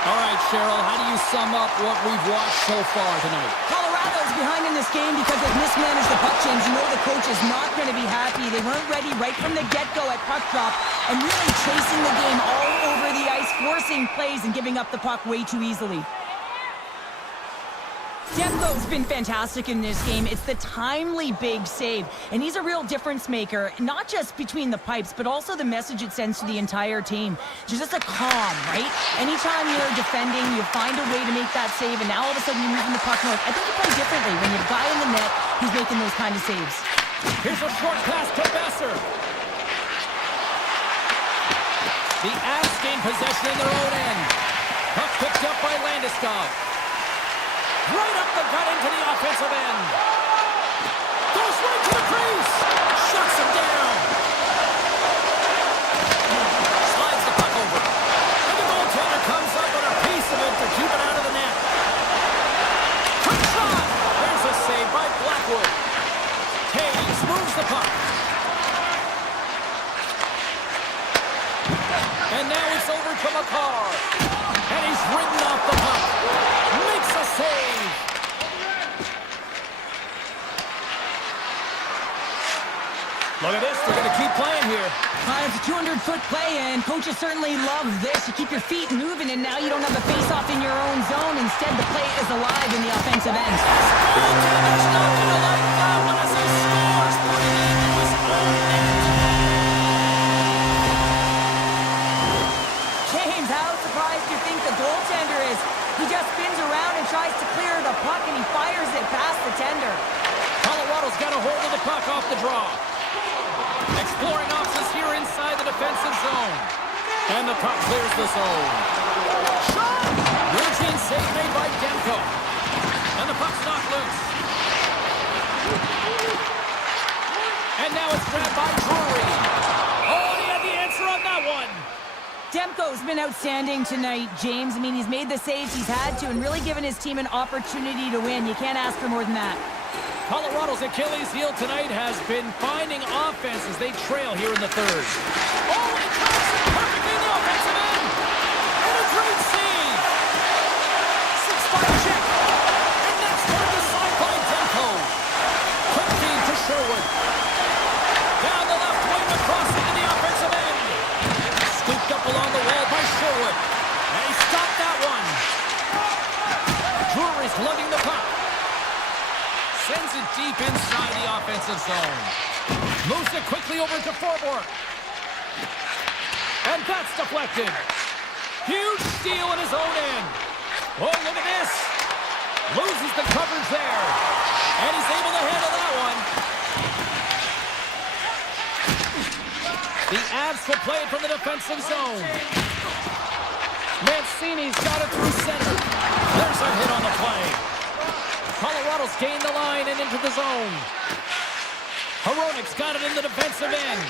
All right, Cheryl, how do you sum up what we've watched so far tonight? Colorado's behind in this game because they've mismanaged the puck change. You know the coach is not going to be happy. They weren't ready right from the get-go at puck drop and really chasing the game all over the ice, forcing plays and giving up the puck way too easily. Demko's been fantastic in this game. It's the timely big save, and he's a real difference maker, not just between the pipes, but also the message it sends to the entire team. Just a calm, right? Anytime you're defending, you find a way to make that save, and now all of a sudden you're moving the puck north. I think you play differently when you have a guy in the net who's making those kind of saves. Here's a short pass to Besser. The Avs gain possession in their own end. Puck picked up by Landeskog. Right up the gut into the offensive end. Goes right to the crease. Shuts him down. Slides the puck over. And the goaltender comes up with a piece of it to keep it out of the net. Quick shot. There's a save by Blackwood. Taves moves the puck. And now it's over to McCarr. And he's ridden off the puck. Makes a save. Look at this. They're going to keep playing here. It's a 200-foot play, and coaches certainly love this. You keep your feet moving, and now you don't have a face-off in your own zone. Instead, the play is alive in the offensive end. Goaltender's not going to let down as he scores, putting it into his own net. James, how surprised do you think the goaltender is? He just spins around and tries to clear the puck, and he fires it past the tender. Colorado's got a hold of the puck off the draw. Exploring options here inside the defensive zone. And the puck clears the zone. Shot! Routine save made by Demko. And the puck's knocked loose. And now it's grabbed by Drury. Oh, he had the answer on that one. Demko's been outstanding tonight, James. I mean, he's made the saves he's had to and really given his team an opportunity to win. You can't ask for more than that. Colorado's Achilles heel tonight has been finding offense as they trail here in the third. Oh, he cuts it perfectly in the offensive end. And a great save. 6-5 check. And that's turned aside by Demko. Quick feed to Sherwood. Down the left wing across into the offensive end. Scooped up along the wall by Sherwood. And he stopped that one. Drury's lugging the puck. Sends it deep inside the offensive zone. Moves it quickly over to Forborg. And that's deflected. Huge steal in his own end. Oh, look at this. Loses the coverage there. And he's able to handle that one. The Avs will play it from the defensive zone. Mancini's got it through center. There's a hit on the play. Colorado's gained the line and into the zone. Hronik's got it in the defensive end.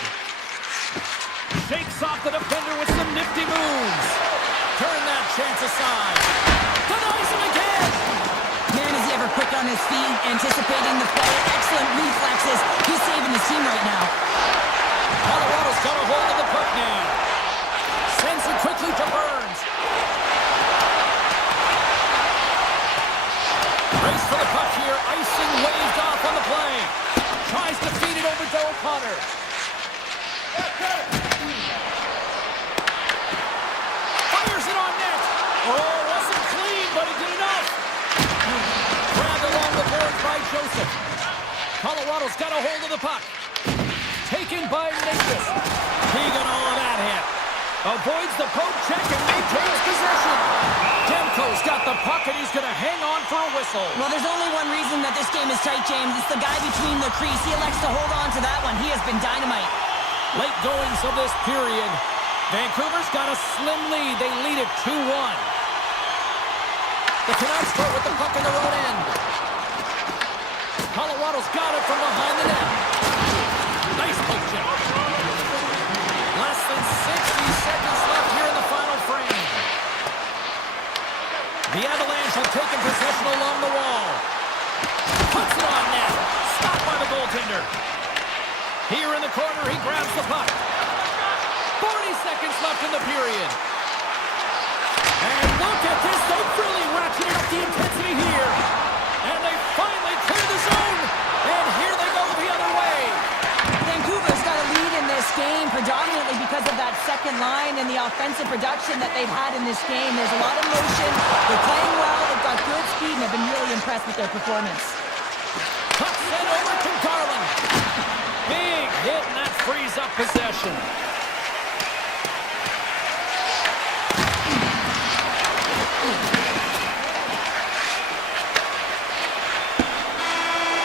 Shakes off the defender with some nifty moves. Turn that chance aside. Denies him again. Man, is he ever quick on his feet, anticipating the play. Excellent reflexes. He's saving his team right now. Colorado's got a hold of the puck now. Sends it quickly to Burns. Race for the puck here. Icing waved off on the play. Tries to feed it over to O'Connor. Fires it on net. Oh, wasn't clean, but he did enough. Grabbed along the boards by Joseph. Colorado's got a hold of the puck. Taken by Natchez. He got all of that hit. Avoids the poke check and maintains possession. Demko's got the puck and he's going to hang on for a whistle. Well, there's only one reason that this game is tight, James. It's the guy between the crease. He elects to hold on to that one. He has been dynamite. Late goings of this period. Vancouver's got a slim lead. They lead it 2-1. The Canucks start with the puck in their own end. Colorado's got it from behind the net. Nice poke check. Less than 60 seconds left here in the final frame. The Avalanche have taken possession along the wall. Puts it on net. Stopped by the goaltender. Here in the corner, he grabs the puck. 40 seconds left in the period. And look at this. They've really ratcheted up the intensity here. And they finally clear the zone. And here they go the other way. Vancouver's got a lead in this game predominantly because of that second line and the offensive production that they've had in this game. There's a lot of motion. They're playing well. They've got good speed and I've been really impressed with their performance. Puck sent over to Garland. Big hit, and that frees up possession.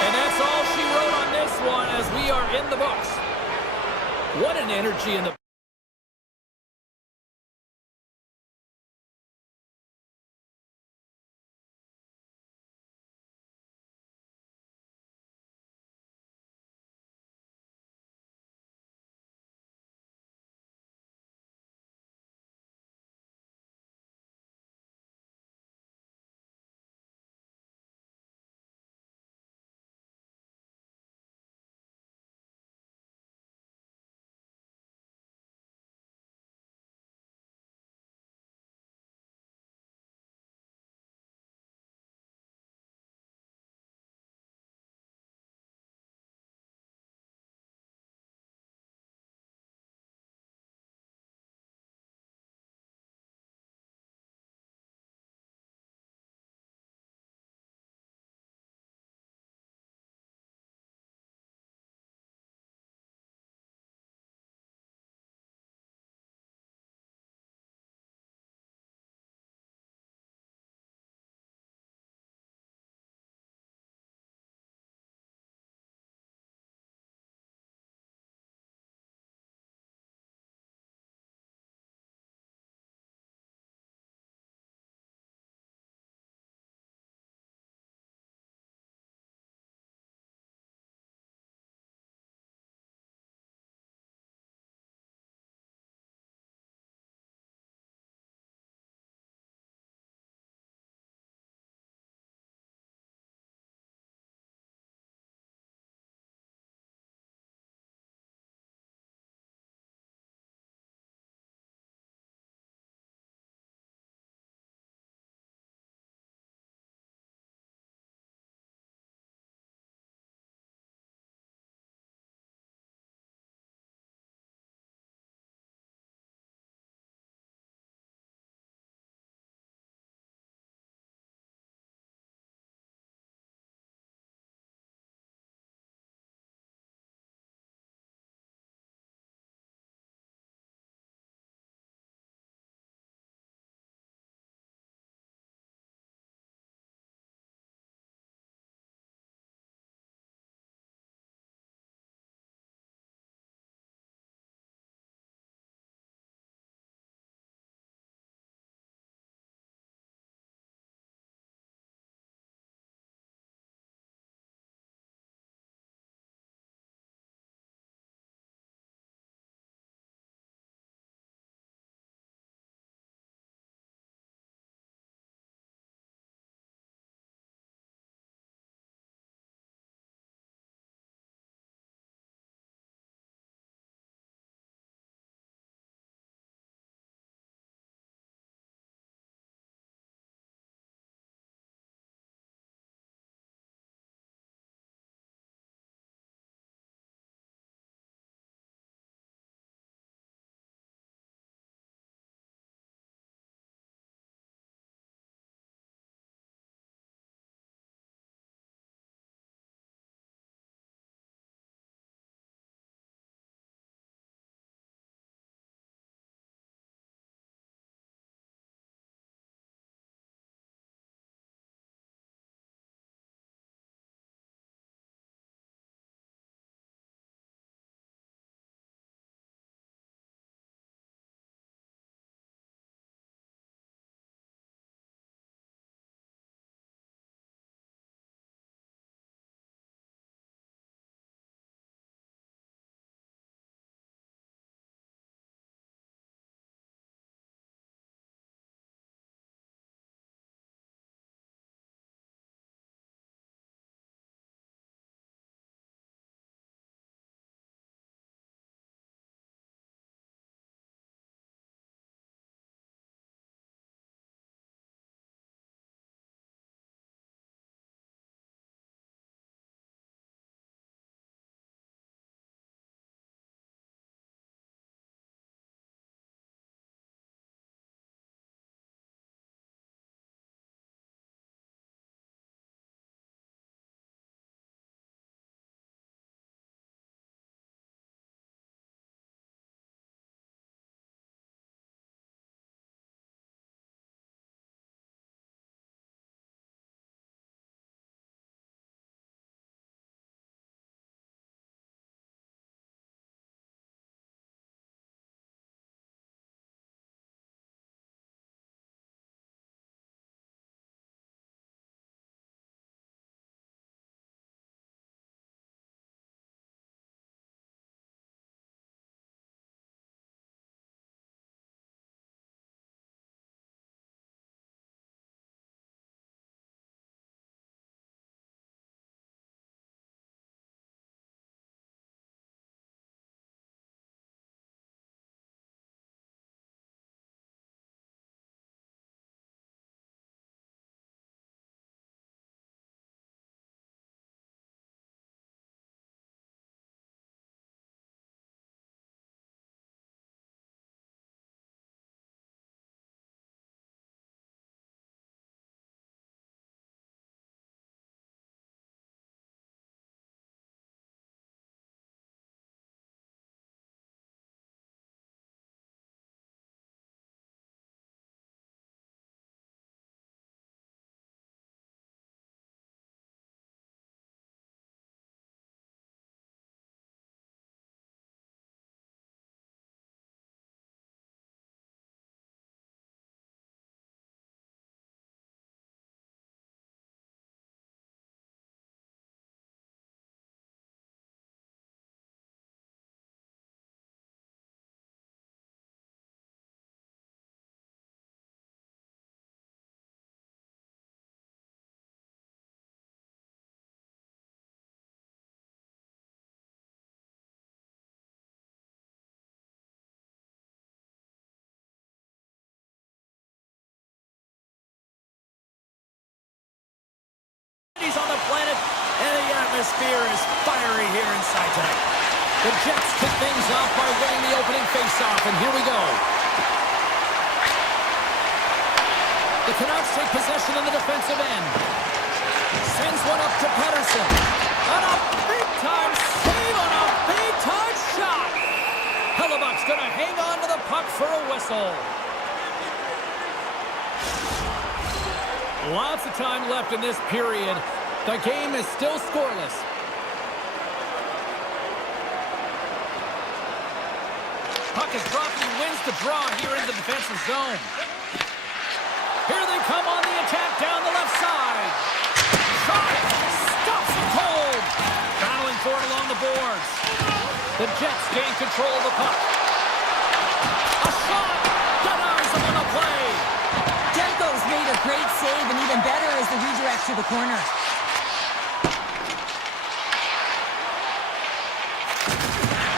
And that's all she wrote on this one as we are in the books. What an energy in the atmosphere is fiery here inside tonight. The Jets kick things off by winning the opening face-off, and here we go. The Canucks take possession in the defensive end. Sends one up to Pettersson. And a big-time save on a big-time shot. Hellebuck's going to hang on to the puck for a whistle. Lots of time left in this period. The game is still scoreless. Puck is dropped and he wins the draw here in the defensive zone. Here they come on the attack down the left side. Shot! Stops it cold! Battling for it along the boards. The Jets gain control of the puck. A shot! Denies them on the play. Demko's made a great save, and even better is the redirect to the corner.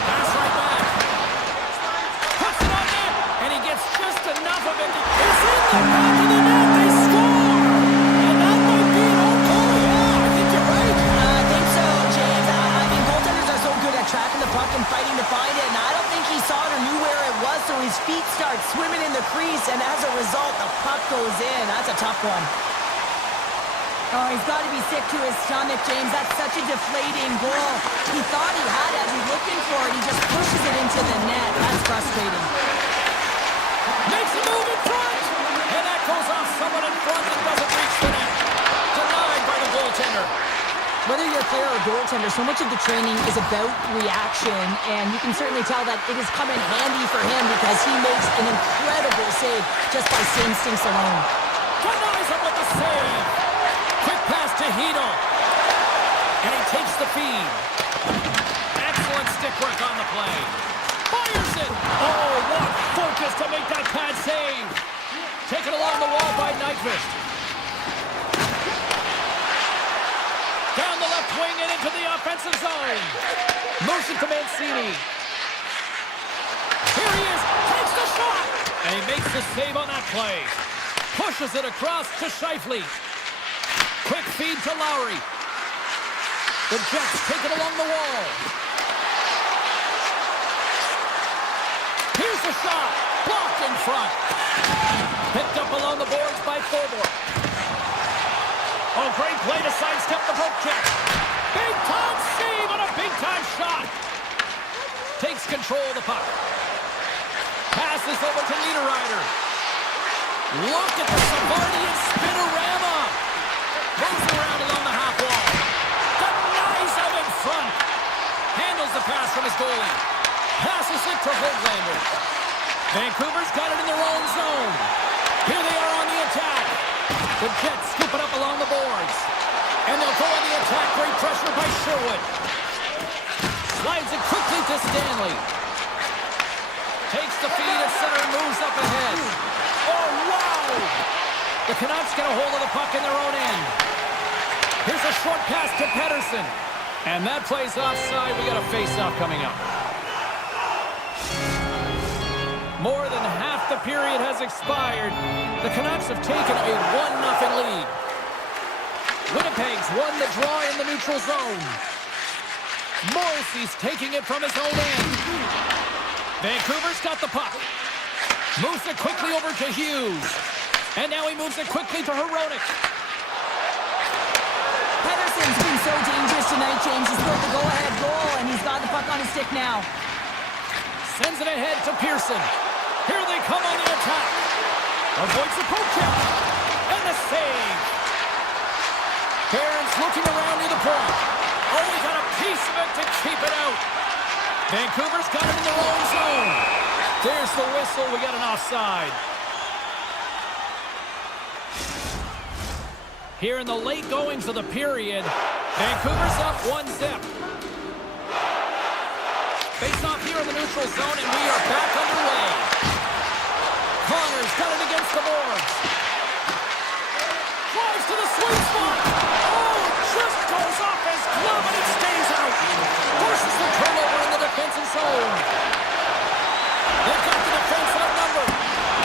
Pass right back. Puts it on net, and he gets just enough of it. It's in the back of the net. They score! And that might be an own goal. Yeah, I think you're right. I think so, James. I mean, goaltenders are so good at tracking the puck and fighting to find it, and I don't think he saw it or knew where it was, so his feet start swimming in the crease, and as a result, the puck goes in. That's a tough one. Oh, he's got to be sick to his stomach, James. That's such a deflating goal. He thought he had it. As he's looking for it, he just pushes it into the net. That's frustrating. Makes a move in front! And that goes off someone in front and doesn't reach the net. Denied by the goaltender. Whether you're a player or goaltender, so much of the training is about reaction, and you can certainly tell that it has come in handy for him because he makes an incredible save just by instincts alone. Denies him with the save. Quick pass to Hito. And he takes the feed. Excellent stick work on the play. Fires it. Oh, what focus to make that pad save. Taken along the wall by Nyquist. Down the left wing and into the offensive zone. Moves it to Mancini. Here he is. Takes the shot. And he makes the save on that play. Pushes it across to Scheifele. Quick feed to Lowry. The Jets take it along the wall. Here's the shot. Blocked in front. Picked up along the boards by Thorborg. Oh, great play to sidestep the poke check. Big-time save on a big-time shot. Takes control of the puck. Passes over to Niederreiter. Look at the Savardian spinorama. Moves around along the half wall. Denies him in front. Handles the pass from his goalie. Passes it to Höglander. Vancouver's got it in their own zone. Here they are on the attack. The Jets scoop it up along the boards. And they'll go on the attack. Great pressure by Sherwood. Slides it quickly to Stanley. Takes the feed at center and moves up ahead. Oh, wow! The Canucks get a hold of the puck in their own end. Here's a short pass to Pettersson. And that plays offside. We got a face-off coming up. More than half the period has expired. The Canucks have taken a 1-0 lead. Winnipeg's won the draw in the neutral zone. Morrissey's taking it from his own end. Vancouver's got the puck. Moves it quickly over to Hughes. And now he moves it quickly to Hronek. Pettersson's been so dangerous tonight, James. He scored the go-ahead goal, and he's got the puck on his stick now. Sends it ahead to Pearson. Here they come on the attack. Avoids the poke check. And the save. Barron's looking around near the point. Oh, he got a piece of it to keep it out. Vancouver's got it in their own zone. There's the whistle. We got an offside. Here in the late goings of the period, Vancouver's up 1-0. Face off here in the neutral zone, and we are back underway. Connor's got it against the boards. Drives to the sweet spot. Oh, just goes off his glove, and it stays out. Forces the turnover in the defensive zone. They've got the defense outnumbered.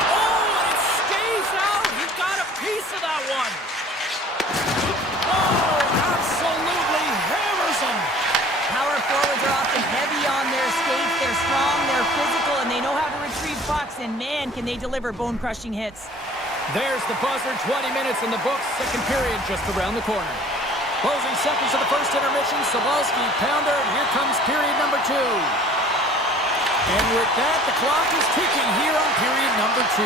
Oh, and it stays out. He got a piece of that one. Oh, absolutely hammers and man, can they deliver bone-crushing hits. There's the buzzer, 20 minutes in the books, second period just around the corner. Closing seconds of the first intermission, Sobolski, pounder, and here comes period number 2. And with that, the clock is ticking here on period number 2.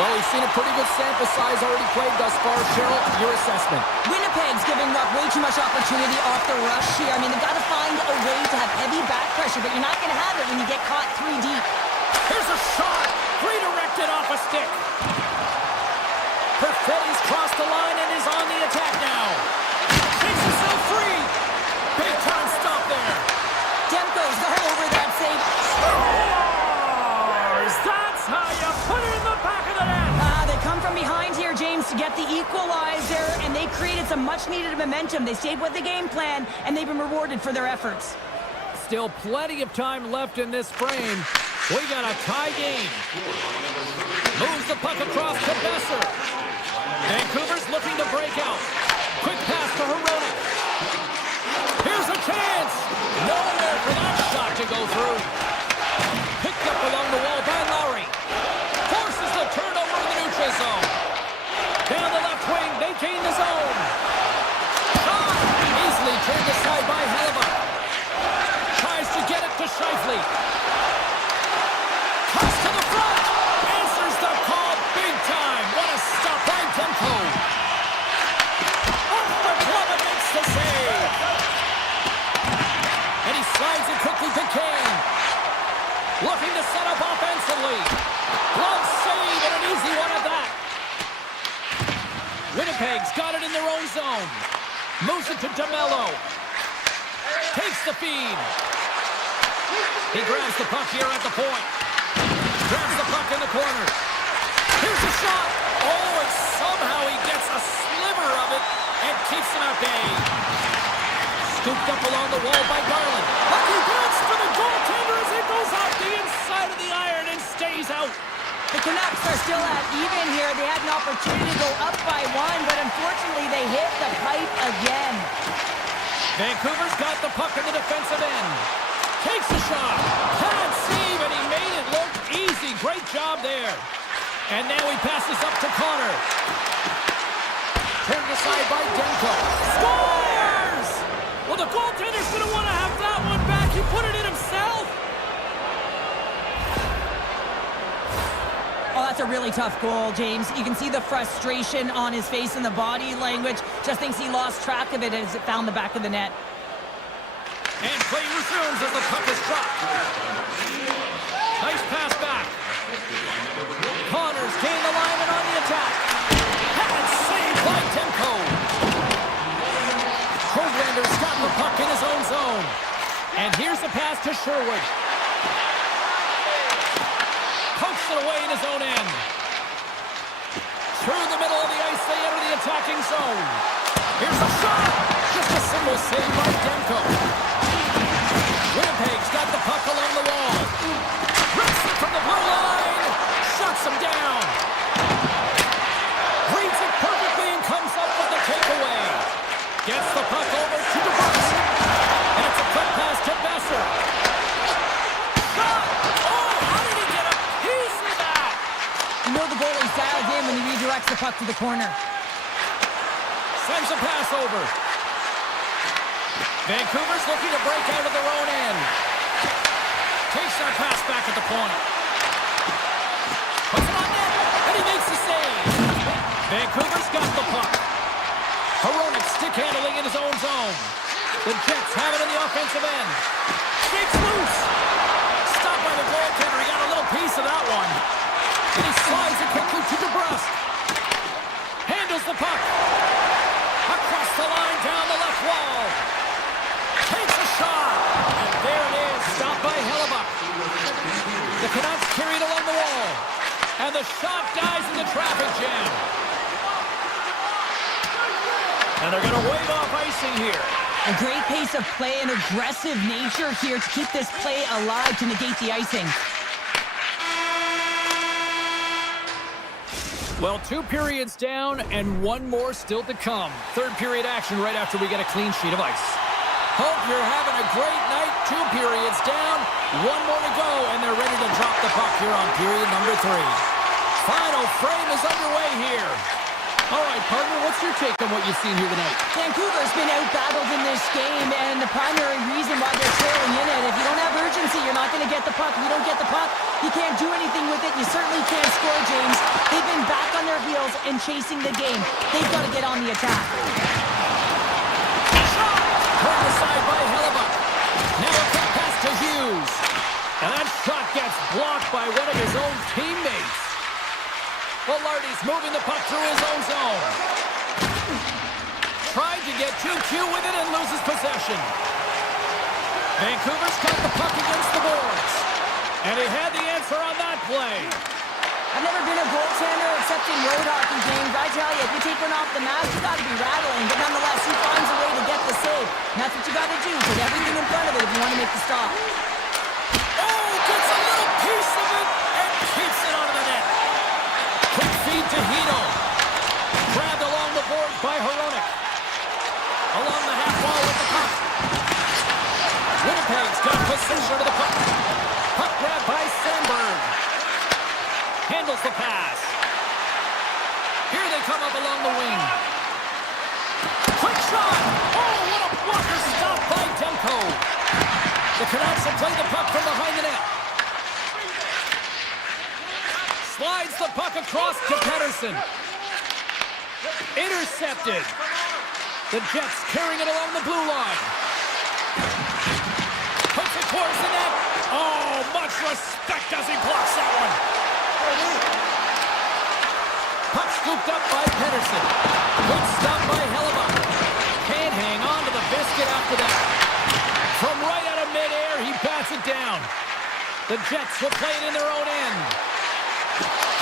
Well, we've seen a pretty good sample size already played thus far. Cheryl, your assessment. Winnipeg's giving up way too much opportunity off the rush here. I mean, they've got to find a way to have heavy back pressure, but you're not going to have it when you get caught 3 deep. Here's a shot, redirected off a stick. Perfetti's crossed the line and is on the attack now. Takes himself free. Big time stop there. Demko's all over that save. Scores! That's how you put it in the back of the net. They come from behind here, James, to get the equalizer, and they created some much-needed momentum. They stayed with the game plan, and they've been rewarded for their efforts. Still plenty of time left in this frame. We got a tie game. Moves the puck across to Besser. Vancouver's looking to break out. Quick pass to Heronic. Here's a chance. Nowhere for that shot to go through. Picked up along the wall by Lowry. Forces the turnover in the neutral zone. Down the left wing, they gain the zone. Shot! Easily turned aside by Hellebuck. Tries to get it to Scheifele. Toss to the front. Answers the call big time. What a stop by Demko. Off the glove and makes the save. And he slides it quickly to Kane. Looking to set up offensively. Glove save and an easy one at that. Winnipeg's got it in their own zone. Moves it to DeMello. Takes the feed. He grabs the puck here at the point. Grabs the puck in the corner. Here's a shot. Oh, and somehow he gets a sliver of it and keeps him at bay. Scooped up along the wall by Garland. Lucky bounce for the goaltender as it goes out the inside of the iron and stays out. The Canucks are still at even here. They had an opportunity to go up by 1, but unfortunately they hit the pipe again. Vancouver's got the puck in the defensive end. Takes a shot. Pad save, and he made it look easy. Great job there. And now he passes up to Connor. Turned aside by Demko. Scores! Well, the goaltender's going to want to have that one back. He put it in himself. Oh, that's a really tough goal, James. You can see the frustration on his face and the body language. Just thinks he lost track of it as it found the back of the net. And play resumes as the puck is dropped. Nice pass back. Connors gained the line and on the attack. Had saved by Demko. Hoglander's got the puck in his own zone. And here's the pass to Sherwood. Pokes it away in his own end. Through the middle of the ice, they enter the attacking zone. Here's a shot. Just a single save by Demko. Winnipeg's got the puck along the wall. Rips it from the blue line. Shuts him down. Reads it perfectly and comes up with the takeaway. Gets the puck over to DeBrusque. And it's a quick pass to Besser. Shot! Oh, how did he get a piece of that? You know the goalie's dialed in when he redirects the puck to the corner. Sends a pass over. Vancouver's looking to break out of their own end. Takes that pass back at the point. Puts it on net, and he makes the save. Vancouver's got the puck. Heronic stick handling in his own zone. The Jets have it in the offensive end. Shakes loose. Stopped by the goaltender. He got a little piece of that one. And he slides it quickly to DeBrusque. Handles the puck. Across the line, down the left wall. Takes a shot. And there it is. Stopped by Hellebuck. The Canucks carry it along the wall. And the shot dies in the traffic jam. And they're going to wave off icing here. A great pace of play and aggressive nature here to keep this play alive to negate the icing. Well, 2 periods down and 1 more still to come. Third period action right after we get a clean sheet of ice. Hope you're having a great night. 2 periods down One more to go, and they're ready to drop the puck here on period number 3. Final frame is underway here. All right, partner, what's your take on what you've seen here tonight? Vancouver's been out-battled in this game, and the primary reason why they're trailing in it, if you don't have urgency, you're not going to get the puck. If you don't get the puck, you can't do anything with it. You certainly can't score, James. They've been back on their heels and chasing the game. They've got to get on the attack. Turned aside by Hellebuck. Now a quick pass to Hughes. And that shot gets blocked by one of his own teammates. Velarde's moving the puck through his own zone. Tried to get 2Q with it and loses possession. Vancouver's got the puck against the boards. And he had the answer on that play. I've never been a goaltender except in road hockey games. I tell you, if you take one off the mask, you got to be rattling. But nonetheless, he finds a way to get the save. And that's what you got to do. Put everything in front of it if you want to make the stop. Oh, gets a little piece of it and keeps it out of the net. Quick feed to Hito. Grabbed along the boards by Hronek. Along the half wall with the puck. Winnipeg's got possession of the puck. Puck grab by Sandberg. Handles the pass. Here they come up along the wing. Quick shot! Oh, what a blocker stop by Demko. The Canucks have played the puck from behind the net. Slides the puck across to Pettersson. Intercepted. The Jets carrying it along the blue line. Puts it towards the net. Oh, much respect as he blocks that one. Puck scooped up by Pettersson. Good stop by Hellebuck. Can't hang on to the biscuit after that. From right out of midair, he bats it down. The Jets will play it in their own end.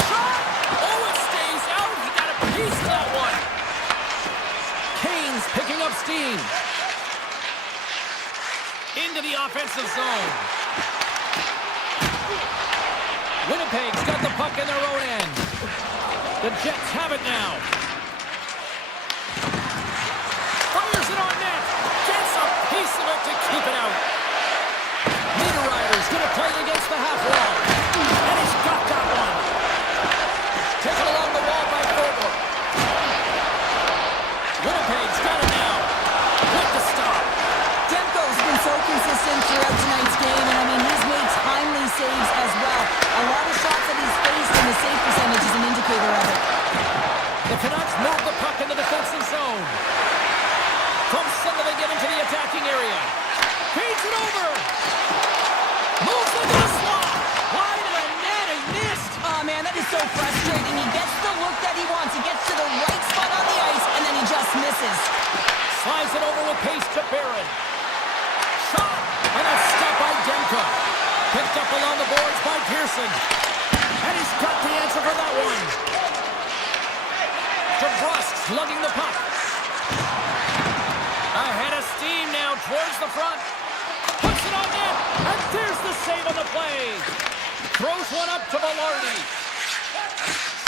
Shot! Oh, it stays out. He got a piece of that one. Kane's picking up steam. Into the offensive zone. Winnipeg's got the puck in their own end. The Jets have it now. Fires it on net. Gets a piece of it to keep it out. Niederreiter's going to play it against the half wall. And he's got that one. Taken along the wall by Fogle. Winnipeg's got it now. With the stop. Demko's been so consistent throughout tonight's game, and I mean, he's made timely saves as well. A lot of shots that he's faced, and the save percentage is an indicator of it. The Canucks move the puck in the defensive zone. From center they get into the attacking area. Feeds it over. Moves into the slot. Wide of the net and missed. Oh man, that is so frustrating. He gets the look that he wants. He gets to the right spot on the ice, and then he just misses. Slides it over with pace to Barron. Shot. And a stop by Demko. Picked up along the boards by Pearson. And he's got the answer for that one. DeBrusque slugging the puck. Ahead of steam now towards the front. Puts it on net. And there's the save on the play. Throws one up to Velarde.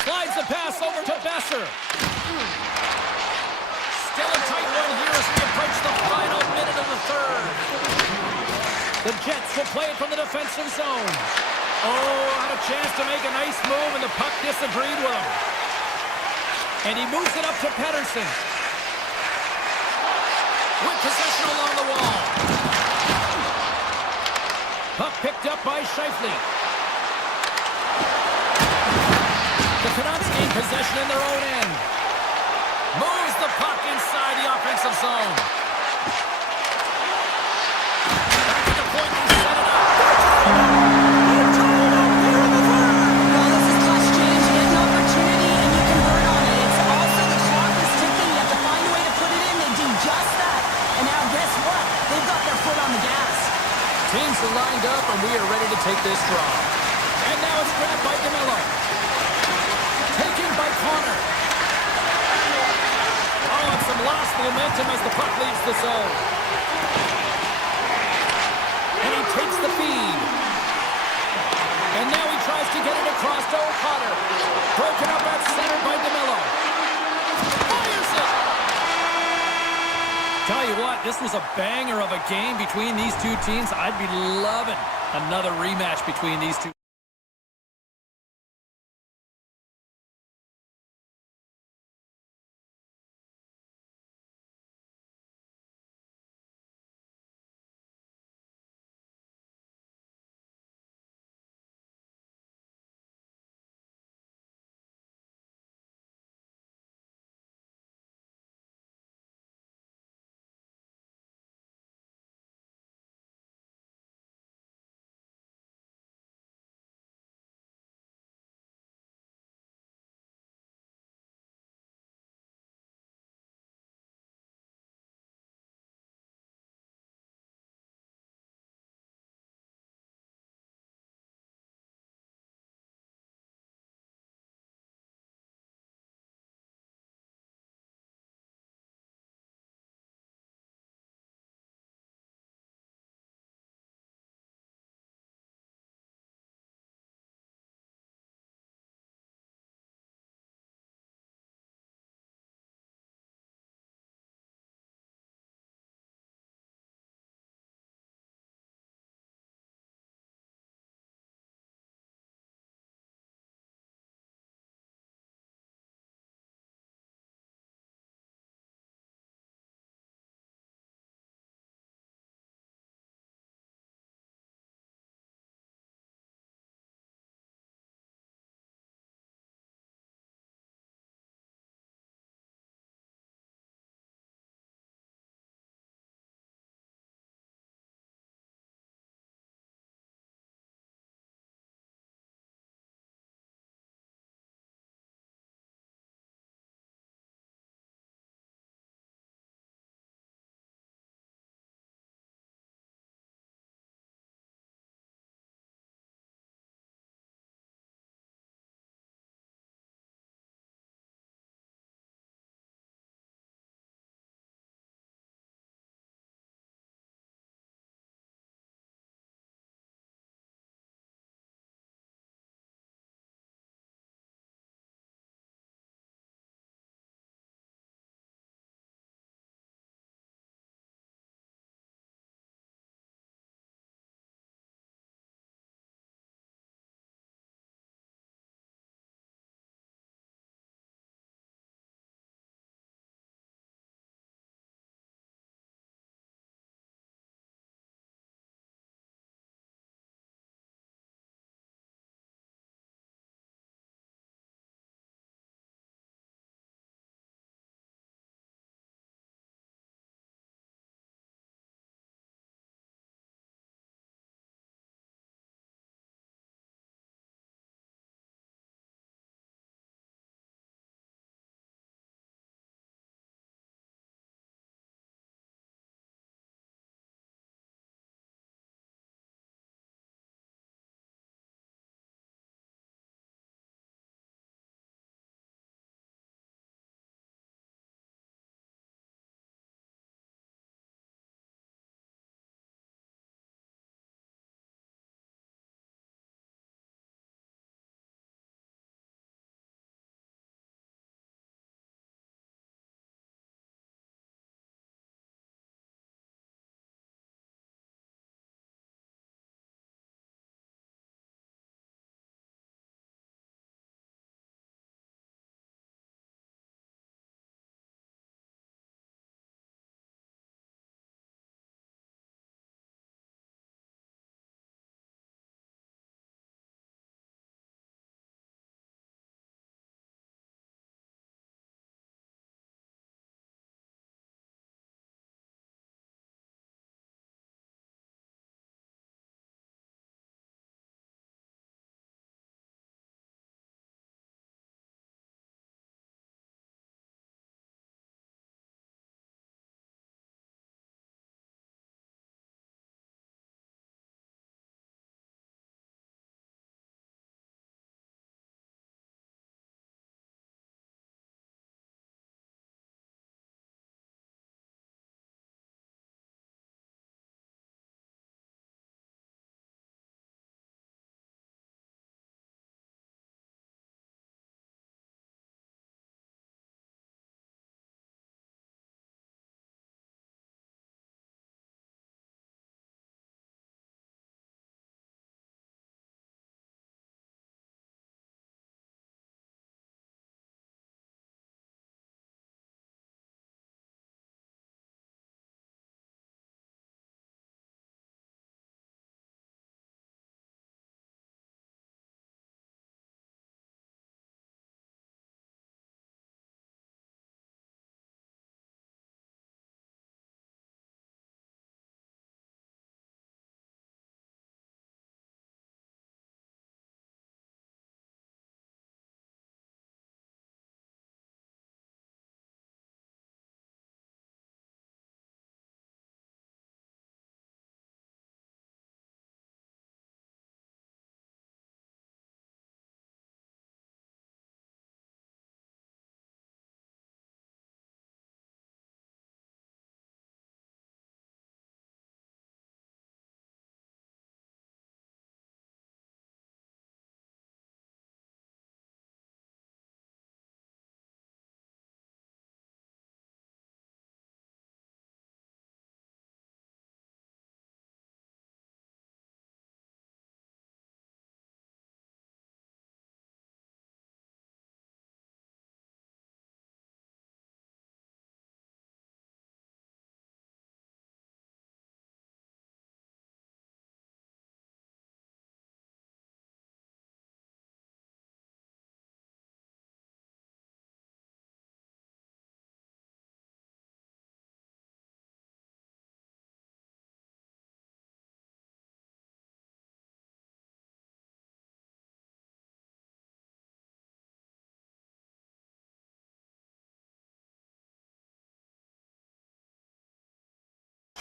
Slides the pass over to Besser. Still a tight one here as we approach the final minute of the third. The Jets will play it from the defensive zone. Oh, had a chance to make a nice move, and the puck disagreed with him. And he moves it up to Pettersson. With possession along the wall. Puck picked up by Scheifele. The Canucks gain possession in their own end. Moves the puck inside the offensive zone. Back to the point, they set it up. Well, this is clutch change. You get an opportunity and you convert on it. It's also the clock is ticking. You have to find a way to put it in. They do just that. And now guess what? They've got their foot on the gas. Teams are lined up and we are ready to take this draw. And now it's grabbed by DeMello. Taken by Connor. Oh, and some lost momentum as the puck leaves the zone. And he takes the feed. And now he tries to get it across to O'Connor. Broken up at center by DeMello. Fires it! Tell you what, this was a banger of a game between these two teams. I'd be loving Another rematch between these two.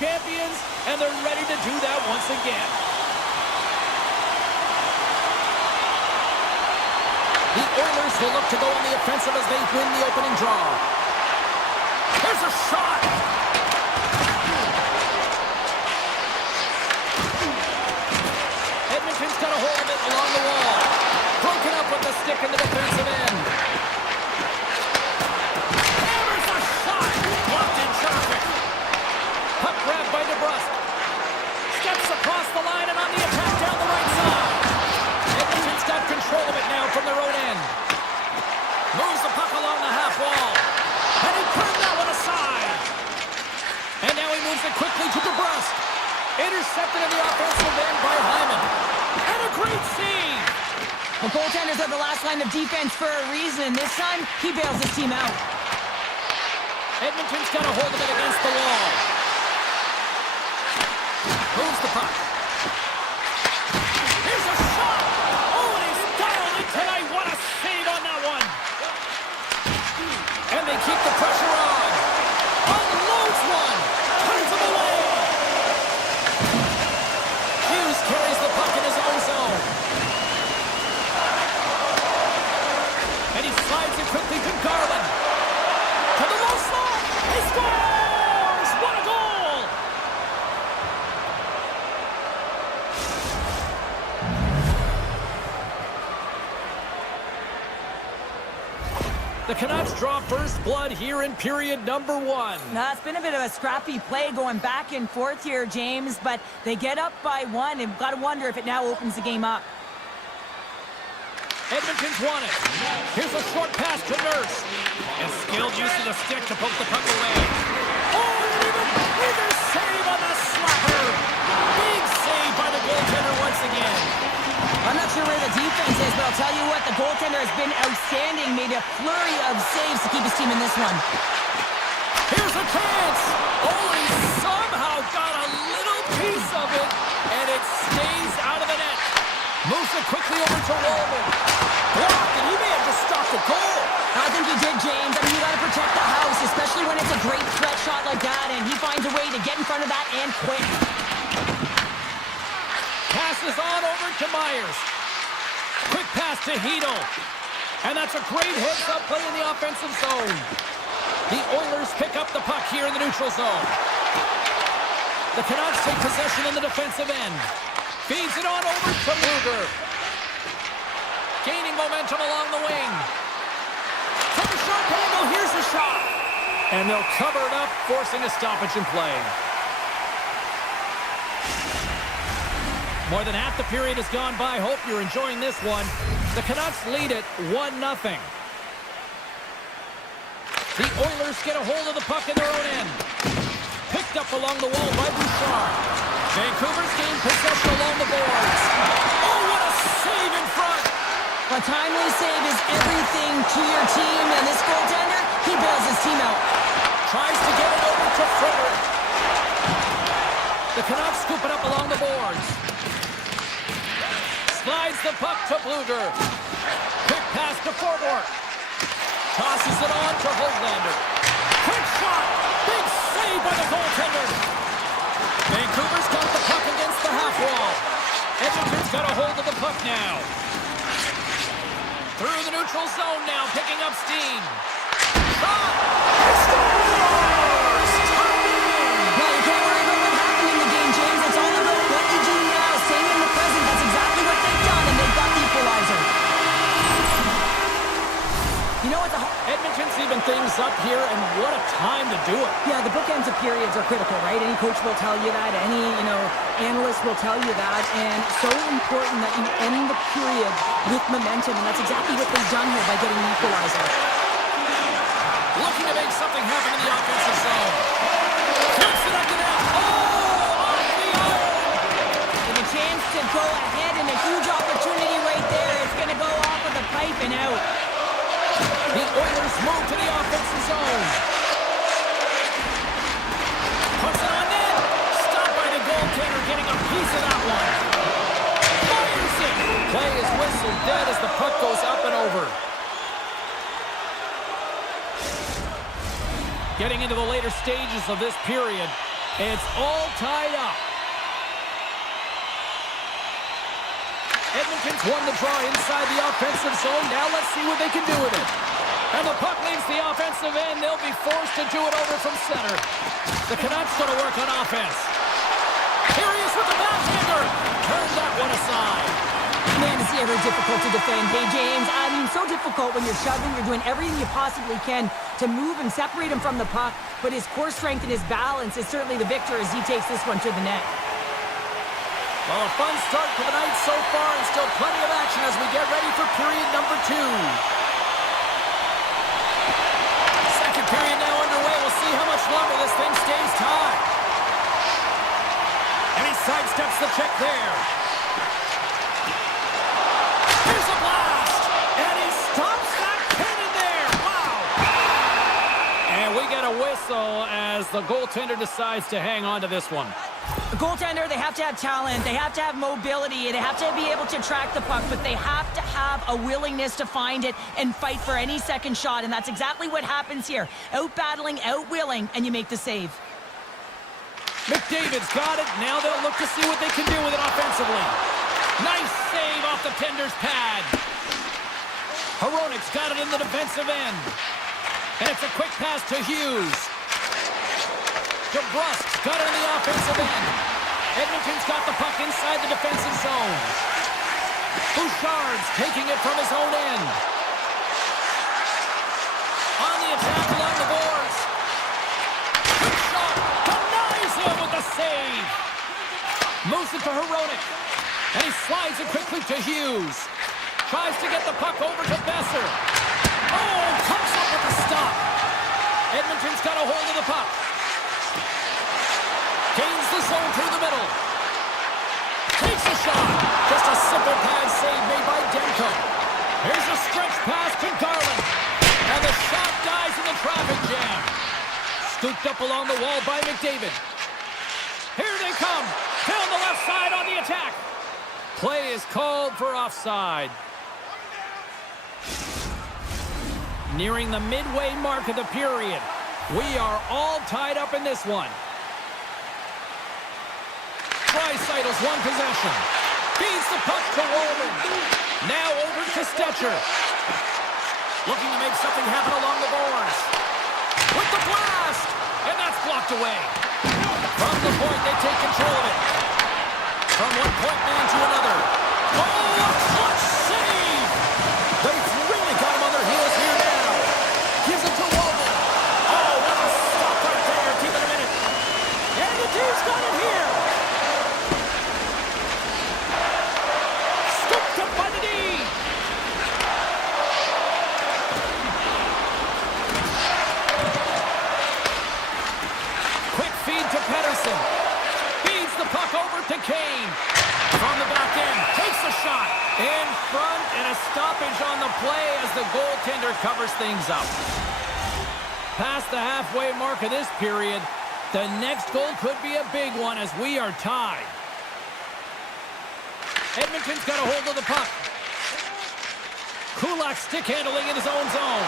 champions, and they're ready to do that once again. The Oilers will look to go on the offensive as they win the opening draw. Here's a shot! Edmonton's got a hold of it along the wall. Broken up with the stick in the defensive end. Hammers a shot! Blocked in traffic. Puck grabbed by DeBrusque. Steps across the line and on the attack down the right side. Edmonton's got control of it now from their own end. Moves the puck along the half wall. And he turned that one aside. And now he moves it quickly to DeBrusque. Intercepted in the offensive end by Hyman. And a great save. The goaltenders are the last line of defense for a reason. This time, he bails his team out. Edmonton's got a hold of it against the wall. Moves the puck. Here's a shot. Oh, and he's dialed in tonight. What a save on that one. And they keep the pressure on. Unloads one. Turns him away. Hughes carries the puck in his own zone. And he slides it quickly to Garland. To the low slot. He scores. What a goal. The Canucks draw first blood here in period number 1. Now, it's been a bit of a scrappy play going back and forth here, James, but they get up by one, and got to wonder if it now opens the game up. Edmonton's won it. Here's a short pass to Nurse. And skilled use of the stick to poke the puck away. Oh, and even save on the slapper. Big save by the goaltender once again. I'm not sure where the defense is, but I'll tell you what, the goaltender has been outstanding, made a flurry of saves to keep his team in this one. Here's a chance. Oh, he somehow got a little piece of it, and it stays out of the net. Moves it quickly over to Wallman. Blocked, and he may have just stopped the goal. I think he did, James. I mean, you got to protect the house, especially when it's a great threat shot like that, and he finds a way to get in front of that and quick. Passes on over to Myers. Quick pass to Hedel. And that's a great heads-up play in the offensive zone. The Oilers pick up the puck here in the neutral zone. The Canucks take possession in the defensive end. Feeds it on over to Bluger. Gaining momentum along the wing. From the short handle, here's the shot. And they'll cover it up, forcing a stoppage in play. More than half the period has gone by. Hope you're enjoying this one. The Canucks lead it 1-0. The Oilers get a hold of the puck in their own end. Picked up along the wall by Bouchard. Vancouver's gained possession along the boards. Oh, what a save in front. A timely save is everything to your team, and this goaltender, he bails his team out. Tries to get it over to Frederick. The Canucks scoop it up along the boards. Slides the puck to Bluger. Quick pass to Forbort. Tosses it on to Hoglander. Quick shot. Big save by the goaltender. Vancouver's got the puck against the half wall. Edmonton's got a hold of the puck now. Through the neutral zone now, picking up steam. Shot! He scores! Tied in! Now, you can't worry about what happened in the game, James. It's all about what you do now. Staying in the present, that's exactly what they've done, and they've got the equalizer. You know what? Edmonton's even things up here, and what a time to do it. Yeah, the bookends of periods are critical, right? Any coach will tell you that. Any, analyst will tell you that. And it's so important that you end the period with momentum, and that's exactly what they've done here by getting the equalizer. Looking to make something happen in the offensive zone. Flips it up to net. Oh, off the iron! And a chance to go ahead, and a huge opportunity right there. It's going to go off of the pipe and out. The Oilers move to the offensive zone. Puts it on net. Stopped by the goaltender, getting a piece of that one. Fires it. Play is whistled dead as the puck goes up and over. Getting into the later stages of this period, It's all tied up. Edmonton's won the draw inside the offensive zone. Now let's see what they can do with it. And the puck leaves the offensive end. They'll be forced to do it over from center. The Canucks going to work on offense. Here he is with the backhander. Turn that one aside. Man, is he ever difficult to defend. Hey, James, I mean, so difficult when you're shoving. You're doing everything you possibly can to move and separate him from the puck. But his core strength and his balance is certainly the victor as he takes this one to the net. Well, a fun start to the night so far, and still plenty of action as we get ready for period number 2. Second period now underway. We'll see how much longer this thing stays tied. And he sidesteps the check there. Here's a blast! And he stops that cannon there! Wow! And we get a whistle as the goaltender decides to hang on to this one. A goaltender, they have to have talent, they have to have mobility, they have to be able to track the puck, but they have to have a willingness to find it and fight for any second shot, and that's exactly what happens here. Out-battling, out-willing, and you make the save. McDavid's got it. Now they'll look to see what they can do with it offensively. Nice save off the tender's pad. Hronik's got it in the defensive end. And it's a quick pass to Hughes. DeBrusk's got it in the offensive end. Edmonton's got the puck inside the defensive zone. Bouchard's taking it from his own end. On the attack along the boards. Good shot. Denies him with the save. Moves it to Hronik. And he slides it quickly to Hughes. Tries to get the puck over to Besser. Oh, comes up with a stop. Edmonton's got a hold of the puck. Gains the zone through the middle. Takes a shot. Just a simple pad save made by Demko. Here's a stretch pass to Garland. And the shot dies in the traffic jam. Scooped up along the wall by McDavid. Here they come. Down the left side on the attack. Play is called for offside. Nearing the midway mark of the period. We are all tied up in this one. Dreisaitl's won possession. Feeds the puck to Walden. Now over to Stetcher. Looking to make something happen along the boards. With the blast! And that's blocked away. From the point, they take control of it. From one point man to another. Oh, a clutch save! They've really got him on their heels here now. Gives it to Walden. Oh, what a stop right there. Keep it a minute. And the D's got it here. Scooped up by the D. Quick feed to Pettersson. Feeds the puck over to Kane. From the back end, takes a shot. In front, and a stoppage on the play as the goaltender covers things up. Past the halfway mark of this period, the next goal could be a big one as we are tied. Edmonton's got a hold of the puck. Kulak stick handling in his own zone.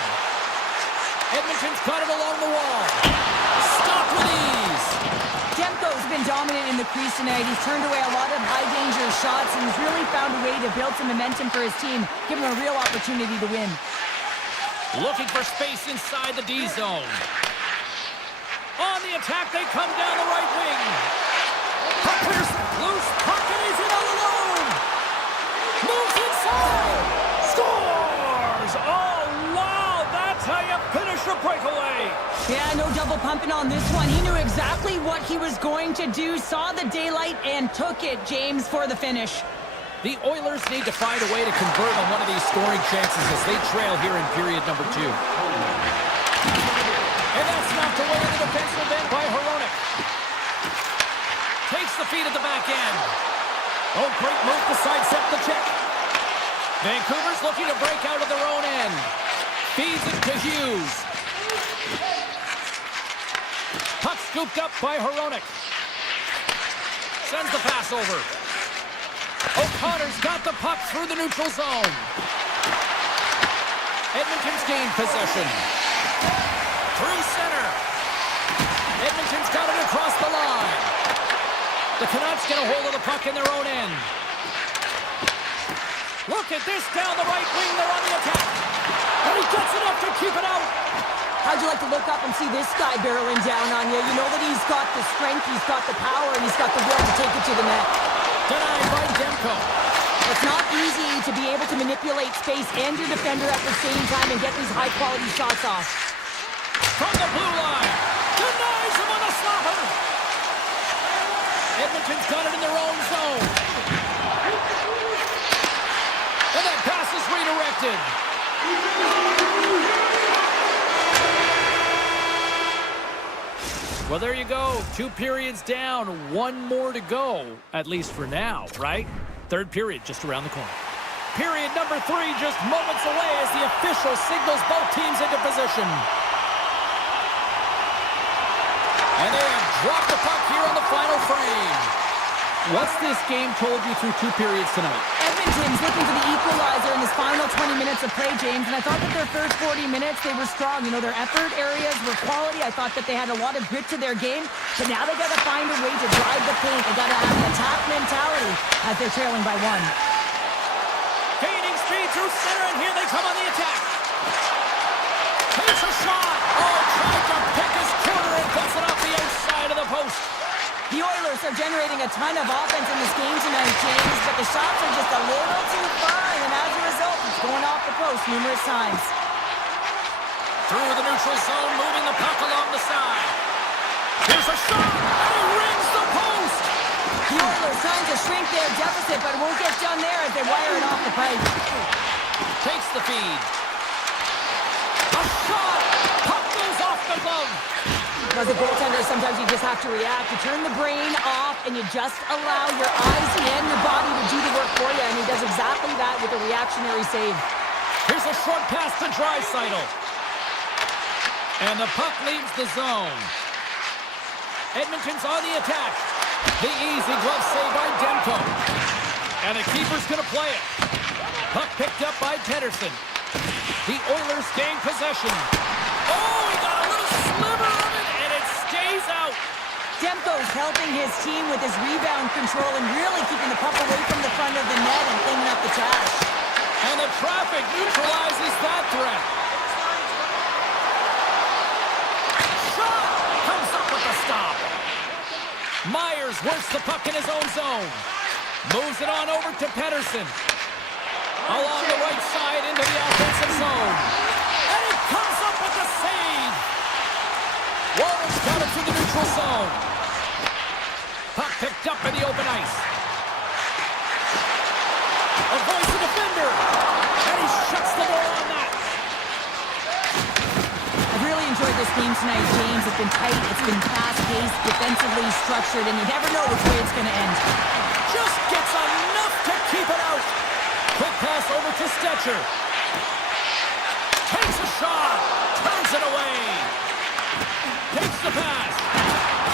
Edmonton's got it along the wall. Stopped with ease. Demko's been dominant in the crease tonight. He's turned away a lot of high-danger shots, and he's really found a way to build some momentum for his team, giving him a real opportunity to win. Looking for space inside the D zone. On the attack, they come down the right wing. Puck clears loose. Puck, and he's in all alone. Moves inside. Scores! Oh, wow! That's how you finish a breakaway. Yeah, no double pumping on this one. He knew exactly what he was going to do, saw the daylight, and took it, James, for the finish. The Oilers need to find a way to convert on one of these scoring chances as they trail here in period number 2. And that's knocked away in the defensive end by Hronik. Takes the feed at the back end. Oh, great move to sidestep the check. Vancouver's looking to break out of their own end. Feeds it to Hughes. Puck scooped up by Hronik. Sends the pass over. O'Connor's got the puck through the neutral zone. Edmonton's gained possession. Through center. Edmonton's got it across the line. The Canucks get a hold of the puck in their own end. Look at this down the right wing. They're on the attack. And he gets enough to keep it out. How'd you like to look up and see this guy barreling down on you? You know that he's got the strength, he's got the power, and he's got the will to take it to the net. Denied by Demko. It's not easy to be able to manipulate space and your defender at the same time and get these high-quality shots off. From the blue line. Denies him on the slapper. Edmonton's got it in their own zone. And that pass is redirected. Well, there you go. 2 periods down, 1 more to go, at least for now, right? Third period just around the corner. Period number 3 just moments away as the official signals both teams into position. And they have dropped the puck here on the final frame. What's this game told you through 2 periods tonight? Edmonton's looking for the equalizer in this final 20 minutes of play, James, and I thought that their first 40 minutes, they were strong. You know, their effort areas were quality. I thought that they had a lot of grit to their game, but now they got to find a way to drive the paint. They got to have an attack mentality as they're trailing by 1. Gaining speed through center, and here they come on the attack. Takes a shot. Oh, tried to pick his corner and puts it off the outside of the post. The Oilers are generating a ton of offense in this game tonight, James, but the shots are just a little too fine, and as a result, it's going off the post numerous times. Through the neutral zone, moving the puck along the side. Here's a shot, and he rings the post! The Oilers trying to shrink their deficit, but it won't get done there as they wire it off the pipe. Takes the feed. A shot! Puck goes off the glove! As a goaltender, sometimes you just have to react. You turn the brain off, and you just allow your eyes and your body to do the work for you, and he does exactly that with a reactionary save. Here's a short pass to Draisaitl. And the puck leaves the zone. Edmonton's on the attack. The easy glove save by Demko. And the keeper's going to play it. Puck picked up by Pedersen. The Oilers gain possession. Oh, he got a little sliver of it, and it stays out. Demko's helping his team with his rebound control and really keeping the puck away from the front of the net and cleaning up the trash. And the traffic neutralizes that threat. Shot! Comes up with the stop. Myers works the puck in his own zone. Moves it on over to Pedersen. Along the right side into the offensive zone. And he comes up with the save. Waller's got it through the neutral zone. Puck picked up in the open ice. Avoids the defender. And he shuts the door on that. I've really enjoyed this game tonight, James. It's been tight, it's been fast-paced, defensively structured, and you never know which way it's going to end. Just gets enough to keep it out. Quick pass over to Stetcher. Takes a shot. Turns it away. Takes the pass.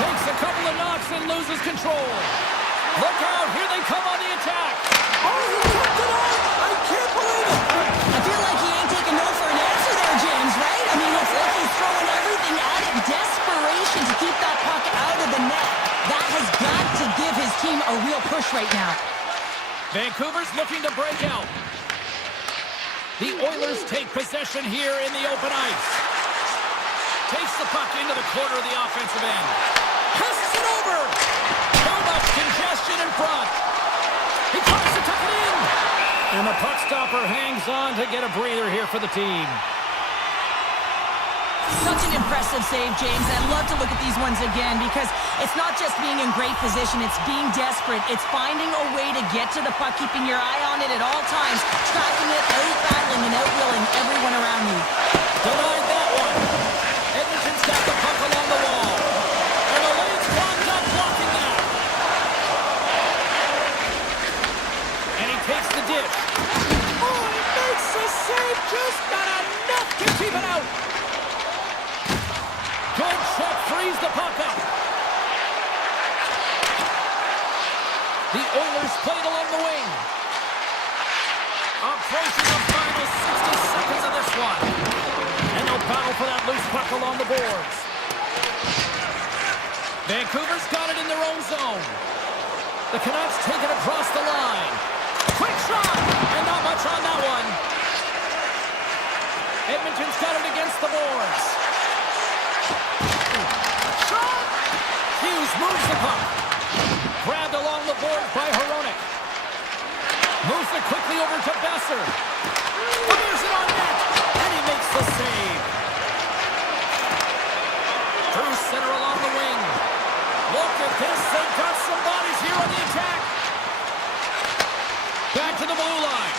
Takes a couple of knocks and loses control. Look out. Here they come on the attack. Oh, he kept it on. I can't believe it. I feel like he ain't taking no for an answer there, James, right? I mean, it's like he's throwing everything at it. Desperation to keep that puck out of the net. That has got to give his team a real push right now. Vancouver's looking to break out. The Oilers take possession here in the open ice. Takes the puck into the corner of the offensive end. Passes it over. Too much congestion in front. He tries to tuck it in. And the puck stopper hangs on to get a breather here for the team. Such an impressive save, James. I'd love to look at these ones again because it's not just being in great position, it's being desperate. It's finding a way to get to the puck, keeping your eye on it at all times, tracking it, out-battling and out-willing everyone around you. Denied that one. Edmonton's got the puck along the wall. And the lane's blocked up, blocking that. And he takes the dish. Oh, he makes the save, just not enough to keep it out. Good check, frees the puck up. The Oilers played along the wing. Approaching the final 60 seconds of this one. And they'll battle for that loose puck along the boards. Vancouver's got it in their own zone. The Canucks take it across the line. Quick shot, and not much on that one. Edmonton's got it against the boards. Shot! Hughes moves the puck. Grabbed along the board by Hronek. Moves it quickly over to Besser. Fires it on net, and he makes the save. Through center along the wing. Look at this, they've got some bodies here on the attack. Back to the blue line.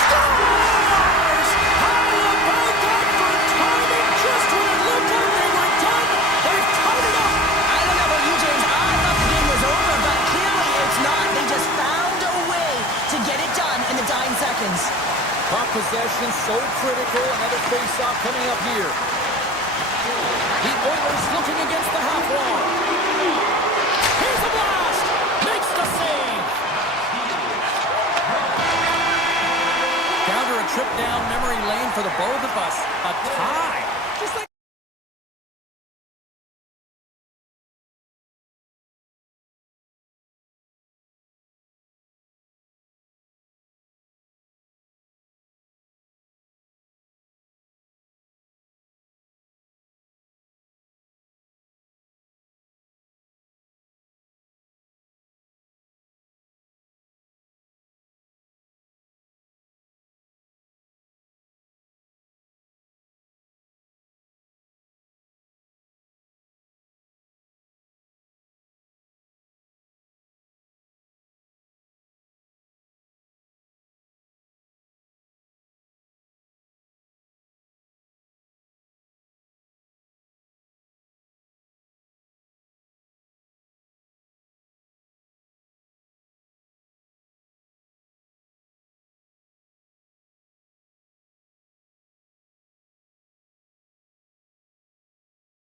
Scores! How about that for timing? Just when it looked like they were done, they've tied it up. I don't know about you, James. I thought the game was over, but clearly it's not. They just found a way to get it done in the dying seconds. Puck possession so critical. Another face-off coming up here. The Oilers looking against the half wall. Here's a blast! Makes the save! Down to a trip down memory lane for the both of us. A tie! Just like